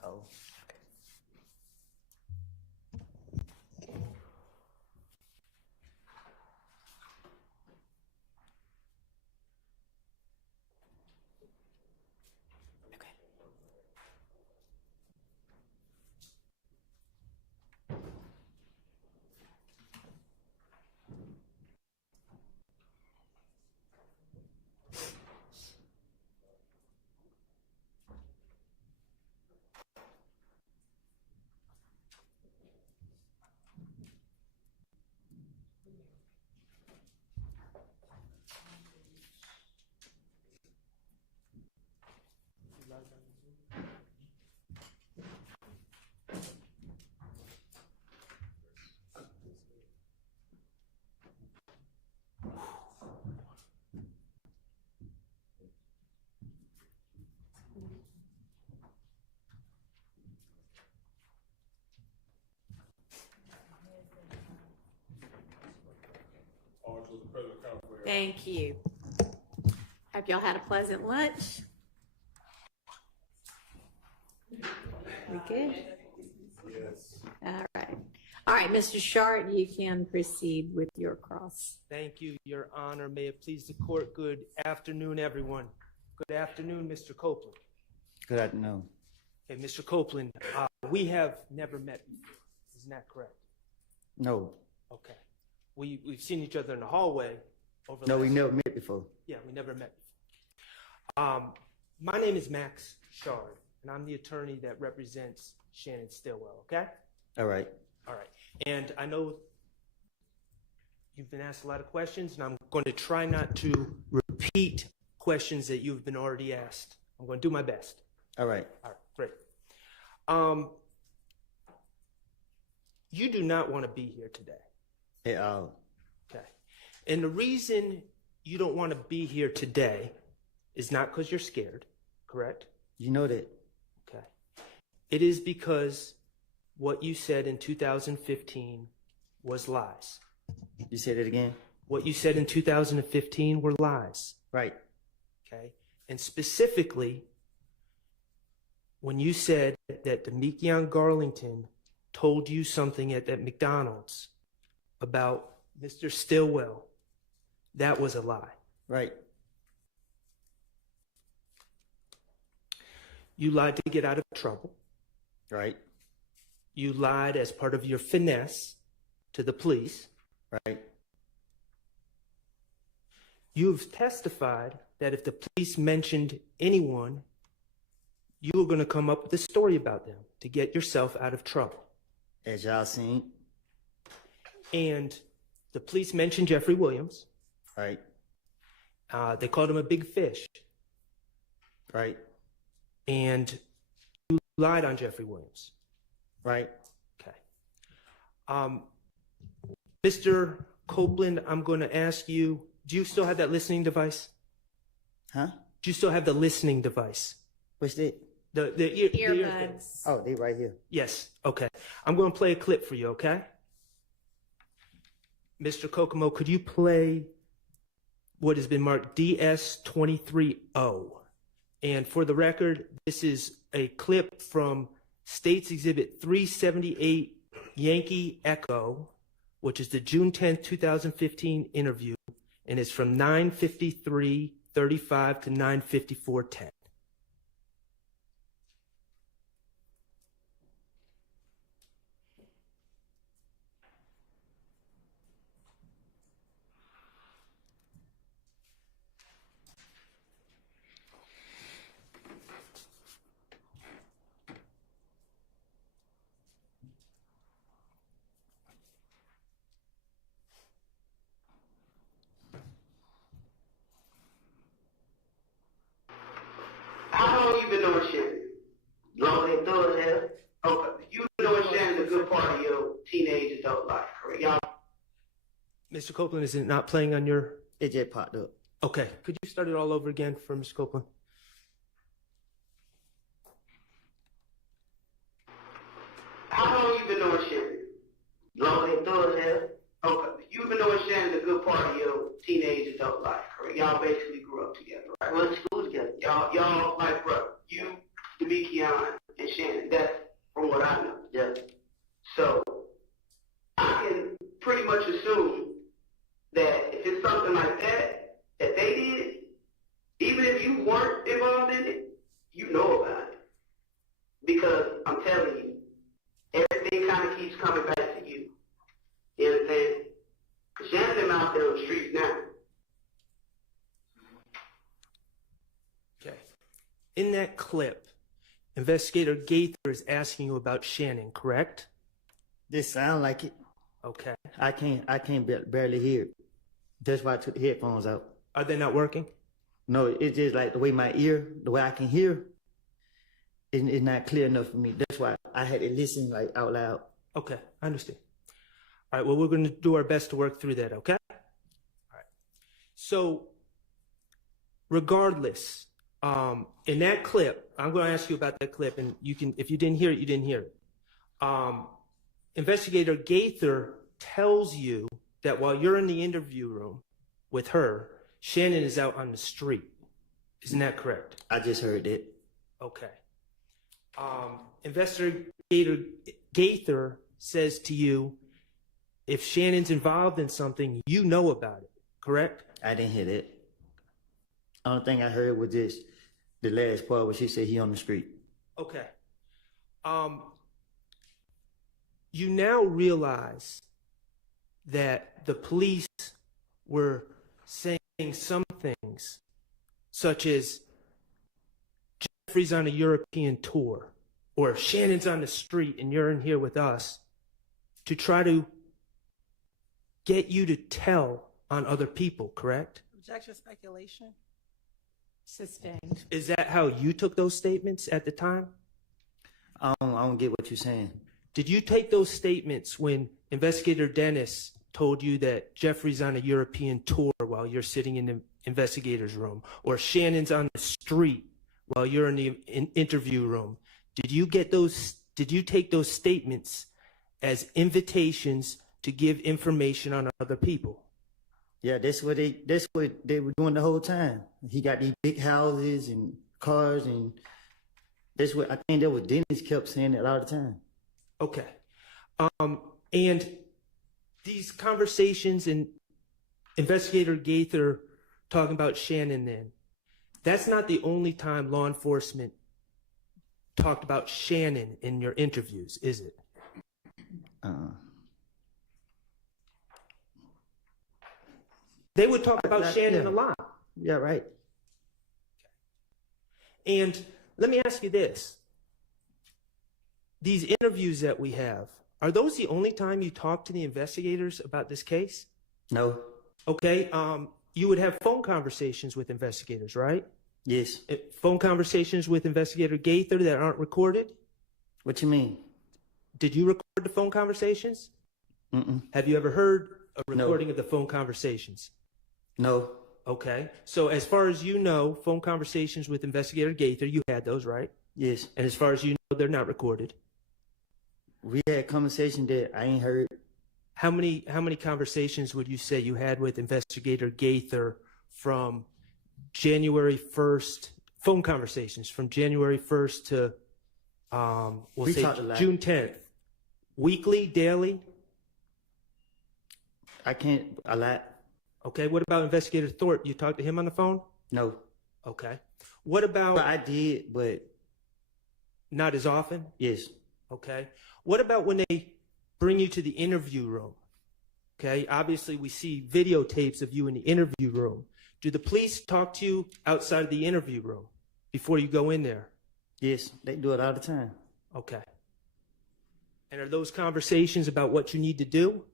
Go. Thank you. Hope y'all had a pleasant lunch. We good? Yes. All right. All right, Mr. Shart, you can proceed with your cross. Thank you, Your Honor. May it please the court. Good afternoon, everyone. Good afternoon, Mr. Copeland. Good afternoon. Okay, Mr. Copeland, we have never met before. Isn't that correct? No. Okay. We've seen each other in the hallway. No, we never met before. Yeah, we never met before. My name is Max Shard, and I'm the attorney that represents Shannon Stillwell, okay? All right. All right. And I know you've been asked a lot of questions, and I'm going to try not to repeat questions that you've been already asked. I'm going to do my best. All right. All right, great. You do not want to be here today. At all. Okay. And the reason you don't want to be here today is not because you're scared, correct? You know that. Okay. It is because what you said in 2015 was lies. You said it again? What you said in 2015 were lies. Right. Okay. And specifically, when you said that Demekion Garlington told you something at that McDonald's about Mr. Stillwell That was a lie. Right. You lied to get out of trouble. Right. You lied as part of your finesse to the police. Right. You've testified that if the police mentioned anyone, you were going to come up with a story about them to get yourself out of trouble. As y'all seen. And the police mentioned Jeffrey Williams. Right. They called him a big fish. Right. And you lied on Jeffrey Williams. Right. Okay. Mr. Copeland, I'm going to ask you, do you still have that listening device? Huh? Do you still have the listening device? What's that? The Earbuds. Oh, they right here. Yes. Okay. I'm going to play a clip for you, okay? Mr. Kokomo, could you play what has been marked DS230? And for the record, this is a clip from State's Exhibit 378 Yankee Echo, which is the June 10th, 2015 interview, and it's from 9:53:35 to 9:54:10. How long you been doing Shannon? Longer than thug hell? Okay. You've been doing Shannon a good part of your teenage adult life, correct? Y'all. Mr. Copeland, is it not playing on your... It just popped up. Okay. Could you start it all over again for Mr. Copeland? How long you been doing Shannon? Longer than thug hell? Okay. You've been doing Shannon a good part of your teenage adult life, correct? Y'all basically grew up together, right? Went to school together. Y'all like brother. You, Demikion, and Shannon. That's from what I know. Yeah. So I can pretty much assume that if it's something like that that they did, even if you weren't involved in it, you know about it. Because I'm telling you, everything kind of keeps coming back to you. You understand? Because Shannon's been out there on the streets now. Okay. In that clip, Investigator Gaither is asking you about Shannon, correct? This sound like it. Okay. I can't barely hear it. That's why I took the headphones out. Are they not working? No, it's just like the way the way I can hear, it's not clear enough for me. That's why I had to listen like out loud. Okay, I understand. All right, well, we're going to do our best to work through that, okay? All right. So, regardless, in that clip, I'm going to ask you about that clip, and you can, if you didn't hear it, you didn't hear it. Investigator Gaither tells you that while you're in the interview room with her, Shannon is out on the street. Isn't that correct? I just heard it. Okay. Investigator Gaither says to you, if Shannon's involved in something, you know about it, correct? I didn't hear that. Only thing I heard was just the last part where she said he on the street. Okay. You now realize that the police were saying some things, such as Jeffrey's on a European tour, or Shannon's on the street and you're in here with us, to try to get you to tell on other people, correct? Objection, speculation. Sustained. Is that how you took those statements at the time? I don't get what you're saying. Did you take those statements when Investigator Dennis told you that Jeffrey's on a European tour while you're sitting in the investigator's room, or Shannon's on the street while you're in the interview room? Did you take those statements as invitations to give information on other people? Yeah, that's what they were doing the whole time. He got these big houses and cars, and that's what I think that was Dennis kept saying it all the time. Okay. And these conversations and Investigator Gaither talking about Shannon then. That's not the only time law enforcement talked about Shannon in your interviews, is it? They would talk about Shannon a lot. Yeah, right. And let me ask you this. These interviews that we have, are those the only time you talk to the investigators about this case? No. Okay. You would have phone conversations with investigators, right? Yes. Phone conversations with Investigator Gaither that aren't recorded? What you mean? Did you record the phone conversations? Mm-mm. Have you ever heard a recording of the phone conversations? No. Okay. So as far as you know, phone conversations with Investigator Gaither, you had those, right? Yes. And as far as you know, they're not recorded. We had conversation that I ain't heard. How many conversations would you say you had with Investigator Gaither from January 1st, phone conversations from January 1st to, we'll say June 10th? Weekly, daily? A lot. Okay, what about Investigator Thorpe? You talked to him on the phone? No. Okay. What about... But I did, but... Not as often? Yes. Okay. What about when they bring you to the interview room? Okay, obviously we see videotapes of you in the interview room. Do the police talk to you outside of the interview room before you go in there? Yes, they do it all the time. Okay. And are those conversations about what you need to do?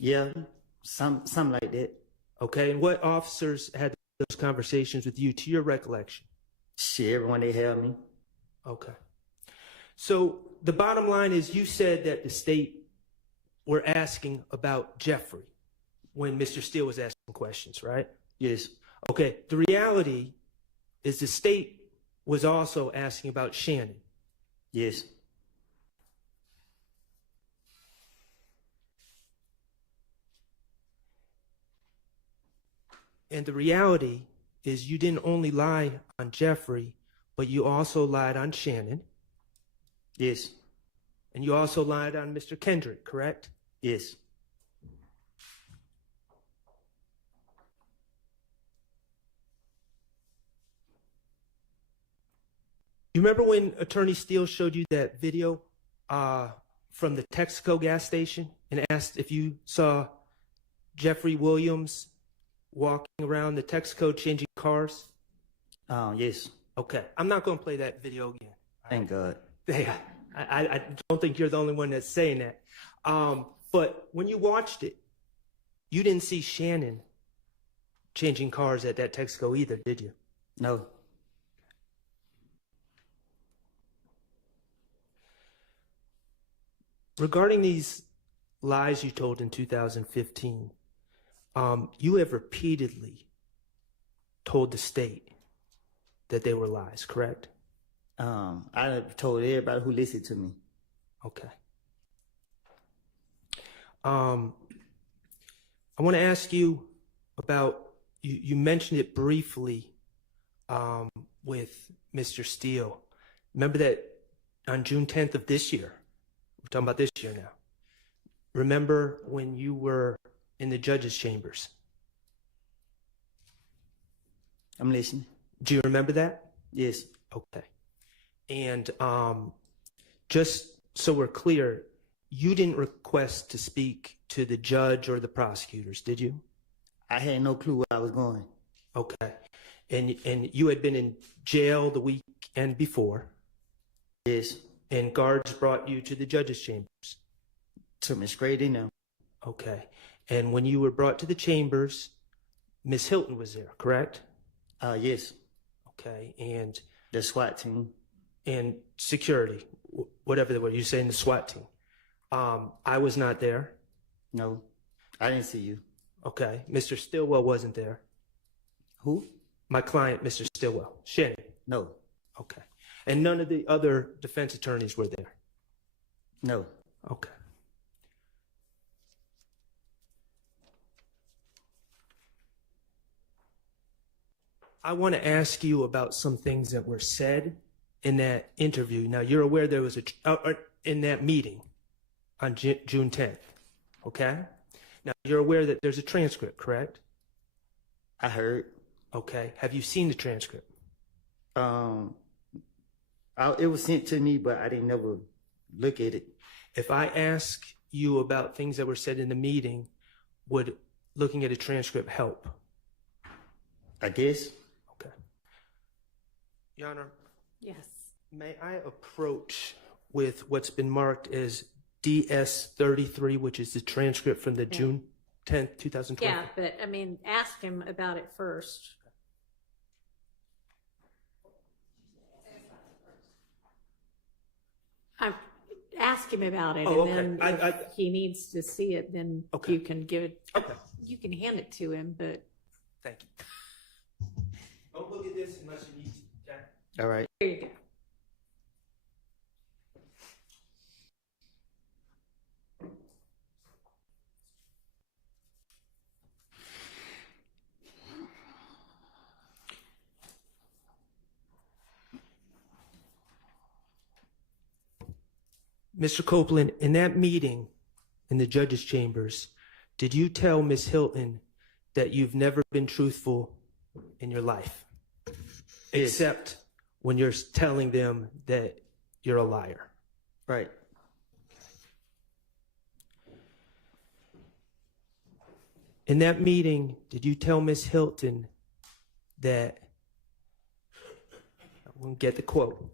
Yeah, some like that. Okay, and what officers had those conversations with you, to your recollection? Shit, everyone they held me. Okay. So the bottom line is you said that the state were asking about Jeffrey when Mr. Steele was asking questions, right? Yes. Okay, the reality is the state was also asking about Shannon. Yes. And the reality is you didn't only lie on Jeffrey, but you also lied on Shannon. Yes. And you also lied on Mr. Kendrick, correct? Yes. You remember when Attorney Steele showed you that video from the Texaco gas station and asked if you saw Jeffrey Williams walking around the Texaco changing cars? Yes. Okay. I'm not going to play that video again. Thank God. Yeah. I don't think you're the only one that's saying that. But when you watched it, you didn't see Shannon changing cars at that Texaco either, did you? No. Regarding these lies you told in 2015, you have repeatedly told the state that they were lies, correct? I told everybody who listened to me. Okay. I want to ask you about, you mentioned it briefly with Mr. Steele. Remember that on June 10th of this year, we're talking about this year now. Remember when you were in the judge's chambers? I'm listening. Do you remember that? Yes. Okay. And just so we're clear, you didn't request to speak to the judge or the prosecutors, did you? I had no clue where I was going. Okay. And you had been in jail the weekend before. Yes. And guards brought you to the judge's chambers. Took me straight in there. Okay. And when you were brought to the chambers, Miss Hilton was there, correct? Yes. Okay. And the SWAT team. And security, whatever they were. You saying the SWAT team. I was not there. No, I didn't see you. Okay. Mr. Stillwell wasn't there. Who? My client, Mr. Stillwell. Shannon. No. Okay. And none of the other defense attorneys were there? No. Okay. I want to ask you about some things that were said in that interview. Now, you're aware there was in that meeting on June 10th. Okay? Now, you're aware that there's a transcript, correct? I heard. Okay. Have you seen the transcript? It was sent to me, but I didn't never look at it. If I ask you about things that were said in the meeting, would looking at a transcript help? I guess. Okay. Your Honor. Yes. May I approach with what's been marked as DS-33, which is the transcript from the June 10th, 2020? Yeah, but I mean, ask him about it first. Ask him about it, Oh, and okay. then if he needs to see it, then you can give it. Okay. You can hand it to him, but Thank you. Don't look at this unless you need to, okay? All right. there you go. Mr. Copeland, in that meeting in the judge's chambers, did you tell Ms. Hilton that you've never been truthful in your life? Except when you're telling them that you're a liar. Right. In that meeting, did you tell Ms. Hilton that, I won't get the quote,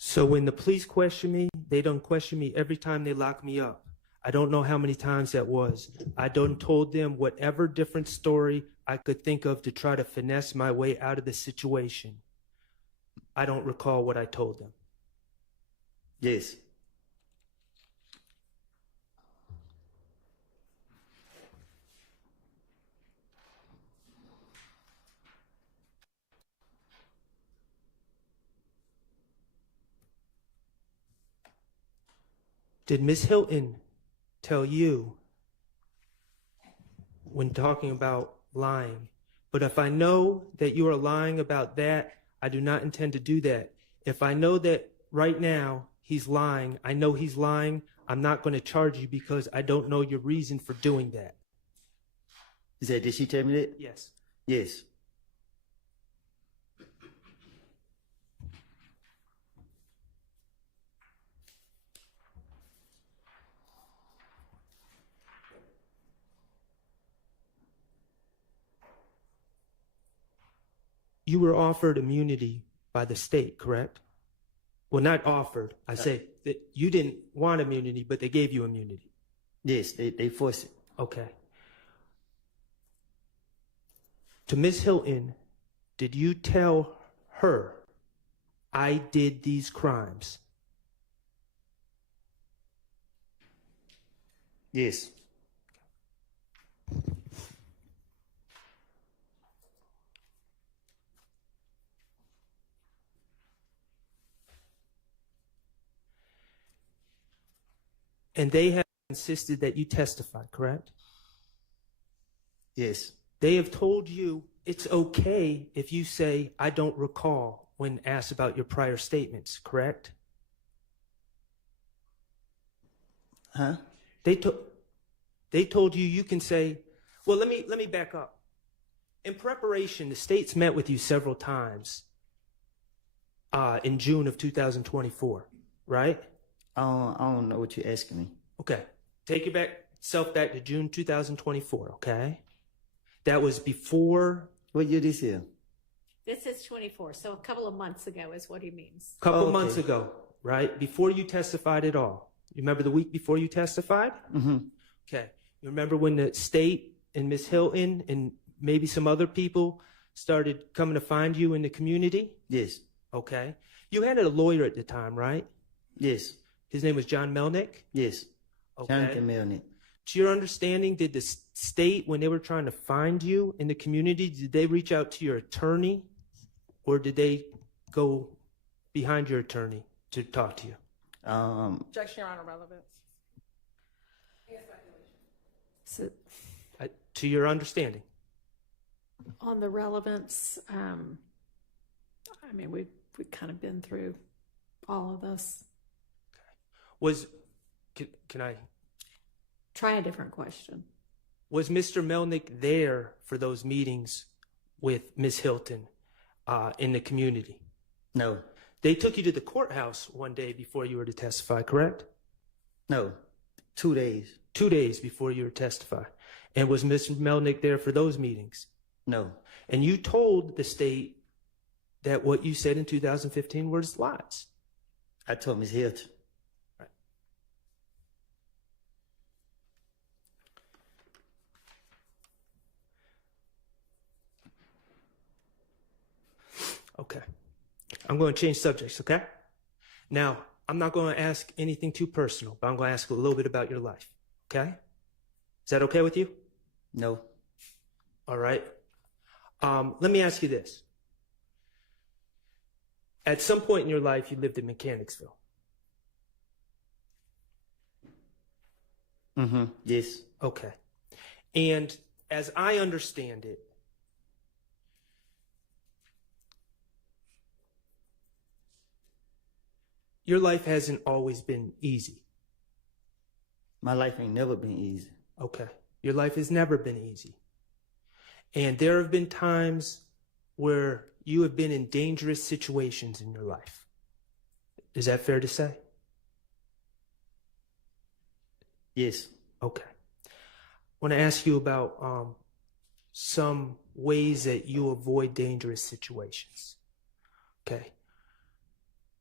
so when the police question me, they don't question me every time they lock me up. I don't know how many times that was. I done told them whatever different story I could think of to try to finesse my way out of the situation. I don't recall what I told them. Yes. Did Miss Hilton tell you when talking about lying? But if I know that you are lying about that, I do not intend to do that. If I know that right now he's lying, I know he's lying, I'm not going to charge you because I don't know your reason for doing that. Did she tell me that? Yes. Yes. You were offered immunity by the state, correct? Well, not offered. I say that you didn't want immunity, but they gave you immunity. Yes, they forced it. Okay. To Miss Hilton, did you tell her I did these crimes? Yes. And they have insisted that you testify, correct? Yes. They have told you it's okay if you say, I don't recall, when asked about your prior statements, correct? Huh? They told you you can say, well, let me back up. In preparation, the state's met with you several times in June of 2024, right? I don't know what you're asking me. Okay. Take yourself back to June 2024, okay? That was before. What year this is? This is 24, so a couple of months ago is what he means. A couple months ago, right? Before you testified at all. You remember the week before you testified? Mm-hmm. Okay. You remember when the state and Miss Hilton and maybe some other people started coming to find you in the community? Yes. Okay. You had a lawyer at the time, right? Yes. His name was John Melnick? Yes. Okay. Jonathan Melnick. To your understanding, did the state, when they were trying to find you in the community, did they reach out to your attorney or did they go behind your attorney to talk to you? Objection, Your Honor, relevance. So To your understanding. on the relevance, I mean, we've kind of been through all of this. Can I? Try a different question. Was Mr. Melnick there for those meetings with Ms. Hilton in the community? No. They took you to the courthouse one day before you were to testify, correct? No. 2 days. 2 days before you were to testify. And was Mr. Melnick there for those meetings? No. And you told the state that what you said in 2015 was lies. I told Ms. Hilton. Right. Okay. I'm going to change subjects, okay? Now, I'm not going to ask anything too personal, but I'm going to ask a little bit about your life, okay? Is that okay with you? No. All right. Let me ask you this. At some point in your life, you lived in Mechanicsville. Mm-hmm. Yes. Okay. And as I understand it, your life hasn't always been easy. My life ain't never been easy. Okay. Your life has never been easy. And there have been times where you have been in dangerous situations in your life. Is that fair to say? Yes. Okay. I want to ask you about some ways that you avoid dangerous situations. Okay.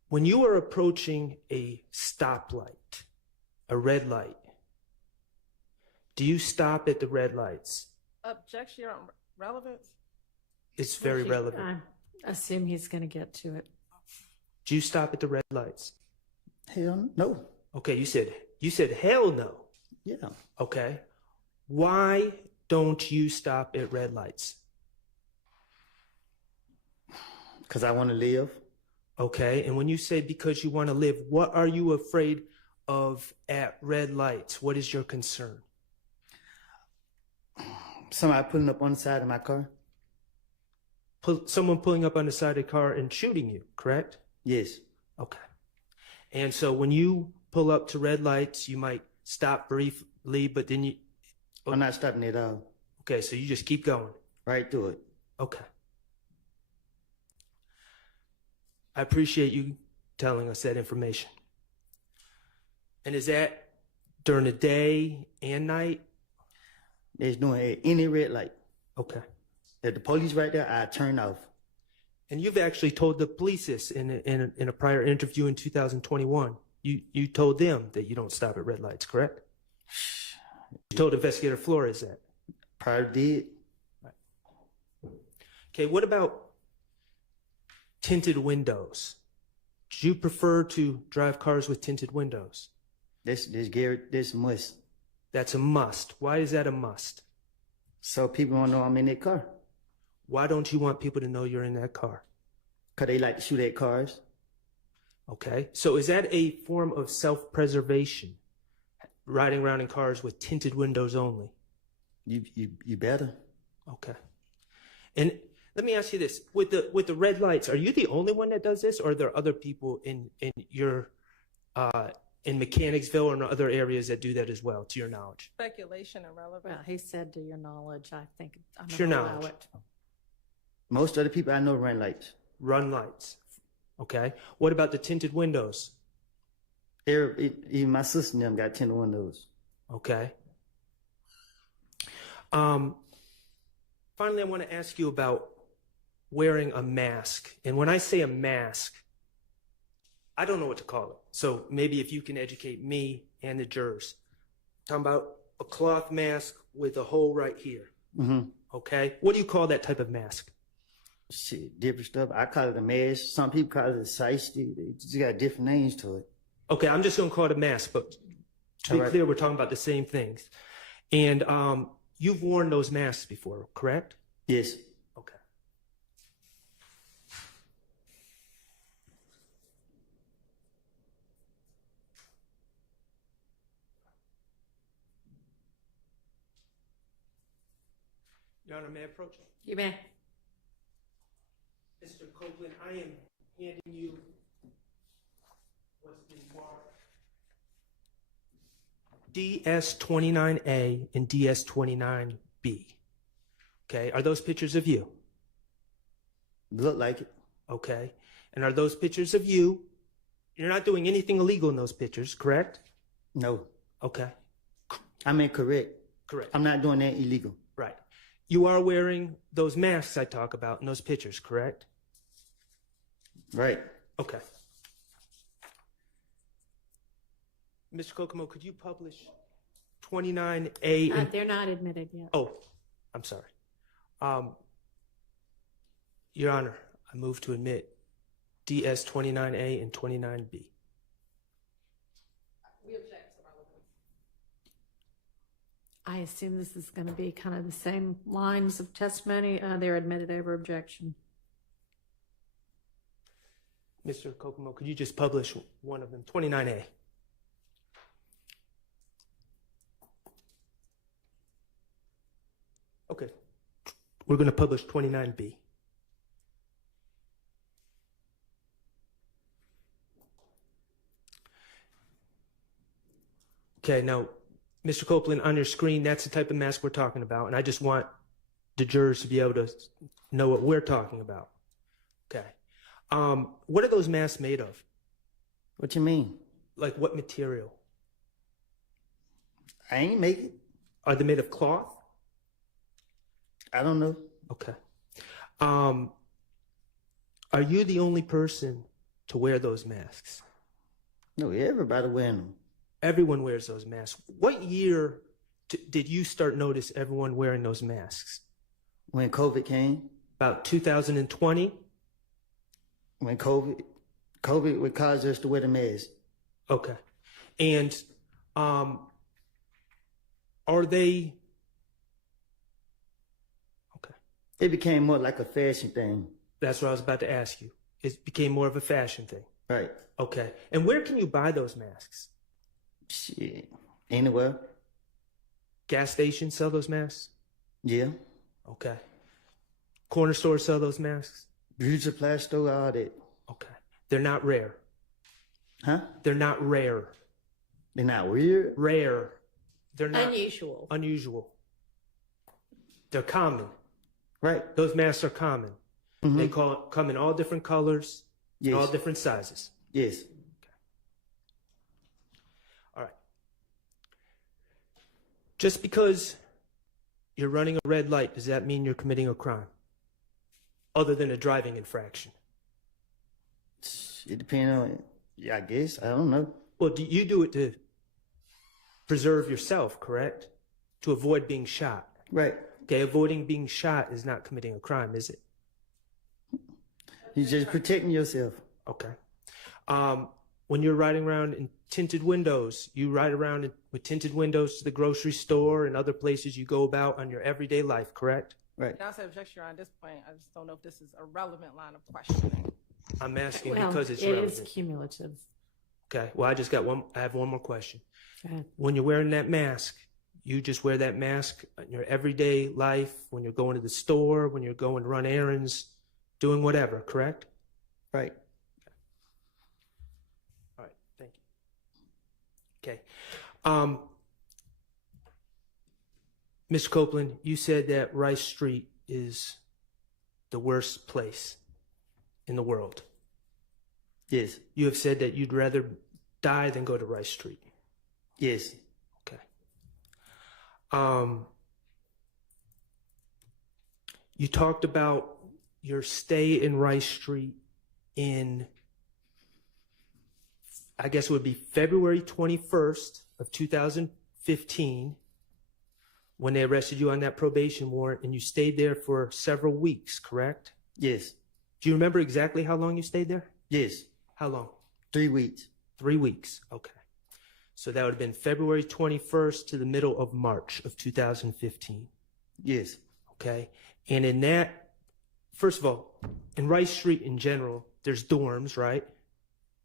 When you are approaching a stoplight, a red light, do you stop at the red lights? Objection, Your Honor, relevance. It's very relevant. I assume he's going to get to it. Do you stop at the red lights? Hell no. Okay, you said hell no. Yeah. Okay. Why don't you stop at red lights? Because I want to live. Okay, and when you say because you want to live, what are you afraid of at red lights? What is your concern? Somebody pulling up on the side of my car. Someone pulling up on the side of the car and shooting you, correct? Yes. Okay. And so when you pull up to red lights, you might stop briefly, but then you... I'm not stopping at all. Okay, so you just keep going. Right through it. Okay. I appreciate you telling us that information. And is that during the day and night? It's doing any red light. Okay. If the police right there, I turn off. And you've actually told the police this in a prior interview in 2021. You told them that you don't stop at red lights, correct? You told Investigator Flores that. Prior did. Right. Okay, what about tinted windows? Do you prefer to drive cars with tinted windows? This must. That's a must. Why is that a must? So people don't know I'm in that car. Why don't you want people to know you're in that car? Because they like to shoot at cars. Okay. So is that a form of self-preservation? Riding around in cars with tinted windows only? You better. Okay. And let me ask you this. With the red lights, are you the only one that does this, or are there other people in your in Mechanicsville or in other areas that do that as well, to your knowledge? Speculation and relevance. Well, he said to your knowledge. I think I'm To your going to allow knowledge. it. Most of the people I know run lights. Run lights. Okay. What about the tinted windows? Even my sister and them got tinted windows. Okay. Finally, I want to ask you about wearing a mask. And when I say a mask, I don't know what to call it. So maybe if you can educate me and the jurors. I'm talking about a cloth mask with a hole right here. Mm-hmm. Okay. What do you call that type of mask? Shit, different stuff. I call it a mask. Some people call it a shiesty. They just got different names to it. Okay, I'm just going to call it a mask, but to be clear, we're talking about the same things. And you've worn those masks before, correct? Yes. Okay. Your Honor, may I approach? You may. Mr. Copeland, I am handing you what's been marked DS29A and DS29B. Okay, are those pictures of you? Look like it. Okay, and are those pictures of you? You're not doing anything illegal in those pictures, correct? No. Okay. I mean, correct. Correct. I'm not doing that illegal. Right. You are wearing those masks I talk about in those pictures, correct? Right. Okay. Mr. Kokomo, could you publish 29A? They're not admitted yet. Oh, I'm sorry. Your Honor, I move to admit DS 29A and 29B. I assume this is going to be kind of the same lines of testimony. They're admitted over objection. Mr. Kokomo, could you just publish one of them, 29A? Okay. We're going to publish 29B. Okay, now, Mr. Copeland, on your screen, that's the type of mask we're talking about, and I just want the jurors to be able to know what we're talking about. Okay. What are those masks made of? What you mean? Like what material? I ain't make it. Are they made of cloth? I don't know. Okay. Are you the only person to wear those masks? No, everybody wearing them. Everyone wears those masks. What year did you start notice everyone wearing those masks? When COVID came. About 2020? When COVID would cause us to wear the mask. Okay. And are they... Okay. It became more like a fashion thing. That's what I was about to ask you. It became more of a fashion thing. Right. Okay. And where can you buy those masks? Shit. Anywhere. Gas stations sell those masks? Yeah. Okay. Corner stores sell those masks? Beauty supply store, all that. Okay. They're not rare. Huh? They're not rare. They're not weird? Rare. They're not unusual. Unusual. They're common. Right. Those masks are common. Mm-hmm. They come in all different colors, yes. all different sizes. Yes. Okay. All right. Just because you're running a red light, does that mean you're committing a crime? Other than a driving infraction? It depends on, I guess. I don't know. Well, you do it to preserve yourself, correct? To avoid being shot. Right. Okay, avoiding being shot is not committing a crime, is it? You're just protecting yourself. Okay. When you're riding around in tinted windows, you ride around with tinted windows to the grocery store and other places you go about on your everyday life, correct? Right. I say objection on this point. I just don't know if this is a relevant line of questioning. I'm asking Well, because it's it relevant. is cumulative. Okay. Well, I have one more question. Go ahead. When you're wearing that mask, you just wear that mask in your everyday life, when you're going to the store, when you're going to run errands, doing whatever, correct? Right. All right. Thank you. Okay. Mr. Copeland, you said that Rice Street is the worst place in the world. Yes. You have said that you'd rather die than go to Rice Street. Yes. Okay. You talked about your stay in Rice Street in, I guess it would be February 21st of 2015 when they arrested you on that probation warrant, and you stayed there for several weeks, correct? Yes. Do you remember exactly how long you stayed there? Yes. How long? 3 weeks. 3 weeks. Okay. So that would have been February 21st to the middle of March of 2015. Yes. Okay. And in that, first of all, in Rice Street in general, there's dorms, right?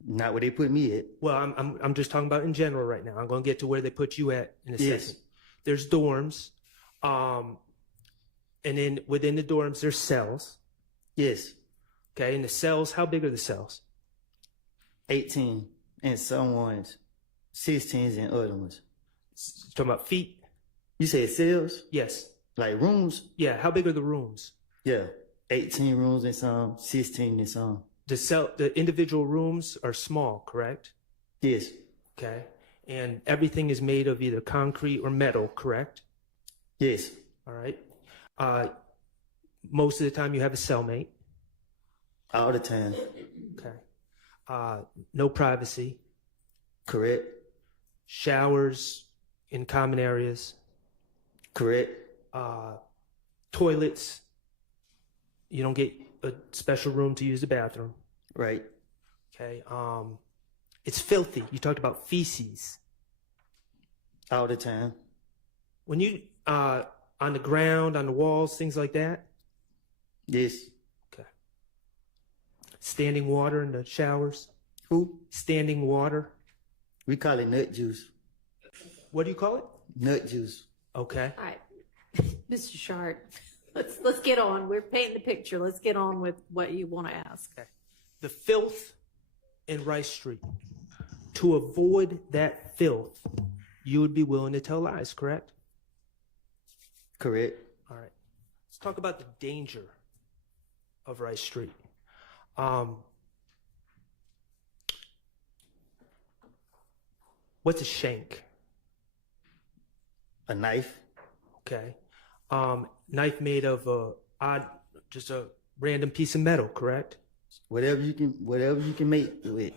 Not where they put me at. Well, I'm just talking about in general right now. I'm going to get to where they put you at in a Yes. second. There's dorms. And then within the dorms, there's cells. Yes. Okay, and the cells, how big are the cells? 18, and some ones 16s and other ones. Talking about feet? You said cells? Yes. Like rooms? Yeah, how big are the rooms? Yeah, 18 rooms and some, 16 and some. The individual rooms are small, correct? Yes. Okay. And everything is made of either concrete or metal, correct? Yes. All right. Most of the time you have a cellmate. All the time. Okay. No privacy. Correct. Showers in common areas. Correct. Toilets. You don't get a special room to use the bathroom. Right. Okay. It's filthy. You talked about feces. All the time. When you on the ground, on the walls, things like that? Yes. Okay. Standing water in the showers? Who? Standing water. We call it nut juice. What do you call it? Nut juice. Okay. All right, Mr. Shart, let's get on. We're painting the picture. Let's get on with what you want to ask. Okay. The filth in Rice Street. To avoid that filth, you would be willing to tell lies, correct? Correct. All right. Let's talk about the danger of Rice Street. What's a shank? A knife. Okay. Knife made of just a random piece of metal, correct? Whatever you can make with.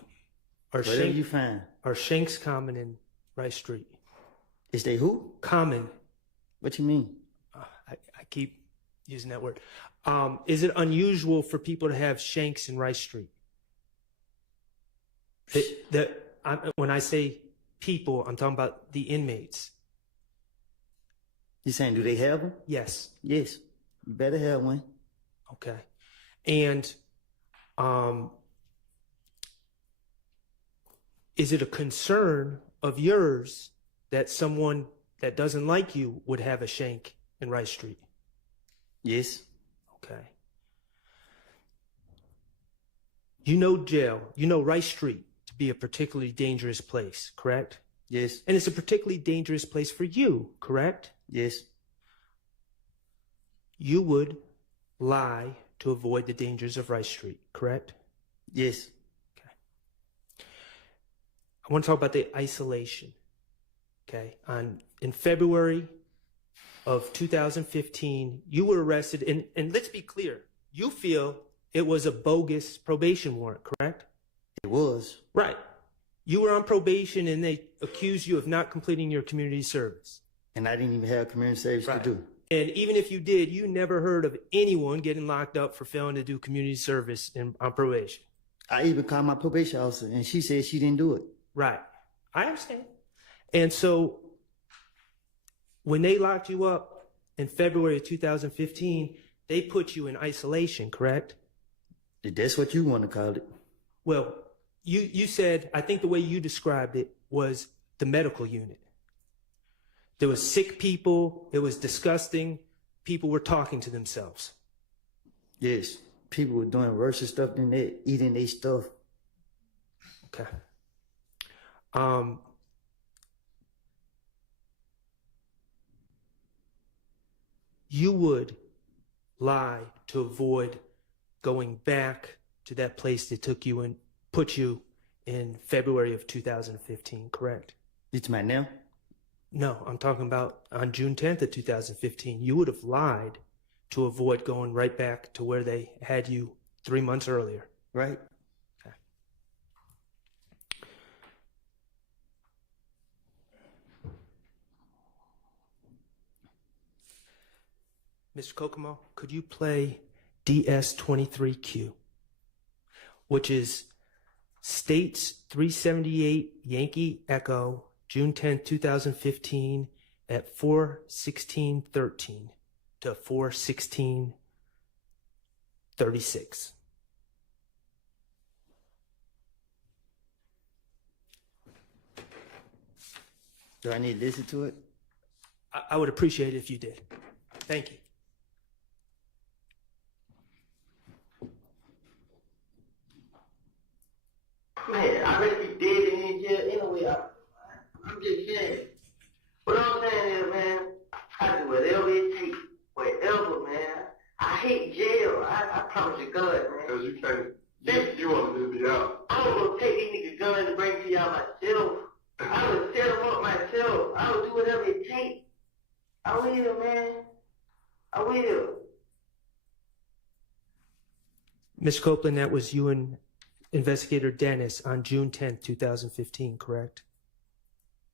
Whatever you find. Are shanks common in Rice Street? Is they who? Common. What you mean? I keep using that word. Is it unusual for people to have shanks in Rice Street? When I say people, I'm talking about the inmates. You saying, do they have them? Yes. Yes. You better have one. Okay. And is it a concern of yours that someone that doesn't like you would have a shank in Rice Street? Yes. Okay. You know jail, you know Rice Street to be a particularly dangerous place, correct? Yes. And it's a particularly dangerous place for you, correct? Yes. You would lie to avoid the dangers of Rice Street, correct? Yes. Okay. I want to talk about the isolation. Okay. In February of 2015, you were arrested, and let's be clear, you feel it was a bogus probation warrant, correct? It was. Right. You were on probation and they accused you of not completing your community service. And I didn't even have community service to do. And even if you did, you never heard of anyone getting locked up for failing to do community service on probation. I even called my probation officer and she said she didn't do it. Right. I understand. And so when they locked you up in February of 2015, they put you in isolation, correct? That's what you want to call it. Well, you said, I think the way you described it was the medical unit. There was sick people. It was disgusting. People were talking to themselves. Yes. People were doing worse stuff than that, eating their stuff. Okay. You would lie to avoid going back to that place that took you and put you in February of 2015, correct? You talking about now? No, I'm talking about on June 10th of 2015. You would have lied to avoid going right back to where they had you 3 months earlier. Right. Okay. Mr. Kokomo, could you play DS23Q, which is States 378 Yankee Echo, June 10, 2015 at 4:16:13 to 4:16:36. Do I need to listen to it? I would appreciate it if you did. Thank you. because you can't. You want to be out. I was gonna take these niggas guns and bring it to y'all myself. I would set them up myself. I would do whatever it takes. I will, man. I will. Ms. Copeland, that was you and Investigator Dennis on June 10th, 2015, correct?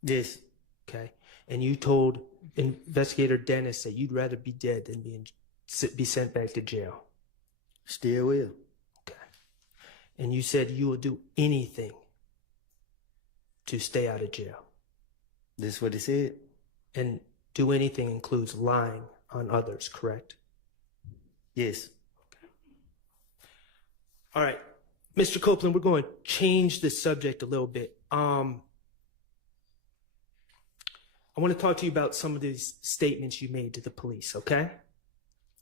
Yes. Okay. And you told Investigator Dennis that you'd rather be dead than be sent back to jail. Still will. Okay. And you said you will do anything to stay out of jail. This is what he said. And do anything includes lying on others, correct? Yes. All right. Mr. Copeland, we're going to change the subject a little bit. I want to talk to you about some of these statements you made to the police, okay?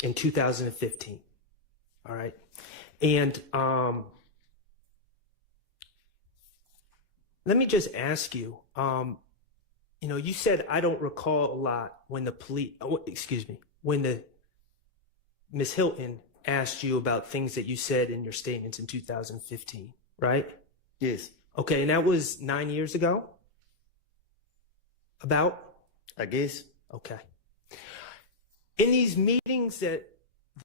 In 2015. All right. And let me just ask you, you know, you said, I don't recall a lot when the police, when the Ms. Hilton asked you about things that you said in your statements in 2015, right? Yes. Okay, and that was 9 years ago? About? I guess. Okay. In these meetings that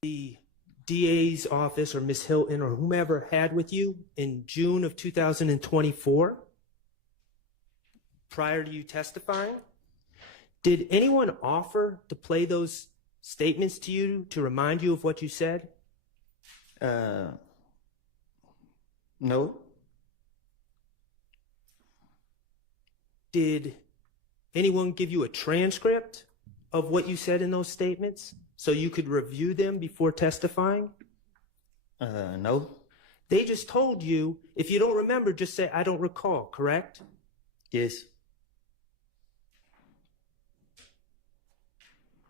the DA's office or Ms. Hilton or whomever had with you in June of 2024, prior to you testifying, did anyone offer to play those statements to you to remind you of what you said? No. Did anyone give you a transcript of what you said in those statements so you could review them before testifying? No. They just told you, if you don't remember, just say, I don't recall, correct? Yes.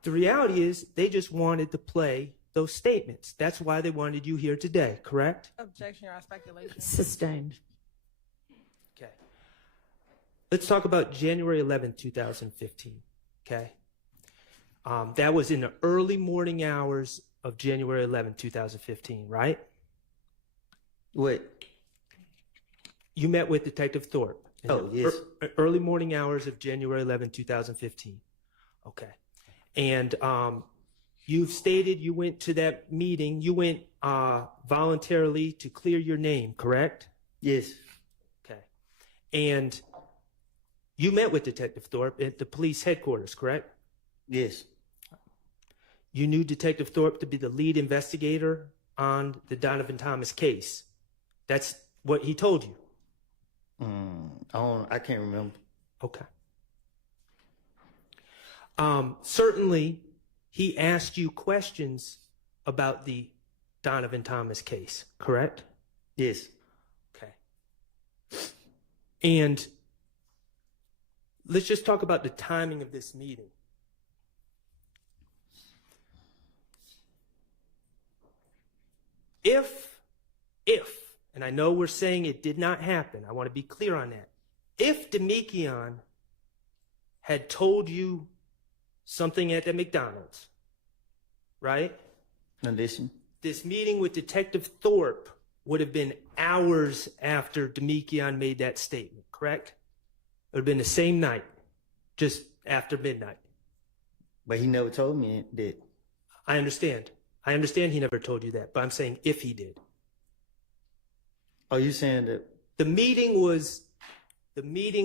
The reality is they just wanted to play those statements. That's why they wanted you here today, correct? Objection or speculation. Sustained. Okay. Let's talk about January 11th, 2015, okay? That was in the early morning hours of January 11th, 2015, right? What? You met with Detective Thorpe. Oh, yes. Early morning hours of January 11th, 2015. Okay. And you've stated you went to that meeting. You went voluntarily to clear your name, correct? Yes. Okay. And you met with Detective Thorpe at the police headquarters, correct? Yes. You knew Detective Thorpe to be the lead investigator on the Donovan Thomas case. That's what he told you. I can't remember. Okay. Certainly, he asked you questions about the Donovan Thomas case, correct? Yes. Okay. And let's just talk about the timing of this meeting. If, and I know we're saying it did not happen, I want to be clear on that. If Demekion had told you something at the McDonald's, right? Listen. This meeting with Detective Thorpe would have been hours after Demekion made that statement, correct? It would have been the same night, just after midnight. But he never told me that. I understand. I understand he never told you that, but I'm saying if he did. Are you saying that? The meeting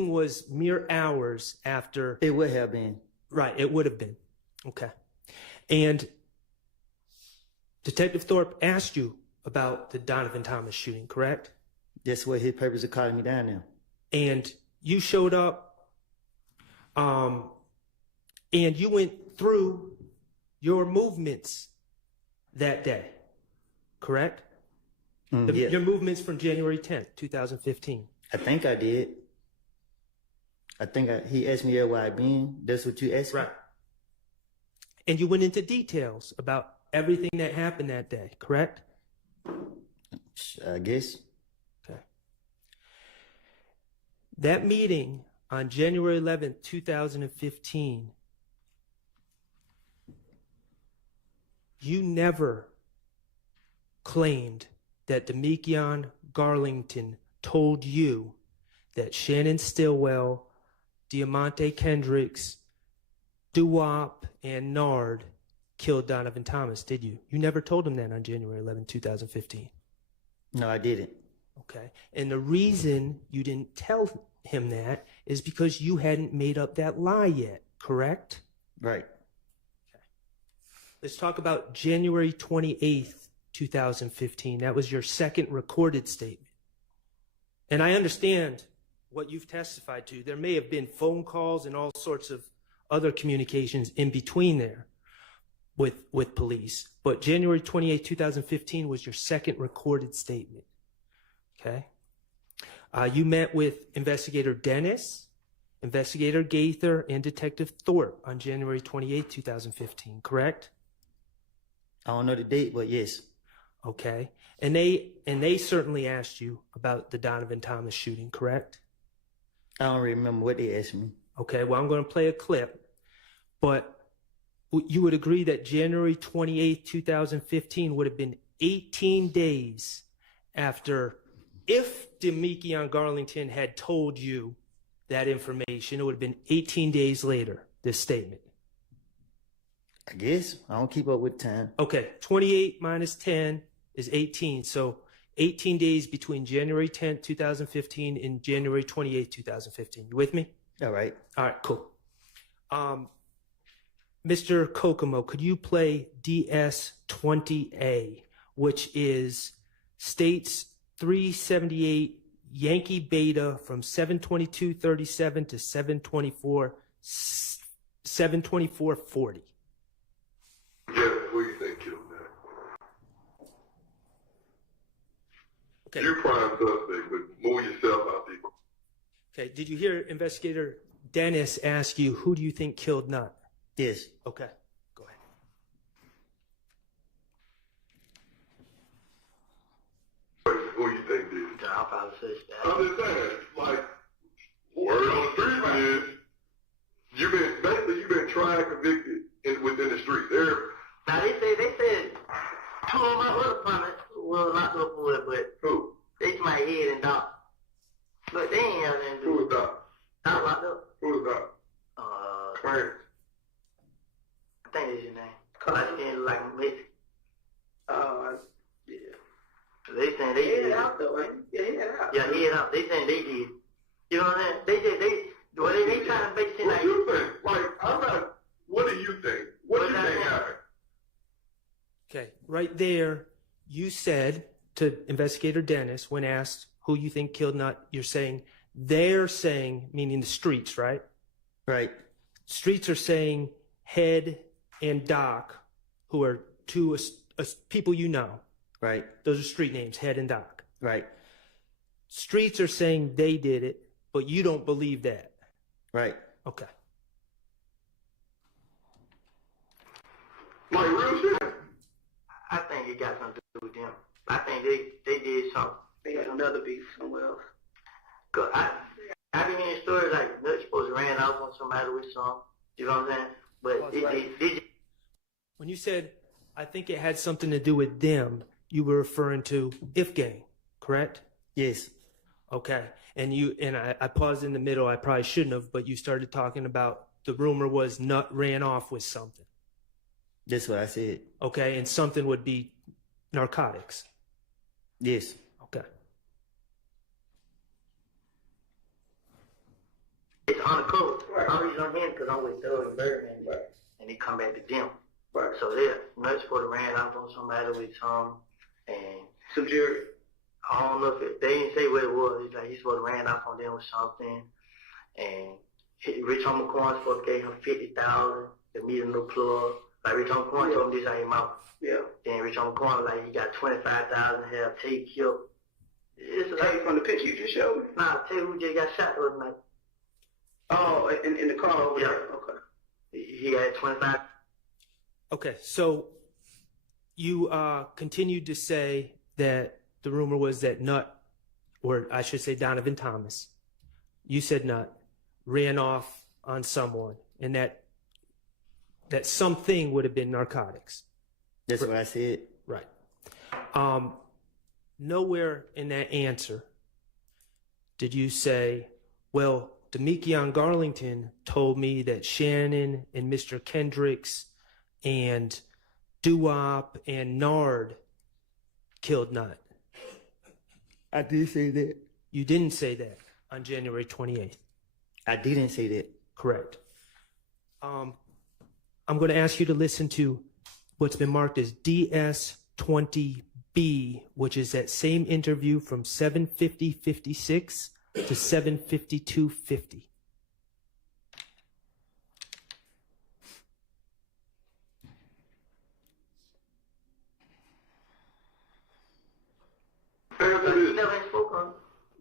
was mere hours after. It would have been. Right, it would have been. Okay. And Detective Thorpe asked you about the Donovan Thomas shooting, correct? That's what his papers are calling me down now. And you showed up, and you went through your movements that day, correct? Yes. Your movements from January 10th, 2015. I think I did. He asked me where I been. That's what you asked me? Right. And you went into details about everything that happened that day, correct? I guess. Okay. That meeting on January 11th, 2015, you never claimed that Demekion Garlington told you that Shannon Stillwell, Diamante Kendricks, Duwop, and Nard killed Donovan Thomas, did you? You never told him that on January 11, 2015. No, I didn't. Okay. And the reason you didn't tell him that is because you hadn't made up that lie yet, correct? Right. Let's talk about January 28th, 2015. That was your second recorded statement. And I understand what you've testified to. There may have been phone calls and all sorts of other communications in between there with police. But January 28th, 2015 was your second recorded statement. Okay? You met with Investigator Dennis, Investigator Gaither, and Detective Thorpe on January 28th, 2015, correct? I don't know the date, but yes. Okay. And they certainly asked you about the Donovan Thomas shooting, correct? I don't remember what they asked me. Okay, well, I'm going to play a clip, but you would agree that January 28th, 2015 would have been 18 days after, if Demekion Garlington had told you that information, it would have been 18 days later, this statement. I guess. I don't keep up with time. Okay, 28 minus 10 is 18. So 18 days between January 10th, 2015 and January 28th, 2015. You with me? All right. All right, cool. Mr. Kokomo, could you play DS-20A, which is States 378 Yankee Beta from 722.37 to 724.40. Jeff, who you think killed that? Okay. You're prime suspect, but move yourself out there. Okay, did you hear Investigator Dennis ask you, who do you think killed Nutt? Yes. Okay, go ahead. Who you think did it? I'll probably say that. I'm just saying, like, word on the street is, you've been tried, convicted within the street. Now they said two of my other partners were locked up for it, but who? They to my head and Doc. But they ain't have anything to do. Who was Doc? Doc locked up. Who was Doc? Clarence. I think that's your name. I skin look like Mason. Yeah. They saying they did. Out though, right? Yeah, head out. Yeah, head out. They saying they did. You know what I'm saying? They trying to make it seem What like. you think? Like, what do you think? What do you think happened? Okay, right there, you said to Investigator Dennis, when asked who you think killed Nutt, they're saying, meaning the streets, right? Right. Streets are saying Head and Doc, who are two people you know. Right. Those are street names, Head and Doc. Right. Streets are saying they did it, but you don't believe that. Right. Okay. Like real shit? I think it got something to do with them. I think they did something. They got another beef somewhere else. Cause I been hearing stories like Nutt supposed to ran off on somebody with some. You know what I'm saying? But When you said, I think it had something to do with them, you were referring to If Gang, correct? Yes. Okay. And I paused in the middle. I probably shouldn't have, but you started talking about the rumor was Nutt ran off with something. That's what I said. Okay. And something would be narcotics. Yes. Okay. It's on the coast. I'm reason on him because I'm with Doug and Birdman. Right. And he come back to them. Right. So Nutt supposed to ran off on somebody with some and some jury. I don't know if they didn't say what it was. It's like he's supposed to ran off on them with something. And Rich Homie Corn supposed to give him $50,000 to meet a new plug. Like Rich Homie Corn told him this out his mouth. Yeah. Then Rich Homie Corn like he got $25,000 to have Tate killed. It's like from the picture you just showed me? Nah, Tate who just got shot the other night. Oh, in the car over there. Okay. He had 25. Okay. So you continued to say that the rumor was that Nutt, or I should say Donovan Thomas, you said Nutt, ran off on someone, and that something would have been narcotics. That's what I said. Right. nowhere in that answer did you say, well, Demekion Garlington told me that Shannon and Mr. Kendricks and Doo-Wop and Nard killed Nut. I did say that. You didn't say that on January 28th. I didn't say that. Correct. I'm going to ask you to listen to what's been marked as DS20B, which is that same interview from 7:50:56 to 7:52:50.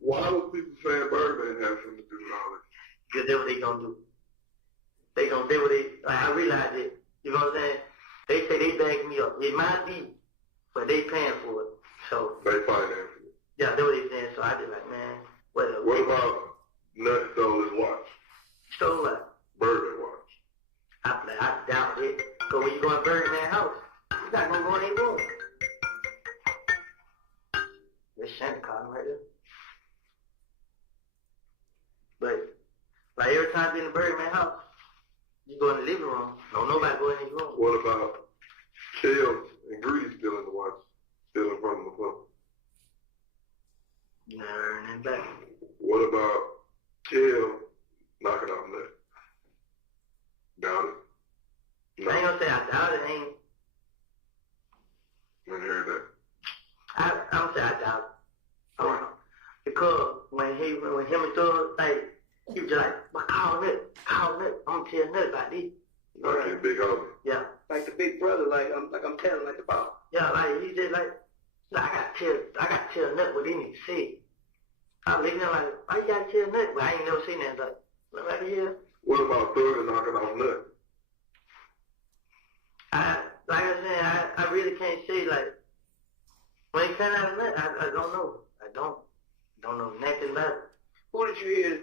Why do people saying Birdman have something to do with all this? Because that's what they gonna do. They gonna do what they, like, I realize it. You know what I'm saying? They say they back me up. It might be, but they paying for it. So. They finance it. Yeah, that's what they saying. So I just like, man, whatever. What about Nut stole his watch? Stole what? Birdman watch. I doubt it. So when you go in Birdman's house, you're not gonna go in their room. That's Shannon calling right there. But like every time you're in the Birdman house, you go in the living room. Don't nobody go in his room. What about Kels and Greedy stealing the watch? Still in front of the club? Never heard anything back. What about Kel knocking off Nut? Doubt it. No. I ain't gonna say I doubt it. I ain't heard that. I'm gonna say I doubt it. I don't know. Because when him and Thug, like, he was just like, well, call Nut. I'm gonna tell Nut about this. You know, like big homie. Yeah. Like the big brother, like I'm telling like about. Yeah, like he just like I gotta tell Nut what he need to say. I was looking at him like, why you gotta tell Nut? But I ain't never seen that. Like right here. What about Thug knocking off Nut? Like I said, I really can't say, like, when it came out of Nut, I don't know. I don't know nothing about it. Who did you hear?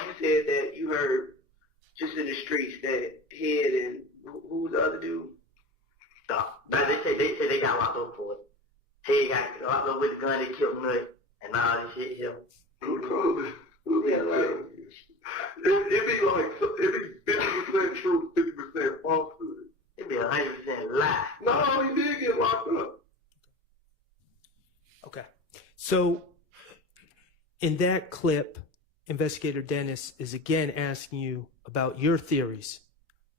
You said that you heard just in the streets that Head and who was the other dude? They say they got locked up for it. Head got locked up with the gun. They killed Nut and all this shit here. Yeah, like, it be 50% truth, 50% falsehood. It'd be 100% lie. No, he did get locked up. Okay. So in that clip, Investigator Dennis is again asking you about your theories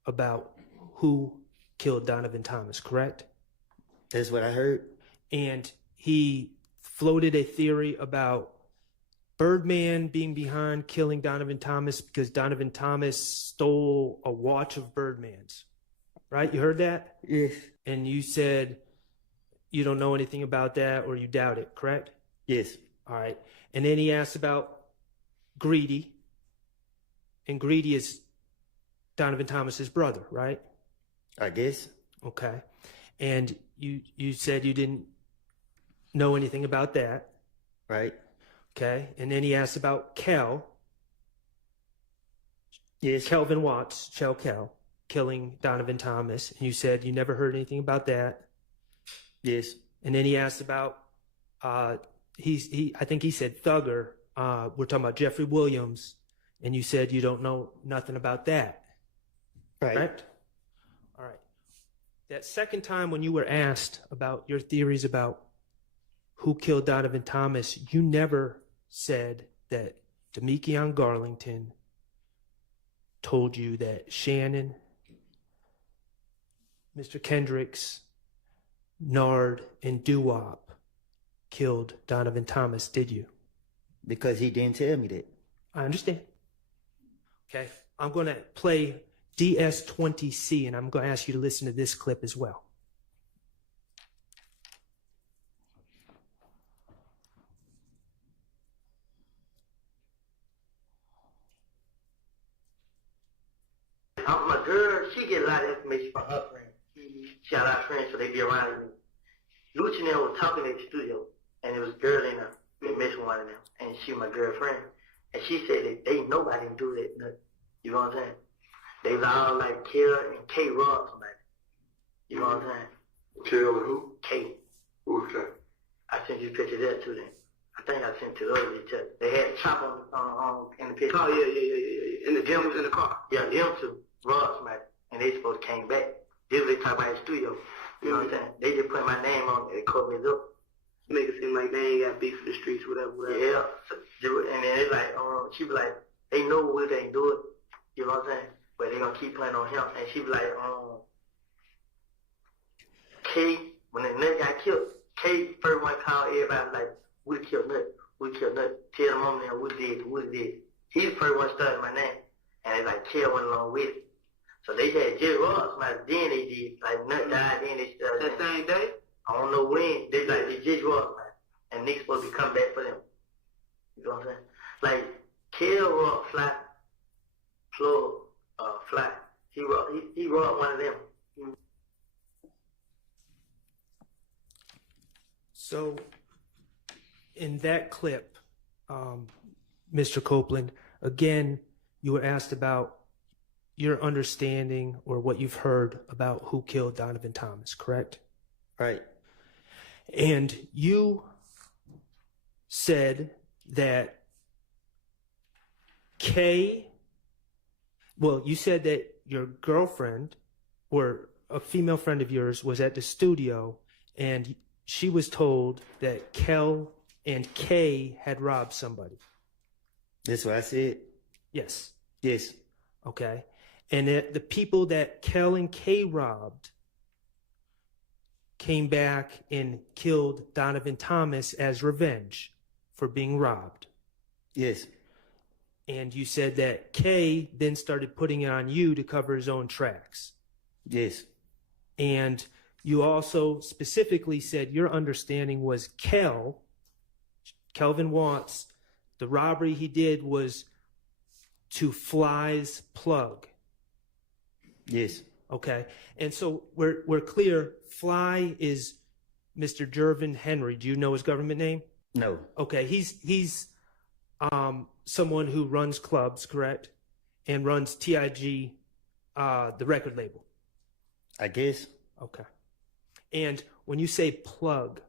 about who killed Donovan Thomas, correct? That's what I heard. And he floated a theory about Birdman being behind killing Donovan Thomas because Donovan Thomas stole a watch of Birdman's. Right? You heard that? Yes. And you said you don't know anything about that or you doubt it, correct? Yes. All right. And then he asked about Greedy. And Greedy is Donovan Thomas's brother, right? I guess. Okay. And you said you didn't know anything about that. Right. Okay. And then he asked about Kel. Yes. Kelvin Watts, Shell Kel, killing Donovan Thomas. And you said you never heard anything about that. Yes. And then he asked about, I think he said Thugger. We're talking about Jeffrey Williams. And you said you don't know nothing about that. Right. Correct? All right. That second time when you were asked about your theories about who killed Donovan Thomas, you never said that Demekion Garlington told you that Shannon, Mr. Kendricks, Nard, and Doo-Wop killed Donovan Thomas, did you? Because he didn't tell me that. I understand. Okay. I'm going to play DS20C, and I'm going to ask you to listen to this clip as well. My girl, she get a lot of information from her friends. She got a lot of friends, so they be around me. Lucci and them was talking in the studio, and it was a girl in there. They missed one of them, and she my girlfriend. And she said that they nobody can do that. Nothing. You know what I'm saying? They was all like Kill and K Rob somebody. You know what I'm saying? Kill and who? K. Who's K? I sent you a picture of that too then. I think I sent it earlier too. They had a chop on in the picture. Oh, yeah. And the gym was in the car. Yeah, them two, Ross, man. And they supposed to came back. This was they talk about in the studio. You know what I'm saying? They just put my name on it. They called me up. Make it seem like they ain't got beef in the streets, whatever. Yeah. And then they like, she be like, they know what they do it. You know what I'm saying? But they gonna keep playing on him. And she be like, K, when the nut got killed, K first one called everybody like, we killed Nut. Tell the mom that we did. He the first one started my name. And they like, K went along with it. So they had Jerry Ross, then they did, like Nut died, then they started. That same day? I don't know when. They just Ross, man. And niggas supposed to be coming back for them. You know what I'm saying? Like, Kel Rock fly. He robbed one of them. So, in that clip, Mr. Copeland, again, you were asked about your understanding or what you've heard about who killed Donovan Thomas, correct? Right. And you said that you said that your girlfriend or a female friend of yours was at the studio and she was told that Kel and Kay had robbed somebody. That's what I said? Yes. Yes. Okay. And that the people that Kel and Kay robbed came back and killed Donovan Thomas as revenge for being robbed. Yes. And you said that Kay then started putting it on you to cover his own tracks. Yes. And you also specifically said your understanding was Kelvin Watts, the robbery he did was to Fly's plug. Yes. Okay. And so we're clear. Fly is Mr. Jervin Henry. Do you know his government name? No. Okay. He's someone who runs clubs, correct? And runs TIG, the record label. I guess. Okay. And when you say plug,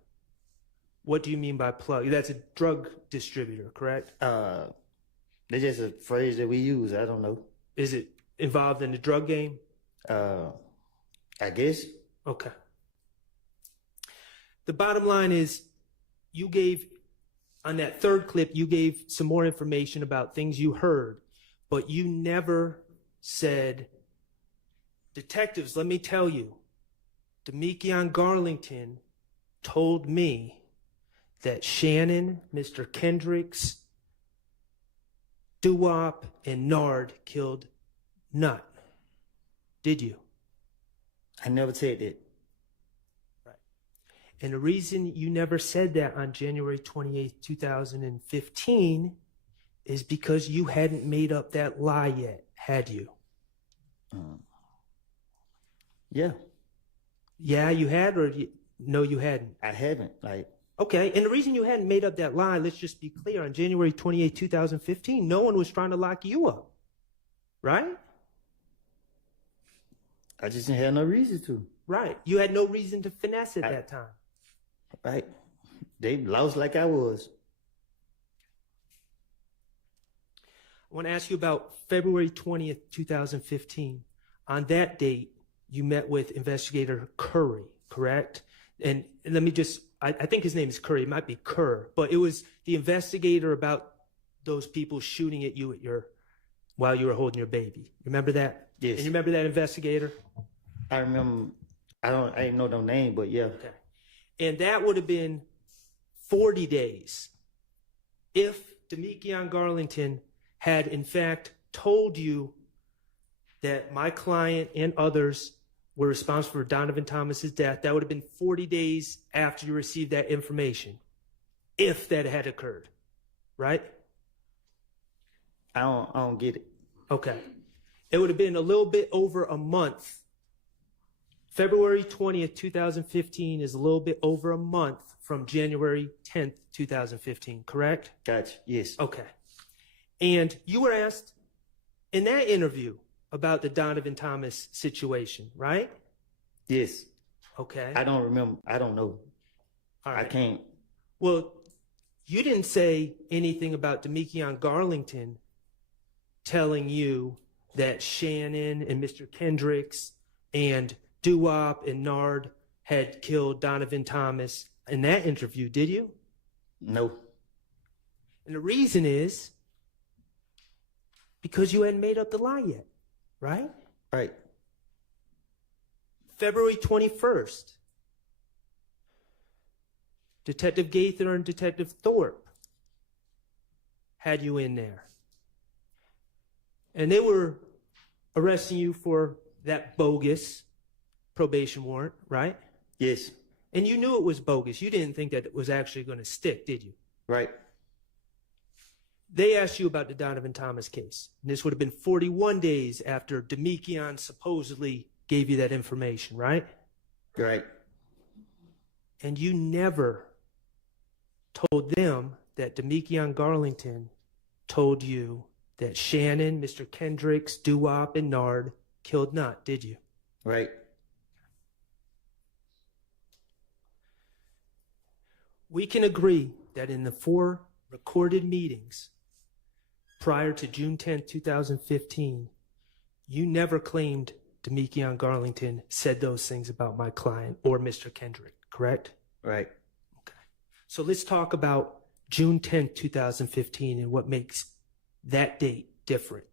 what do you mean by plug? That's a drug distributor, correct? That's just a phrase that we use. I don't know. Is it involved in the drug game? I guess. Okay. The bottom line is you gave, on that third clip, you gave some more information about things you heard, but you never said, detectives, let me tell you, Demekion Garlington told me that Shannon, Mr. Kendricks, Doo-Wop, and Nard killed Nut. Did you? I never said that. Right. And the reason you never said that on January 28th, 2015 is because you hadn't made up that lie yet, had you? Yeah. Yeah, you had, or no, you hadn't? I haven't. Okay, and the reason you hadn't made up that lie, let's just be clear, on January 28, 2015, no one was trying to lock you up, right? I just didn't have no reason to. Right. You had no reason to finesse at that time. Right. They lost like I was. I want to ask you about February 20th, 2015. On that date, you met with Investigator Curry, correct? And let me just, I think his name is Curry, it might be Kerr, but it was the investigator about those people shooting at you while you were holding your baby. Remember that? Yes. And you remember that investigator? I remember, I didn't know no name, but yeah. Okay. And that would have been 40 days if Demekion Garlington had in fact told you that my client and others were responsible for Donovan Thomas's death. That would have been 40 days after you received that information, if that had occurred, right? I don't get it. Okay. It would have been a little bit over a month. February 20th, 2015 is a little bit over a month from January 10th, 2015, correct? Gotcha. Yes. Okay. And you were asked in that interview about the Donovan Thomas situation, right? Yes. Okay. I don't remember. I don't know. All right. I can't. Well, you didn't say anything about Demekion Garlington telling you that Shannon and Mr. Kendricks and Doo-Wop and Nard had killed Donovan Thomas in that interview, did you? No. And the reason is because you hadn't made up the lie yet, right? Right. February 21st, Detective Gaither and Detective Thorpe had you in there. And they were arresting you for that bogus probation warrant, right? Yes. And you knew it was bogus. You didn't think that it was actually going to stick, did you? Right. They asked you about the Donovan Thomas case. And this would have been 41 days after Demekion supposedly gave you that information, right? Right. And you never told them that Demekion Garlington told you that Shannon, Mr. Kendricks, Doo-Wop, and Nard killed Knott, did you? Right. We can agree that in the 4 recorded meetings prior to June 10, 2015, you never claimed Demekion Garlington said those things about my client or Mr. Kendrick, correct? Right. Okay. So let's talk about June 10, 2015 and what makes that date different.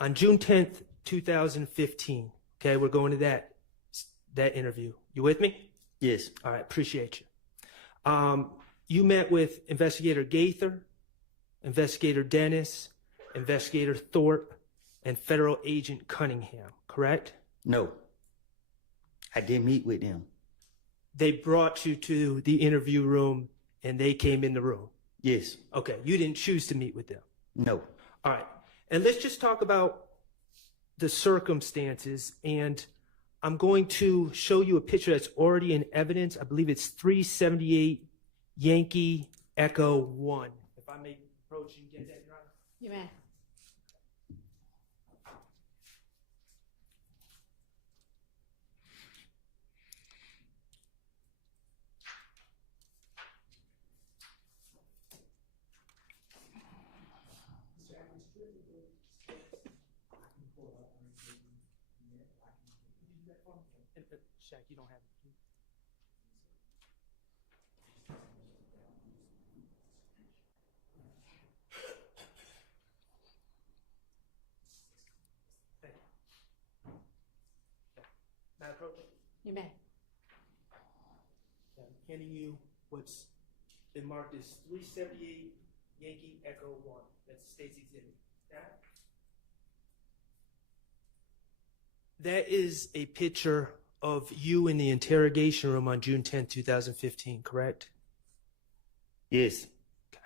On June 10th, 2015, okay, we're going to that interview. You with me? Yes. All right, appreciate you. You met with Investigator Gaither, Investigator Dennis, Investigator Thorpe, and Federal Agent Cunningham, correct? No. I didn't meet with them. They brought you to the interview room and they came in the room? Yes. Okay, you didn't choose to meet with them? No. All right, and let's just talk about the circumstances, and I'm going to show you a picture that's already in evidence. I believe it's 378 Yankee Echo 1. If I may approach and get that, Your Honor. You may. Shaq, you don't have it. Thank you. May I approach? You may. I'm handing you what's been marked as 378 Yankee Echo 1. That's the state's exhibit. That is a picture of you in the interrogation room on June 10, 2015, correct? Yes. Okay.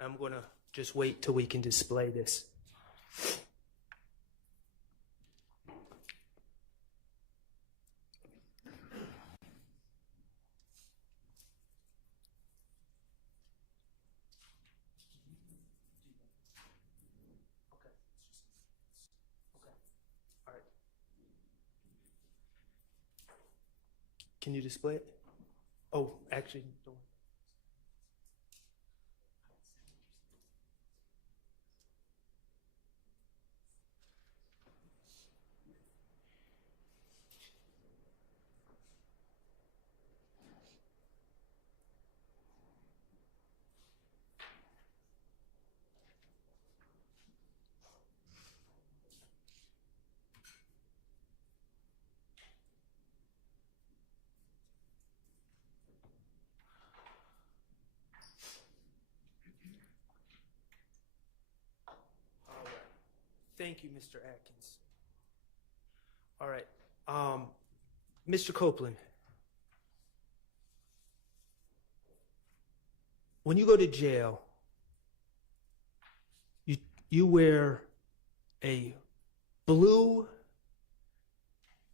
I'm going to just wait till we can display this. Can you display it? Oh, actually, don't. Thank you, Mr. Atkins. All right. Mr. Copeland, when you go to jail, you wear a blue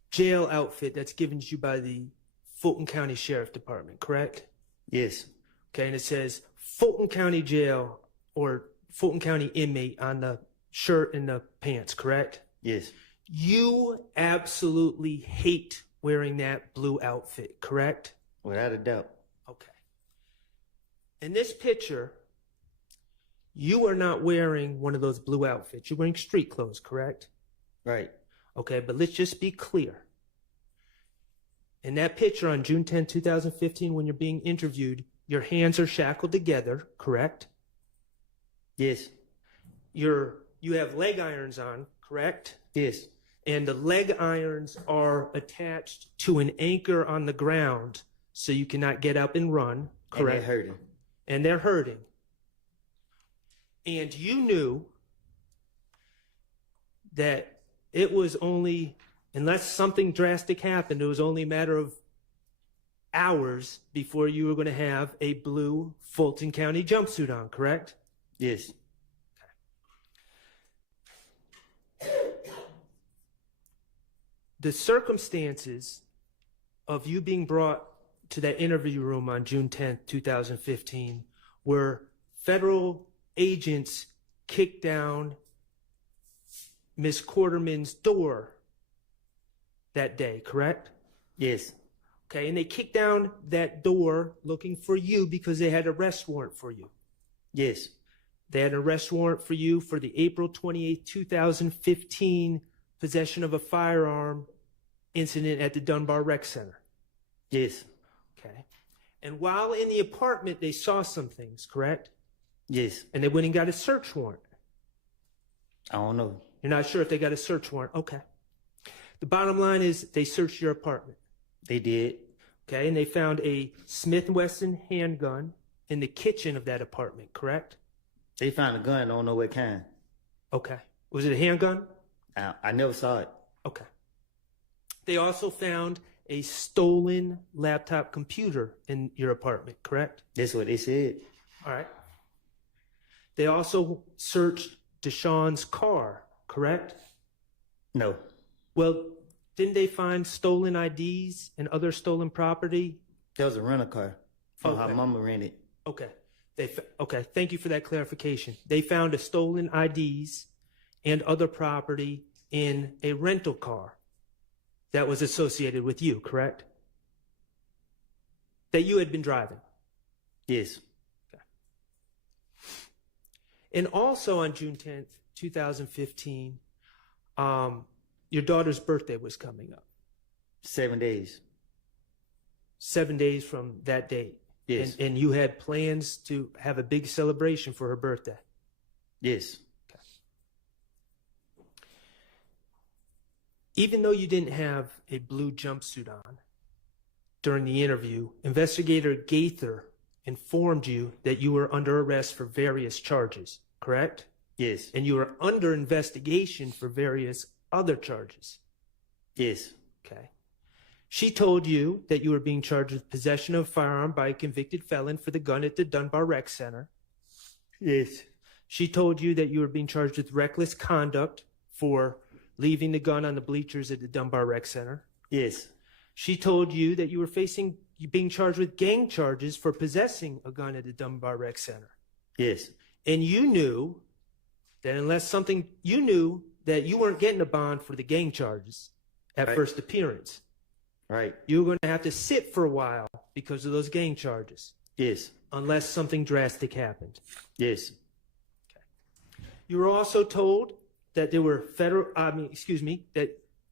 jail outfit that's given to you by the Fulton County Sheriff Department, correct? Yes. Okay, and it says Fulton County Jail or Fulton County inmate on the shirt and the pants, correct? Yes. You absolutely hate wearing that blue outfit, correct? Without a doubt. Okay. In this picture, you are not wearing one of those blue outfits. You're wearing street clothes, correct? Right. Okay, but let's just be clear. In that picture on June 10, 2015, when you're being interviewed, your hands are shackled together, correct? Yes. You have leg irons on, correct? Yes. And the leg irons are attached to an anchor on the ground so you cannot get up and run, correct? And they're hurting. And they're hurting. And you knew that it was only, unless something drastic happened, it was only a matter of hours before you were going to have a blue Fulton County jumpsuit on, correct? Yes. The circumstances of you being brought to that interview room on June 10th, 2015, were federal agents kicked down Miss Quarterman's door that day, correct? Yes. Okay, and they kicked down that door looking for you because they had an arrest warrant for you. Yes. They had an arrest warrant for you for the April 28th, 2015 possession of a firearm incident at the Dunbar Rec Center. Yes. Okay. And while in the apartment, they saw some things, correct? Yes. And they went and got a search warrant. I don't know. You're not sure if they got a search warrant? Okay. The bottom line is they searched your apartment. They did. Okay, and they found a Smith & Wesson handgun in the kitchen of that apartment, correct? They found a gun, I don't know what kind. Okay. Was it a handgun? I never saw it. Okay. They also found a stolen laptop computer in your apartment, correct? That's what they said. All right. They also searched Deshaun's car, correct? No. Well, didn't they find stolen IDs and other stolen property? That was a rental car from her mama rented. Okay. Okay, thank you for that clarification. They found a stolen IDs and other property in a rental car that was associated with you, correct? That you had been driving? Yes. Okay. And also on June 10th, 2015, your daughter's birthday was coming up. 7 days. 7 days from that date. Yes. And you had plans to have a big celebration for her birthday. Yes. Okay. Even though you didn't have a blue jumpsuit on during the interview, Investigator Gaither informed you that you were under arrest for various charges, correct? Yes. And you were under investigation for various other charges. Yes. Okay. She told you that you were being charged with possession of a firearm by a convicted felon for the gun at the Dunbar Rec Center. Yes. She told you that you were being charged with reckless conduct for leaving the gun on the bleachers at the Dunbar Rec Center. Yes. She told you that you were being charged with gang charges for possessing a gun at the Dunbar Rec Center. Yes. And you knew that you knew that you weren't getting a bond for the gang charges at first appearance. Right. You were going to have to sit for a while because of those gang charges. Yes. Unless something drastic happened. Yes. Okay. You were also told that there were that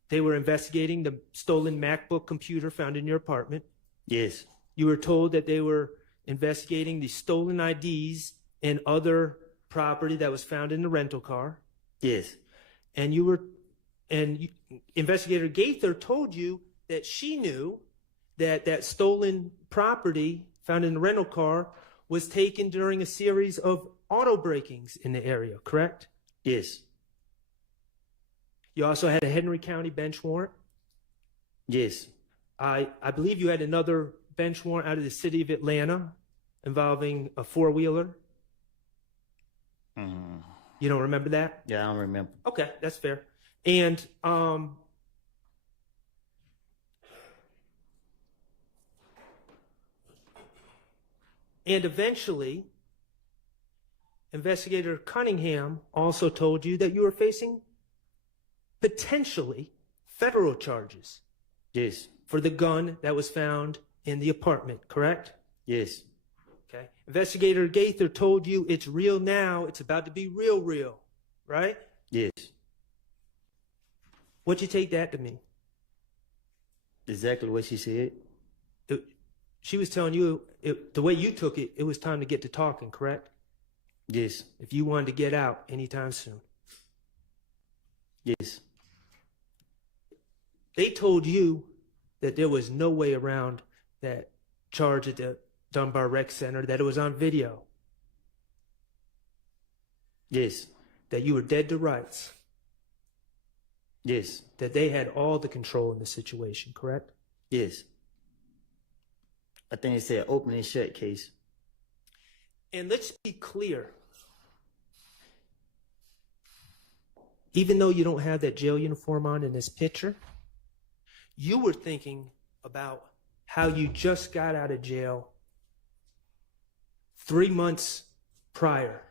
they were investigating the stolen MacBook computer found in your apartment. Yes. You were told that they were investigating the stolen IDs and other property that was found in the rental car. Yes. And Investigator Gaither told you that she knew that that stolen property found in the rental car was taken during a series of auto breakings in the area, correct? Yes. You also had a Henry County bench warrant? Yes. I believe you had another bench warrant out of the city of Atlanta involving a four-wheeler. You don't remember that? Yeah, I don't remember. Okay, that's fair. And eventually, Investigator Cunningham also told you that you were facing potentially federal charges. Yes. For the gun that was found in the apartment, correct? Yes. Okay. Investigator Gaither told you it's real now. It's about to be real, right? Yes. What'd you take that to mean? Exactly what she said. She was telling you, the way you took it, it was time to get to talking, correct? Yes. If you wanted to get out anytime soon. Yes. They told you that there was no way around that charge at the Dunbar Rec Center, that it was on video. Yes. That you were dead to rights. Yes. That they had all the control in the situation, correct? Yes. I think it said open and shut case. And let's be clear. Even though you don't have that jail uniform on in this picture, you were thinking about how you just got out of jail 3 months prior.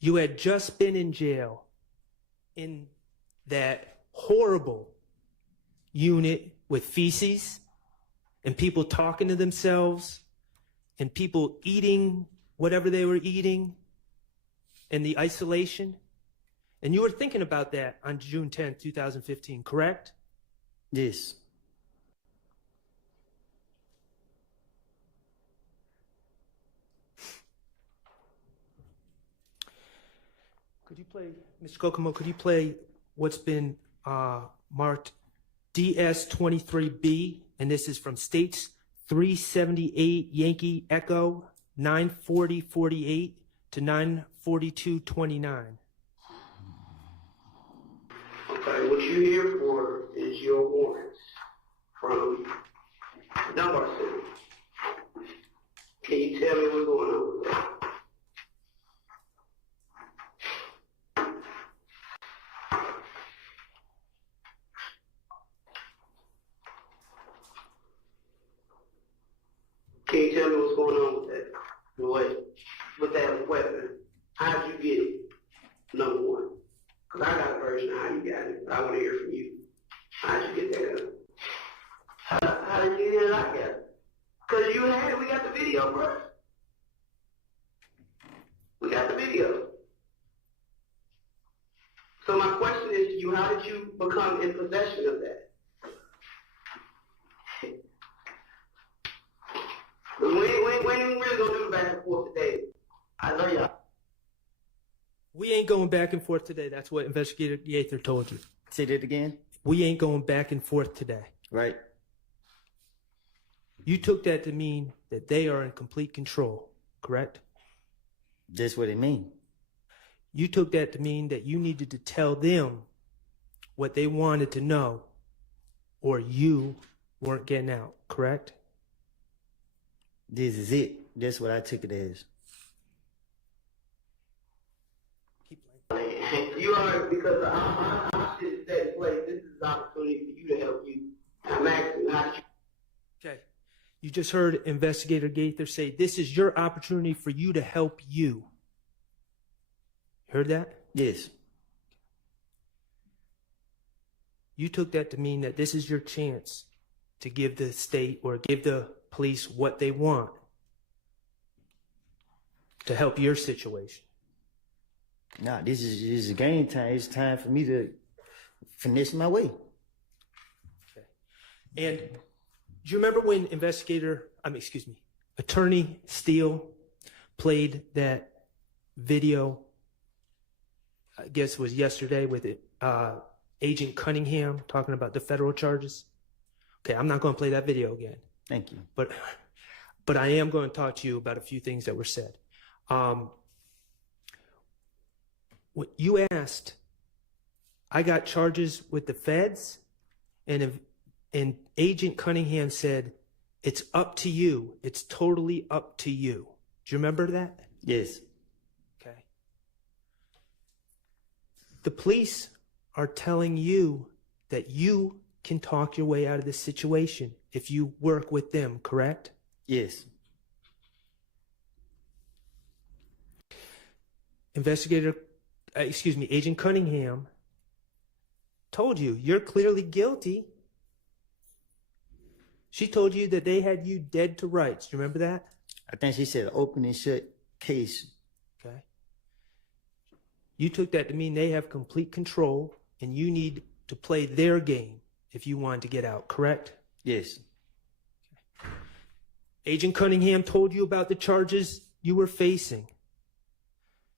You had just been in jail in that horrible unit with feces and people talking to themselves and people eating whatever they were eating and the isolation. And you were thinking about that on June 10th, 2015, correct? Yes. Could you play, Mr. Kokomo, could you play what's been marked DS23B, and this is from States 378 Yankee Echo 94048 to 94229. Okay, what you're here for is your warrants from Dunbar Center. Can you tell me what's going on with that? Can you tell me what's going on with that? With that weapon? How'd you get it? Number one. Because I got a version of how you got it, but I want to hear from you. How'd you get that gun? How did you get it? I got it. Because you had it. We got the video, bro. We got the video. So my question is to you, how did you become in possession of that? We ain't really gonna do the back and forth today. I love y'all. We ain't going back and forth today. That's what Investigator Gaither told you. Say that again. We ain't going back and forth today. Right. You took that to mean that they are in complete control, correct? That's what it means. You took that to mean that you needed to tell them what they wanted to know, or you weren't getting out, correct? This is it. That's what I took it as. You are, because I should say, place. This is an opportunity for you to help you. I'm asking you, how did you? Okay. You just heard Investigator Gaither say, this is your opportunity for you to help you. Heard that? Yes. You took that to mean that this is your chance to give the state or give the police what they want to help your situation. Nah, this is game time. It's time for me to finish my way. Okay. And do you remember when Attorney Steele played that video, I guess it was yesterday, with Agent Cunningham talking about the federal charges? Okay, I'm not going to play that video again. Thank you. But I am going to talk to you about a few things that were said. What you asked, I got charges with the feds, and Agent Cunningham said, it's up to you. It's totally up to you. Do you remember that? Yes. Okay. The police are telling you that you can talk your way out of this situation if you work with them, correct? Yes. Investigator Agent Cunningham told you you're clearly guilty. She told you that they had you dead to rights. Do you remember that? I think she said open and shut case. Okay. You took that to mean they have complete control and you need to play their game if you wanted to get out, correct? Yes. Okay. Agent Cunningham told you about the charges you were facing.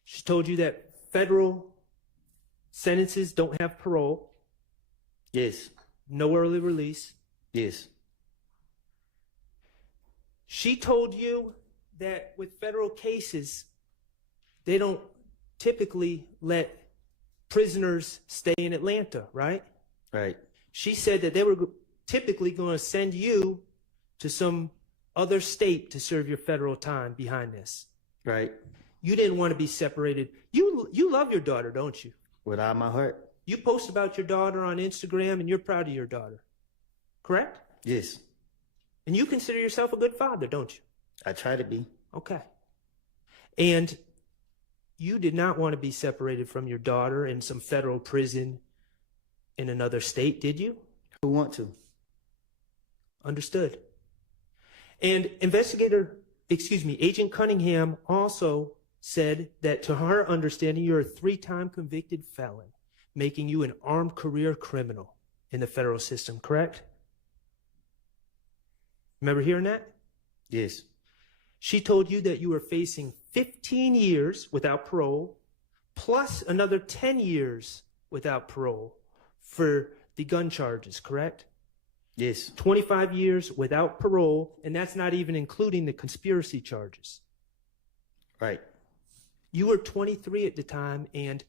She told you that federal sentences don't have parole. Yes. No early release. Yes. She told you that with federal cases, they don't typically let prisoners stay in Atlanta, right? Right. She said that they were typically going to send you to some other state to serve your federal time behind this. Right. You didn't want to be separated. You love your daughter, don't you? With all my heart. You post about your daughter on Instagram and you're proud of your daughter, correct? Yes. And you consider yourself a good father, don't you? I try to be. Okay. And you did not want to be separated from your daughter in some federal prison in another state, did you? Who want to? Understood. And Agent Cunningham also said that to her understanding, you're a 3-time convicted felon, making you an armed career criminal in the federal system, correct? Remember hearing that? Yes. She told you that you were facing 15 years without parole, plus another 10 years without parole for the gun charges, correct? Yes. 25 years without parole, and that's not even including the conspiracy charges. Right. You were 23 at the time, and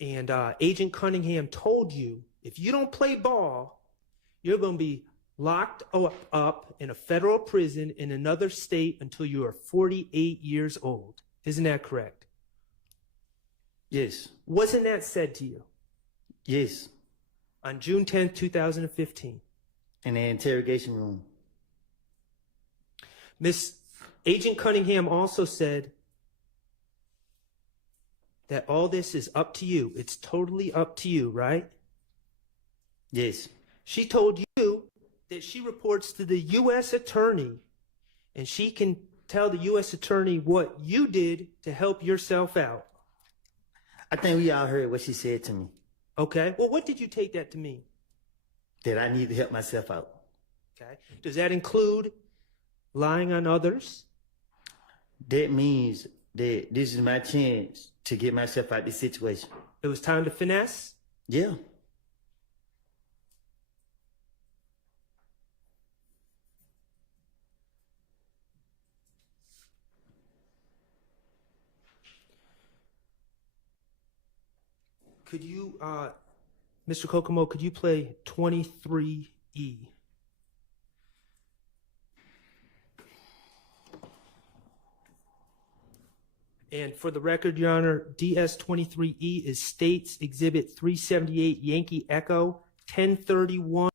Agent Cunningham told you if you don't play ball, you're going to be locked up in a federal prison in another state until you are 48 years old. Isn't that correct? Yes. Wasn't that said to you? Yes. On June 10th, 2015. In the interrogation room. Miss Agent Cunningham also said that all this is up to you. It's totally up to you, right? Yes. She told you that she reports to the U.S. attorney, and she can tell the U.S. attorney what you did to help yourself out. I think we all heard what she said to me. Okay. Well, what did you take that to mean? That I need to help myself out. Okay. Does that include lying on others? That means that this is my chance to get myself out of this situation. It was time to finesse? Yeah. Could you, Mr. Kokomo, could you play 23E? And for the record, Your Honor, DS-23E is States Exhibit 378 Yankee Echo 1031.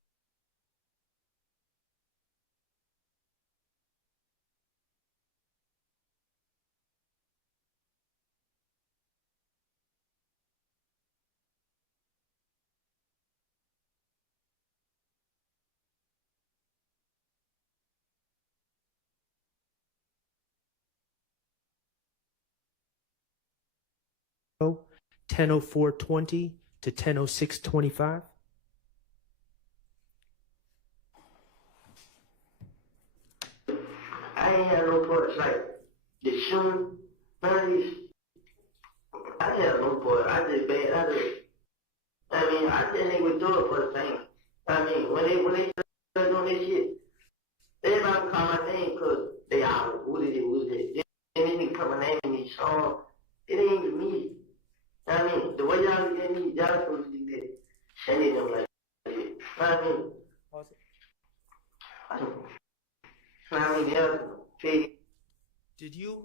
Oh, 10:04:20 to 10:06:25. I ain't had no parts like the shooting, none of these. I didn't have no part. I did bad. I didn't even do it for the fame. When they started doing this shit, everybody would call my name because they all, who did it? They didn't even put my name in these songs. It ain't even me. The way y'all look at me, y'all supposed to be sending them like shit. Did you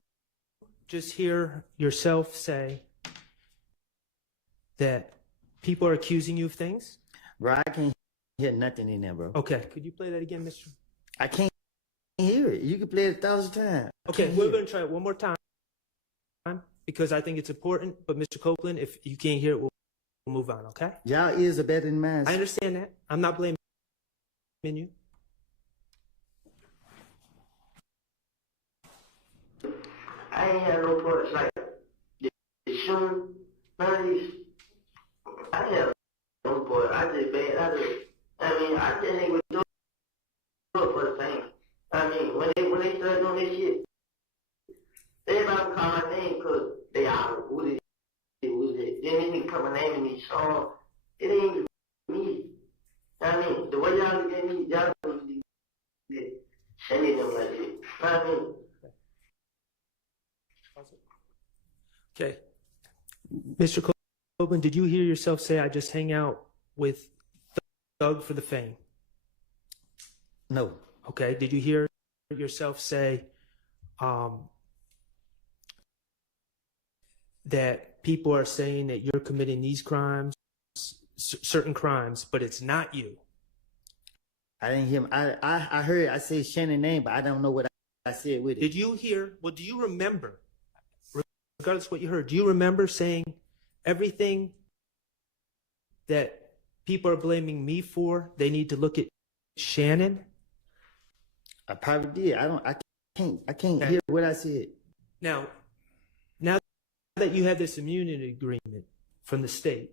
just hear yourself say that people are accusing you of things? Bro, I can't hear nothing in there, bro. Okay, could you play that again, Mr.? I can't hear it. You can play it 1,000 times. Okay, we're going to try it one more time. because I think it's important. But Mr. Copeland, if you can't hear it, we'll move on, okay? Y'all ears are better than mine. I understand that. I'm not blaming you. I ain't had no parts like the shooting, none of these. I have no part. I just bad. I just ain't do it for the thing. I mean, when they started doing this shit, everybody would call my name because they out. Who did it? Who did it? Then they come and name me songs. It ain't even me. I mean, the way y'all look at me, y'all look at me, sending them like this. I mean. Okay. Mr. Copeland, did you hear yourself say, I just hang out with Doug for the fame? No. Okay. Did you hear yourself say that people are saying that you're committing these crimes, certain crimes, but it's not you? I didn't hear him. I heard I said Shannon's name, but I don't know what I said with it. Did you hear? Well, do you remember? Regardless of what you heard, do you remember saying everything that people are blaming me for? They need to look at Shannon. I probably did. I can't hear what I said. Now that you have this immunity agreement from the state,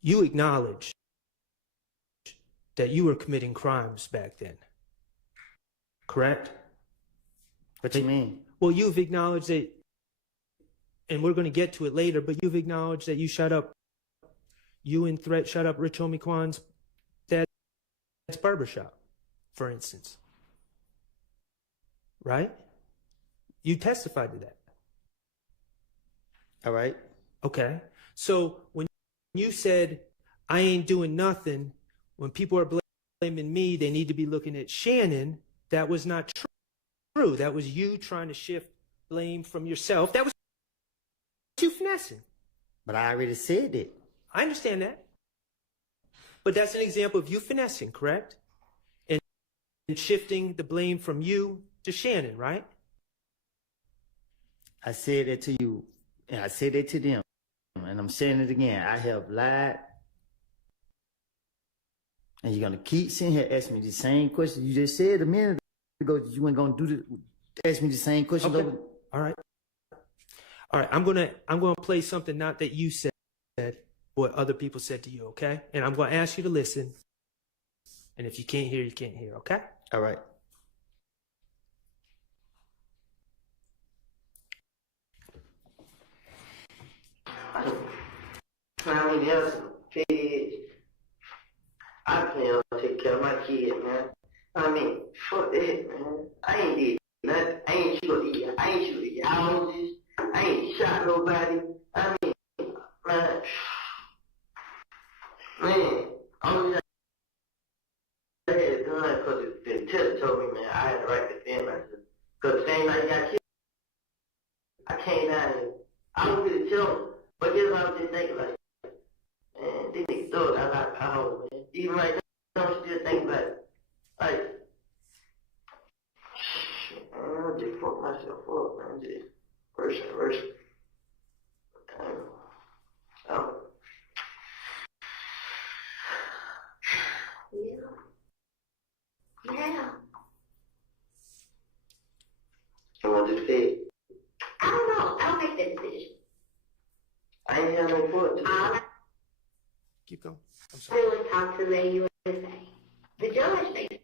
you acknowledge that you were committing crimes back then, correct? What you mean? Well, you've acknowledged that, and we're going to get to it later, but you've acknowledged that you shut up Rich Homie Kwan's dad's barbershop, for instance. Right? You testified to that. All right. Okay. So when you said, I ain't doing nothing, when people are blaming me, they need to be looking at Shannon, that was not true. That was you trying to shift blame from yourself. That was you finessing. But I already said it. I understand that. But that's an example of you finessing, correct? And shifting the blame from you to Shannon, right? I said that to you, and I said it to them, and I'm saying it again. I have lied, and you're gonna keep sitting here asking me the same question you just said a minute ago. You weren't gonna ask me the same question. Okay. All right. I'm gonna play something not that you said, what other people said to you. Okay, and I'm gonna ask you to listen. And if you can't hear, you can't hear. Okay. All right. I mean, there's kids. I plan on taking care of my kids, man. I mean, fuck that, man. I ain't did nothing. I ain't shoot the houses. I ain't shot nobody. I mean, man, only I had a gun because the tester told me, man, I had the right to defend myself. Because the same night I got killed, I came down here. I was going to tell them, but guess what I was just thinking, like, man, these niggas throw it out like power, man. Even right now, I'm still thinking about it. Like, shit, man, I just fucked myself up, man. Just worse and worse. Yeah. Come on to the fed. I don't know. I don't make that decision. I ain't got no foot. Keep going. I'm I sorry. will talk to the USA. The judge makes.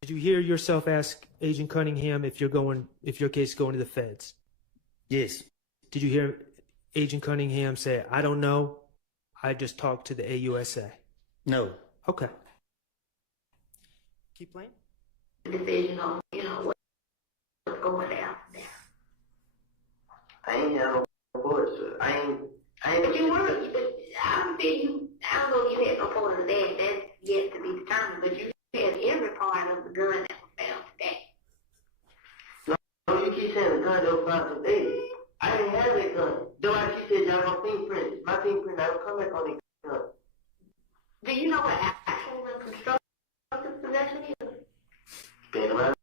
Did you hear yourself ask Agent Cunningham if your case is going to the feds? Yes. Did you hear Agent Cunningham say, I don't know, I just talked to the AUSA? No. Okay. Keep playing. Decision on, what's going down there. I ain't got no voice. I ain't. But you were, but I don't know if you had no part of that. That's yet to be determined. But you had every part of the gun that was found today. No, you keep saying the gun that was found today. I didn't have that gun. Though like she said, y'all no fingerprints. My fingerprint, I would come back on that gun. Do you know what actual and constructive possession is? Been around.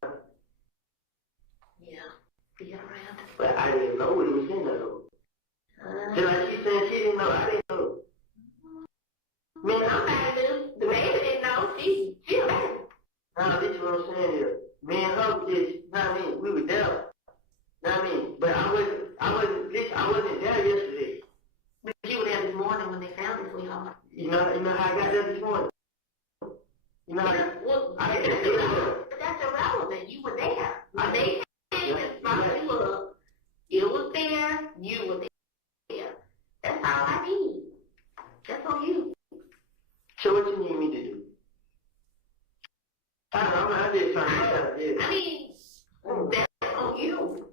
basically what I'm saying is, me and her just, you know what I mean, we were there. You know what I mean? But I wasn't there yesterday. But you were there this morning when they found it, sweetheart. You know how I got there this morning? You know how But that's irrelevant. You were there. When they came and brought you up, it was there, you were there. That's all I need. That's on you. So what you need me to do? I did something. I mean, that's on you.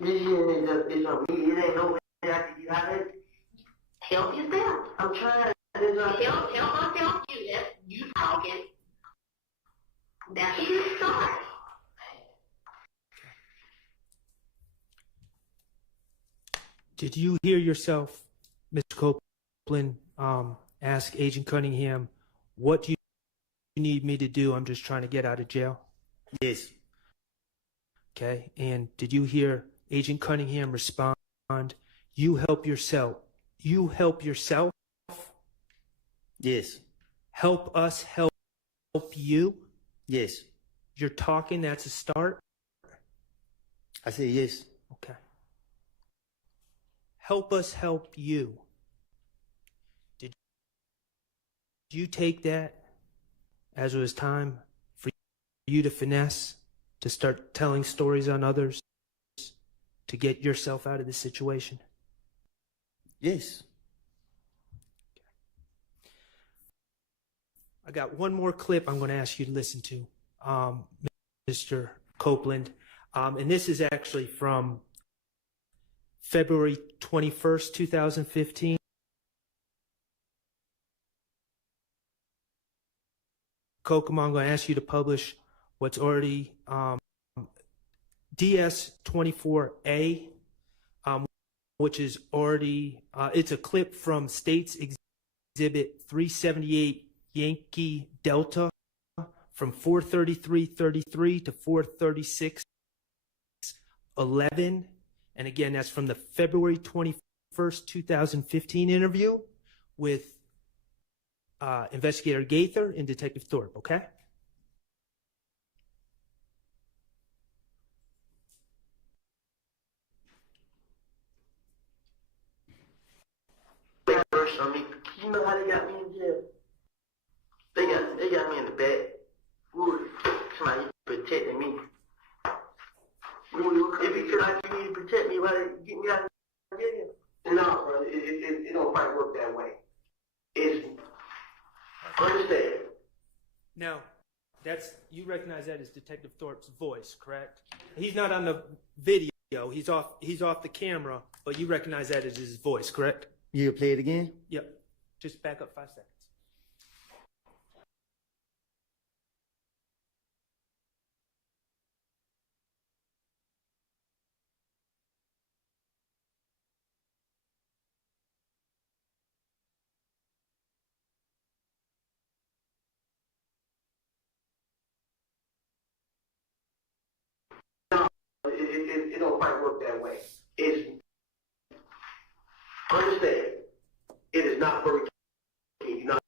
It's on me. It ain't no way I can get out of it. Help yourself. I'm trying. Help myself you. That's you talking. That's where you start. Did you hear yourself, Mr. Copeland, ask Agent Cunningham, what do you need me to do? I'm just trying to get out of jail. Yes. Okay. And did you hear Agent Cunningham respond, you help yourself? You help yourself? Yes. Help us help you? Yes. You're talking, that's a start? I said yes. Okay. Help us help you. Did you take that as it was time for you to finesse, to start telling stories on others, to get yourself out of this situation? Yes. I got one more clip I'm going to ask you to listen to, Mr. Copeland. And this is actually from February 21st, 2015. Kokomo, I'm going to ask you to publish what's already DS24A, which is already, it's a clip from States Exhibit 378 Yankee Delta from 433.33 to 436.11. And again, that's from the February 21st, 2015 interview with Investigator Gaither and Detective Thorpe, okay? On me. You know how they got me in jail? They got me in the back. Somebody protecting me. If you feel like you need to protect me, why get me out of jail? No, bro, it don't quite work that way. It's understand. Now, you recognize that as Detective Thorpe's voice, correct? He's not on the video. He's off the camera, but you recognize that as his voice, correct? You play it again? Yep. Just back up 5 seconds. It don't quite work that way. It's understand. It is not Burger King. You know.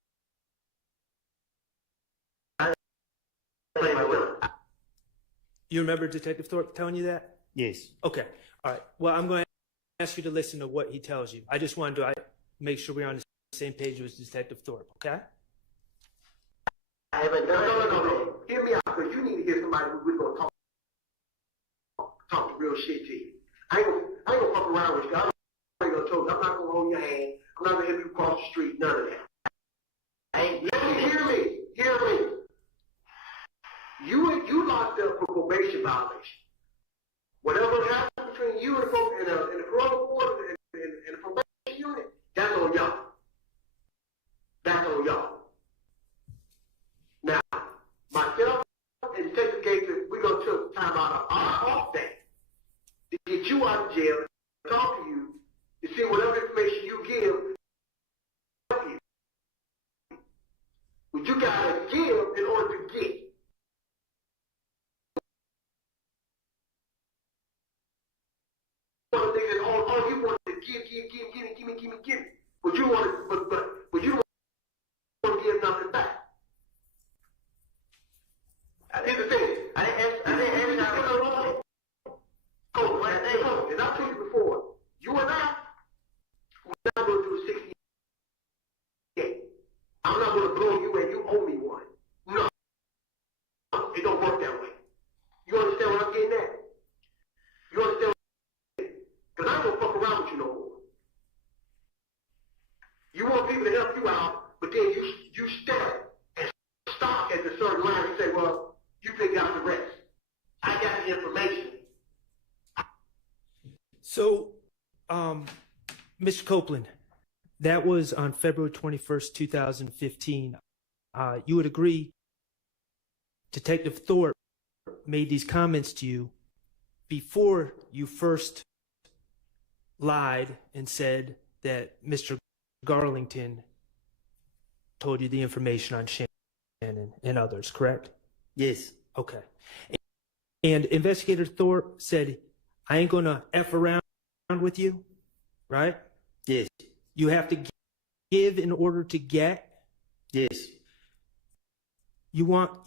You remember Detective Thorpe telling you that? Yes. Okay. All right. Well, I'm going to ask you to listen to what he tells you. I just wanted to make sure we're on the same page with Detective Thorpe, okay? I haven't done no. Hear me out, because you need to hear somebody who's going to talk real shit to you. I ain't gonna fuck around with you. I'm not gonna talk. I'm not gonna hold your hand. I'm not gonna help you cross the street. None of that. Hear me. You locked up for probation violation. Whatever happened between you and the parole board and the probation unit, that's on y'all. That's on y'all. Now, myself and Detective Gator, we're gonna take time out of our off day to get you out of jail, talk to you, to see whatever information you give. What you gotta give in order to get. All you want is give me. But you want to, but you don't want to give nothing back. Mr. Copeland, that was on February 21st, 2015. You would agree Detective Thorpe made these comments to you before you first lied and said that Mr. Garlington told you the information on Shannon and others, correct? Yes. Okay. And Investigator Thorpe said, I ain't going to F around with you, right? Yes. You have to give in order to get. Yes. You want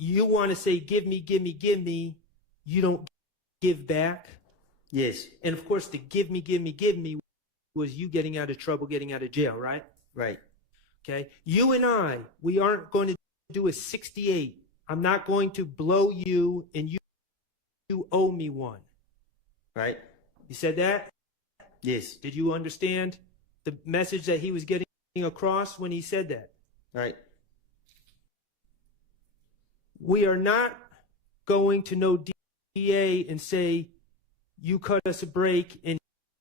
to say, give me, give me, give me. You don't give back. Yes. And of course, the give me was you getting out of trouble, getting out of jail, right? Right. Okay. You and I, we aren't going to do a 68. I'm not going to blow you and you owe me one. Right. You said that? Yes. Did you understand the message that he was getting across when he said that? Right. We are not going to no DA and say, you cut us a break and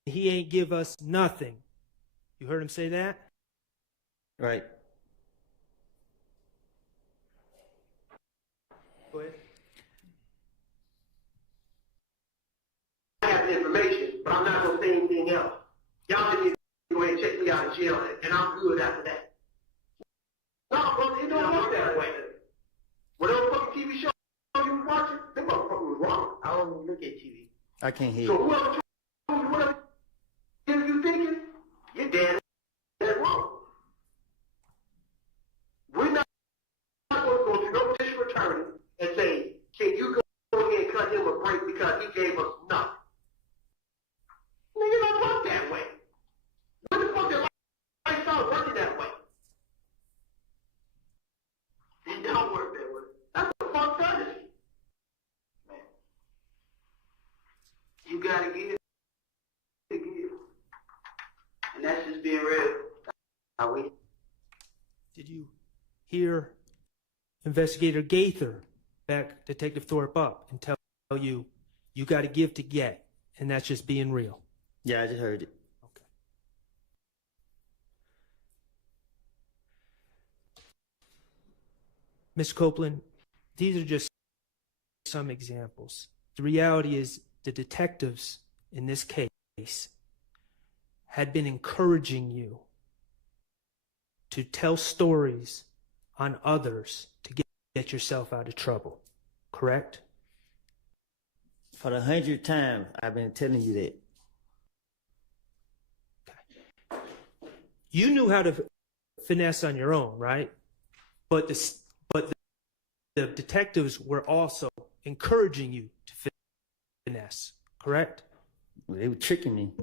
he ain't give us nothing. You heard him say that? Right. Go ahead. I have the information, but I'm not going to say anything else. Y'all just need to go ahead and check me out of jail, and I'm good after that. No, bro, it don't work that way. Whatever fucking TV show you was watching, them motherfuckers was wrong. I don't even look at TV. I can't hear So you. whoever told you whatever you thinking, you're dead wrong. We're not going to go to no district attorney and say, can you go ahead and cut him a break because he gave us nothing? Nigga, don't work that way. When the fuck did life start working that way? It don't work that way. That's what fuck does it. Man. You gotta give to give. And that's just being real. How we Did you hear Investigator Gaither back Detective Thorpe up and tell you, you got to give to get, and that's just being real? Yeah, I just heard it. Okay. Ms. Copeland, these are just some examples. The reality is the detectives in this case had been encouraging you to tell stories on others to get yourself out of trouble, correct? For the 100th time, I've been telling you that. Okay. You knew how to finesse on your own, right? But the detectives were also encouraging you to finesse, correct? Well, they were tricking me.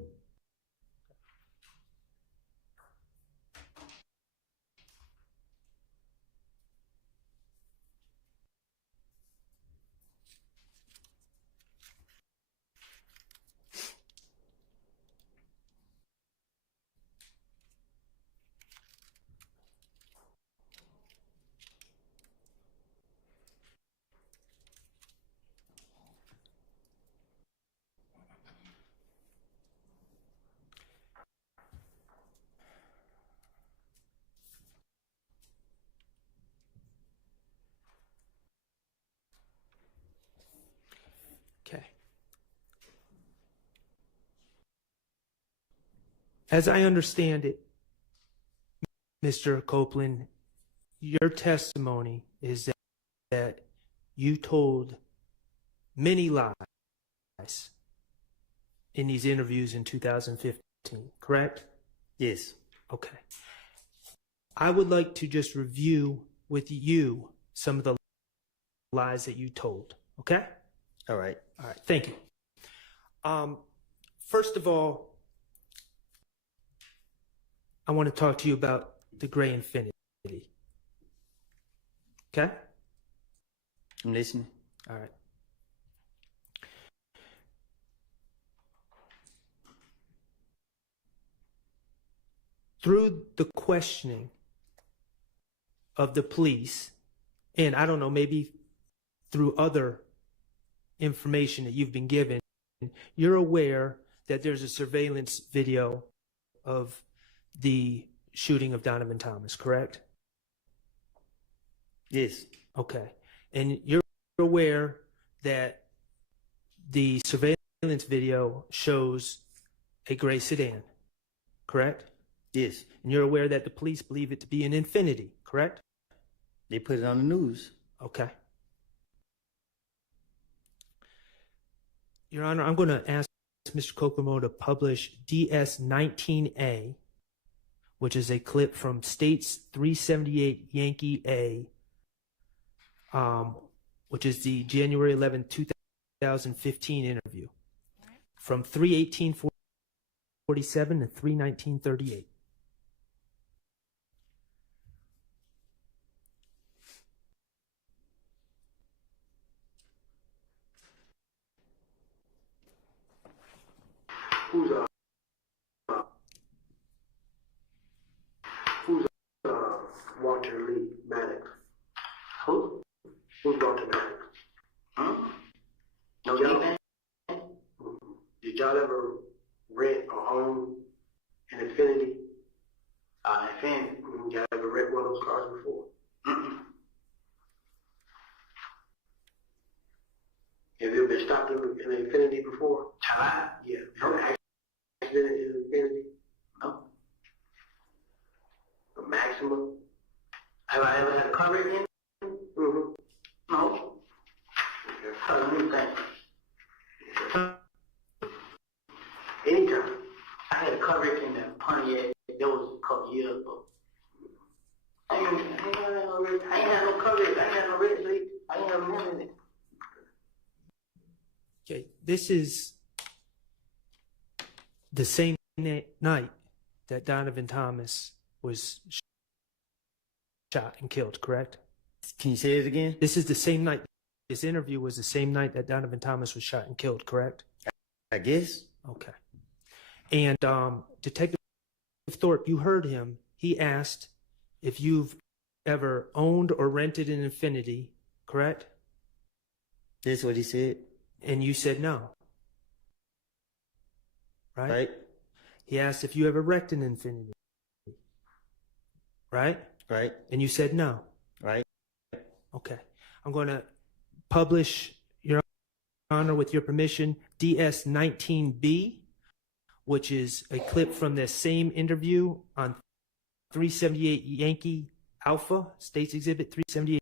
Okay. As I understand it, Mr. Copeland, your testimony is that you told many lies in these interviews in 2015, correct? Yes. Okay. I would like to just review with you some of the lies that you told, okay? All right. All right, thank you. First of all, I want to talk to you about the gray infinity. Okay? I'm listening. All right. Through the questioning of the police, and I don't know, maybe through other information that you've been given, you're aware that there's a surveillance video of the shooting of Donovan Thomas, correct? Yes. Okay. And you're aware that the surveillance video shows a gray sedan, correct? Yes. And you're aware that the police believe it to be an Infiniti, correct? They put it on the news. Okay. Your Honor, I'm going to ask Mr. Kokomo to publish DS-19A, which is a clip from States 378 Yankee A, which is the January 11, 2015 interview, from 3/18/47 to 3/19/38. Who's Walter Lee Maddox? Who? Who's Walter Maddox? No, did y'all ever rent or own an Infiniti? Infiniti. Y'all ever rent one of those cars before? Have you ever been stopped in an Infiniti before? Yeah. Have an accident in an Infiniti? No. A Maxima? Have I ever had a car wreck in? No. Let me think. Anytime. I had a car wreck in that Pontiac. That was a couple years ago. I ain't had no car wreck. I ain't had no red sleep. I ain't have none in it. Okay, this is the same night that Donovan Thomas was shot and killed, correct? Can you say it again? This is the same night. This interview was the same night that Donovan Thomas was shot and killed, correct? I guess. Okay. And Detective Thorpe, you heard him. He asked if you've ever owned or rented an Infiniti, correct? That's what he said. And you said no. Right? Right. He asked if you ever wrecked an Infiniti. Right? Right. And you said no. Right. Okay. I'm going to publish, Your Honor, with your permission, DS-19B, which is a clip from the same interview on 378 Yankee Alpha, States Exhibit 378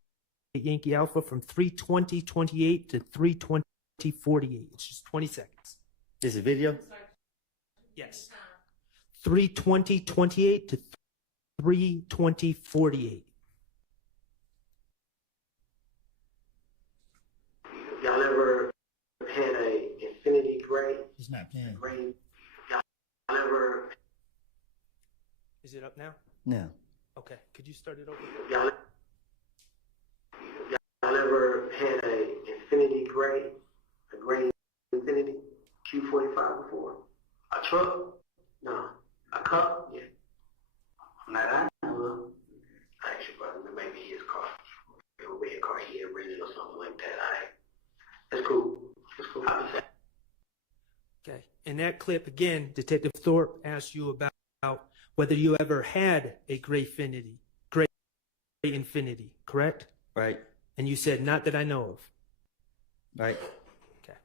Yankee Alpha, from 3:20:28 to 3:20:48. It's just 20 seconds. This is a video? Yes. 3:20:28 to 3:20:48. Y'all ever had a Infiniti Gray? He's not playing. Gray. Y'all ever? Is it up now? No. Okay. Could you start it over? Y'all ever had a Infiniti Gray? A gray Infiniti Q45 before? A truck? No. A cup? Yeah. Not I know of. I actually probably maybe his car. A red car he had rented or something like that. That's cool. That's cool. I'll be sad. Okay. In that clip, again, Detective Thorpe asked you about whether you ever had a gray Infiniti, correct? Right. And you said, not that I know of. Right. Okay.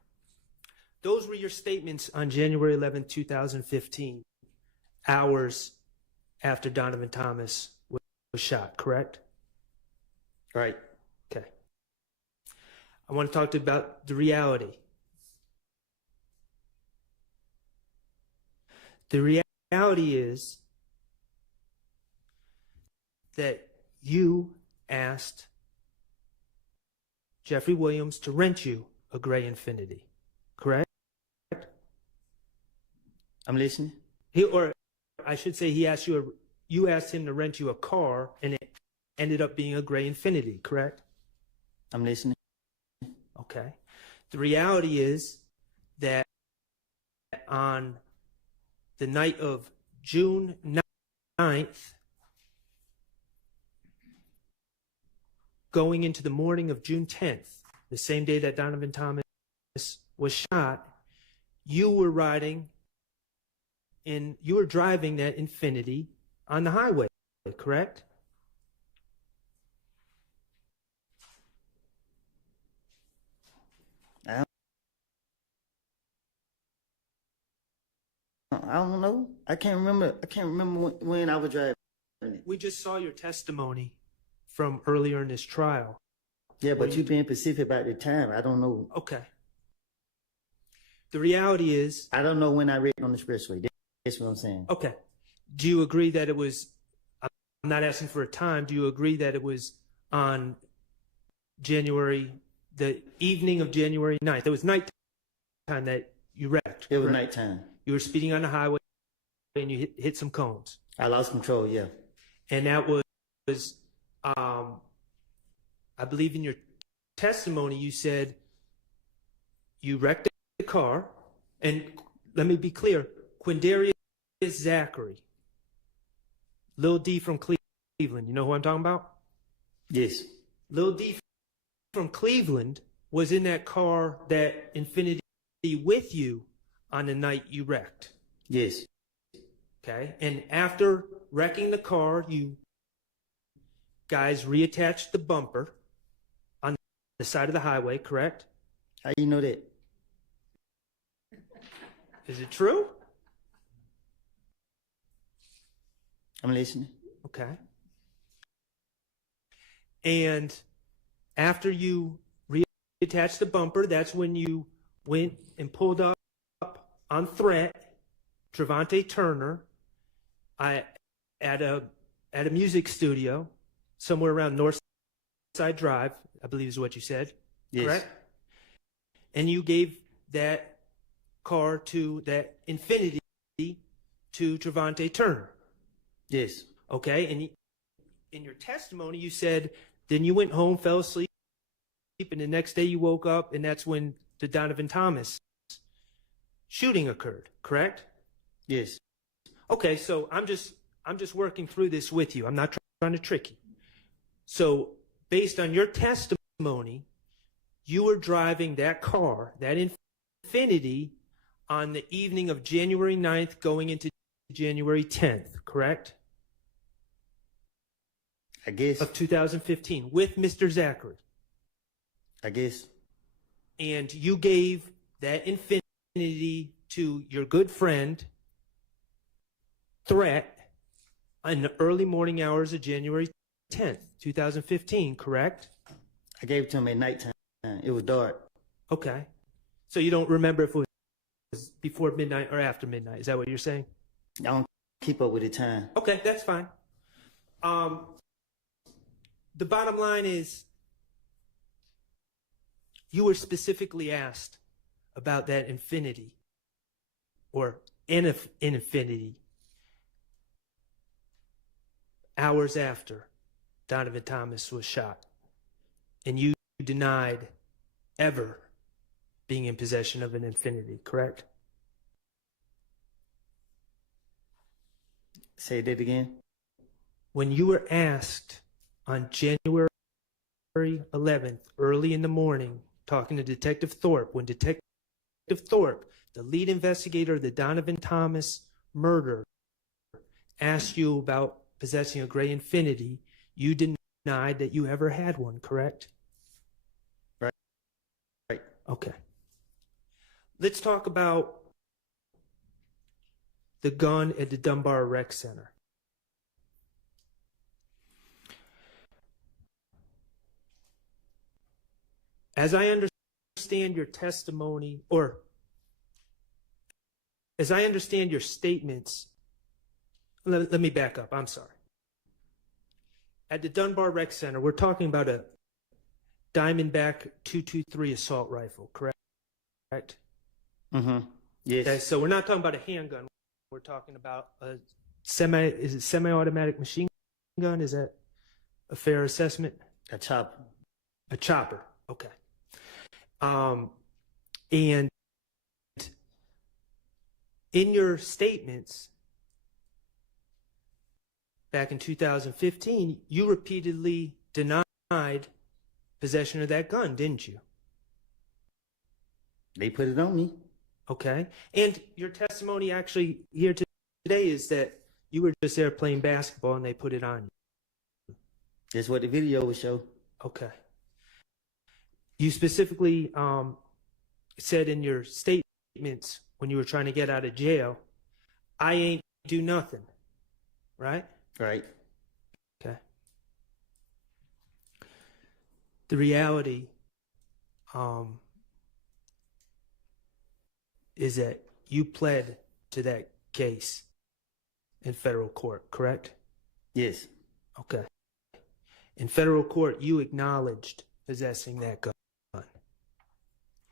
Those were your statements on January 11, 2015, hours after Donovan Thomas was shot, correct? Right. Okay. I want to talk to you about the reality. The reality is that you asked Jeffrey Williams to rent you a gray Infiniti, correct? I'm listening. Or I should say, you asked him to rent you a car, and it ended up being a gray Infiniti, correct? I'm listening. Okay. The reality is that on the night of June 9th, going into the morning of June 10th, the same day that Donovan Thomas was shot, you were driving that Infiniti on the highway, correct? I don't know. I can't remember. I can't remember when I was driving it. We just saw your testimony from earlier in this trial. Yeah, but you being specific about the time. I don't know. Okay. The reality is, I don't know when I read on the expressway. That's what I'm saying. okay. Do you agree that it was, I'm not asking for a time, do you agree that it was on the evening of January 9th? It was nighttime that you wrecked. It was correct? nighttime. You were speeding on the highway and you hit some cones. I lost control, yeah. And that was, I believe in your testimony, you said you wrecked the car. And let me be clear, Quindarius Zachary, Lil D from Cleveland. You know who I'm talking about? Yes. Lil D from Cleveland was in that car, that Infinity, with you on the night you wrecked. Yes. Okay. And after wrecking the car, you guys reattached the bumper on the side of the highway, correct? How you know that? Is it true? I'm listening. Okay. And after you reattached the bumper, that's when you went and pulled up on threat Trevante Turner at a music studio somewhere around Northside Drive, I believe is what you said. Yes. Correct? And you gave that car to that Infinity to Trevante Turner. Yes. Okay. And in your testimony, you said then you went home, fell asleep, and the next day you woke up, and that's when the Donovan Thomas shooting occurred. Correct? Yes. Okay. So I'm just working through this with you. I'm not trying to trick you. So based on your testimony, you were driving that car, that Infinity, on the evening of January 9th going into January 10th, correct? I guess. Of 2015 with Mr. Zachary. I guess. And you gave that Infinity to your good friend, Threat, in the early morning hours of January 10th, 2015, correct? I gave it to him at nighttime. It was dark. Okay. So you don't remember if it was before midnight or after midnight. Is that what you're saying? I don't keep up with the time. Okay, that's fine. The bottom line is you were specifically asked about that Infinity or an Infinity hours after Donovan Thomas was shot. And you denied ever being in possession of an Infinity, correct? Say that again. When you were asked on January 11th, early in the morning, talking to Detective Thorpe, when Detective Thorpe, the lead investigator of the Donovan Thomas murder, asked you about possessing a gray Infinity, you denied that you ever had one, correct? Right. Right. Okay. Let's talk about the gun at the Dunbar Rec Center. As I understand your testimony, or as I understand your statements, let me back up. I'm sorry. At the Dunbar Rec Center, we're talking about a Diamondback .223 assault rifle, correct? Mm-hmm. Yes. Okay, so we're not talking about a handgun. We're talking about a semi-automatic machine gun? Is that a fair assessment? A chopper. A chopper. Okay. And in your statements back in 2015, you repeatedly denied possession of that gun, didn't you? They put it on me. Okay. And your testimony actually here today is that You were just there playing basketball and they put it on you. That's what the video would show. Okay. You specifically said in your statements when you were trying to get out of jail, I ain't do nothing, right? Right. Okay. The reality is that you pled to that case in federal court, correct? Yes. Okay. In federal court, you acknowledged possessing that gun.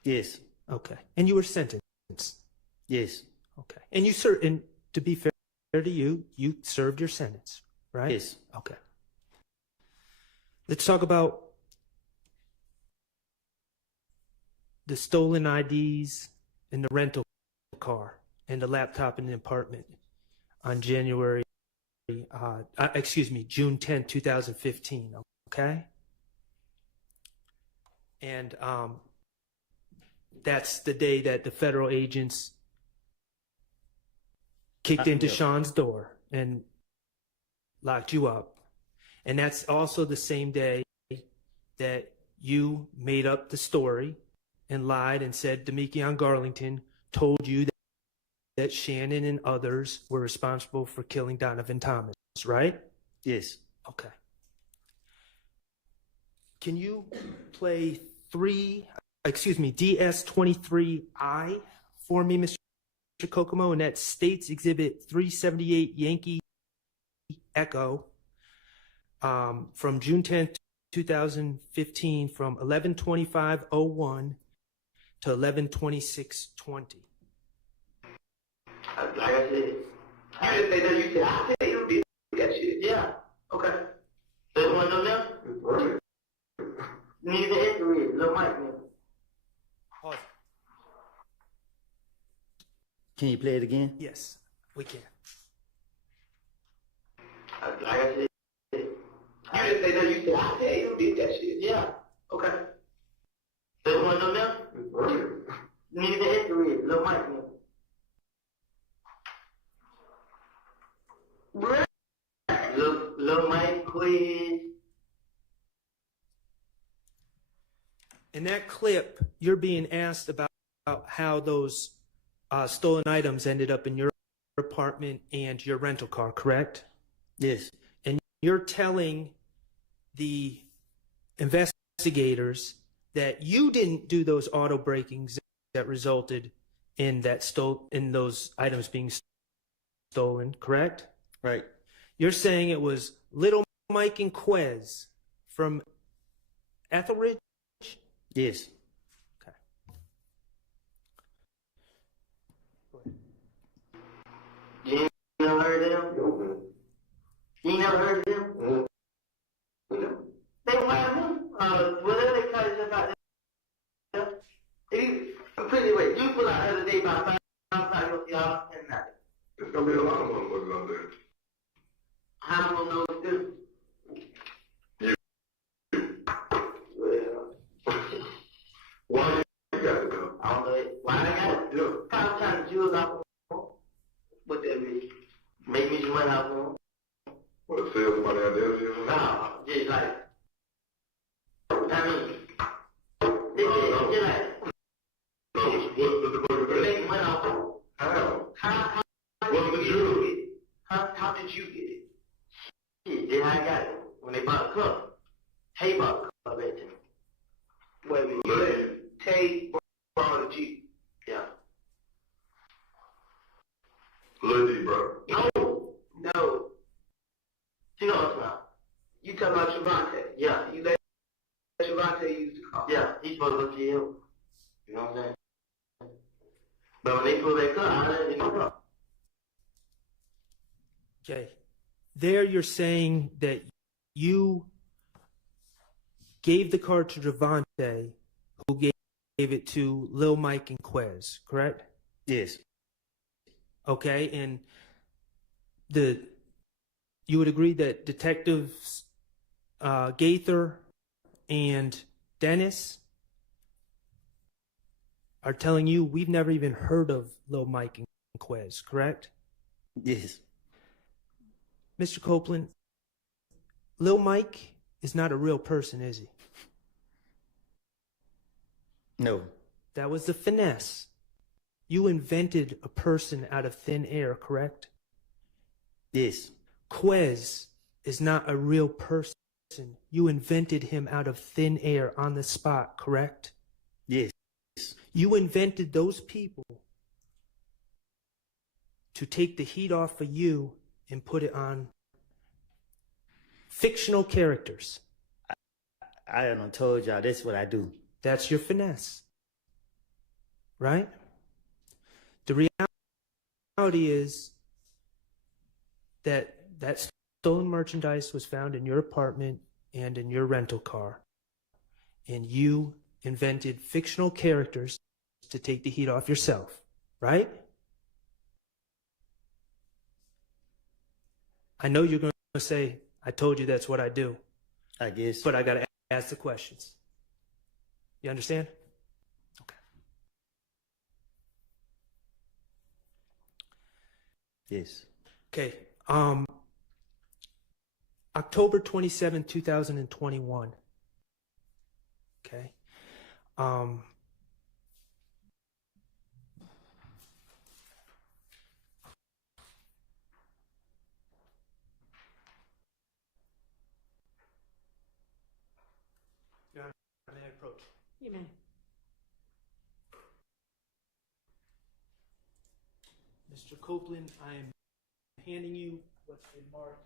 Yes. Okay. And you were sentenced. Yes. Okay. And and to be fair to you, you served your sentence, right? Yes. Okay. Let's talk about the stolen IDs in the rental car and the laptop in the apartment on June 10, 2015, okay? And that's the day that the federal agents kicked into Sean's door and locked you up. And that's also the same day that you made up the story and lied and said Demekion Garlington told you that Shannon and others were responsible for killing Donovan Thomas, right? Yes. Okay. Can you play DS23I for me, Mr. Kokomo? And that's States Exhibit 378 Yankee Echo from June 10th, 2015 from 11:25:01 to 11:26:20. Like I said, you didn't say that. You said, I tell you, bitch, that shit. Yeah. Okay. So you want to know now? Need the history, little Mike. Pause. Can you play it again? Yes, we can. Like I said, you didn't say that. You said, I tell you, bitch, that shit. Yeah. Okay. So you want to know now? Need the history, little Mike. Little Mike quiz. In that clip, you're being asked about how those stolen items ended up in your apartment and your rental car, correct? Yes. And you're telling the investigators that you didn't do those auto breakings that resulted in those items being stolen, correct? Right. You're saying it was Little Mike and Quez from Etheridge? Yes. Okay. You never heard of them? You never heard of them? They wild him. Whatever they call it about them. Put it this way, you pull out the other day by 5 o'clock, y'all, and nothing. There's gonna be a lot of motherfuckers out there. How am I gonna know what to do? Why you got to go? I don't know it. Why I got it? Yeah. Kind of trying to jewels off of them. What that mean? Make me some money off of them. What, sell somebody out there? Nah, just like, I mean, just like, What the fuck is that? make money off of them. How? How What's the jewel? How did you get it? Shit, then I got it. When they bought the cup, Tay bought the cup back to me. Wait a minute, you let Tay borrow the Jeep. Yeah. Lil D, bro. No. You know what I'm talking about. You talking about Trevante. Yeah, you let Trevante use the car. Yeah, he's supposed to go to you. You know what I'm saying? But when they pull that car, I let it go. Okay. There you're saying that you gave the car to Trevante, who gave it to Lil Mike and Quez, correct? Yes. Okay, and you would agree that Detectives Gaither and Dennis are telling you we've never even heard of Lil Mike and Quez, correct? Yes. Mr. Copeland, Lil Mike is not a real person, is he? No. That was the finesse. You invented a person out of thin air, correct? Yes. Quez is not a real person. You invented him out of thin air on the spot, correct? Yes. You invented those people to take the heat off of you and put it on fictional characters. I done told y'all that's what I do. That's your finesse, right? The reality is that that stolen merchandise was found in your apartment and in your rental car, and you invented fictional characters to take the heat off yourself, right? I know you're going to say, I told you that's what I do. I guess. But I got to ask the questions. You understand? Okay. Yes. Okay. October 27, 2021. Okay. May I approach? You may. Mr. Copeland, I'm handing you what's been marked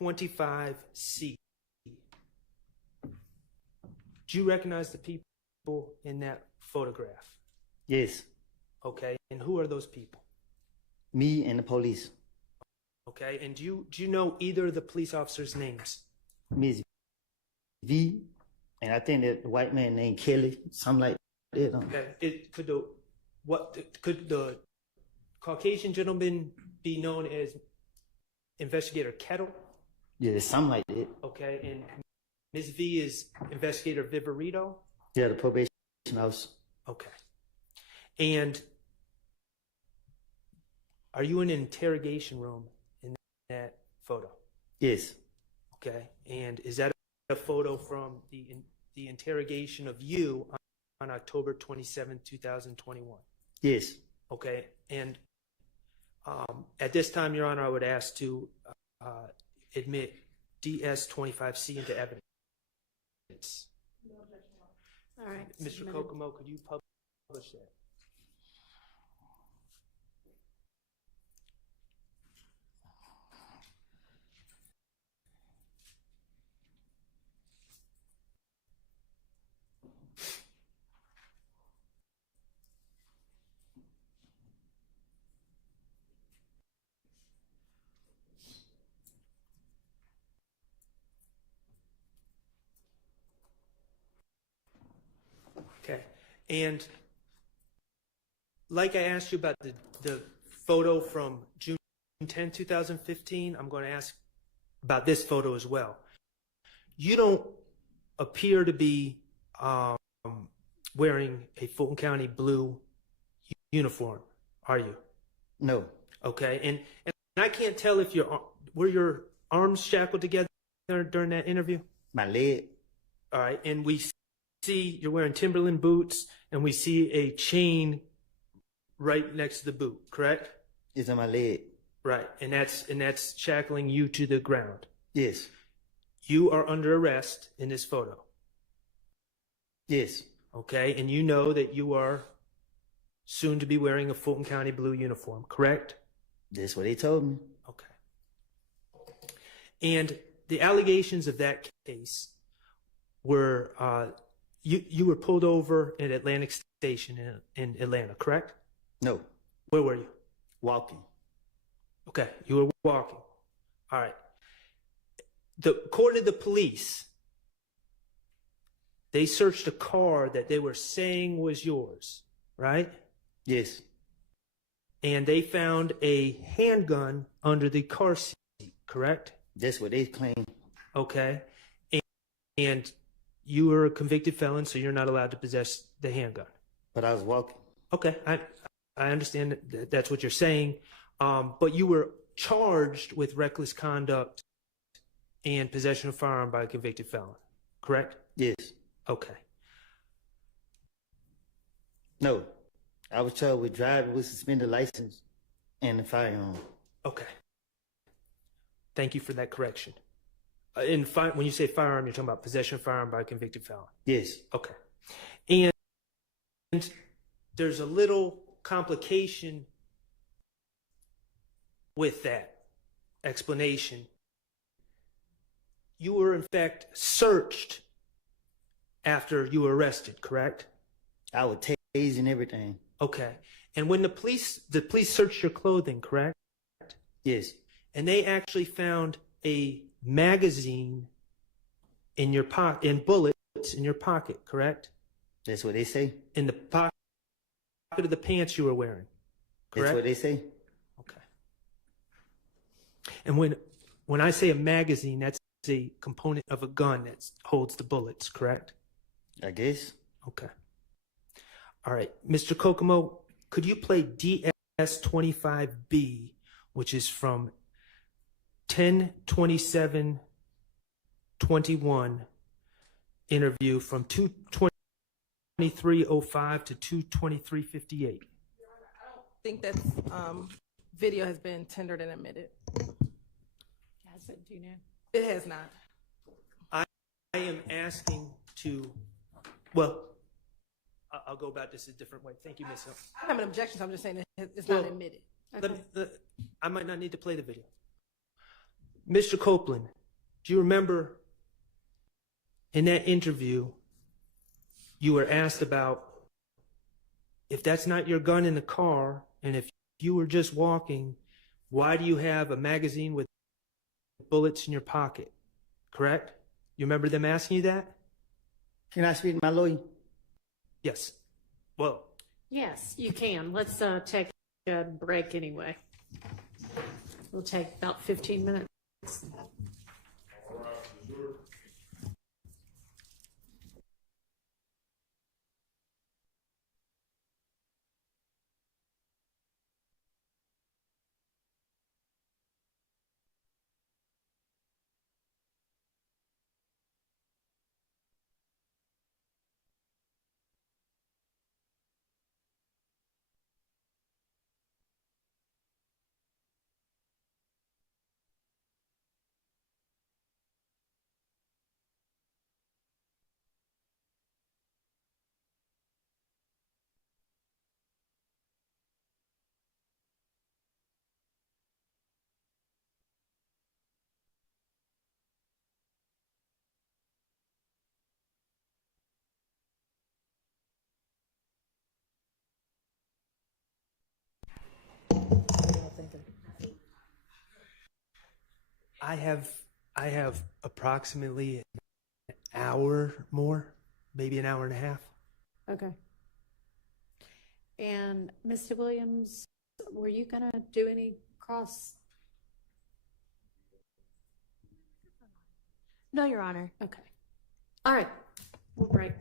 DS25C. Do you recognize the people in that photograph? Yes. Okay, and who are those people? Me and the police. Okay, and do you know either of the police officers' names? Miss V, and I think that the white man named Kelly, something like that. Okay, could the Caucasian gentleman be known as Investigator Kettle? Yeah, something like that. Okay, and Ms. V is Investigator Viverito? Yeah, the probation officer. Okay. And are you in an interrogation room in that photo? Yes. Okay, and is that a photo from the interrogation of you on October 27, 2021? Yes. Okay, and at this time, Your Honor, I would ask to admit DS25C into evidence. All right. Mr. Kokomo, could you publish that? Okay, and like I asked you about the photo from June 10, 2015, I'm going to ask about this photo as well. You don't appear to be wearing a Fulton County blue uniform, are you? No. Okay, and I can't tell if were your arms shackled together during that interview? My leg. All right, and we see you're wearing Timberland boots, and we see a chain right next to the boot, correct? It's on my leg. Right, and that's shackling you to the ground. Yes. You are under arrest in this photo. Yes. Okay, and you know that you are soon to be wearing a Fulton County blue uniform, correct? That's what they told me. Okay. And the allegations of that case were you were pulled over at Atlantic Station in Atlanta, correct? No. Where were you? Walking. Okay, you were walking. All right. According to the police, they searched a car that they were saying was yours, right? Yes. And they found a handgun under the car seat, correct? That's what they claim. Okay. And you were a convicted felon, so you're not allowed to possess the handgun. But I was walking. Okay, I understand that that's what you're saying, but you were charged with reckless conduct and possession of firearm by a convicted felon, correct? Yes. Okay. No. I was charged with driving with suspended license and a firearm. Okay. Thank you for that correction. When you say firearm, you're talking about possession of firearm by a convicted felon. Yes. Okay. And there's a little complication with that explanation. You were in fact searched after you were arrested, correct? I was tased and everything. Okay. And when the police searched your clothing, correct? Yes. And they actually found a magazine in your pocket, and bullets in your pocket, correct? That's what they say. In the pocket of the pants you were wearing, correct? That's what they say. Okay. And when I say a magazine, that's a component of a gun that holds the bullets, correct? I guess. Okay. All right. Mr. Kokomo, could you play DS25B, which is from 10/27/21 interview from 2/23/05 to 2/23/58? I think that video has been tendered and admitted. Has it? Do you know? It has not. I am asking to, well, I'll go about this a different way. Thank you, Ms. Hill. I don't have an objection. I'm just saying that it's not admitted. I might not need to play the video. Mr. Copeland, do you remember in that interview you were asked about if that's not your gun in the car and if you were just walking, why do you have a magazine with bullets in your pocket? Correct? You remember them asking you that? Can I speak to my lawyer? Yes. Well, Yes, you can. Let's take a break anyway. We'll take about 15 minutes. I have approximately an hour more, maybe an hour and a half. Okay. And Mr. Williams, were you going to do any cross? No, Your Honor. Okay. All right. We'll break.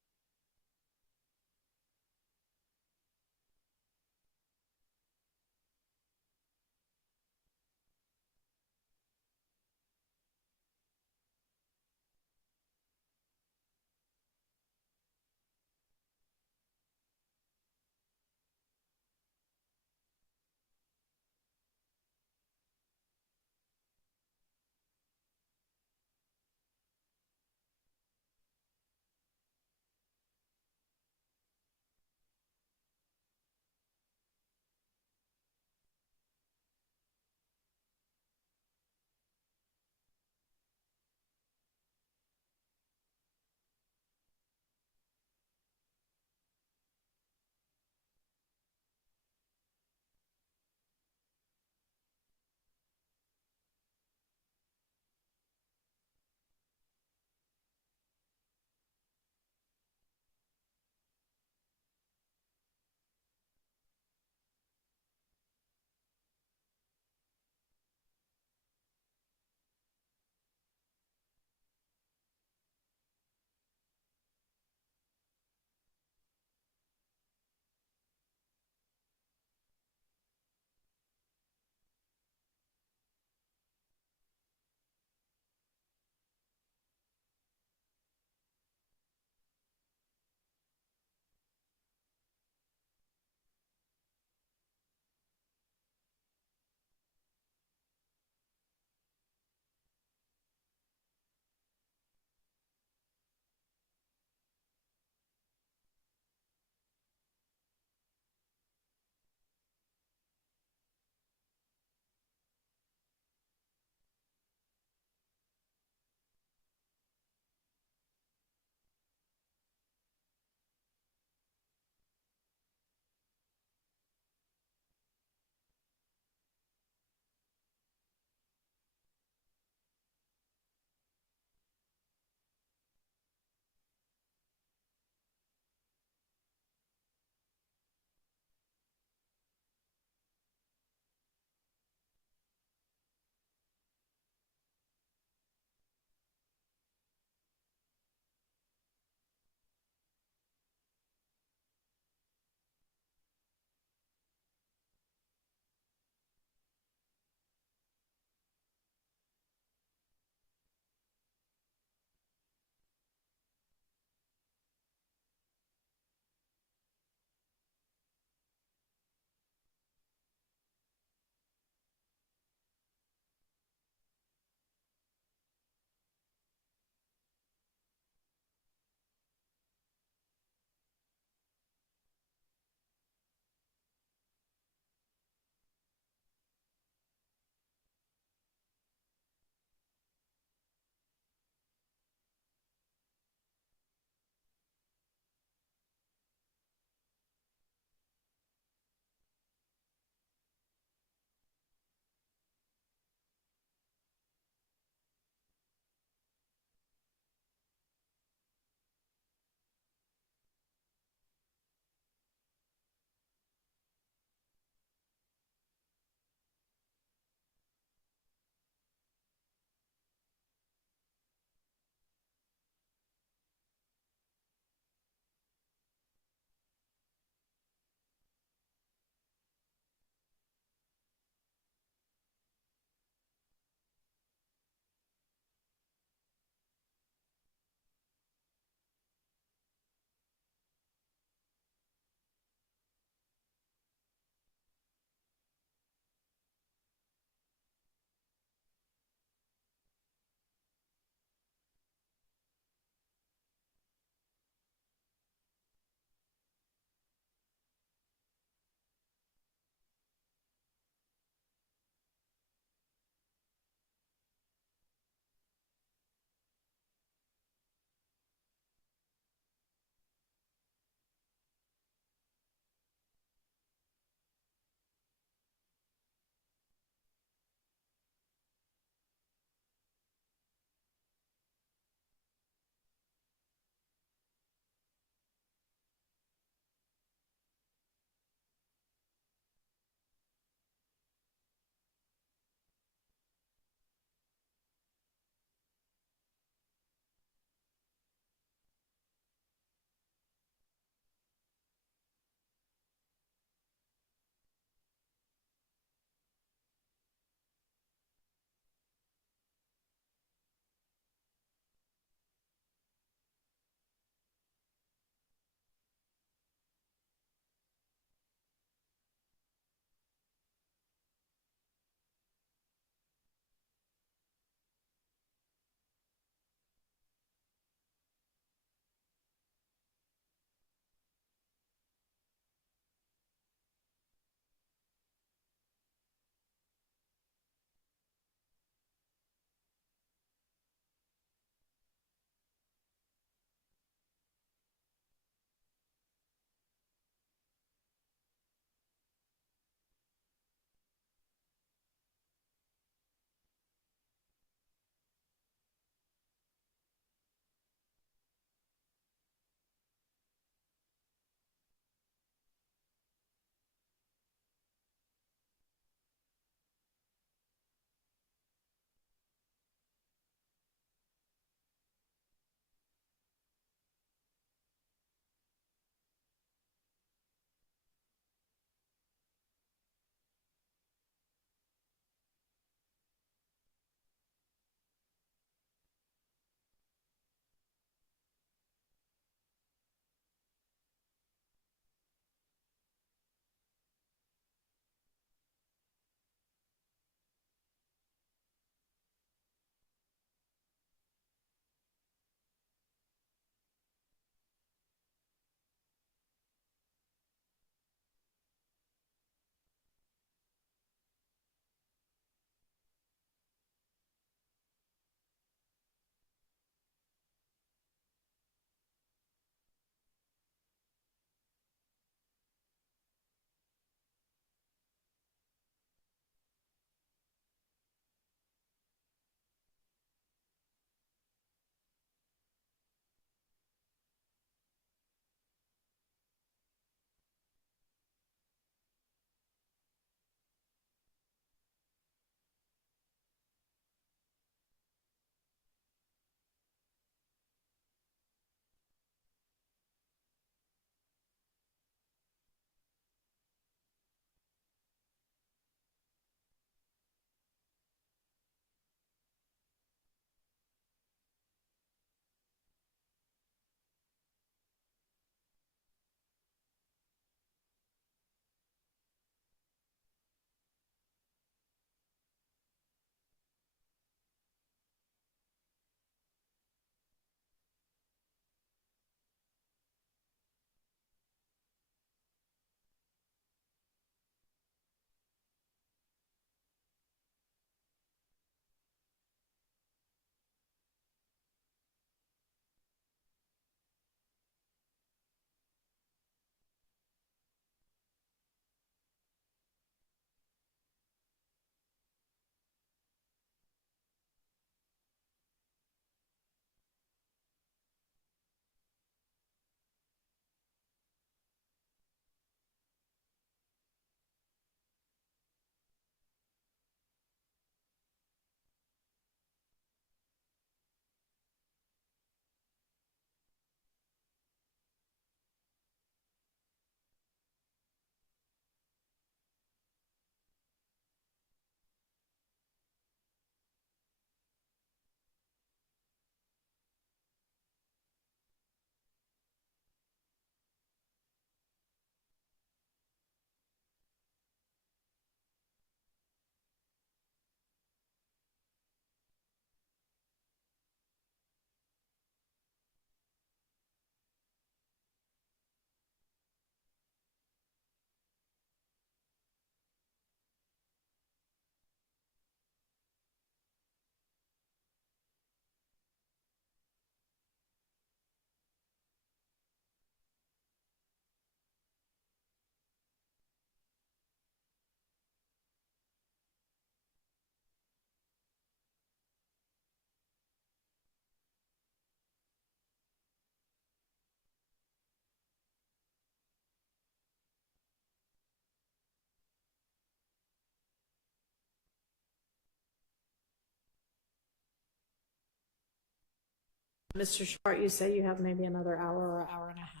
Mr. Short, you say you have maybe another hour or hour and a half.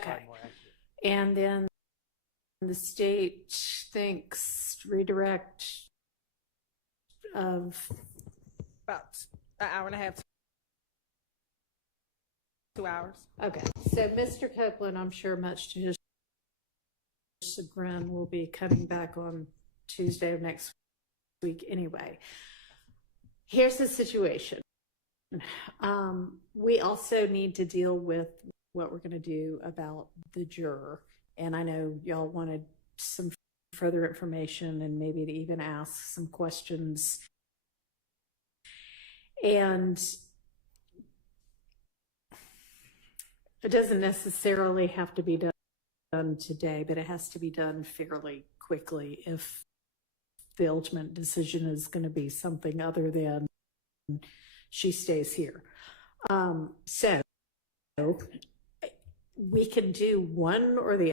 Okay. And then the state thinks redirect of About an hour and a half, 2 hours. Okay, so Mr. Copeland, I'm sure much to his chagrin, will be coming back on Tuesday of next week anyway. Here's the situation. We also need to deal with what we're going to do about the juror. And I know y'all wanted some further information and maybe to even ask some questions. And it doesn't necessarily have to be done today, but it has to be done fairly quickly if the ultimate decision is going to be something other than she stays here. So we can do one or the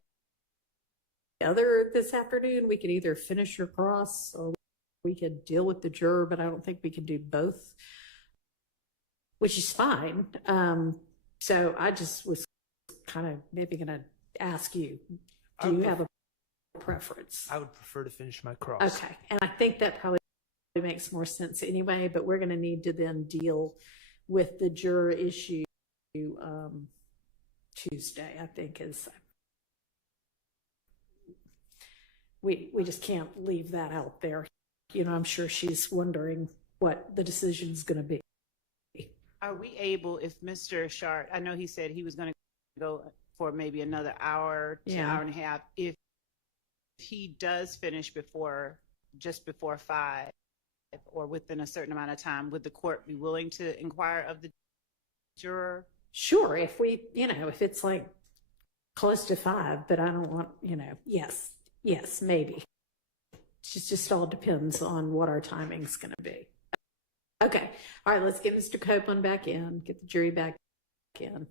other this afternoon. We could either finish your cross or we could deal with the juror, but I don't think we can do both, which is fine. So I just was kind of maybe going to ask you, do you have a preference? I would prefer to finish my cross. Okay, and I think that probably makes more sense anyway, but we're going to need to then deal with the juror issue Tuesday, I think is, we just can't leave that out there. You know, I'm sure she's wondering what the decision's going to be. Are we able, if Mr. Sharp, I know he said he was going to go for maybe another hour to hour and a half, if he does finish just before 5 or within a certain amount of time, would the court be willing to inquire of the juror? Sure, if we, if it's like close to 5, but I don't want, yes, maybe. It just all depends on what our timing's going to be. Okay, all right, let's get Mr. Copeland back in, get the jury back in.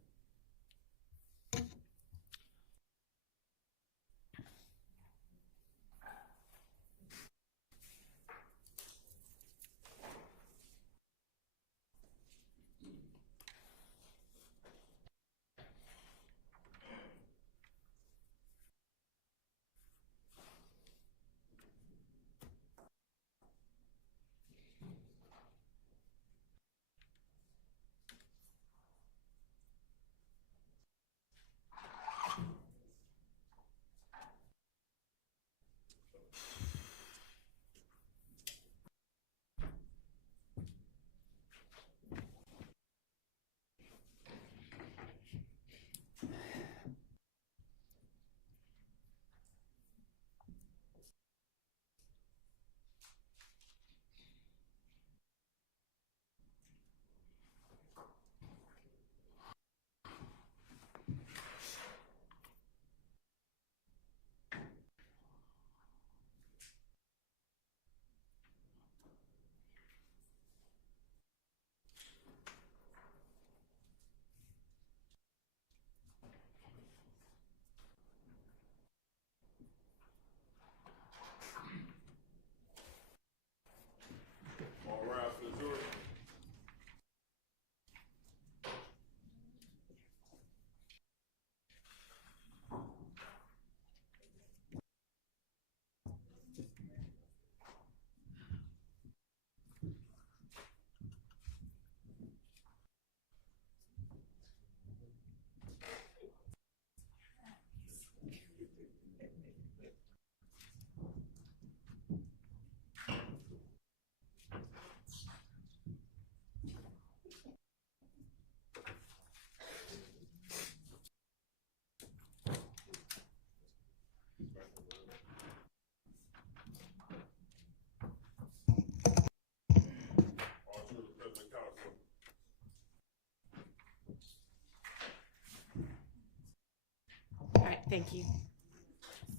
All right, thank you.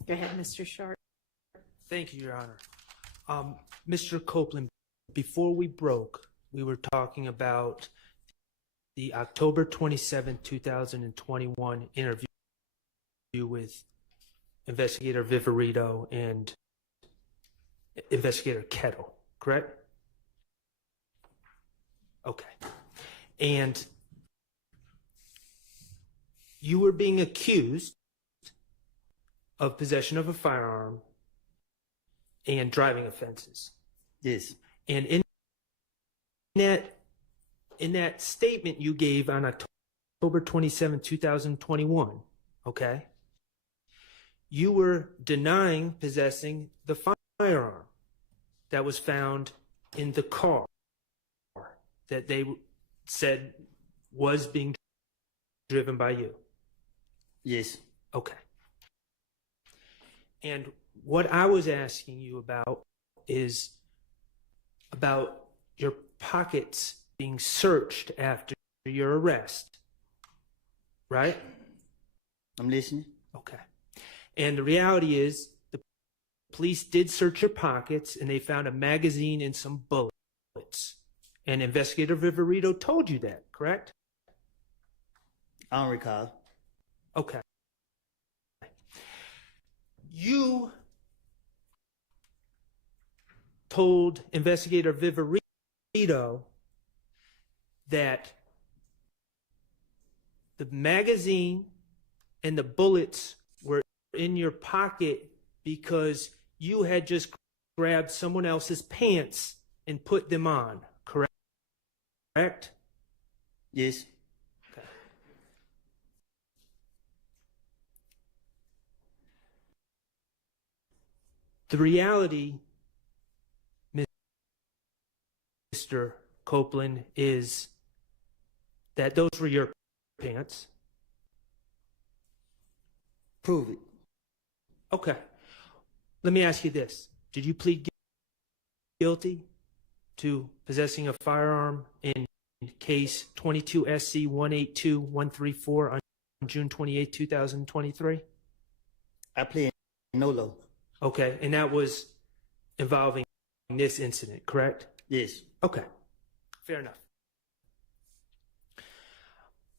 Go ahead, Mr. Sharp. Thank you, Your Honor. Mr. Copeland, before we broke, we were talking about the October 27, 2021 interview with Investigator Viverito and Investigator Kettle, correct? Okay. And you were being accused of possession of a firearm and driving offenses. Yes. And in that statement you gave on October 27, 2021, okay, you were denying possessing the firearm that was found in the car that they said was being driven by you. Yes. Okay. And what I was asking you about is about your pockets being searched after your arrest, right? I'm listening. Okay. And the reality is the police did search your pockets and they found a magazine and some bullets. And Investigator Viverito told you that, correct? I don't recall. Okay. You told Investigator Viverito that the magazine and the bullets were in your pocket because you had just grabbed someone else's pants and put them on, correct? Yes. Okay. The reality, Mr. Copeland, is that those were your pants. Prove it. Okay. Let me ask you this. Did you plead guilty to possessing a firearm in case 22 SC 182134 on June 28, 2023? I pled NOLO. Okay. And that was involving this incident, correct? Yes. Okay. Fair enough.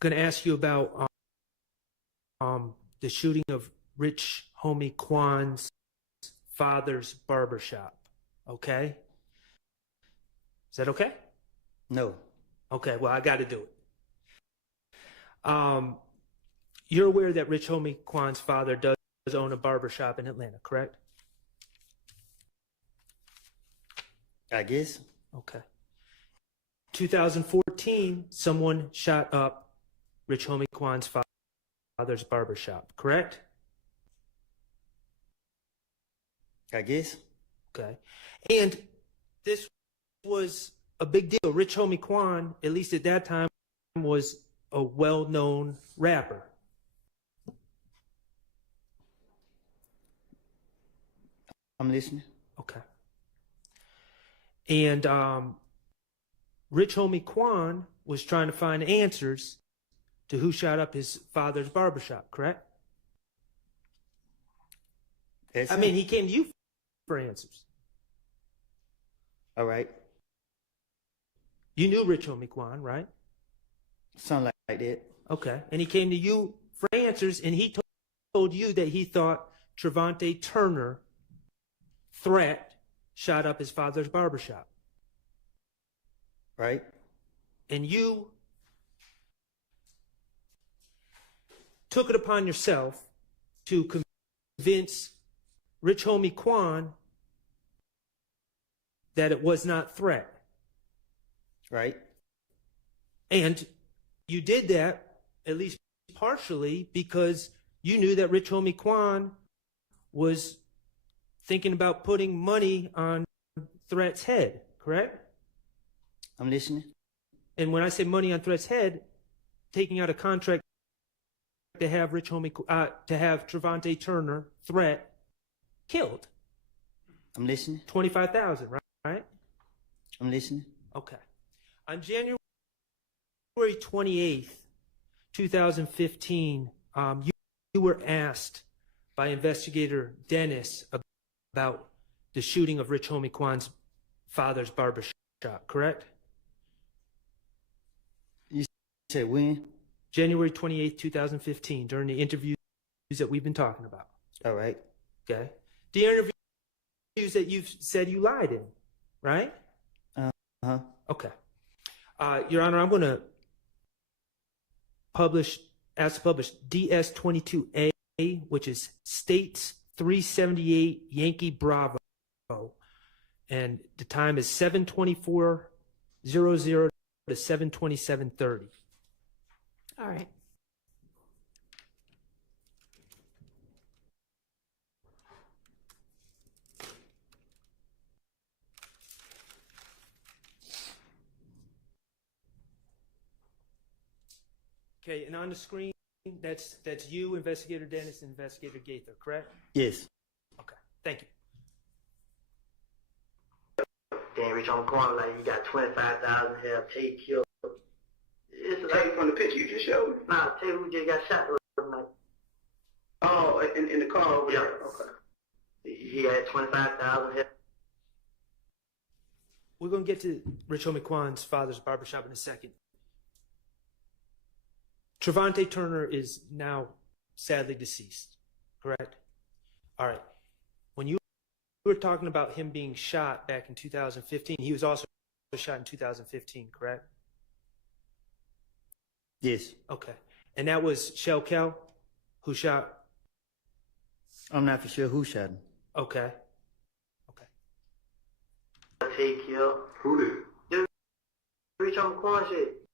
Going to ask you about the shooting of Rich Homie Kwan's father's barbershop. Okay? Is that okay? No. Okay, well, I got to do it. You're aware that Rich Homie Kwan's father does own a barbershop in Atlanta, correct? I guess. Okay. 2014, someone shot up Rich Homie Kwan's father's barbershop, correct? I guess. Okay. And this was a big deal. Rich Homie Kwan, at least at that time, was a well-known rapper. I'm listening. Okay. And Rich Homie Kwan was trying to find answers to who shot up his father's barbershop, correct? Yes, I mean, he came to you for answers. All right. You knew Rich Homie Kwan, right? Something like that. Okay. And he came to you for answers, and he told you that he thought Trevante Turner threat shot up his father's barbershop. Right. And you took it upon yourself to convince Rich Homie Kwan that it was not threat. Right. And you did that, at least partially, because you knew that Rich Homie Kwan was thinking about putting money on Threat's head, correct? I'm listening. And when I say money on Threat's head, taking out a contract to have Rich Homie, to have Trevante Turner, Threat, killed. I'm listening. 25,000, right? I'm listening. Okay. On January 28th, 2015, you were asked by Investigator Dennis about the shooting of Rich Homie Kwan's father's barbershop, correct? You said when? January 28th, 2015, during the interviews that we've been talking about. All right. Okay. The interviews that you've said you lied in, right? Uh-huh. Okay. Your Honor, I'm going to ask to publish DS-22A, which is States 378 Yankee Bravo, and the time is 7:24:00 to 7:27:30. All right. Okay, and on the screen, that's you, Investigator Dennis, and Investigator Gaither, correct? Yes. Okay, thank you. Then reach on the corner like you got 25,000 have take killed. It's Take from the picture you just showed me? Nah, tell you who just got shot last night. Oh, in the car over Yeah. there. Okay. He had 25,000 have. We're going to get to Rich Homie Kwan's father's barbershop in a second. Trevante Turner is now sadly deceased, correct? All right. When you were talking about him being shot back in 2015, he was also shot in 2015, correct? Yes. Okay. And that was Shell Kel who shot? I'm not for sure who shot him. Okay. Take killed. Who did? Just reach on the corner shit.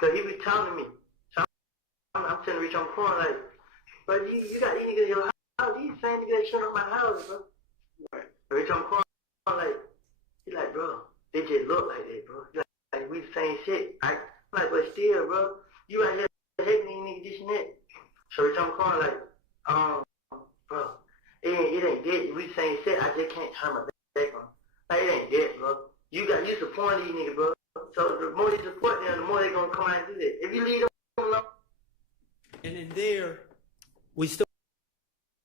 Cause he was telling me. So I'm telling Rich on the corner like, but you got these niggas in your house. These same niggas that shut up my house, bro. Right. Rich on the corner like, he like, bro, they just look like that, bro. Like we the same shit. I'm like, but still, bro, you out here hating these niggas this and that. So Rich on the corner like, bro, it ain't dead. We the same shit. I just can't turn my back on. Like, it ain't dead, bro. You supporting these niggas, bro. So the more you support them, the more they gonna come out and do that. If you leave them alone. And in there, we still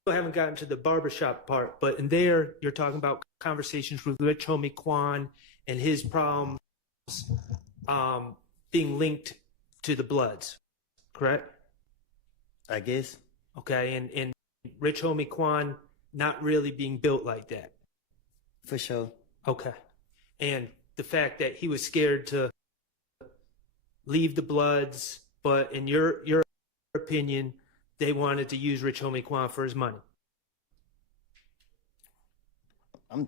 haven't gotten to the barbershop part, but in there, you're talking about conversations with Rich Homie Kwan and his problems being linked to the Bloods, correct? I guess. Okay, and Rich Homie Kwan not really being built like that. For sure. Okay. And the fact that he was scared to leave the Bloods, but in your opinion, they wanted to use Rich Homie Kwan for his money. I'm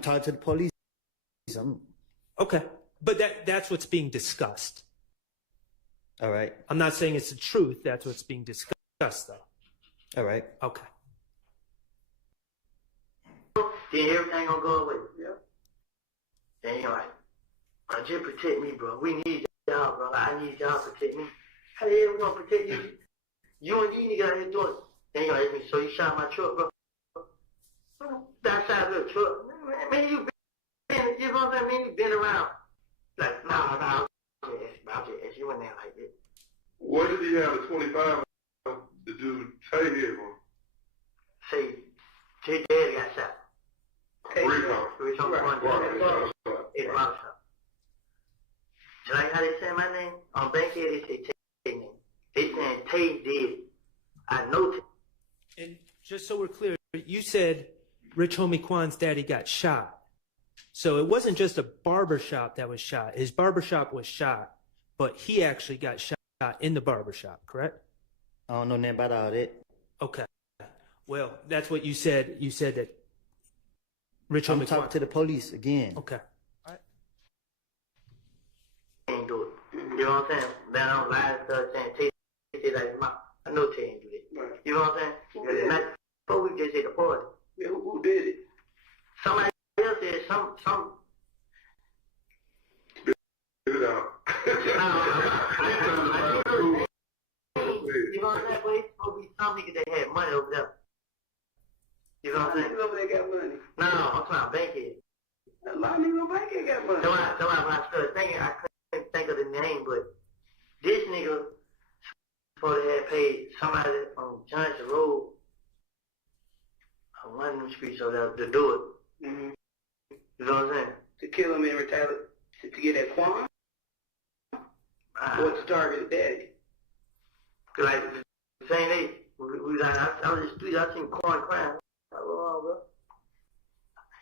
talking to the police. Okay. But that's what's being discussed. All right. I'm not saying it's the truth. That's what's being discussed, though. All right. Okay. Then everything gonna go away. Yeah. Then you're like, bro, just protect me, bro. We need y'all, bro. I need y'all to protect me. How the hell we gonna protect you? You and these niggas out here doing it. Then you're like, so you shot my truck, bro. That side of the truck. Man, you been, you know what I'm saying? Man, you been around. Like, nah, I'm just, you went there like this. What did he have the 25 to do Tay hit for? Say, his daddy got shot. Rich Homie. It's barbershop. So like how they say my name? On Bankhead, they say Tay name. They saying Tay did. I know Tay. And just so we're clear, you said Rich Homie Kwan's daddy got shot. So it wasn't just a barbershop that was shot. His barbershop was shot, but he actually got shot in the barbershop, correct? I don't know nothing about all that. Okay. Well, that's what you said. You said that Rich Homie Kwan. I'm talking to the police again. Okay. Ain't do it. You know what I'm saying? Then I don't lie and stuff saying Tay said like mom. I know Tay ain't do it. Right. You know what I'm saying? Because the night before we just hit the party. Yeah, who did it? Somebody else did some. Spit it out. You know what I'm saying? But it's supposed to be some niggas that had money over there. You know what I'm saying? Niggas over there got money. No, I'm talking about Bankhead. A lot of niggas over Bankhead got money. So when I started thinking, I couldn't think of the name, but this nigga supposed to have paid somebody on Johnson Road on one of them streets over there to do it. Mm-hmm. You know what I'm saying? To kill him and retaliate, to get that Quan? Or to target the daddy? Like, the same day, I was in the street, I seen Quan crying. Like, oh, bro.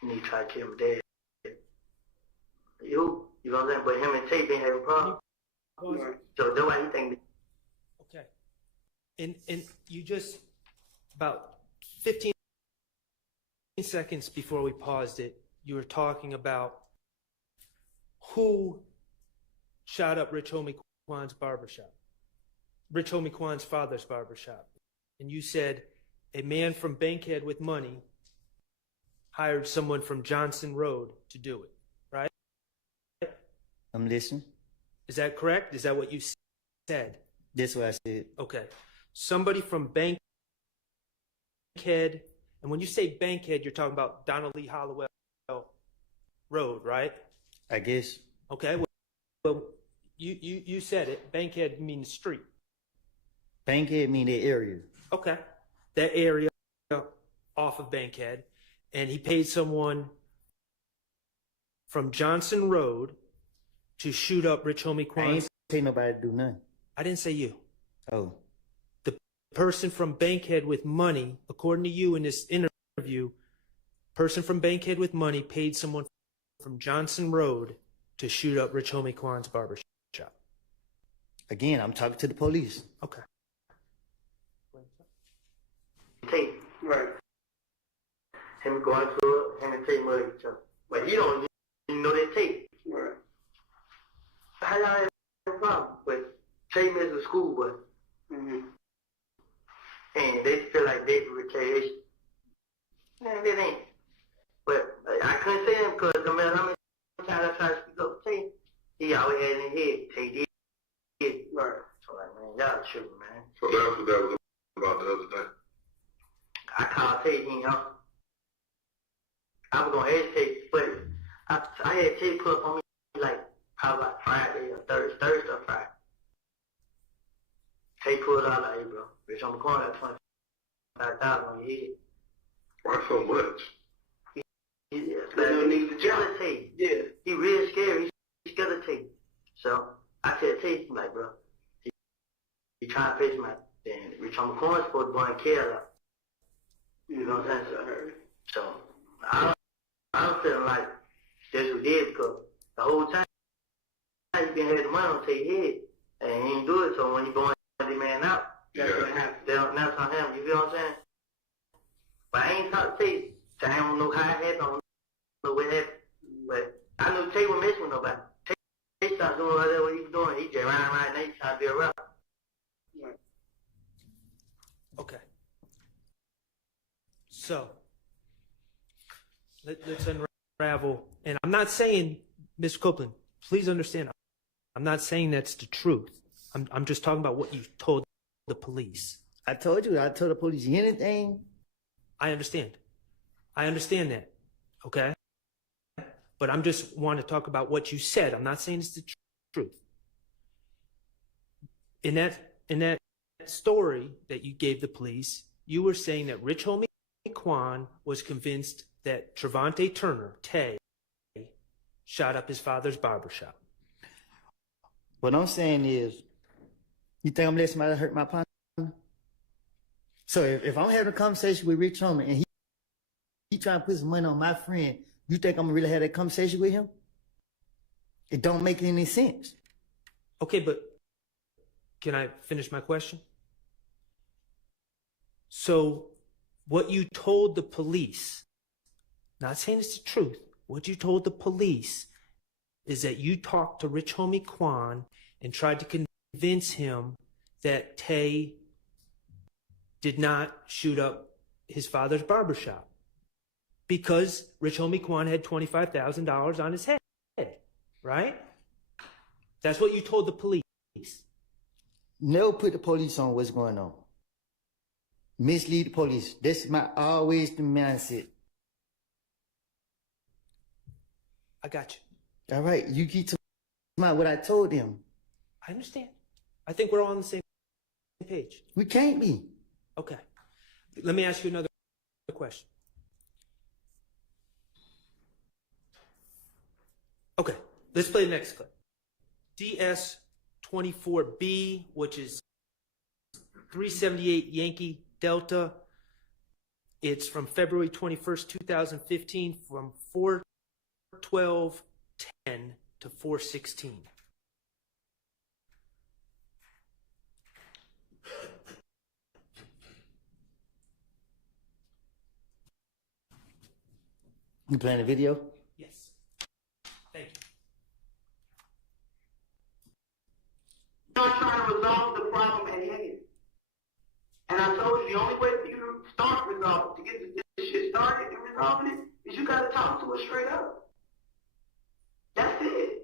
You need to try to kill my dad. You? You know what I'm saying? But him and Tate been having problems. So that's why he think. Okay. And you just, about 15 seconds before we paused it, you were talking about who shot up Rich Homie Kwan's barbershop, Rich Homie Kwan's father's barbershop. And you said a man from Bankhead with money hired someone from Johnson Road to do it, right? I'm listening. Is that correct? Is that what you said? That's what I said. Okay. Somebody from Bankhead, and when you say Bankhead, you're talking about Donnelly Hollowell Road, right? I guess. Okay. Well, you said it. Bankhead means street. Bankhead mean the area. Okay. That area off of Bankhead. And he paid someone from Johnson Road to shoot up Rich Homie Kwan. I ain't say nobody to do nothing. I didn't say you. Oh. The person from Bankhead with money, according to you in this interview, person from Bankhead with money paid someone from Johnson Road to shoot up Rich Homie Kwan's barbershop. Again, I'm talking to the police. Okay. Tate. Right. Him going to it, him and Tate murder each other. But he don't even know that Tate. Right. How y'all have a problem? But Tate is a school boy. Mm-hmm. And they feel like they retaliation. Man, it ain't. But I couldn't say him because no matter how many times I tried to speak up Tate, he always had in his head, Tate did. Right. So like, man, y'all tripping, man. So that's what that was about the other day. I called Tate, he ain't answer. I was gonna ask Tate, but I had Tate put up on me like probably like Friday or Thursday or Friday. Tate pulled out like, hey bro, bitch, I'm going at 25,000 on your head. Why so much? He's scared of Tate. Yeah. He real scary. He's scared of Tate. So I said, Tate, I'm like, bro, he trying to face my then Rich Homie Kwan's supposed to go and care a lot. You know what I'm saying? So I'm feeling like that's what he did because the whole time he been having the money on Tate's head and he ain't do it. So when you go and the man out, that's what happened. That's on him. You feel what I'm saying? But I ain't talked to Tate. So I don't know how it happened. I don't know what happened. But I knew Tate wasn't messing with nobody. Tate started doing whatever he was doing. He just riding and he trying to be around. Okay. So, let's unravel. And I'm not saying, Mr. Copeland, please understand, I'm not saying that's the truth. I'm just talking about what you told the police. I told you, I told the police anything. I understand that, okay? But I'm just want to talk about what you said. I'm not saying it's the truth. In that story that you gave the police, you were saying that Rich Homie Kwan was convinced that Trevante Turner, Tay, shot up his father's barbershop. What I'm saying is, you think I'm letting somebody hurt my partner? So if I'm having a conversation with Rich Homie and he trying to put some money on my friend, you think I'm gonna really have that conversation with him? It don't make any sense. Okay, but can I finish my question? So what you told the police, not saying it's the truth, what you told the police is that you talked to Rich Homie Kwan and tried to convince him that Tay did not shoot up his father's barbershop because Rich Homie Kwan had $25,000 on his head, right? That's what you told the police. Never put the police on what's going on. Mislead the police. That's always the mindset. I got you. All right, you keep talking about what I told them. I understand. I think we're all on the same page. We can't be. Okay. Let me ask you another question. Okay, let's play the next clip. DS-24B, which is 378 Yankee Delta. It's from February 21st, 2015, from 4/12/10 to 416. You playing the video? Yes. Thank you. Not trying to resolve the problem at hand. And I told you the only way for you to start resolving, to get this shit started and resolving it, is you gotta talk to her straight up. That's it.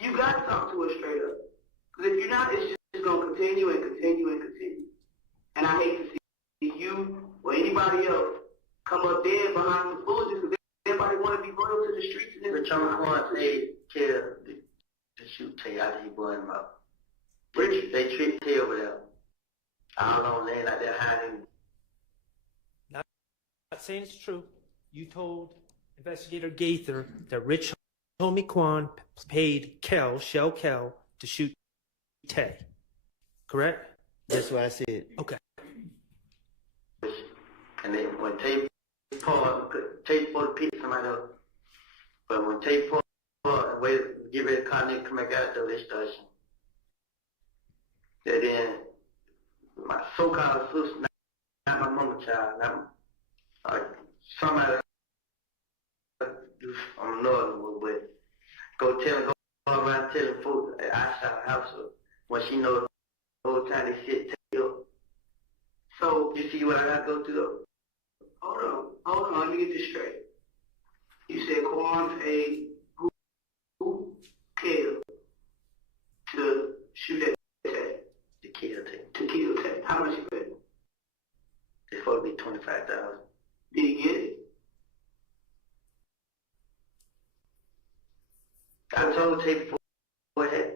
You gotta talk to her straight up. Because if you're not, it's just gonna continue and continue and continue. And I hate to see you or anybody else come up dead behind the foolishness because everybody want to be loyal to the streets. And Rich Homie paid Kel to shoot Tay after he burned him up. They treat Tay over there. I don't know, laying out there hiding. Not saying it's true. You told Investigator Gaither that Rich Homie Quan paid Shell Kel, to shoot Tay. Correct? That's what I said. Okay. And then when Tay pulled the pick somebody else. But when Tay pulled and wait, get ready to call nigga come back out there, they started shooting. And then my so-called sister, not my mama child, somebody I'm annoyed with, but go around telling folks that I shot her house up when she knows the whole time they shit Tay up. So you see what I gotta go through though? Hold on, let me get this straight. You said Quan paid who? Kel to shoot at Tay. To kill Tay. To kill Tay. How much he paid? It's supposed to be $25,000. Did he get it? I told Tay before it happened.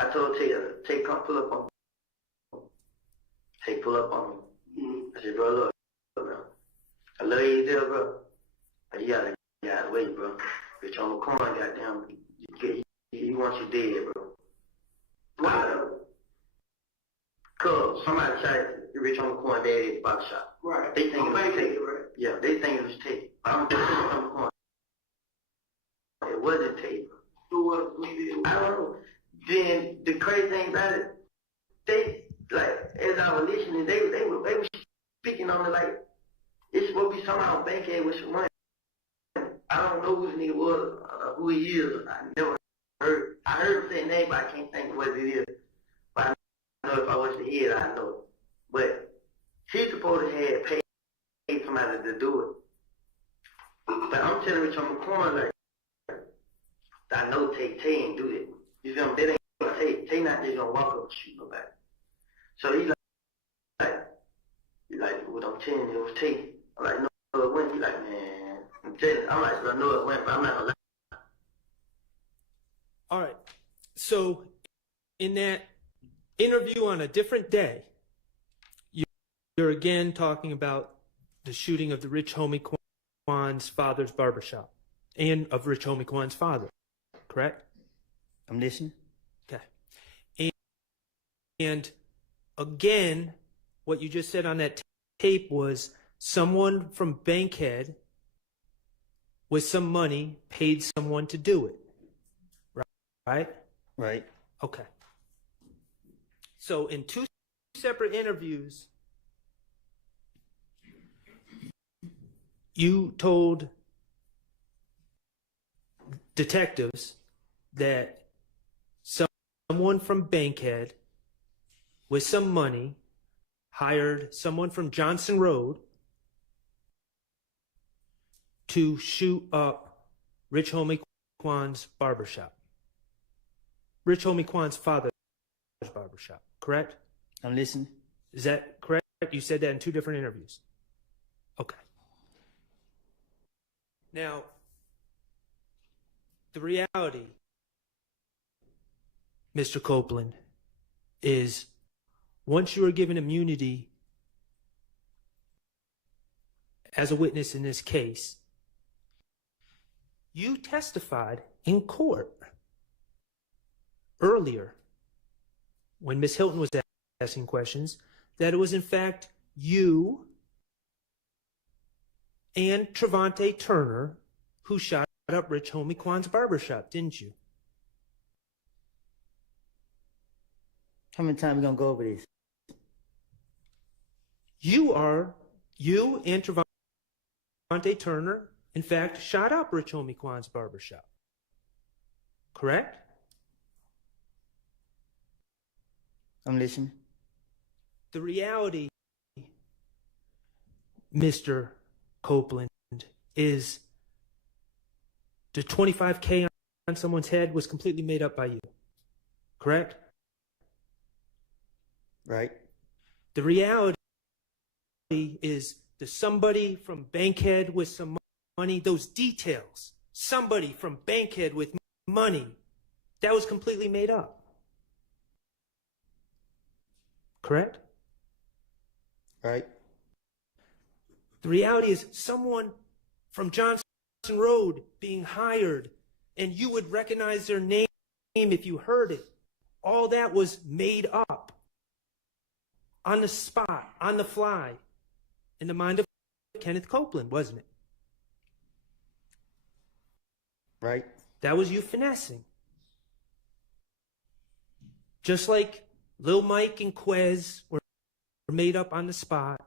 I told Tay come pull up on me. Tay pull up on me. I said, bro, look, bro. I love you there, bro. But you gotta wait, bro. Bitch, on the corner, goddamn, he wants you dead, bro. Why? Cause somebody shot Rich on the corner dead at the box shop. Right. They think it was Tay. Right. Yeah, they think it was Tay. I'm just on the corner. It wasn't Tay, bro. Who was it? I don't know. Then the crazy thing about it, they, like, as I was listening, they were speaking on it like, it's supposed to be somehow Bankhead with some money. I don't know who this nigga was, who he is. I never heard. I heard him say name, but I can't think what it is. But I know if I was to hear it, I know. But he's supposed to have paid somebody to do it. But I'm telling Rich on the corner, like, I know Tay ain't do that. You feel me? That ain't Tay. Tay not just gonna walk up and shoot nobody. So he like, what I'm telling you, it was Tay. I'm like, no, it went. He like, man, I'm like, I know it went, but I'm not gonna lie. All right. So in that interview on a different day, you're again talking about the shooting of the Rich Homie Quan's father's barbershop and of Rich Homie Quan's father, correct? I'm listening. Okay. And again, what you just said on that tape was someone from Bankhead with some money paid someone to do it. Right? Right. Okay. So in two separate interviews, you told detectives that someone from Bankhead with some money hired someone from Johnson Road to shoot up Rich Homie Quan's barbershop. Rich Homie Quan's father's barbershop, correct? I'm listening. Is that correct? You said that in two different interviews. Okay. Now, the reality, Mr. Copeland, is once you are given immunity as a witness in this case, you testified in court earlier when Ms. Hilton was asking questions that it was in fact you and Trevante Turner who shot up Rich Homie Kwan's barbershop, didn't you? How many times we gonna go over this? You and Trevante Turner, in fact, shot up Rich Homie Kwan's barbershop. Correct? I'm listening. The reality, Mr. Copeland, is the $25K on someone's head was completely made up by you. Correct? Right. The reality is there's somebody from Bankhead with some money, those details, somebody from Bankhead with money, that was completely made up. Correct? Right. The reality is someone from Johnson Road being hired, and you would recognize their name if you heard it. All that was made up. On the spot, on the fly, in the mind of Kenneth Copeland, wasn't it? Right. That was you finessing. Just like Lil Mike and Quez were made up on the spot.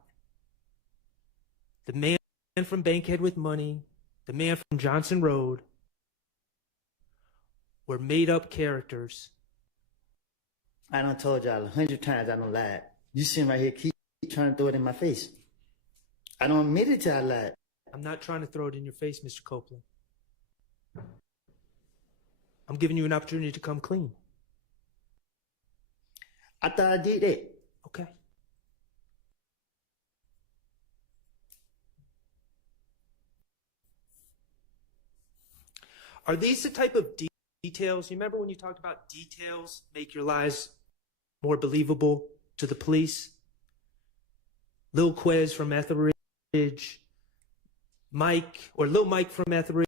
The man from Bankhead with money, the man from Johnson Road were made up characters. I done told y'all 100 times I don't lie. You sitting right here keep trying to throw it in my face. I don't admit it till I lied. I'm not trying to throw it in your face, Mr. Copeland. I'm giving you an opportunity to come clean. I thought I did that. Okay. Are these the type of details? You remember when you talked about details make your lies more believable to the police? Lil Quez from Etheridge, Lil Mike from Etheridge,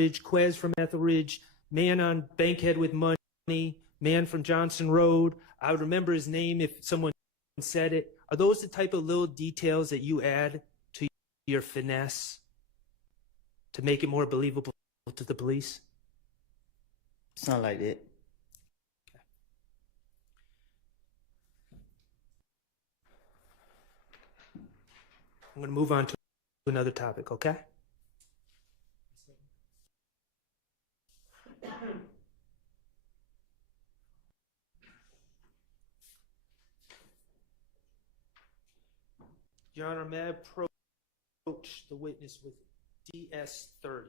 Quez from Etheridge, man on Bankhead with money, man from Johnson Road. I would remember his name if someone said it. Are those the type of little details that you add to your finesse to make it more believable to the police? Sound like that. I'm going to move on to another topic, okay? Your Honor, may I approach the witness with DS-30?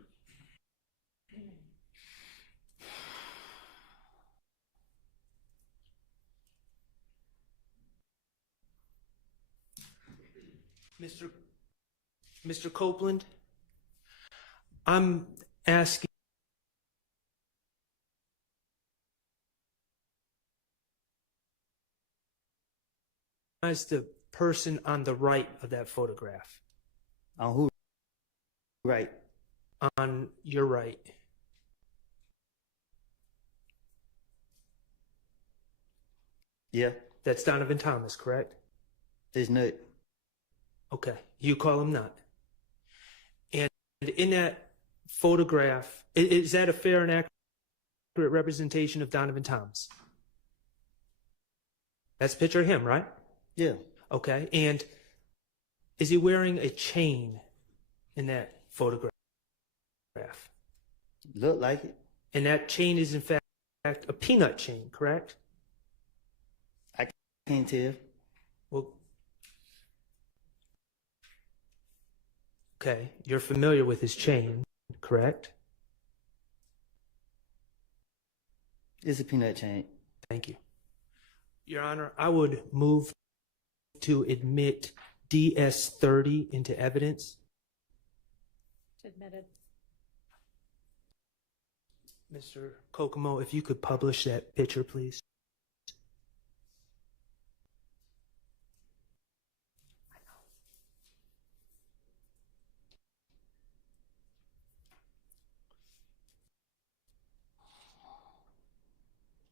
Mr. Copeland, I'm asking as the person on the right of that photograph. On who? Right. On your right. Yeah. That's Donovan Thomas, correct? There's no. Okay. You call him not. And in that photograph, is that a fair and accurate representation of Donovan Thomas? That's a picture of him, right? Yeah. Okay. And is he wearing a chain in that photograph? Look like it. And that chain is in fact a peanut chain, correct? I can't tell. Well, okay. You're familiar with his chain, correct? It's a peanut chain. Thank you. Your Honor, I would move to admit DS-30 into evidence. Admitted. Mr. Kokomo, if you could publish that picture, please.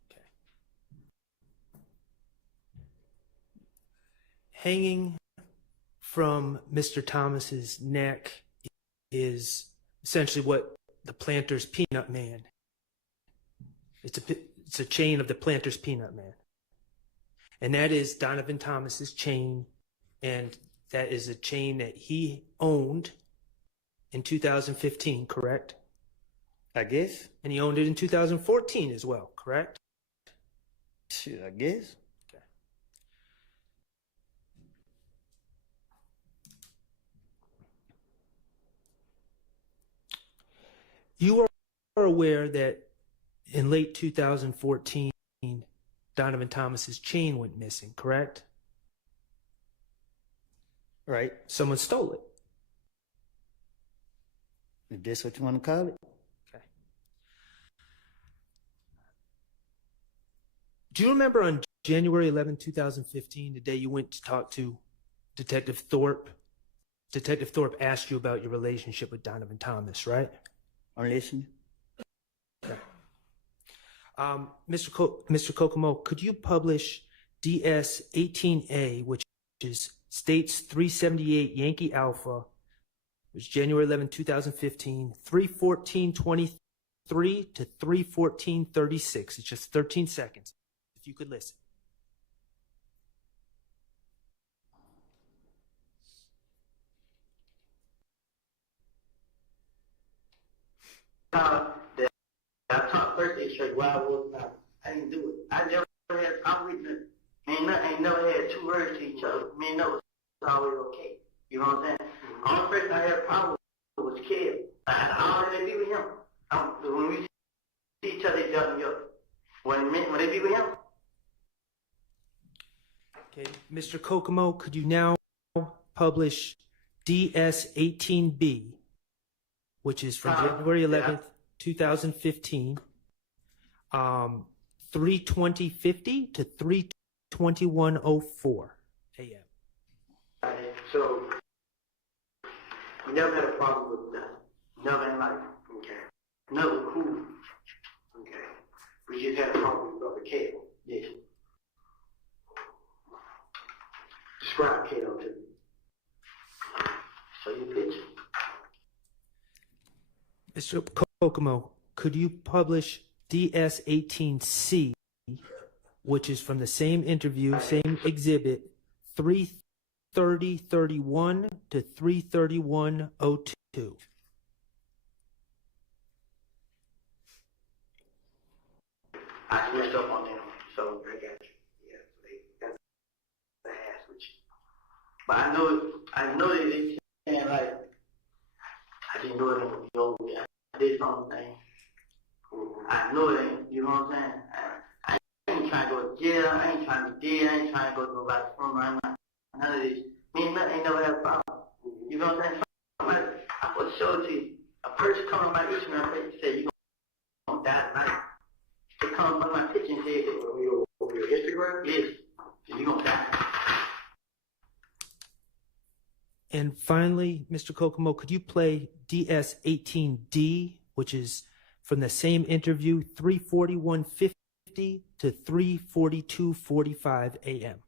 Okay. Hanging from Mr. Thomas's neck is essentially what the Planters Peanut Man. It's a chain of the Planters Peanut Man. And that is Donovan Thomas's chain, and that is a chain that he owned in 2015, correct? I guess. And he owned it in 2014 as well, correct? Shit, I guess. Okay. You are aware that in late 2014, Donovan Thomas's chain went missing, correct? Right. Someone stole it. If that's what you want to call it. Okay. Do you remember on January 11, 2015, the day you went to talk to Detective Thorpe? Detective Thorpe asked you about your relationship with Donovan Thomas, right? I'm listening. Okay. Mr. Kokomo, could you publish DS 18A, which is States 378 Yankee Alpha, which is January 11, 2015, 3:14:23 to 3:14:36. It's just 13 seconds. If you could listen. I talked Thursday straight while I was not. I didn't do it. I never had a problem with it. Me and I ain't never had two words to each other. Me and that was always okay. You know what I'm saying? Only person I had a problem with was Kev. I already be with him. When we see each other, they jump me up. When they be with him. Okay, Mr. Kokomo, could you now publish DS 18B, which is from January 11th, 2015, 3:20:50 to 3:21:04 a.m. So, we never had a problem with that. Never in life. Okay. Never cool. Okay. We just had a problem with Brother Kato. Yes. Describe Kato to me. Show you a picture. Mr. Kokomo, could you publish DS 18C, which is from the same interview, same exhibit, 3:30:31 to 3:31:02? I switched up on them, so I got you. Yeah, so they got the ass with you. But I know they saying like, I just know it ain't gonna be over. I did something. I know it ain't, you know what I'm saying? I ain't trying to go to jail, I ain't trying to be dead, I ain't trying to go to nobody's funeral, none of this. Me and nothing ain't never had a problem. You know what I'm saying? Somebody, I put a show to you. A person come on my Instagram page and say, you gonna die tonight. They come on my picture and say, over your Instagram? Yes. You gonna die. And finally, Mr. Kokomo, could you play DS 18D, which is from the same interview, 3:41:50 to 3:42:45 a.m.?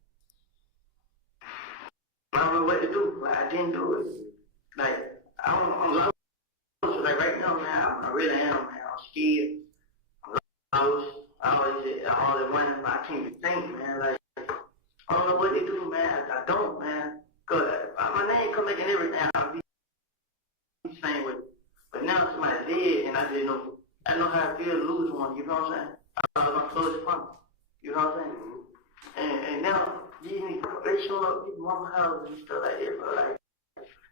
I don't know what to do, but I didn't do it. Like, I'm lost. Like right now, man, I really am, man. I'm scared. I'm lost. I always say, all at once, I can't even think, man. Like, I don't know what to do, man. I don't, man. Cause my name come back and everything. I'll be saying with, but now somebody's dead, and I didn't know. I know how it feels to lose one. You know what I'm saying? I was my closest friend. You know what I'm saying? And now they showing up people's mama house and stuff like that, bro. Like,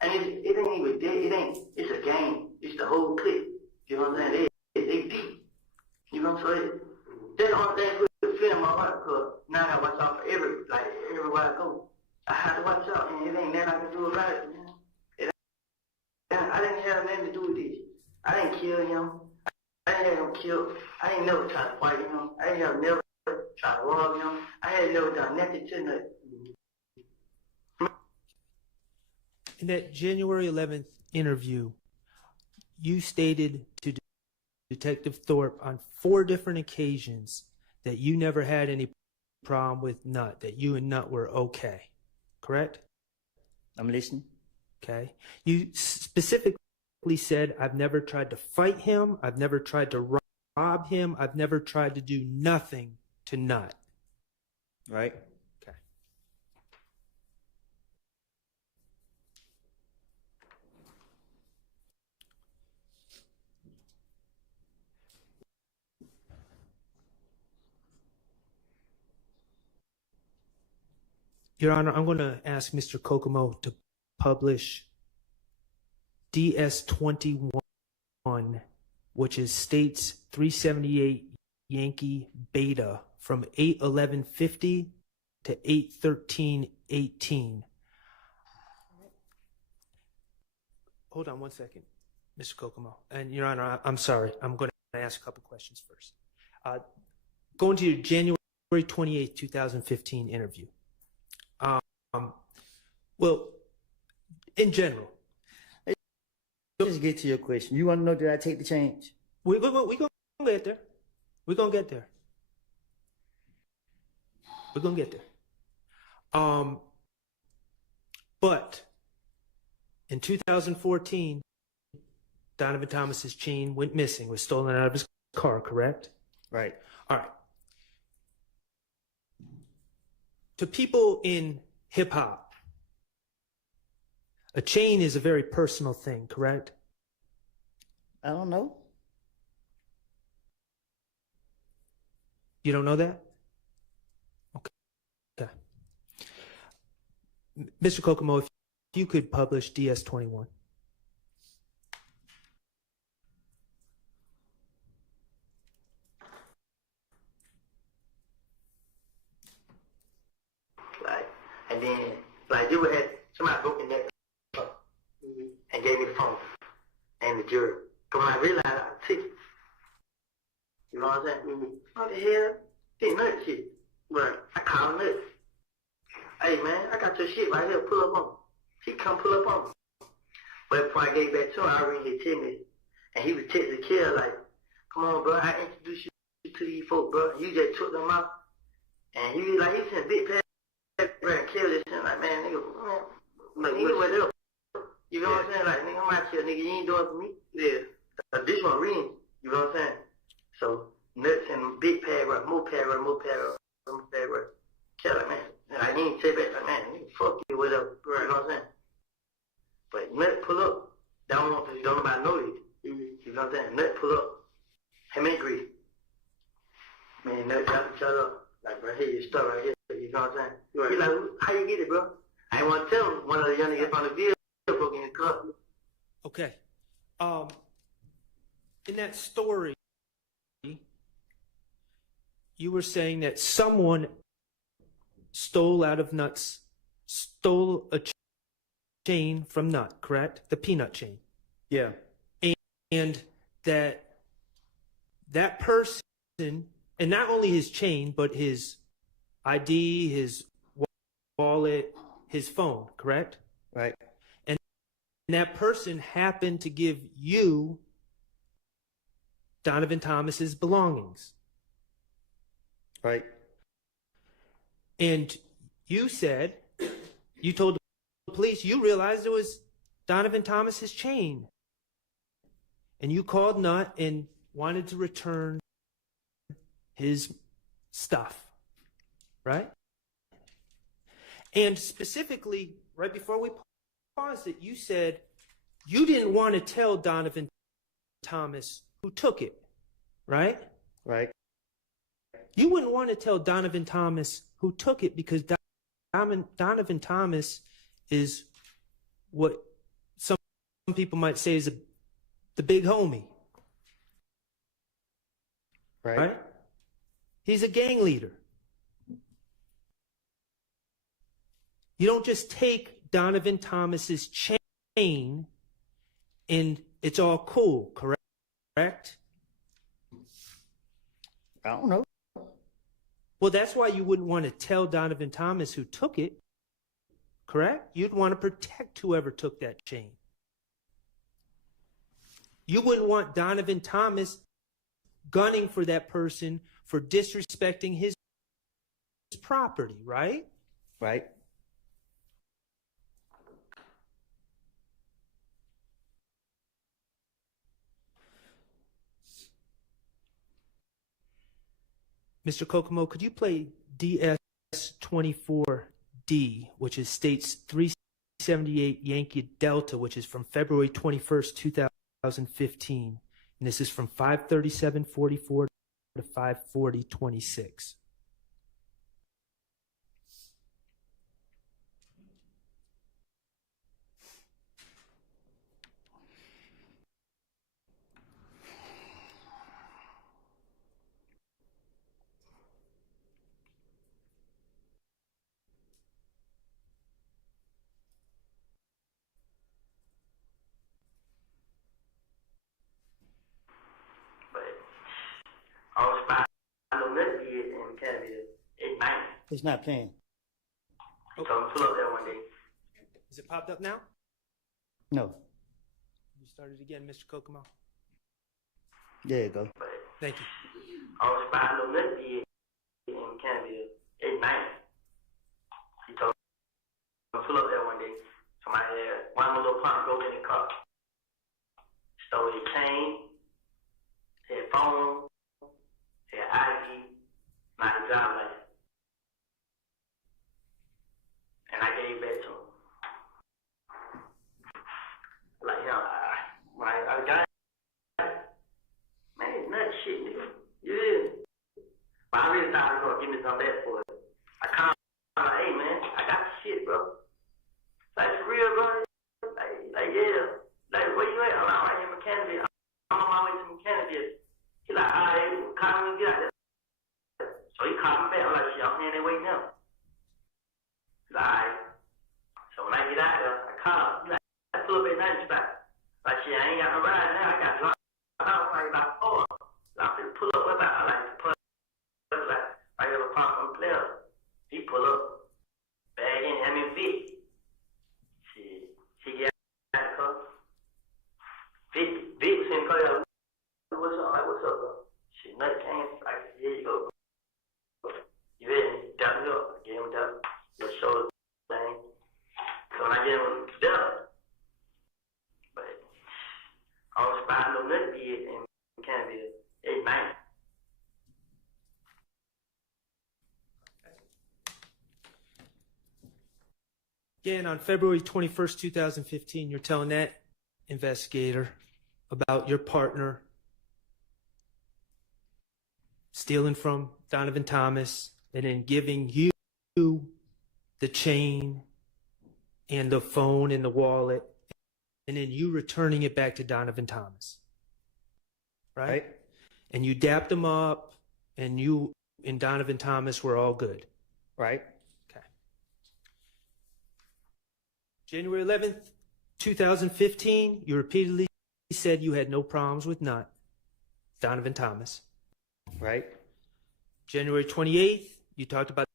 and it ain't even dead. It ain't. It's a game. It's the whole clip. You know what I'm saying? They deep. You know what I'm saying? That's the only thing that fit in my heart. Cause now I gotta watch out for everywhere I go. I have to watch out, and it ain't nothing I can do about it, man. I didn't have nothing to do with this. I didn't kill him. I didn't have him killed. I ain't never tried to fight him. I ain't never tried to rob him. I ain't never done nothing to nothing. In that January 11th interview, you stated to Detective Thorpe on 4 different occasions that you never had any problem with Nut, that you and Nut were okay. Correct? I'm listening. Okay. You specifically said, I've never tried to fight him. I've never tried to rob him. I've never tried to do nothing to Nut. Right? Okay. Your Honor, I'm going to ask Mr. Kokomo to publish DS-21, which is States 378 Yankee Beta from 8/11/50 to 8/13/18. Hold on one second, Mr. Kokomo. And Your Honor, I'm sorry. I'm going to ask a couple questions first. Going to your January 28th, 2015 interview. Well, in general. Let's get to your question. You want to know, did I take the change? We're going to get there. We're going to get there. We're going to get there. But in 2014, Donovan Thomas's chain went missing, was stolen out of his car, correct? Right. All right. To people in hip hop, a chain is a very personal thing, correct? I don't know. You don't know that? Okay. Mr. Kokomo, if you could publish DS-21. Like, and then, like, you would have somebody broke in that and gave me the phone and the jury. Because when I realized I was ticked, you know what I'm saying? What the hell? Didn't know that shit. Right. I called him nuts. Hey, man, I got your shit right here. Pull up on me. He come pull up on me. But before I gave back to him, I already hit Timmy. And he was texting the kid like, come on, bro, I introduced you to these folks, bro. You just took them out. And he was like, he sent big pass, bro, and killed this shit. Like, man, nigga, what else? You know what I'm saying? Like, nigga, I'm out here, nigga, you ain't doing it for me. Yeah. Additional reading, you know what I'm saying? So, nuts and big paragraph, more paragraph, more paragraph, more paragraph. Tell like, man, like, he ain't say back, like, man, nigga, fuck you, whatever, you know what I'm saying? But nut pull up, don't nobody know it. You know what I'm saying? Nut pull up, him and Grease. Man, nut got each other up. Like, bro, here, your stuff right here, you know what I'm saying? Right. He like, how you get it, bro? I ain't want to tell him, one of the young niggas from the field broke in the club. Okay. In that story, you were saying that someone stole a chain from Nut, correct? The peanut chain. Yeah. And that person, and not only his chain, but his ID, his wallet, his phone, correct? Right. And that person happened to give you Donovan Thomas's belongings. Right. And you said, you told the police, you realized it was Donovan Thomas's chain. And you called Nut and wanted to return his stuff. Right? And specifically, right before we paused it, you said you didn't want to tell Donovan Thomas who took it. Right? Right. You wouldn't want to tell Donovan Thomas who took it because Donovan Thomas is what some people might say is the big homie. Right? He's a gang leader. You don't just take Donovan Thomas's chain and it's all cool, correct? I don't know. Well, that's why you wouldn't want to tell Donovan Thomas who took it, correct? You'd want to protect whoever took that chain. You wouldn't want Donovan Thomas gunning for that person for disrespecting his property, right? Right. Mr. Kokomo, could you play DS24D, which is states 378 Yankee Delta, which is from February 21st, 2015. And this is from 5:37:44 to 5:40:26. I was fine. I know nothing yet in Canada at night. It's not playing. So I'm pull up there one day. Is it popped up now? No. You started again, Mr. Kokomo. There you go. Thank you. I was fine. I know nothing yet in Canada at night. He told me to pull up there one day. Somebody had one of my little partner broke in the car. Stole his chain, his phone, his ID, not his driver's license. And I gave it back to him. Like, you know, when I got it, man, it's nut shit, nigga. Yeah. But I really thought he was going to give me some back for it. I called him, like, hey, man, I got the shit, bro. Like, for real, bro? Like, yeah. Like, where you at? I'm like, right here in Canada. I'm on my way to Canada. He like, all right, call me when you get out there. So he called me back. I'm like, shit, I'm here, they waiting now. He's like, all right. So when I get out there, I call him. He's like, I pull up at 90 spot. Like, shit, I ain't got no ride now. I got dropped out like about 4. So I'm finna pull up. What about? I like to pull up. Like, I got a pop on the player. He pull up. Bag in, I mean, Vic. She get out the car. Vic was in the car. What's up? Like, what's up, bro? She nut came. Like, here you go, bro. You ready? Dap me up. I gave him a dap. Little shoulder thing. So when I gave him a dap, but I was spotting no nothing yet in Canada at night. Again, on February 21st, 2015, you're telling that investigator about your partner stealing from Donovan Thomas and then giving you the chain and the phone and the wallet, and then you returning it back to Donovan Thomas. Right? And you dapped him up, and you and Donovan Thomas were all good. Right? Okay. January 11th, 2015, you repeatedly said you had no problems with Donovan Thomas. Right? January 28th, you talked about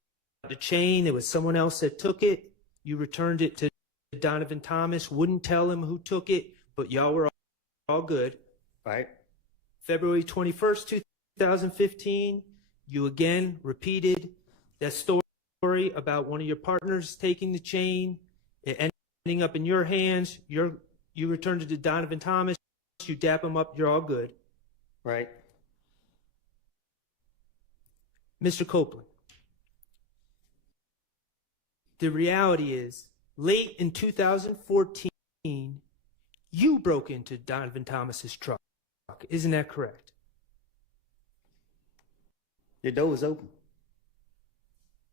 the chain. There was someone else that took it. You returned it to Donovan Thomas, wouldn't tell him who took it, but y'all were all good. Right? February 21st, 2015, you again repeated that story about one of your partners taking the chain, it ending up in your hands. You returned it to Donovan Thomas. You dap him up. You're all good. Right? Mr. Copeland, the reality is, late in 2014, you broke into Donovan Thomas's truck. Isn't that correct? The door was open.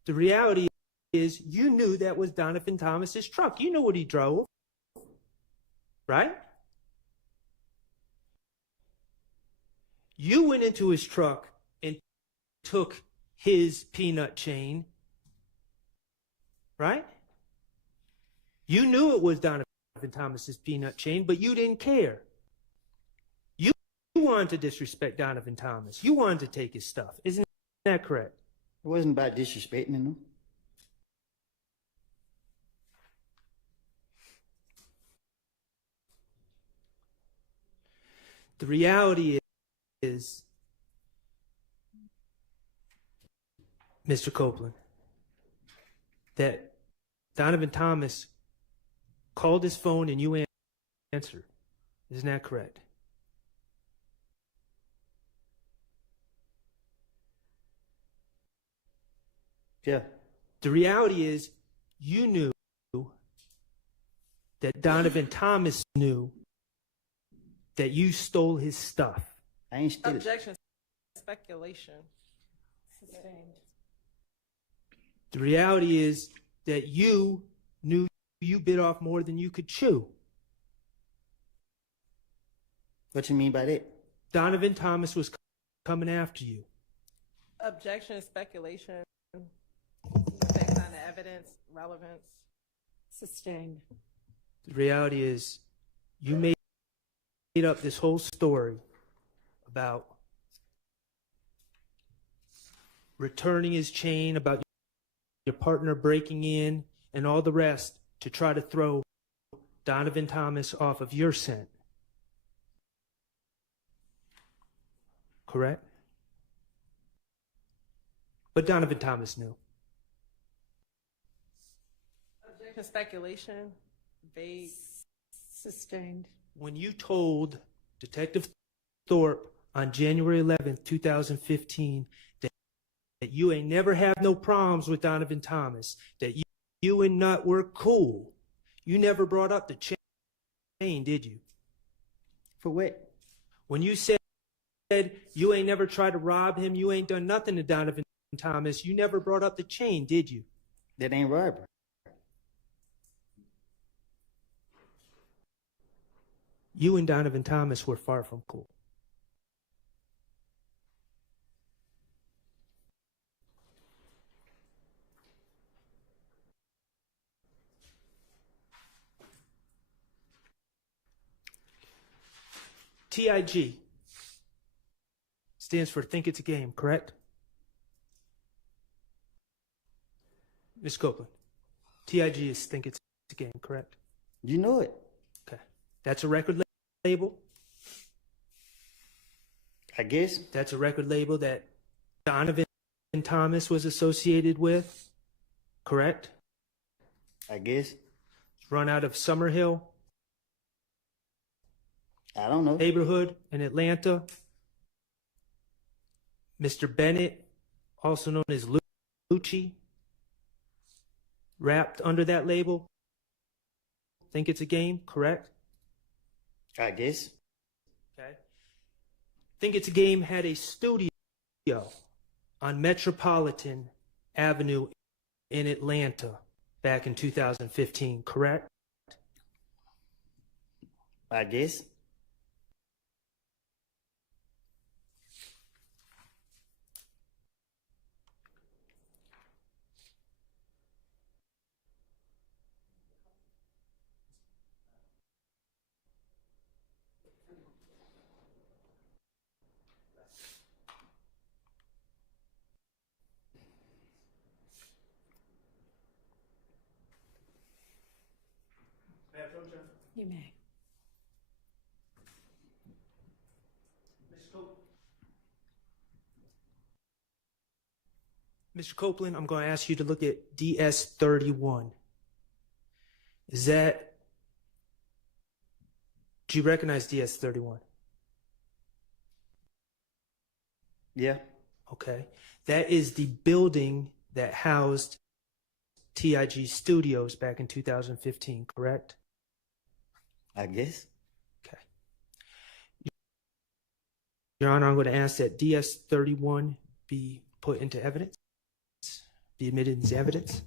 The reality is, you knew that was Donovan Thomas's truck. You know what he drove. Right? You went into his truck and took his peanut chain. Right? You knew it was Donovan Thomas's peanut chain, but you didn't care. You wanted to disrespect Donovan Thomas. You wanted to take his stuff. Isn't that correct? It wasn't about disrespecting him. The reality is, Mr. Copeland, that Donovan Thomas called his phone and you answered. Isn't that correct? Yeah. The reality is you knew that Donovan Thomas knew that you stole his stuff. I ain't steal it. Objection. Speculation. Sustained. The reality is that you knew you bit off more than you could chew. What you mean by that? Donovan Thomas was coming after you. Objection. Speculation. Based on the evidence. Relevance. Sustained. The reality is you made up this whole story about returning his chain, about your partner breaking in, and all the rest to try to throw Donovan Thomas off of your scent. Correct? But Donovan Thomas knew. Objection. Speculation. Vague. Sustained. When you told Detective Thorpe on January 11th, 2015, that you ain't never have no problems with Donovan Thomas, that you and Nut were cool, you never brought up the chain, did you? For what? When you said you ain't never tried to rob him, you ain't done nothing to Donovan Thomas, you never brought up the chain, did you? That ain't robbery. You and Donovan Thomas were far from cool. TIG stands for Think It's a Game, correct? Ms. Copeland, TIG is Think It's a Game, correct? You know it. Okay. That's a record label? I guess. That's a record label that Donovan Thomas was associated with, correct? I guess. It's run out of Summerhill. I don't know. Neighborhood in Atlanta. Mr. Bennett, also known as Lucci, rapped under that label. Think It's a Game, correct? I guess. Okay. Think It's a Game had a studio on Metropolitan Avenue in Atlanta back in 2015, correct? I guess. You may. Mr. Copeland, I'm going to ask you to look at DS31. Is that, do you recognize DS31? Yeah. Okay. That is the building that housed TIG Studios back in 2015, correct? I guess. Okay. Your Honor, I'm going to ask that DS31 be put into evidence, be admitted as evidence.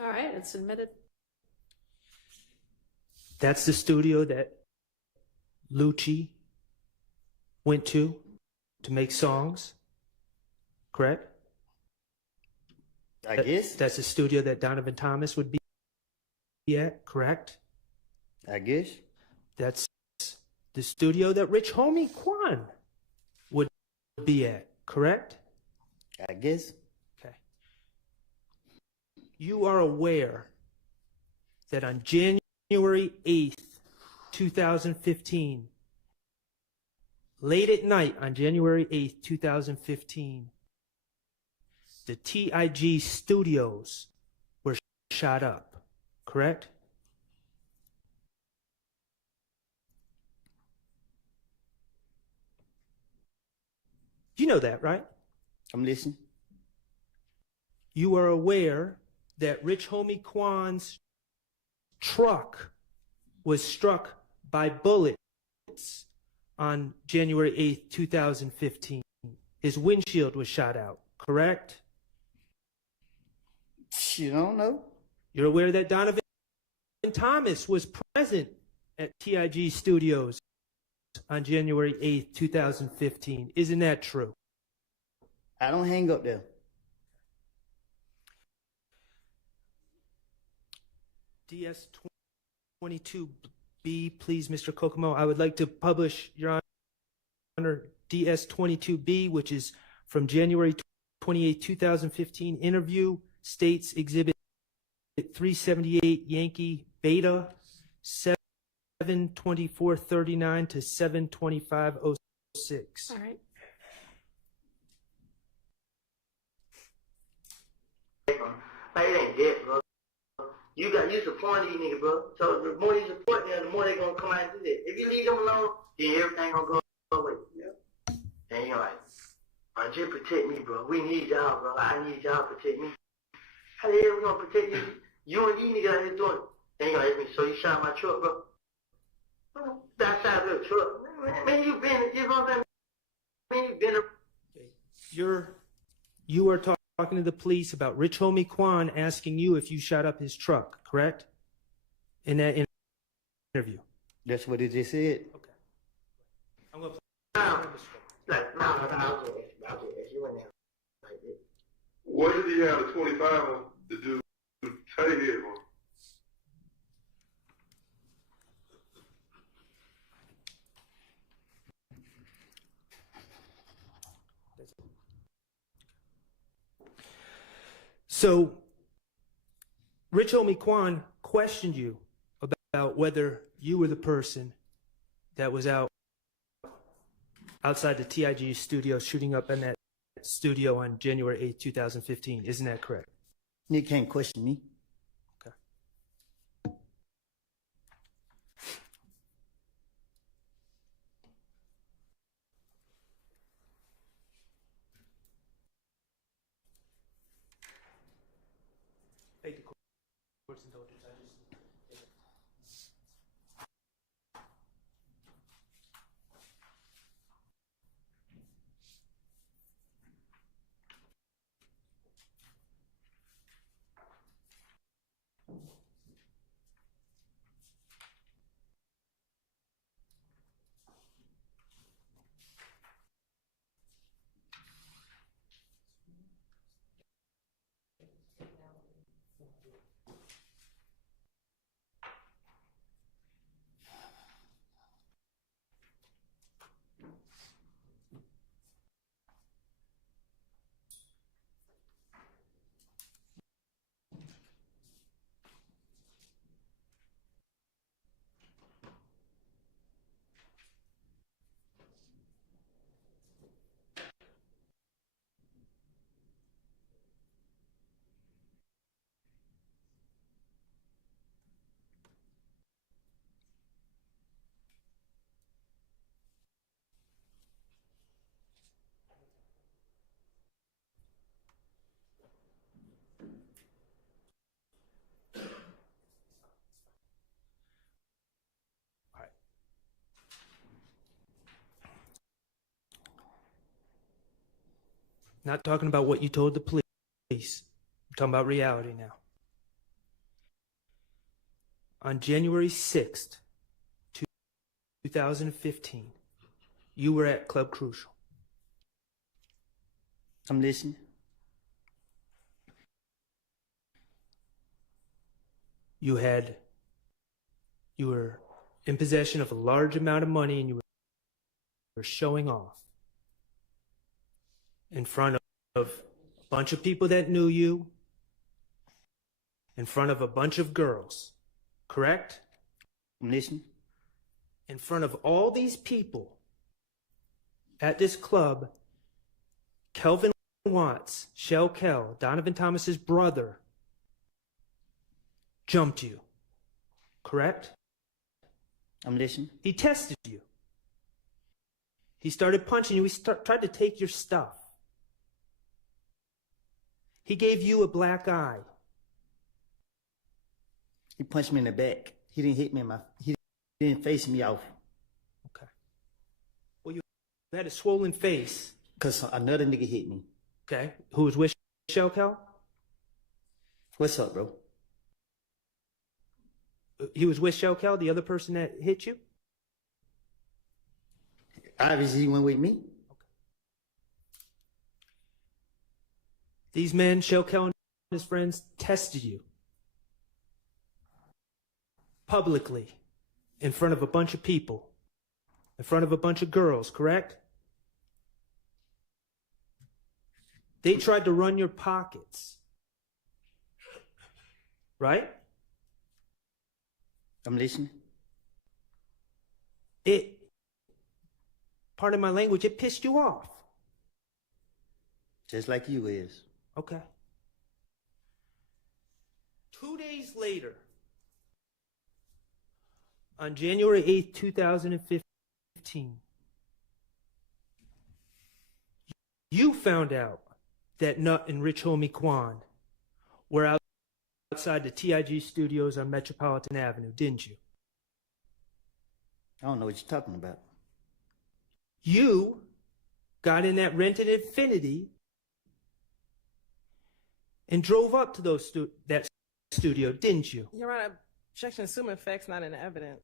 All right, it's admitted. That's the studio that Lucci went to make songs, correct? I guess. That's the studio that Donovan Thomas would be at, correct? I guess. That's the studio that Rich Homie Quan would be at, correct? I guess. Okay. You are aware that on January 8th, 2015, late at night on January 8th, 2015, the TIG studios were shot up, correct? You know that, right? I'm listening. you are aware that Rich Homie Kwan's truck was struck by bullets on January 8th, 2015. His windshield was shot out, correct? You don't know? You're aware that Donovan Thomas was present at TIG Studios on January 8th, 2015. Isn't that true? I don't hang up there. DS22B, please, Mr. Kokomo. I would like to publish, Your Honor, DS22B, which is from January 28, 2015 interview, states Exhibit 378 Yankee Beta 72439 to 72506. All right. Like, it ain't dead, bro. You support these niggas, bro. So the more you support them, the more they gonna come out and do that. If you leave them alone, then everything gonna go away. Yeah. And you're like, just protect me, bro. We need y'all, bro. I need y'all to protect me. How the hell we gonna protect you? You and these niggas out here doing it. And you're like, so you shot my truck, bro. That side of the truck. Man, you been, you know what I'm saying? Man, you been You are talking to the police about Rich Homie Kwan asking you if you shot up his truck, correct? In that interview. That's what it just said. Okay. I'm going to What did he have a 25 on to do? Tell you here, bro. So, Rich Homie Kwan questioned you about whether you were the person that was outside the TIG studio shooting up in that studio on January 8, 2015. Isn't that correct? You can't question me. Okay. Beg the court's indulgence. Not talking about what you told the police. I'm talking about reality now. On January 6th, 2015, you were at Club Crucial. I'm listening. You were in possession of a large amount of money and you were showing off in front of a bunch of people that knew you, in front of a bunch of girls, correct? I'm listening. In front of all these people at this club, Kelvin Watts, Shell Kell, Donovan Thomas's brother, jumped you, correct? I'm listening. He tested you. He started punching you. He tried to take your stuff. He gave you a black eye. He punched me in the back. He didn't hit me he didn't face me off. Okay. Well, you had a swollen face. Because another nigga hit me. Okay. Who was with Shell Cal? What's up, bro? He was with Shell Cal, the other person that hit you? Obviously, he went with me. These men, Shell Cal and his friends, tested you publicly in front of a bunch of people, in front of a bunch of girls, correct? They tried to run your pockets, right? I'm listening. Pardon my language, it pissed you off. Just like you is. Okay. 2 days later, on January 8th, 2015, you found out that Nut and Rich Homie Quan were outside the TIG studios on Metropolitan Avenue, didn't you? I don't know what you're talking about. You got in that rented Infiniti and drove up to that studio, didn't you? Your Honor, objection assuming facts not in the evidence.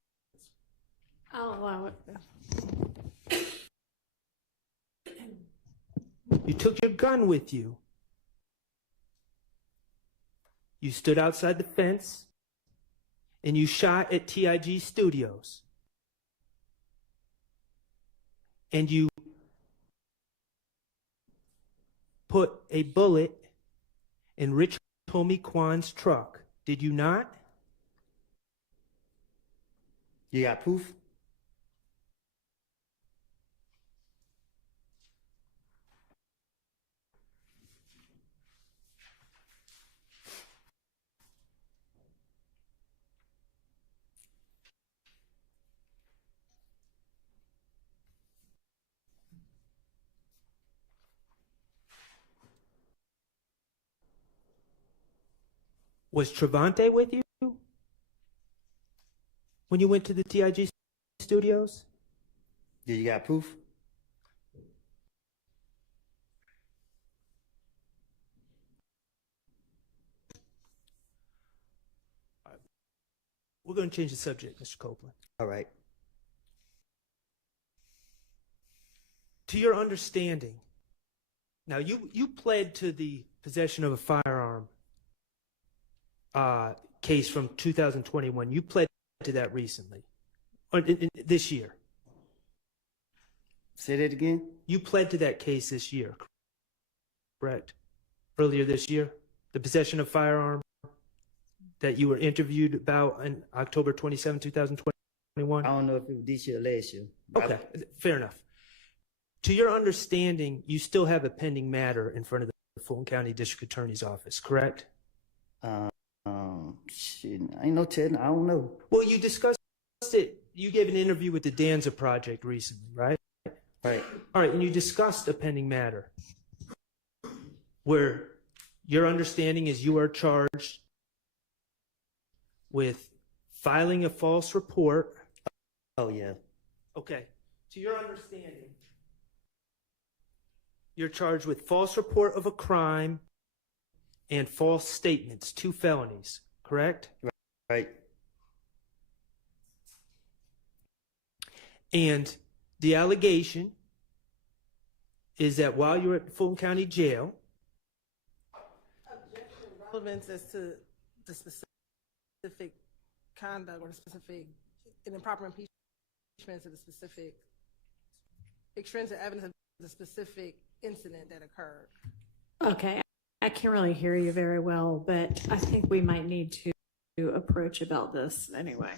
I'll allow it. You took your gun with you. You stood outside the fence and you shot at TIG Studios. And you put a bullet in Rich Homie Quan's truck. Did you not? You got proof? Was Trevante with you when you went to the TIG Studios? Yeah, you got proof? We're going to change the subject, Mr. Copeland. All right. To your understanding, now you pled to the possession of a firearm case from 2021. You pled to that recently, or this year. Say that again? You pled to that case this year, correct? Earlier this year, the possession of firearm that you were interviewed about on October 27, 2021? I don't know if it was this year or last year. Okay, fair enough. To your understanding, you still have a pending matter in front of the Fulton County District Attorney's Office, correct? Shit, I ain't no telling. I don't know. Well, you discussed it. You gave an interview with the Danza Project recently, right? Right. All right, and you discussed a pending matter where your understanding is you are charged with filing a false report. Oh, yeah. Okay. To your understanding, you're charged with false report of a crime and false statements, 2 felonies, correct? Right. And the allegation is that while you were at Fulton County Jail, Relevance as to the specific conduct or the specific, an improper impeachment to the specific extrinsic evidence of the specific incident that occurred. Okay, I can't really hear you very well, but I think we might need to approach about this anyway.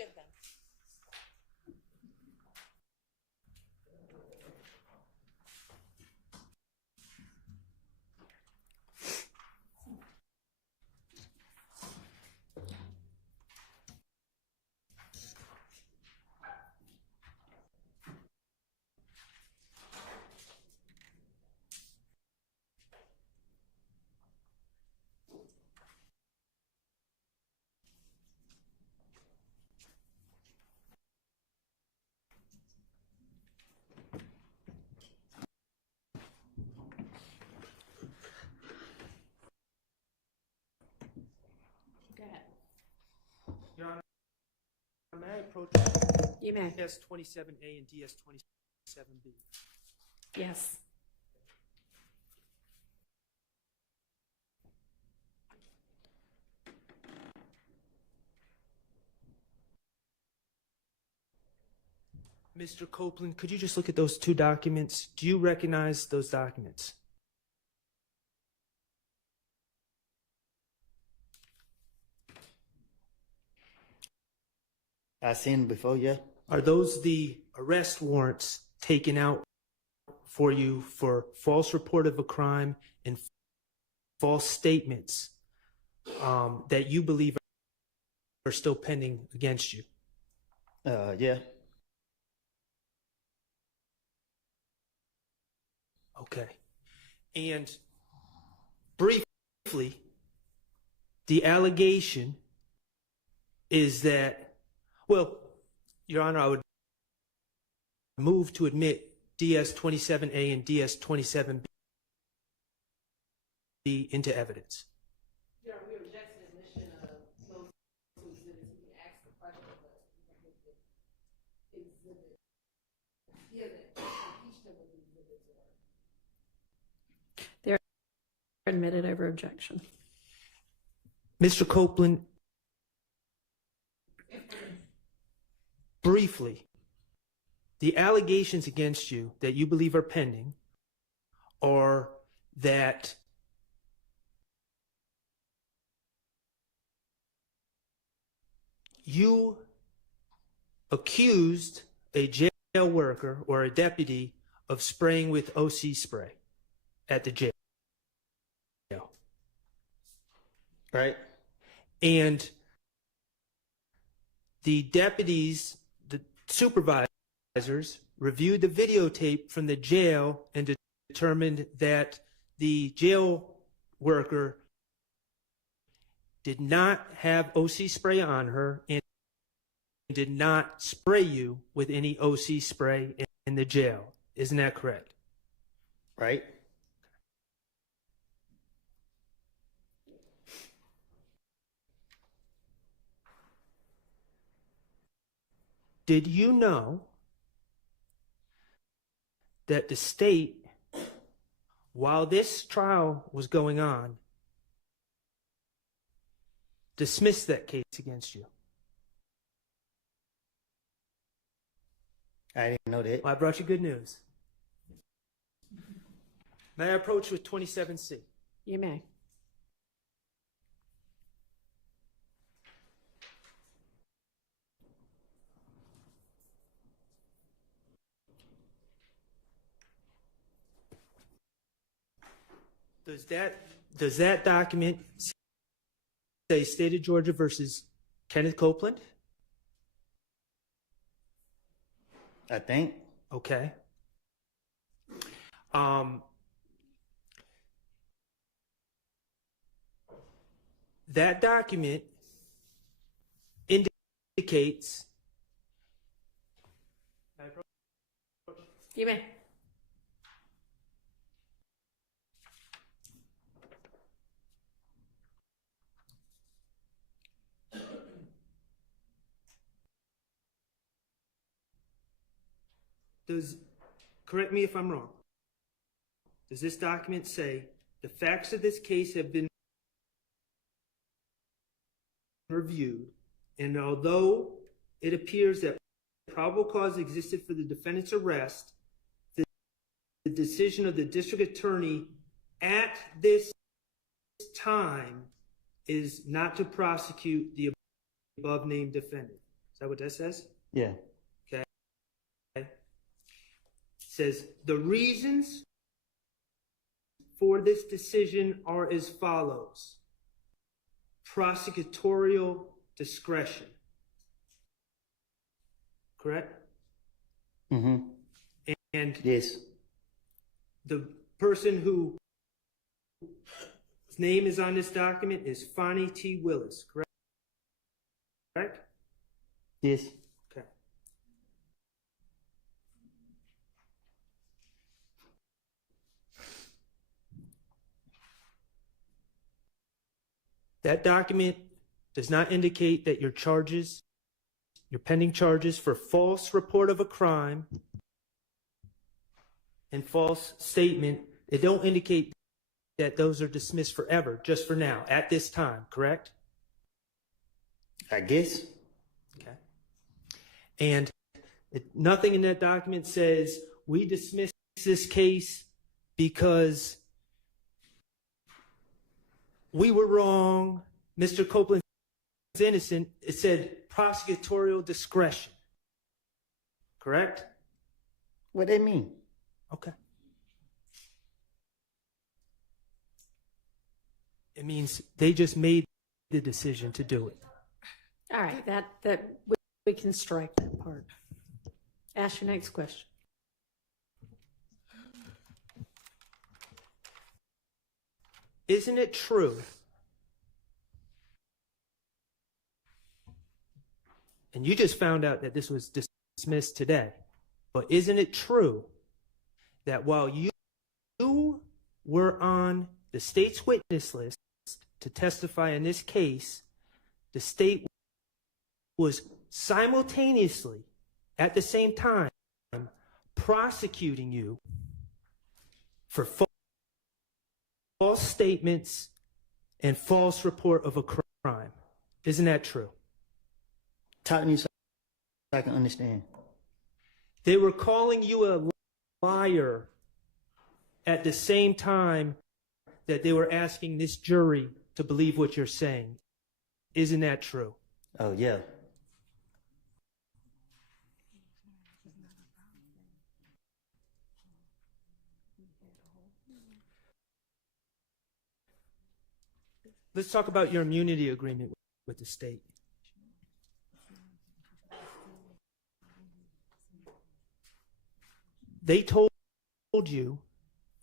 good then. Your Honor, may I approach You may. DS27A and DS27B? Yes. Mr. Copeland, could you just look at those two documents? Do you recognize those documents? I seen them before, yeah. Are those the arrest warrants taken out for you for false report of a crime and false statements that you believe are still pending against you? Yeah. Okay. And briefly, the allegation is that, well, Your Honor, I would move to admit DS27A and DS27B into evidence. Yeah, we object to the admission of those two exhibits. You can ask the question, but you can make the exhibit. Yeah, impeach them with the exhibits. They're admitted over objection. Mr. Copeland, briefly, the allegations against you that you believe are pending are that you accused a jail worker or a deputy of spraying with OC spray at the jail. Right. And the deputies, the supervisors, reviewed the videotape from the jail and determined that the jail worker did not have OC spray on her and did not spray you with any OC spray in the jail. Isn't that correct? Right. Did you know that the state, while this trial was going on, dismissed that case against you? I didn't know that. Well, I brought you good news. May I approach with 27C? You may. Does that document say State of Georgia versus Kenneth Copeland? I think. Okay. That document indicates. You may. Correct me if I'm wrong. Does this document say the facts of this case have been reviewed, and although it appears that probable cause existed for the defendant's arrest, the decision of the district attorney at this time is not to prosecute the above named defendant? that what that says? Yeah. Okay. It says the reasons for this decision are as follows: prosecutorial discretion. Correct? Mm-hmm. And yes, the person whose name is on this document is Fonnie T. Willis, correct? Correct? yes. Okay. That document does not indicate that your pending charges for false report of a crime and false statement, they don't indicate that those are dismissed forever, just for now, at this time, correct? I guess. Okay. And nothing in that document says we dismiss this case because we were wrong, Mr. Copeland's innocent. It said prosecutorial discretion. Correct? What they mean? Okay. It means they just made the decision to do it. All right, that we can strike that part. Ask your next question. Isn't it true? And you just found out that this was dismissed today. But isn't it true that while you were on the state's witness list to testify in this case, the state was simultaneously, at the same time, prosecuting you for false statements and false report of a crime? Isn't that true? Talk to me so I can understand. They were calling you a liar at the same time that they were asking this jury to believe what you're saying. Isn't that true? Oh, yeah. Let's talk about your immunity agreement with the state. They told you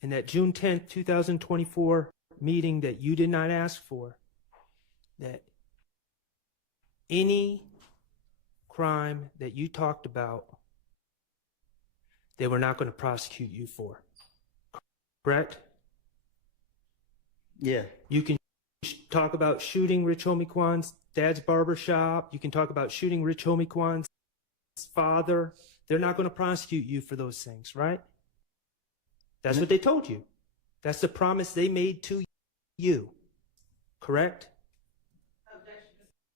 in that June 10th, 2024 meeting that you did not ask for that any crime that you talked about, they were not going to prosecute you for. Correct? Yeah. You can talk about shooting Rich Homie Kwan's dad's barber shop. You can talk about shooting Rich Homie Kwan's father. They're not going to prosecute you for those things, right? That's what they told you. That's the promise they made to you. Correct?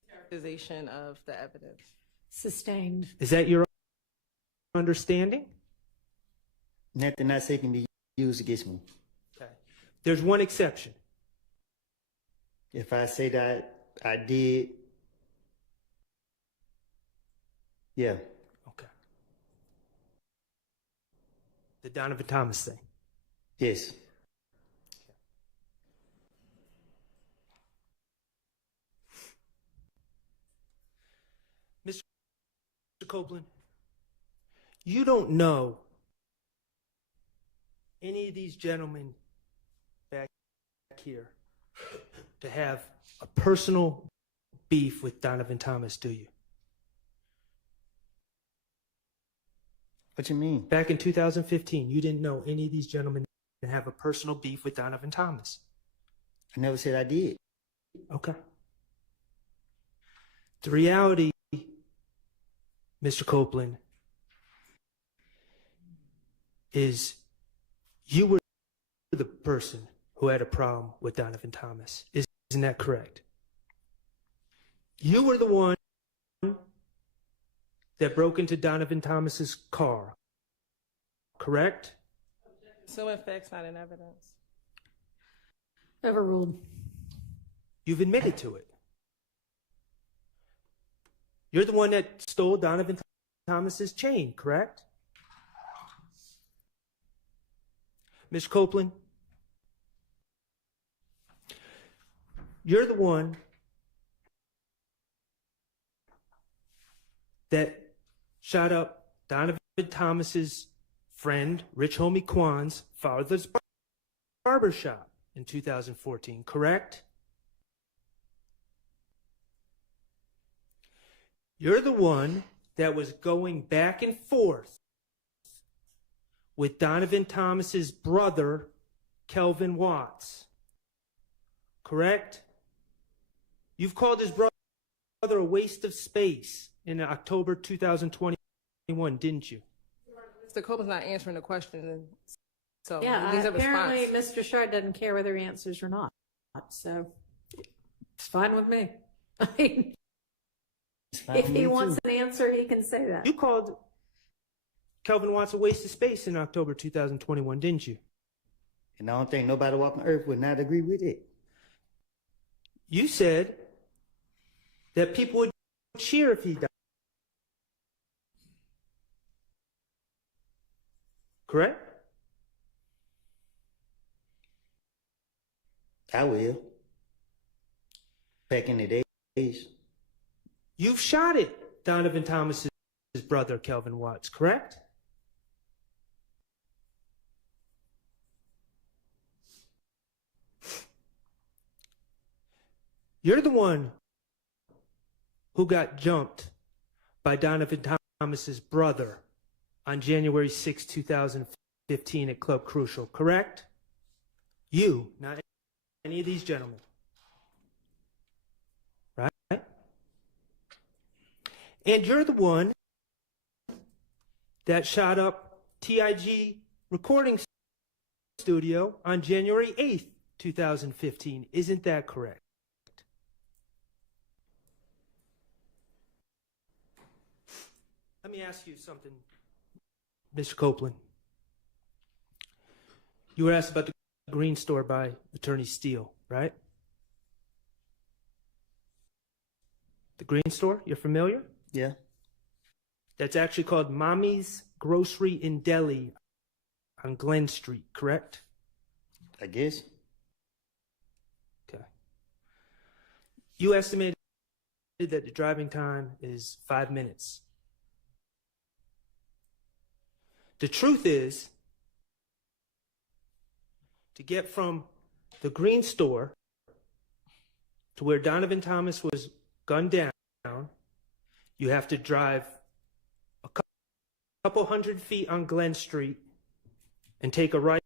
Characterization of the evidence. Sustained. Is that your understanding? Nothing I say can be used against me. Okay. There's one exception. If I say that I did, yeah. Okay. The Donovan Thomas thing. Yes. Mr. Copeland, you don't know any of these gentlemen back here to have a personal beef with Donovan Thomas, do you? What you mean? Back in 2015, you didn't know any of these gentlemen to have a personal beef with Donovan Thomas. I never said I did. Okay. The reality, Mr. Copeland, is you were the person who had a problem with Donovan Thomas. Isn't that correct? You were the one that broke into Donovan Thomas's car, correct? So in fact's not in evidence. Overruled. You've admitted to it. You're the one that stole Donovan Thomas's chain, correct? Ms. Copeland, you're the one that shot up Donovan Thomas's friend, Rich Homie Kwan's father's barbershop in 2014, correct? You're the one that was going back and forth with Donovan Thomas's brother, Kelvin Watts, correct? You've called his brother a waste of space in October 2021, didn't you? Mr. Copeland's not answering the question, so Yeah, he needs a apparently response. Mr. Shard doesn't care whether he answers or not, so it's fine with me. I mean, if he wants an answer, he can say that. You called Kelvin Watts a waste of space in October 2021, didn't you? And I don't think nobody walking earth would not agree with it. You said that people would cheer if he died. Correct? I will. Back in the days. You've shot at Donovan Thomas's brother, Kelvin Watts, correct? You're the one who got jumped by Donovan Thomas's brother on January 6, 2015 at Club Crucial, correct? You, not any of these gentlemen. Right? And you're the one that shot up TIG Recording Studio on January 8th, 2015. Isn't that correct? Let me ask you something, Mr. Copeland. You were asked about the green store by Attorney Steele, right? The green store, you're familiar? Yeah. That's actually called Mommy's Grocery in Delhi on Glen Street, correct? I guess. Okay. You estimated that the driving time is 5 minutes. The truth is, to get from the green store to where Donovan Thomas was gunned down, you have to drive a couple hundred feet on Glen Street and take a right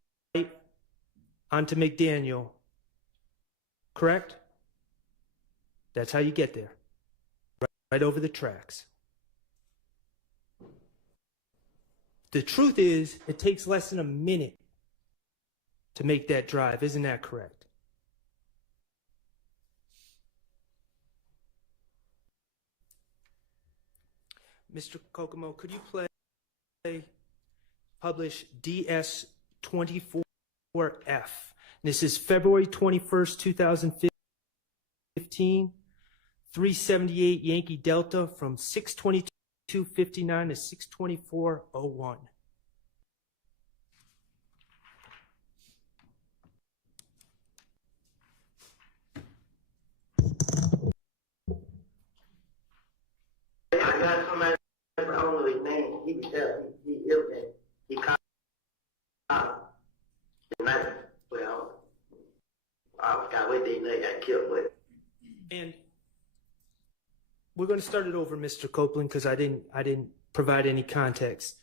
onto McDaniel, correct? That's how you get there, right over the tracks. The truth is, it takes less than a minute to make that drive. Isn't that correct? Mr. Kokomo, could you publish DS24F? This is February 21st, 2015, 378 Yankee Delta from 622.59 to 624.01. I got somebody, I don't know his name. He was there. He ill and he called the night. Well, I forgot what they know got killed with. And we're going to start it over, Mr. Copeland, because I didn't provide any context.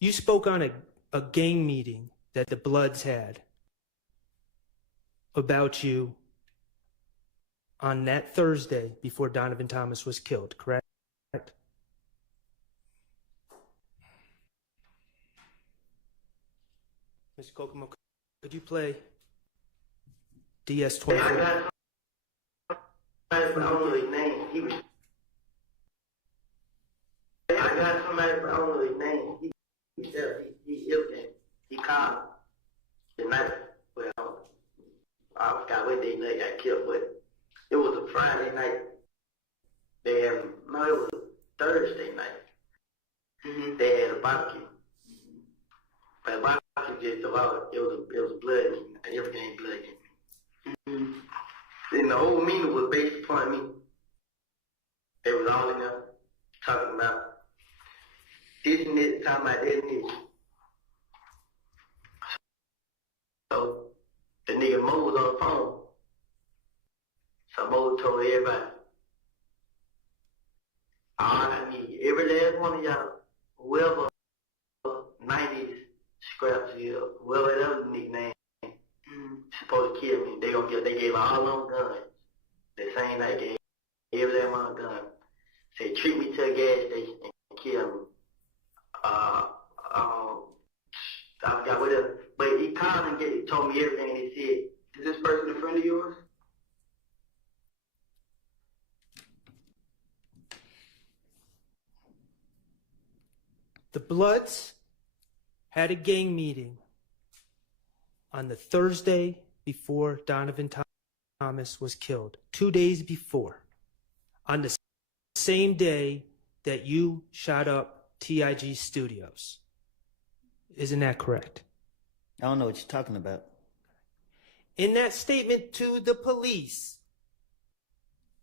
You spoke on a gang meeting that the Bloods had about you on that Thursday before Donovan Thomas was killed, correct? Mr. Kokomo, could you play DS24? I don't know his name. He was. I got somebody, I don't know his name. He was there. He ill and he called the night. Well, I forgot what they know got killed with. It was a Friday night. They had, no, it was Thursday night. They had a barbecue. But the barbecue just about, it was a blood meeting. Everything ain't blood meeting. And the whole meeting was based upon me. They was all in there talking about this and this, talking about this and this. So the nigga Mo was on the phone. So Mo told everybody, all I need, every last one of y'all, whoever 90s scraps here, whoever that other nickname, supposed to kill me. They gave all them guns. The same night they gave every last one gun. Say treat me to a gas station and kill me. I forgot what else. But he called and told me everything, and he said, is this person a friend of yours? The Bloods had a gang meeting on the Thursday before Donovan Thomas was killed, 2 days before, on the same day that you shot up TIG Studios. Isn't that correct? I don't know what you're talking about. In that statement to the police,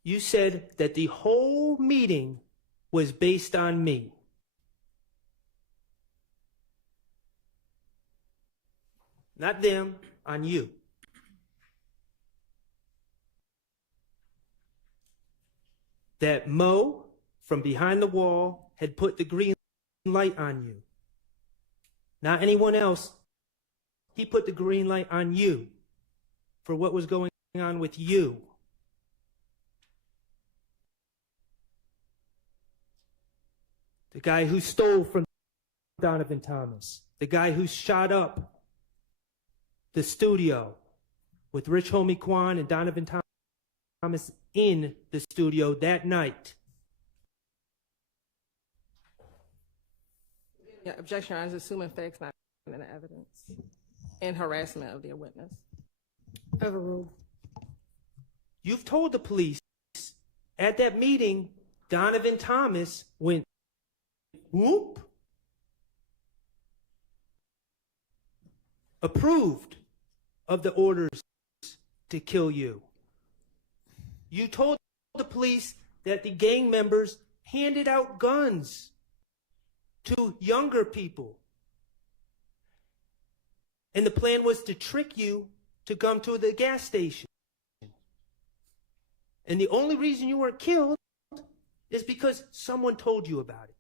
you said that the whole meeting was based on me. Not them, on you. That Mo, from behind the wall, had put the green light on you. Not anyone else. He put the green light on you for what was going on with you. The guy who stole from Donovan Thomas. The guy who shot up the studio with Rich Homie Quan and Donovan Thomas in the studio that night. Yeah, objection, I was assuming facts not in the evidence and harassment of their witness. Overruled. You've told the police at that meeting, Donovan Thomas went whoop, approved of the orders to kill you. You told the police that the gang members handed out guns to younger people. And the plan was to trick you to come to the gas station. And the only reason you weren't killed is because someone told you about it.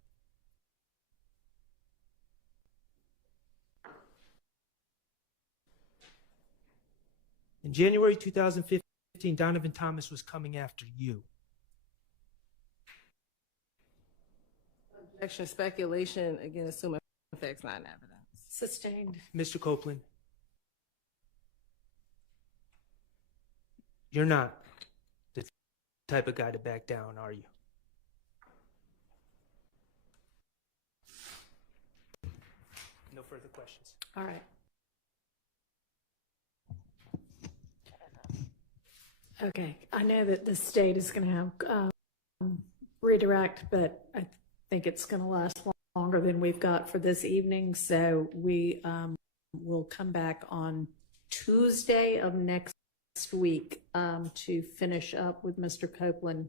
In January 2015, Donovan Thomas was coming after you. Objection, speculation, again, assuming facts not in evidence. Sustained. Mr. Copeland, you're not the type of guy to back down, are you? No further questions. All right. Okay, I know that the state is going to have redirect, but I think it's going to last longer than we've got for this evening. So we will come back on Tuesday of next week to finish up with Mr. Copeland.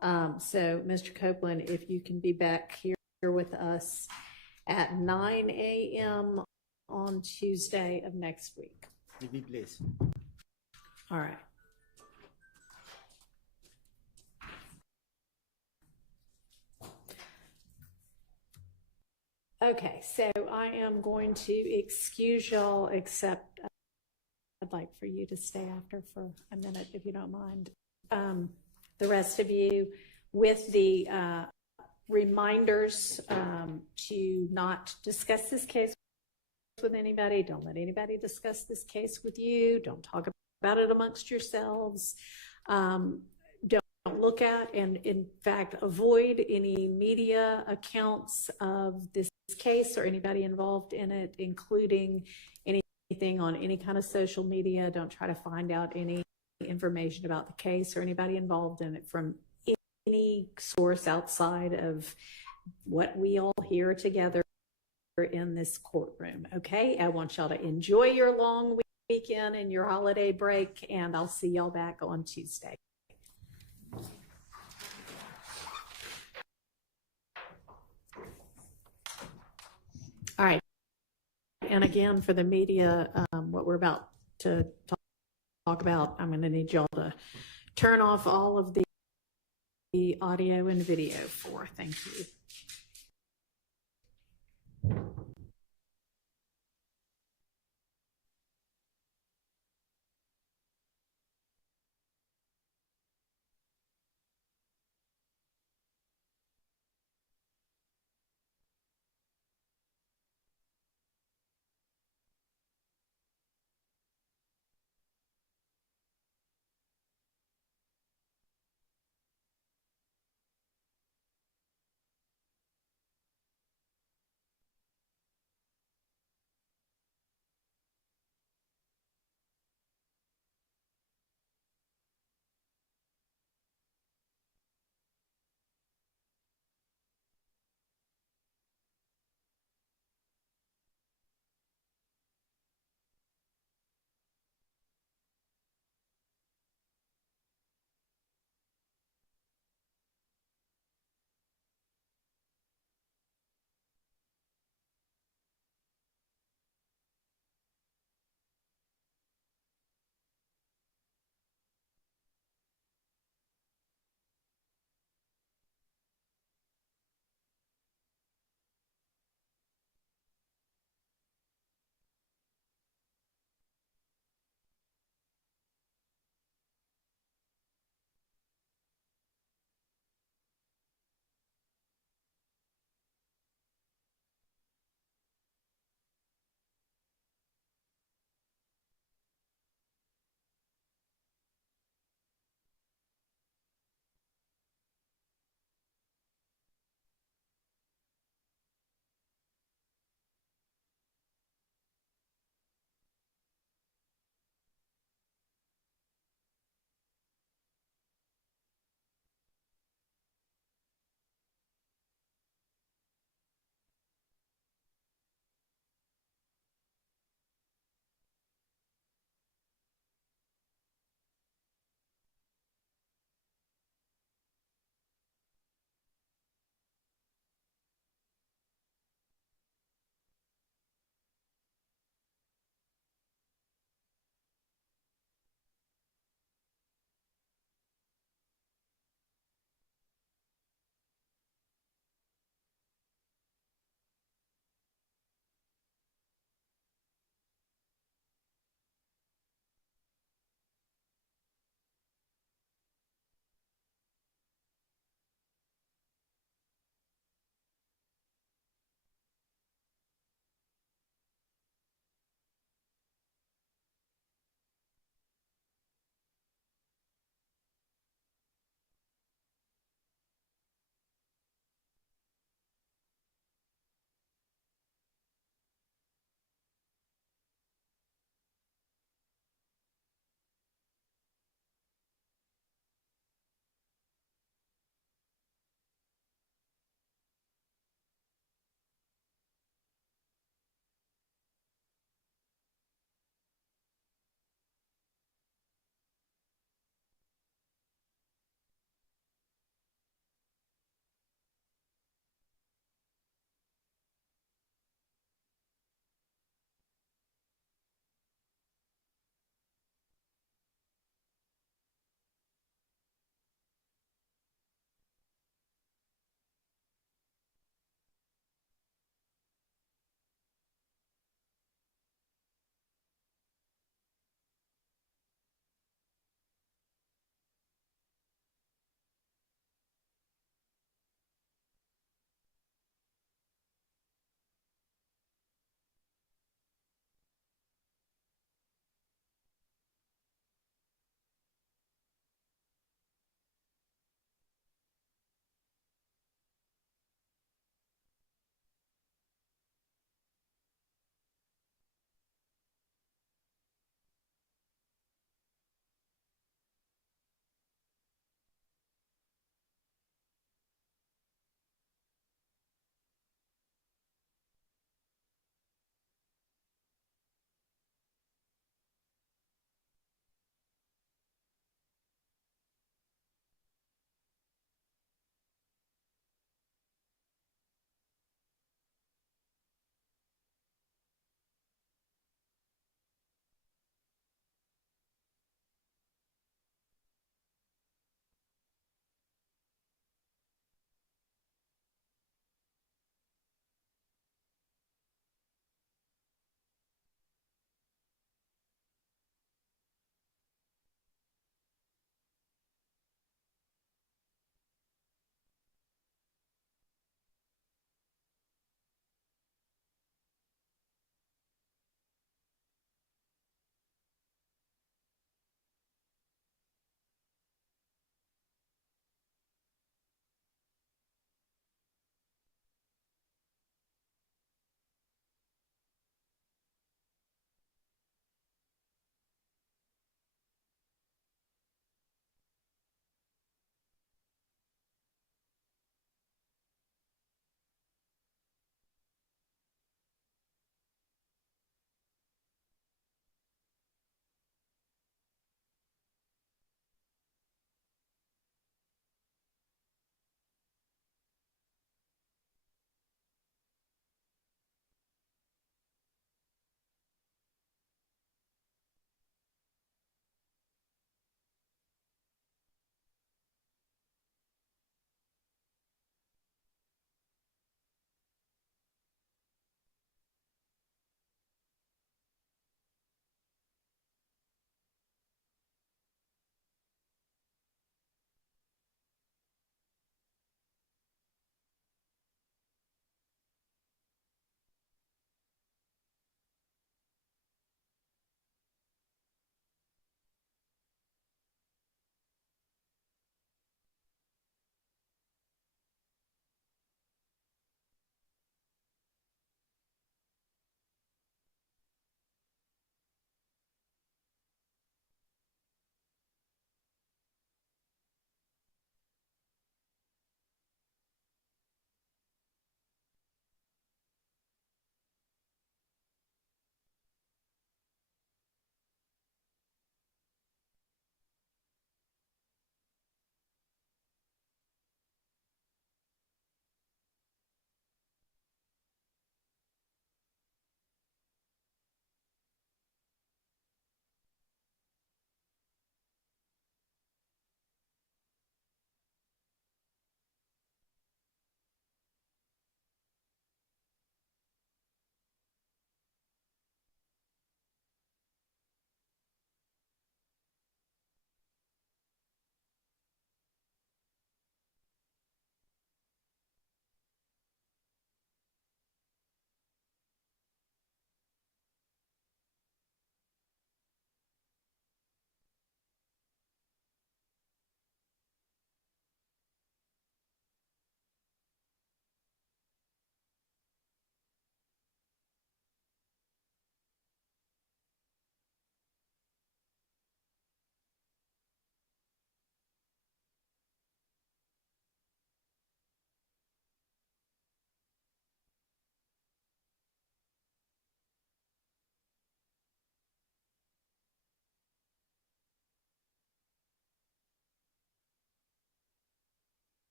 So Mr. Copeland, if you can be back here with us at 9 a.m. on Tuesday of next week. If you please. All right. Okay, so I am going to excuse y'all, except I'd like for you to stay after for a minute, if you don't mind. The rest of you, with the reminders to not discuss this case with anybody. Don't let anybody discuss this case with you. Don't talk about it amongst yourselves. Don't look at and, in fact, avoid any media accounts of this case or anybody involved in it, including anything on any kind of social media. Don't try to find out any information about the case or anybody involved in it from any source outside of what we all hear together in this courtroom. Okay, I want y'all to enjoy your long weekend and your holiday break, and I'll see y'all back on Tuesday. All right, and again, for the media, what we're about to talk about, I'm going to need y'all to turn off all of the audio and video for. Thank you.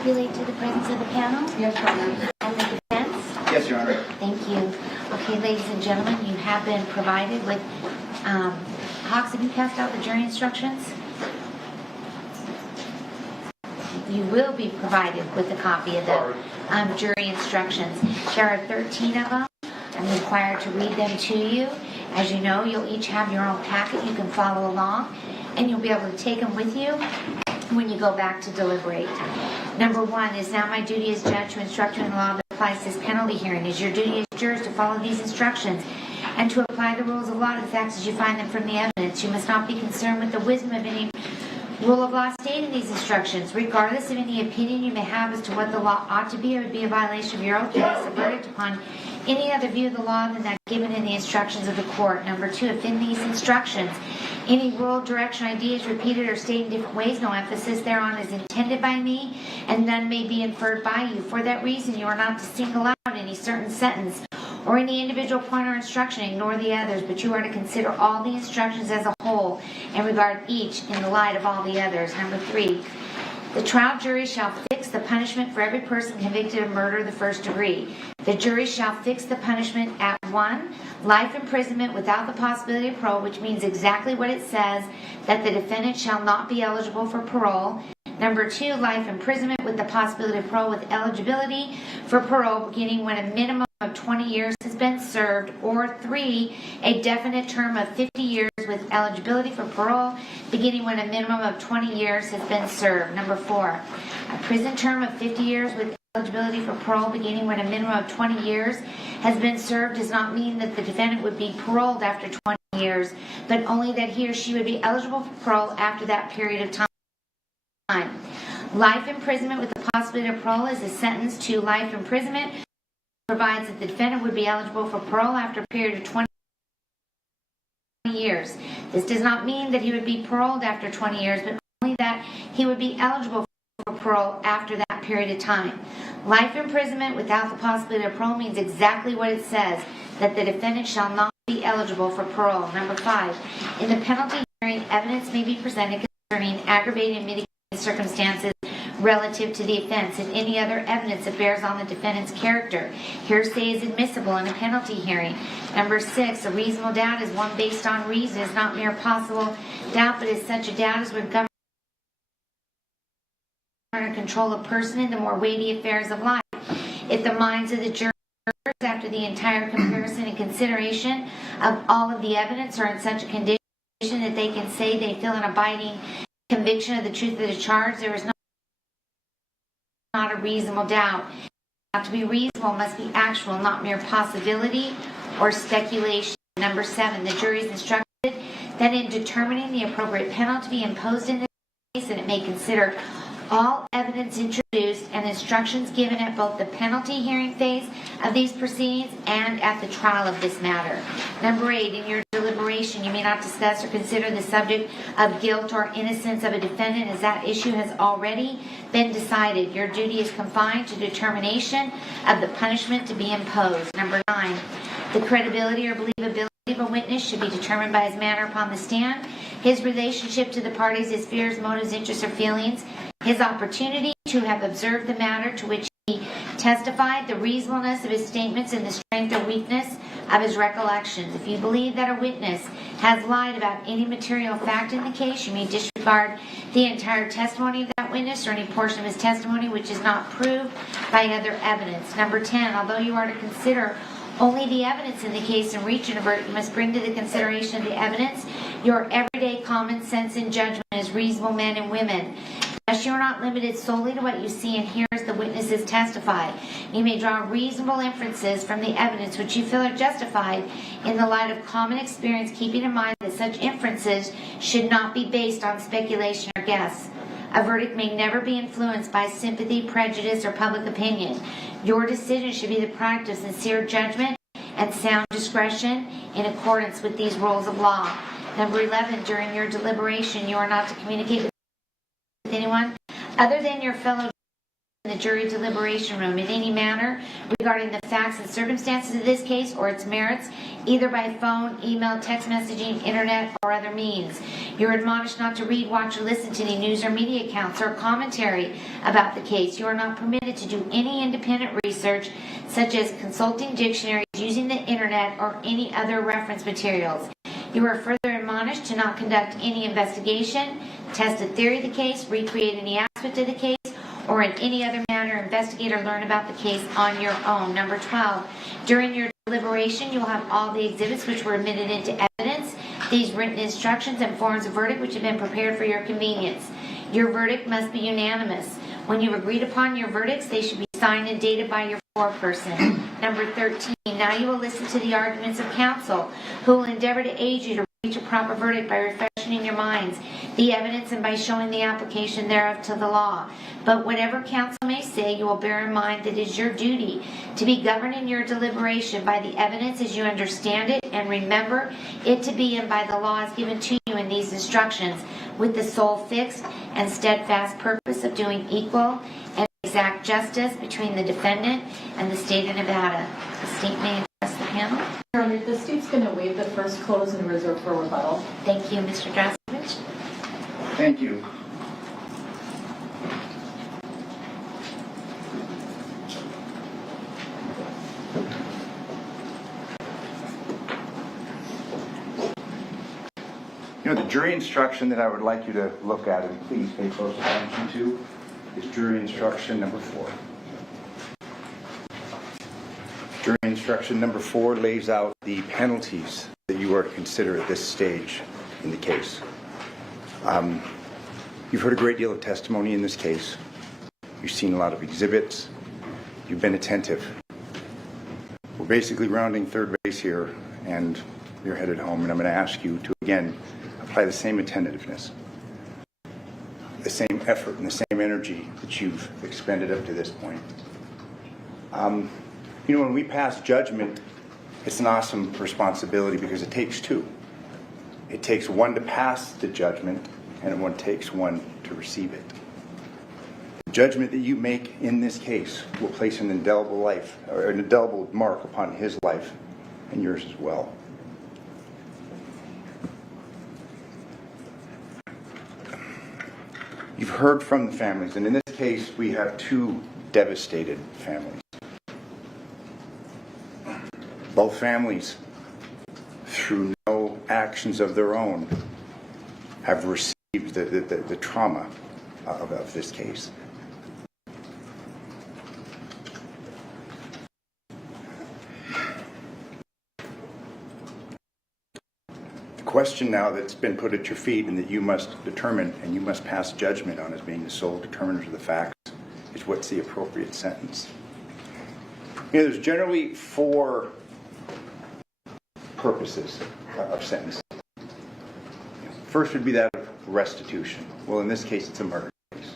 Stipulate to the presence of the panel? Yes, Your Honor. And the defense? Yes, Your Honor. Thank you. Okay, ladies and gentlemen, you have been provided with, Hawks, have you passed out the jury instructions? You will be provided with a copy of the jury instructions. There are 13 of them. I'm required to read them to you. As you know, you'll each have your own packet. You can follow along, and you'll be able to take them with you when you go back to deliberate. Number 1, is now my duty as judge to instruct you in the law that applies to this penalty hearing. It is your duty as jurors to follow these instructions and to apply the rules of law to the facts as you find them from the evidence. You must not be concerned with the wisdom of any rule of law stated in these instructions. Regardless of any opinion you may have as to what the law ought to be, it would be a violation of your oath to base a verdict upon any other view of the law than that given in the instructions of the court. Number 2, if in these instructions any rule, direction, idea is repeated or stated in different ways, no emphasis thereon is intended by me, and none may be inferred by you. For that reason, you are not to single out any certain sentence or any individual point or instruction, ignore the others, but you are to consider all the instructions as a whole and regard each in the light of all the others. Number 3, the trial jury shall fix the punishment for every person convicted of murder of the first degree. The jury shall fix the punishment at 1, life imprisonment without the possibility of parole, which means exactly what it says, that the defendant shall not be eligible for parole. Number 2, life imprisonment with the possibility of parole with eligibility for parole beginning when a minimum of 20 years has been served, or 3, a definite term of 50 years with eligibility for parole beginning when a minimum of 20 years has been served. Number 4, a prison term of 50 years with eligibility for parole beginning when a minimum of 20 years has been served does not mean that the defendant would be paroled after 20 years, but only that he or she would be eligible for parole after that period of time. Life imprisonment with the possibility of parole is a sentence to life imprisonment, provides that the defendant would be eligible for parole after a period of 20 years. This does not mean that he would be paroled after 20 years, but only that he would be eligible for parole after that period of time. Life imprisonment without the possibility of parole means exactly what it says, that the defendant shall not be eligible for parole. Number 5, in the penalty hearing, evidence may be presented concerning aggravating and mitigating circumstances relative to the offense and any other evidence that bears on the defendant's character. Hearsay is admissible in a penalty hearing. Number 6, a reasonable doubt is one based on reason. It is not mere possible doubt, but is such a doubt as would govern and control a person in the more weighty affairs of life. If the minds of the jurors, after the entire comparison and consideration of all of the evidence, are in such a condition that they can say they feel an abiding conviction of the truth of the charge, there is not a reasonable doubt. Not to be reasonable must be actual, not mere possibility or speculation. Number 7, the jury is instructed that in determining the appropriate penalty to be imposed in this case, and it may consider all evidence introduced and instructions given at both the penalty hearing phase of these proceedings and at the trial of this matter. Number 8, in your deliberation, you may not discuss or consider the subject of guilt or innocence of a defendant, as that issue has already been decided. Your duty is confined to determination of the punishment to be imposed. Number 9, the credibility or believability of a witness should be determined by his manner upon the stand, his relationship to the parties, his fears, motives, interests, or feelings, his opportunity to have observed the matter to which he testified, the reasonableness of his statements, and the strength or weakness of his recollections. If you believe that a witness has lied about any material fact in the case, you may disregard the entire testimony of that witness or any portion of his testimony which is not proved by other evidence. Number 10, although you are to consider only the evidence in the case and reach a verdict, you must bring to the consideration of the evidence your everyday common sense and judgment as reasonable men and women. Thus, you are not limited solely to what you see and hear as the witnesses testify. You may draw reasonable inferences from the evidence which you feel are justified in the light of common experience, keeping in mind that such inferences should not be based on speculation or guess. A verdict may never be influenced by sympathy, prejudice, or public opinion. Your decision should be the product of sincere judgment and sound discretion in accordance with these rules of law. Number 11, during your deliberation, you are not to communicate with anyone other than your fellow in the jury deliberation room in any manner regarding the facts and circumstances of this case or its merits, either by phone, email, text messaging, internet, or other means. You're admonished not to read, watch, or listen to any news or media accounts or commentary about the case. You are not permitted to do any independent research, such as consulting dictionaries, using the internet, or any other reference materials. You are further admonished to not conduct any investigation, test a theory of the case, recreate any aspect of the case, or in any other manner investigate or learn about the case on your own. Number 12, during your deliberation, you will have all the exhibits which were admitted into evidence, these written instructions and forms of verdict which have been prepared for your convenience. Your verdict must be unanimous. When you've agreed upon your verdicts, they should be signed and dated by your foreperson. Number 13, now you will listen to the arguments of counsel, who will endeavor to aid you to reach a proper verdict by refreshing in your minds the evidence and by showing the application thereof to the law. But whatever counsel may say, you will bear in mind that it is your duty to be governed in your deliberation by the evidence as you understand it, and remember it to be and by the laws given to you in these instructions, with the sole fixed and steadfast purpose of doing equal and exact justice between the defendant and the state of Nevada. The state may address the panel. Your Honor, the state's going to waive the first clause and reserve for rebuttal. Thank you, Mr. Draskovich. Thank you. You know, the jury instruction that I would like you to look at, and please pay close attention to, is jury instruction number 4. Jury instruction number 4 lays out the penalties that you are to consider at this stage in the case. You've heard a great deal of testimony in this case. You've seen a lot of exhibits. You've been attentive. We're basically rounding third base here, and you're headed home, and I'm going to ask you to, again, apply the same attentiveness, the same effort, and the same energy that you've expended up to this point. You know, when we pass judgment, it's an awesome responsibility because it takes two. It takes one to pass the judgment, and it takes one to receive it. The judgment that you make in this case will place an indelible mark upon his life and yours as well. You've heard from the families, and in this case, we have 2 devastated families. Both families, through no actions of their own, have received the trauma of this case. The question now that's been put at your feet and that you must determine and you must pass judgment on as being the sole determinant of the facts is what's the appropriate sentence. You know, there's generally 4 purposes of sentencing. First would be that of restitution. Well, in this case, it's a murder case.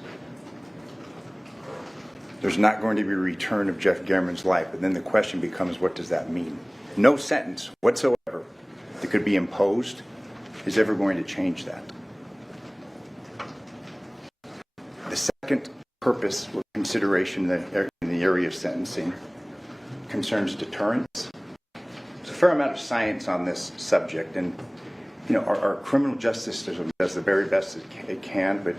There's not going to be a return of Jeff Gehrman's life, but then the question becomes, what does that mean? No sentence whatsoever that could be imposed is ever going to change that. The second purpose or consideration in the area of sentencing concerns deterrence. There's a fair amount of science on this subject, and you know, our criminal justice system does the very best it can, but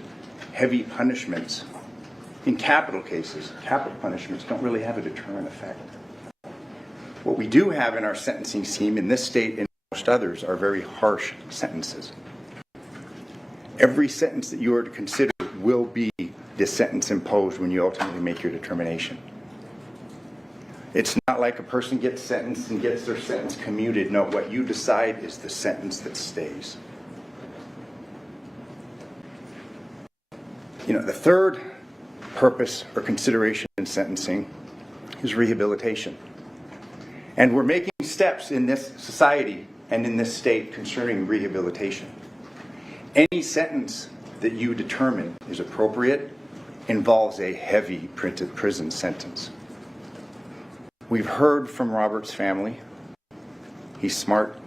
heavy punishments in capital cases, capital punishments don't really have a deterrent effect. What we do have in our sentencing scheme in this state and most others are very harsh sentences. Every sentence that you are to consider will be the sentence imposed when you ultimately make your determination. It's not like a person gets sentenced and gets their sentence commuted. No, what you decide is the sentence that stays. You know, the third purpose or consideration in sentencing is rehabilitation. And we're making steps in this society and in this state concerning rehabilitation. Any sentence that you determine is appropriate involves a heavy prison sentence. We've heard from Robert's family. He's smart.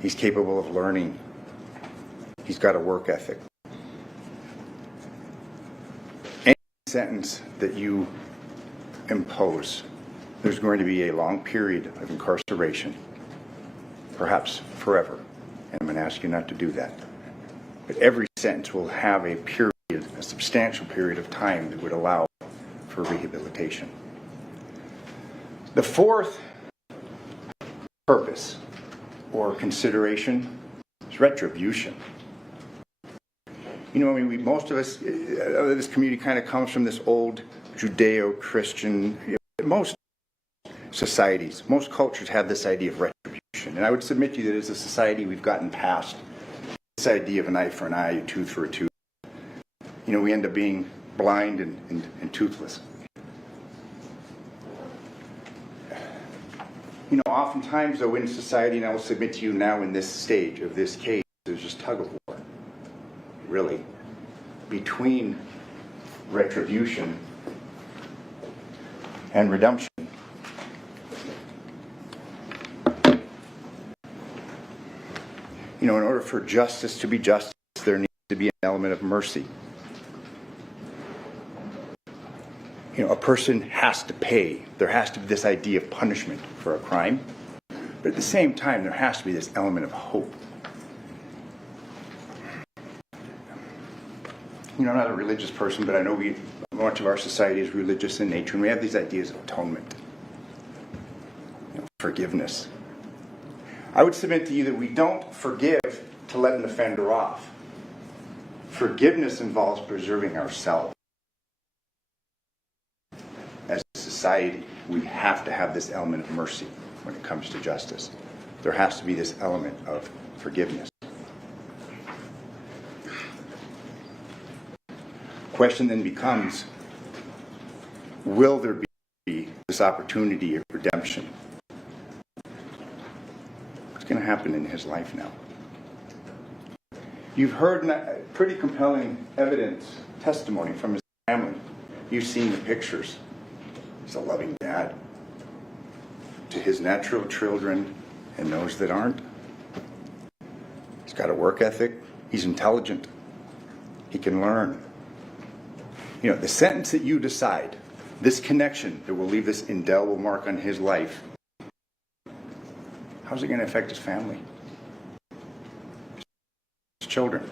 He's capable of learning. He's got a work ethic. Any sentence that you impose, there's going to be a long period of incarceration, perhaps forever. And I'm going to ask you not to do that. But every sentence will have a period, a substantial period of time that would allow for rehabilitation. The fourth purpose or consideration is retribution. You know, I mean, most of us, this community kind of comes from this old Judeo-Christian, most societies, most cultures have this idea of retribution. And I would submit to you that as a society, we've gotten past this idea of an eye for an eye, a tooth for a tooth. You know, we end up being blind and toothless. You know, oftentimes, though, in society, and I will submit to you now in this stage of this case, there's just tug of war, really, between retribution and redemption. You know, in order for justice to be justice, there needs to be an element of mercy. You know, a person has to pay. There has to be this idea of punishment for a crime. But at the same time, there has to be this element of hope. You know, I'm not a religious person, but I know much of our society is religious in nature, and we have these ideas of atonement, you know, forgiveness. I would submit to you that we don't forgive to let an offender off. Forgiveness involves preserving ourselves. As a society, we have to have this element of mercy when it comes to justice. There has to be this element of forgiveness. Question then becomes, will there be this opportunity of redemption? What's going to happen in his life now? You've heard pretty compelling evidence, testimony from his family. You've seen the pictures. He's a loving dad to his natural children and those that aren't. He's got a work ethic. He's intelligent. He can learn. You know, the sentence that you decide, this connection that will leave this indelible mark on his life, how's it going to affect his family? His children?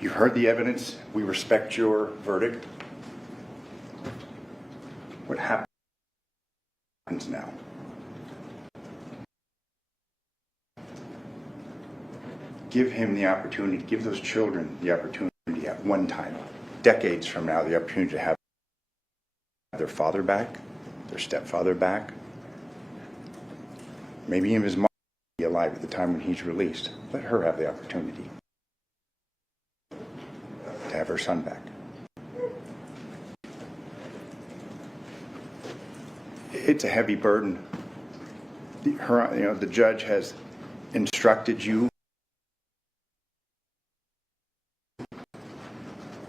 You've heard the evidence. We respect your verdict. What happens now? Give him the opportunity, give those children the opportunity at one time, decades from now, the opportunity to have their father back, their stepfather back. Maybe even his mom will be alive at the time when he's released. Let her have the opportunity to have her son back. It's a heavy burden. The judge has instructed you.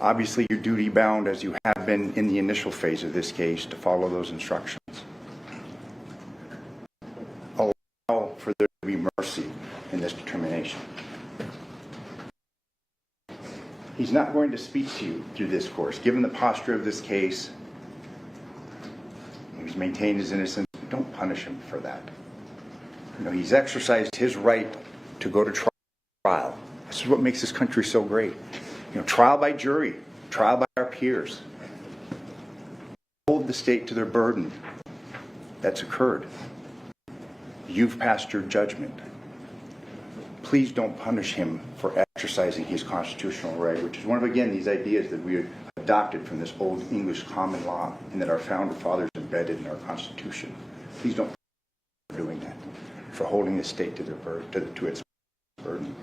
Obviously, you're duty-bound, as you have been in the initial phase of this case, to follow those instructions. Allow for there to be mercy in this determination. He's not going to speak to you through this course. Given the posture of this case, he's maintained his innocence. Don't punish him for that. You know, he's exercised his right to go to trial. This is what makes this country so great. You know, trial by jury, trial by our peers. Hold the state to their burden. That's occurred. You've passed your judgment. Please don't punish him for exercising his constitutional right, which is one of, again, these ideas that we adopted from this old English common law and that our founder fathers embedded in our Constitution. Please don't punish him for doing that, for holding the state to its burden.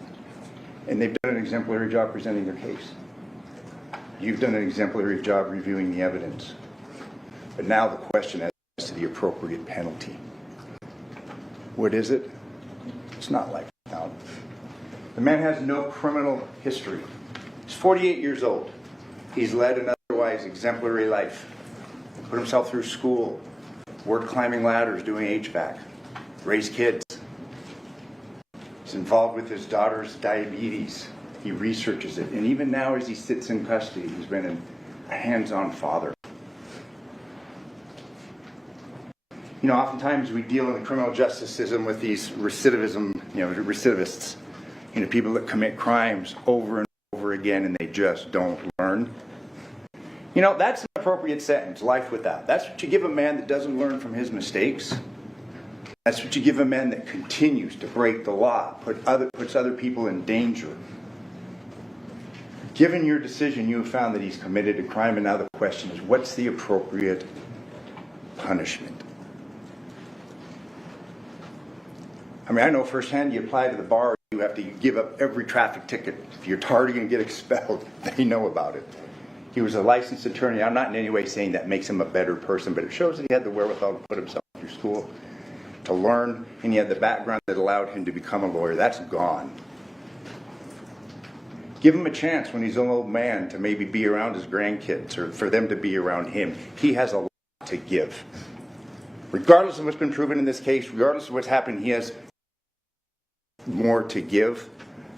And they've done an exemplary job presenting their case. You've done an exemplary job reviewing the evidence. But now the question as to the appropriate penalty. What is it? It's not life without. The man has no criminal history. He's 48 years old. He's led an otherwise exemplary life. Put himself through school, worked climbing ladders, doing HVAC, raised kids. He's involved with his daughter's diabetes, He researches it. And even now as he sits in custody, he's been a hands-on father. You know, oftentimes we deal in the criminal justice system with these recidivists, people that commit crimes over and over again and they just don't learn. That's an appropriate sentence, life without. That's what you give a man that doesn't learn from his mistakes. That's what you give a man that continues to break the law, puts other people in danger. Given your decision, you have found that he's committed a crime, and now the question is, what's the appropriate punishment? I mean, I know firsthand, you apply to the bar, you have to give up every traffic ticket. If you're tardy and get expelled, they know about it. He was a licensed attorney. I'm not in any way saying that makes him a better person, but it shows that he had the wherewithal to put himself through school, to learn, and he had the background that allowed him to become a lawyer. That's gone. Give him a chance when he's an old man to maybe be around his grandkids or for them to be around him. He has a lot to give. Regardless of what's been proven in this case, regardless of what's happened, he has more to give.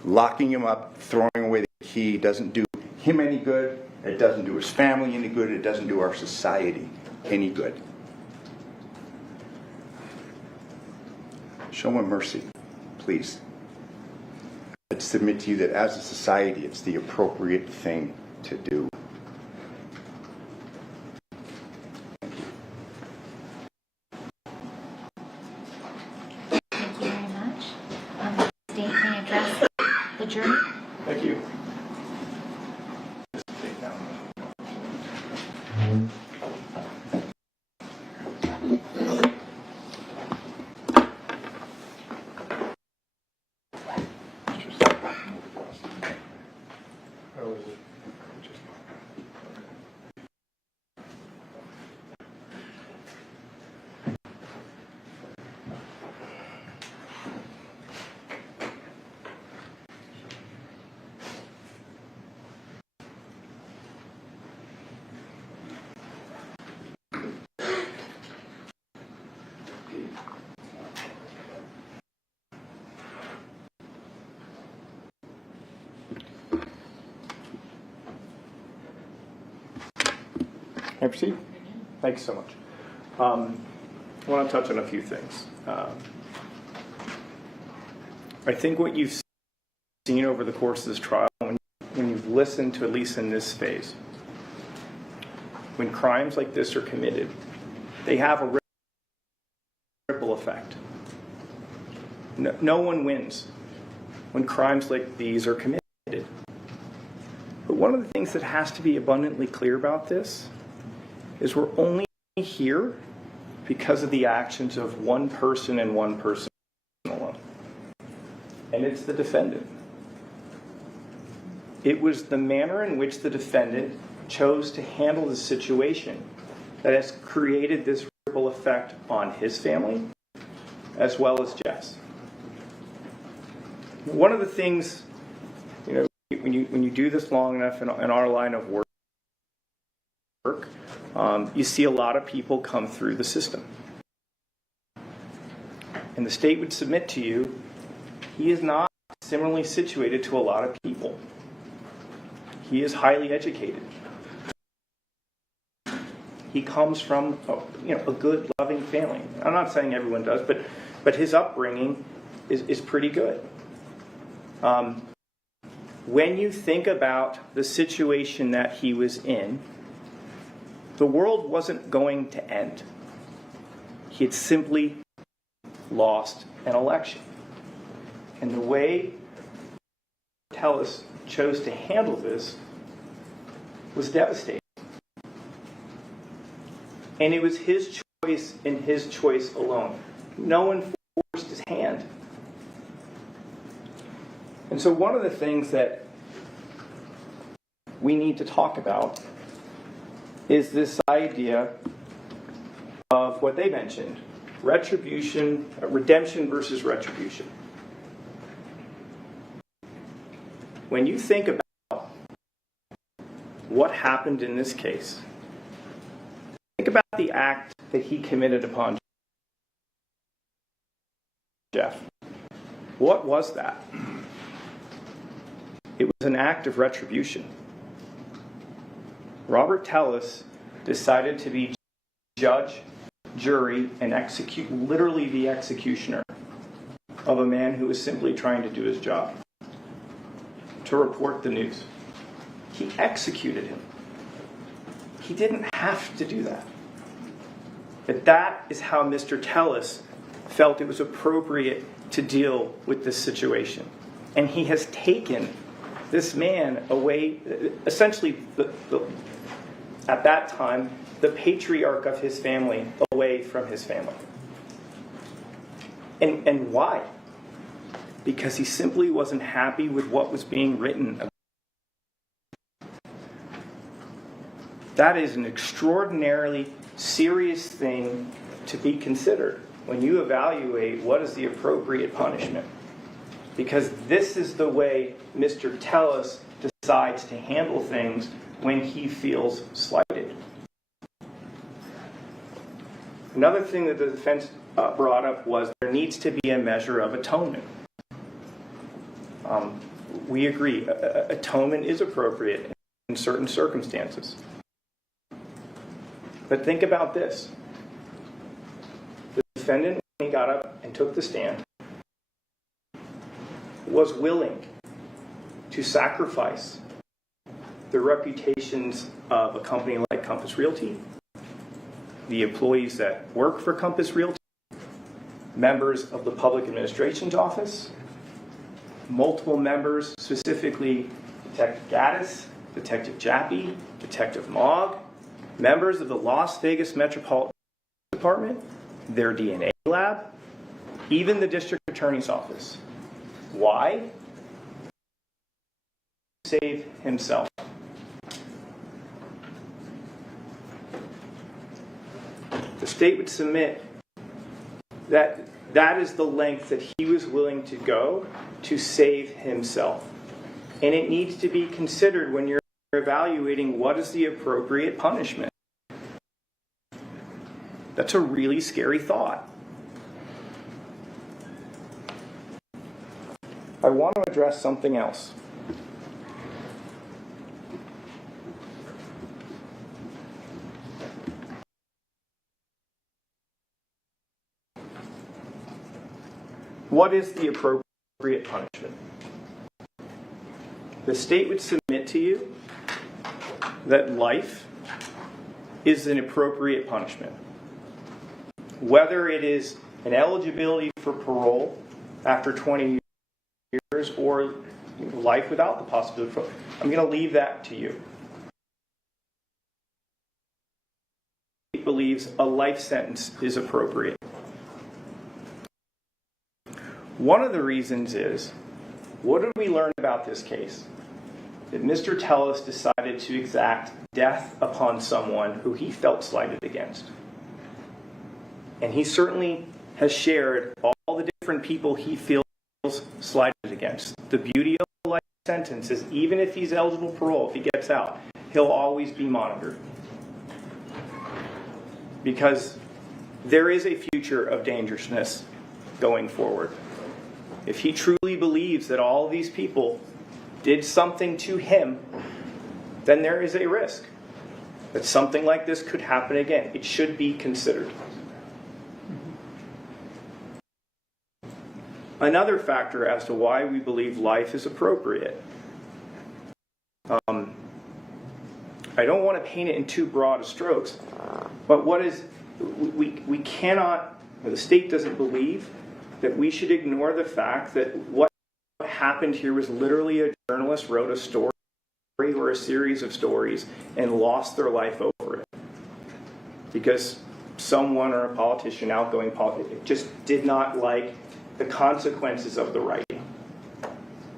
Locking him up, throwing away the key doesn't do him any good. It doesn't do his family any good. It doesn't do our society any good. Show him mercy, please. I'd submit to you that as a society, it's the appropriate thing to do. Thank you very much. The state may address the jury. Thank you. Can I proceed? Thanks so much. I want to touch on a few things. I think what you've seen over the course of this trial, when you've listened to, at least in this phase, when crimes like this are committed, they have a ripple effect. No one wins when crimes like these are committed. But one of the things that has to be abundantly clear about this is we're only here because of the actions of one person and one person alone. And it's the defendant. It was the manner in which the defendant chose to handle the situation that has created this ripple effect on his family as well as Jeff's. One of the things, when you do this long enough in our line of work, you see a lot of people come through the system. And the state would submit to you, he is not similarly situated to a lot of people. He is highly educated. He comes from a good, loving family. I'm not saying everyone does, but his upbringing is pretty good. When you think about the situation that he was in, the world wasn't going to end. He had simply lost an election. And the way Tellis chose to handle this was devastating. And it was his choice and his choice alone. No one forced his hand. And so one of the things that we need to talk about is this idea of what they mentioned, retribution, redemption versus retribution. When you think about what happened in this case, think about the act that he committed upon Jeff. What was that? It an act of retribution. Robert Tellis decided to be judge, jury, and literally the executioner of a man who was simply trying to do his job, to report the news. He executed him. He didn't have to do that. But that is how Mr. Tellis felt it was appropriate to deal with this situation. And he has taken this man away, essentially, at that time, the patriarch of his family away from his family. And why? Because he simply wasn't happy with what was being written. That is an extraordinarily serious thing to be considered when you evaluate what is the appropriate punishment. Because this is the way Mr. Tellis decides to handle things when he feels slighted. Another thing that the defense brought up was there needs to be a measure of atonement. We agree, atonement is appropriate in certain circumstances. But think about this. The defendant, when he got up and took the stand, was willing to sacrifice the reputations of a company like Compass Realty, the employees that work for Compass Realty, members of the Public Administration's Office, multiple members, specifically Detective Gaddis, Detective Jappy, Detective Mogg, members of the Las Vegas Metropolitan Department, their DNA lab, even the District Attorney's Office. Why? Save himself. The state would submit that that is the length that he was willing to go to save himself. And it needs to be considered when you're evaluating what is the appropriate punishment. That's a really scary thought. I want to address something else. What is the appropriate punishment? The state would submit to you that life is an appropriate punishment. Whether it is an eligibility for parole after 20 years or life without the possibility of parole, I'm going to leave that to you. The state believes a life sentence is appropriate. One of the reasons is, what did we learn about this case? That Mr. Tellis decided to exact death upon someone who he felt slighted against. And he certainly has shared all the different people he feels slighted against. The beauty of a life sentence is even if he's eligible for parole, if he gets out, he'll always be monitored. Because there is a future of dangerousness going forward. If he truly believes that all of these people did something to him, then there is a risk that something like this could happen again. It should be considered. Another factor as to why we believe life is appropriate. I don't want to paint it in too broad strokes, but we cannot, or the state doesn't believe that we should ignore the fact that what happened here was literally a journalist wrote a story or a series of stories and lost their life over it. Because someone or a politician, outgoing politician, just did not like the consequences of the writing.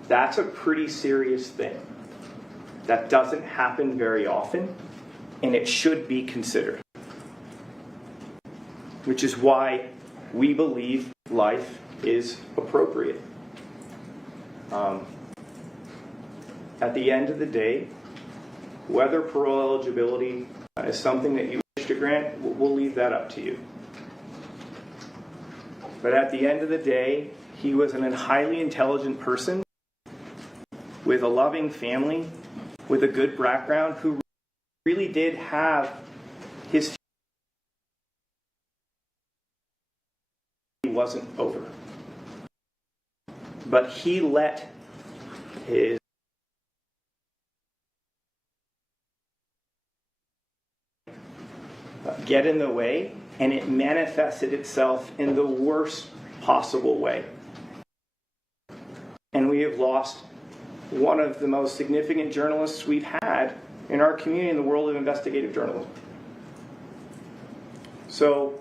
That's a pretty serious thing. That doesn't happen very often, and it should be considered. Which is why we believe life is appropriate. At the end of the day, whether parole eligibility is something that you wish to grant, we'll leave that up to you. But at the end of the day, he was a highly intelligent person with a loving family, with a good background, who really did have his wasn't over. But he let his get in the way, and it manifested itself in the worst possible way. And we have lost one of the most significant journalists we've had in our community in the world of investigative journalism. So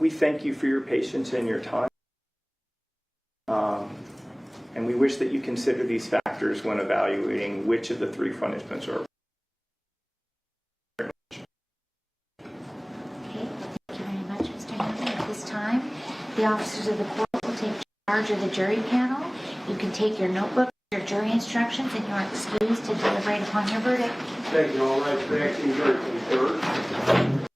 we thank you for your patience and your time. And we wish that you consider these factors when evaluating which of the three punishments are. Okay, thank you very much, Mr. Hammond. At this time, the officers of the court will take charge of the jury panel. You can take your notebook, your jury instructions, and you are excused to deliberate upon your verdict. Thank you. All right, back to the jury.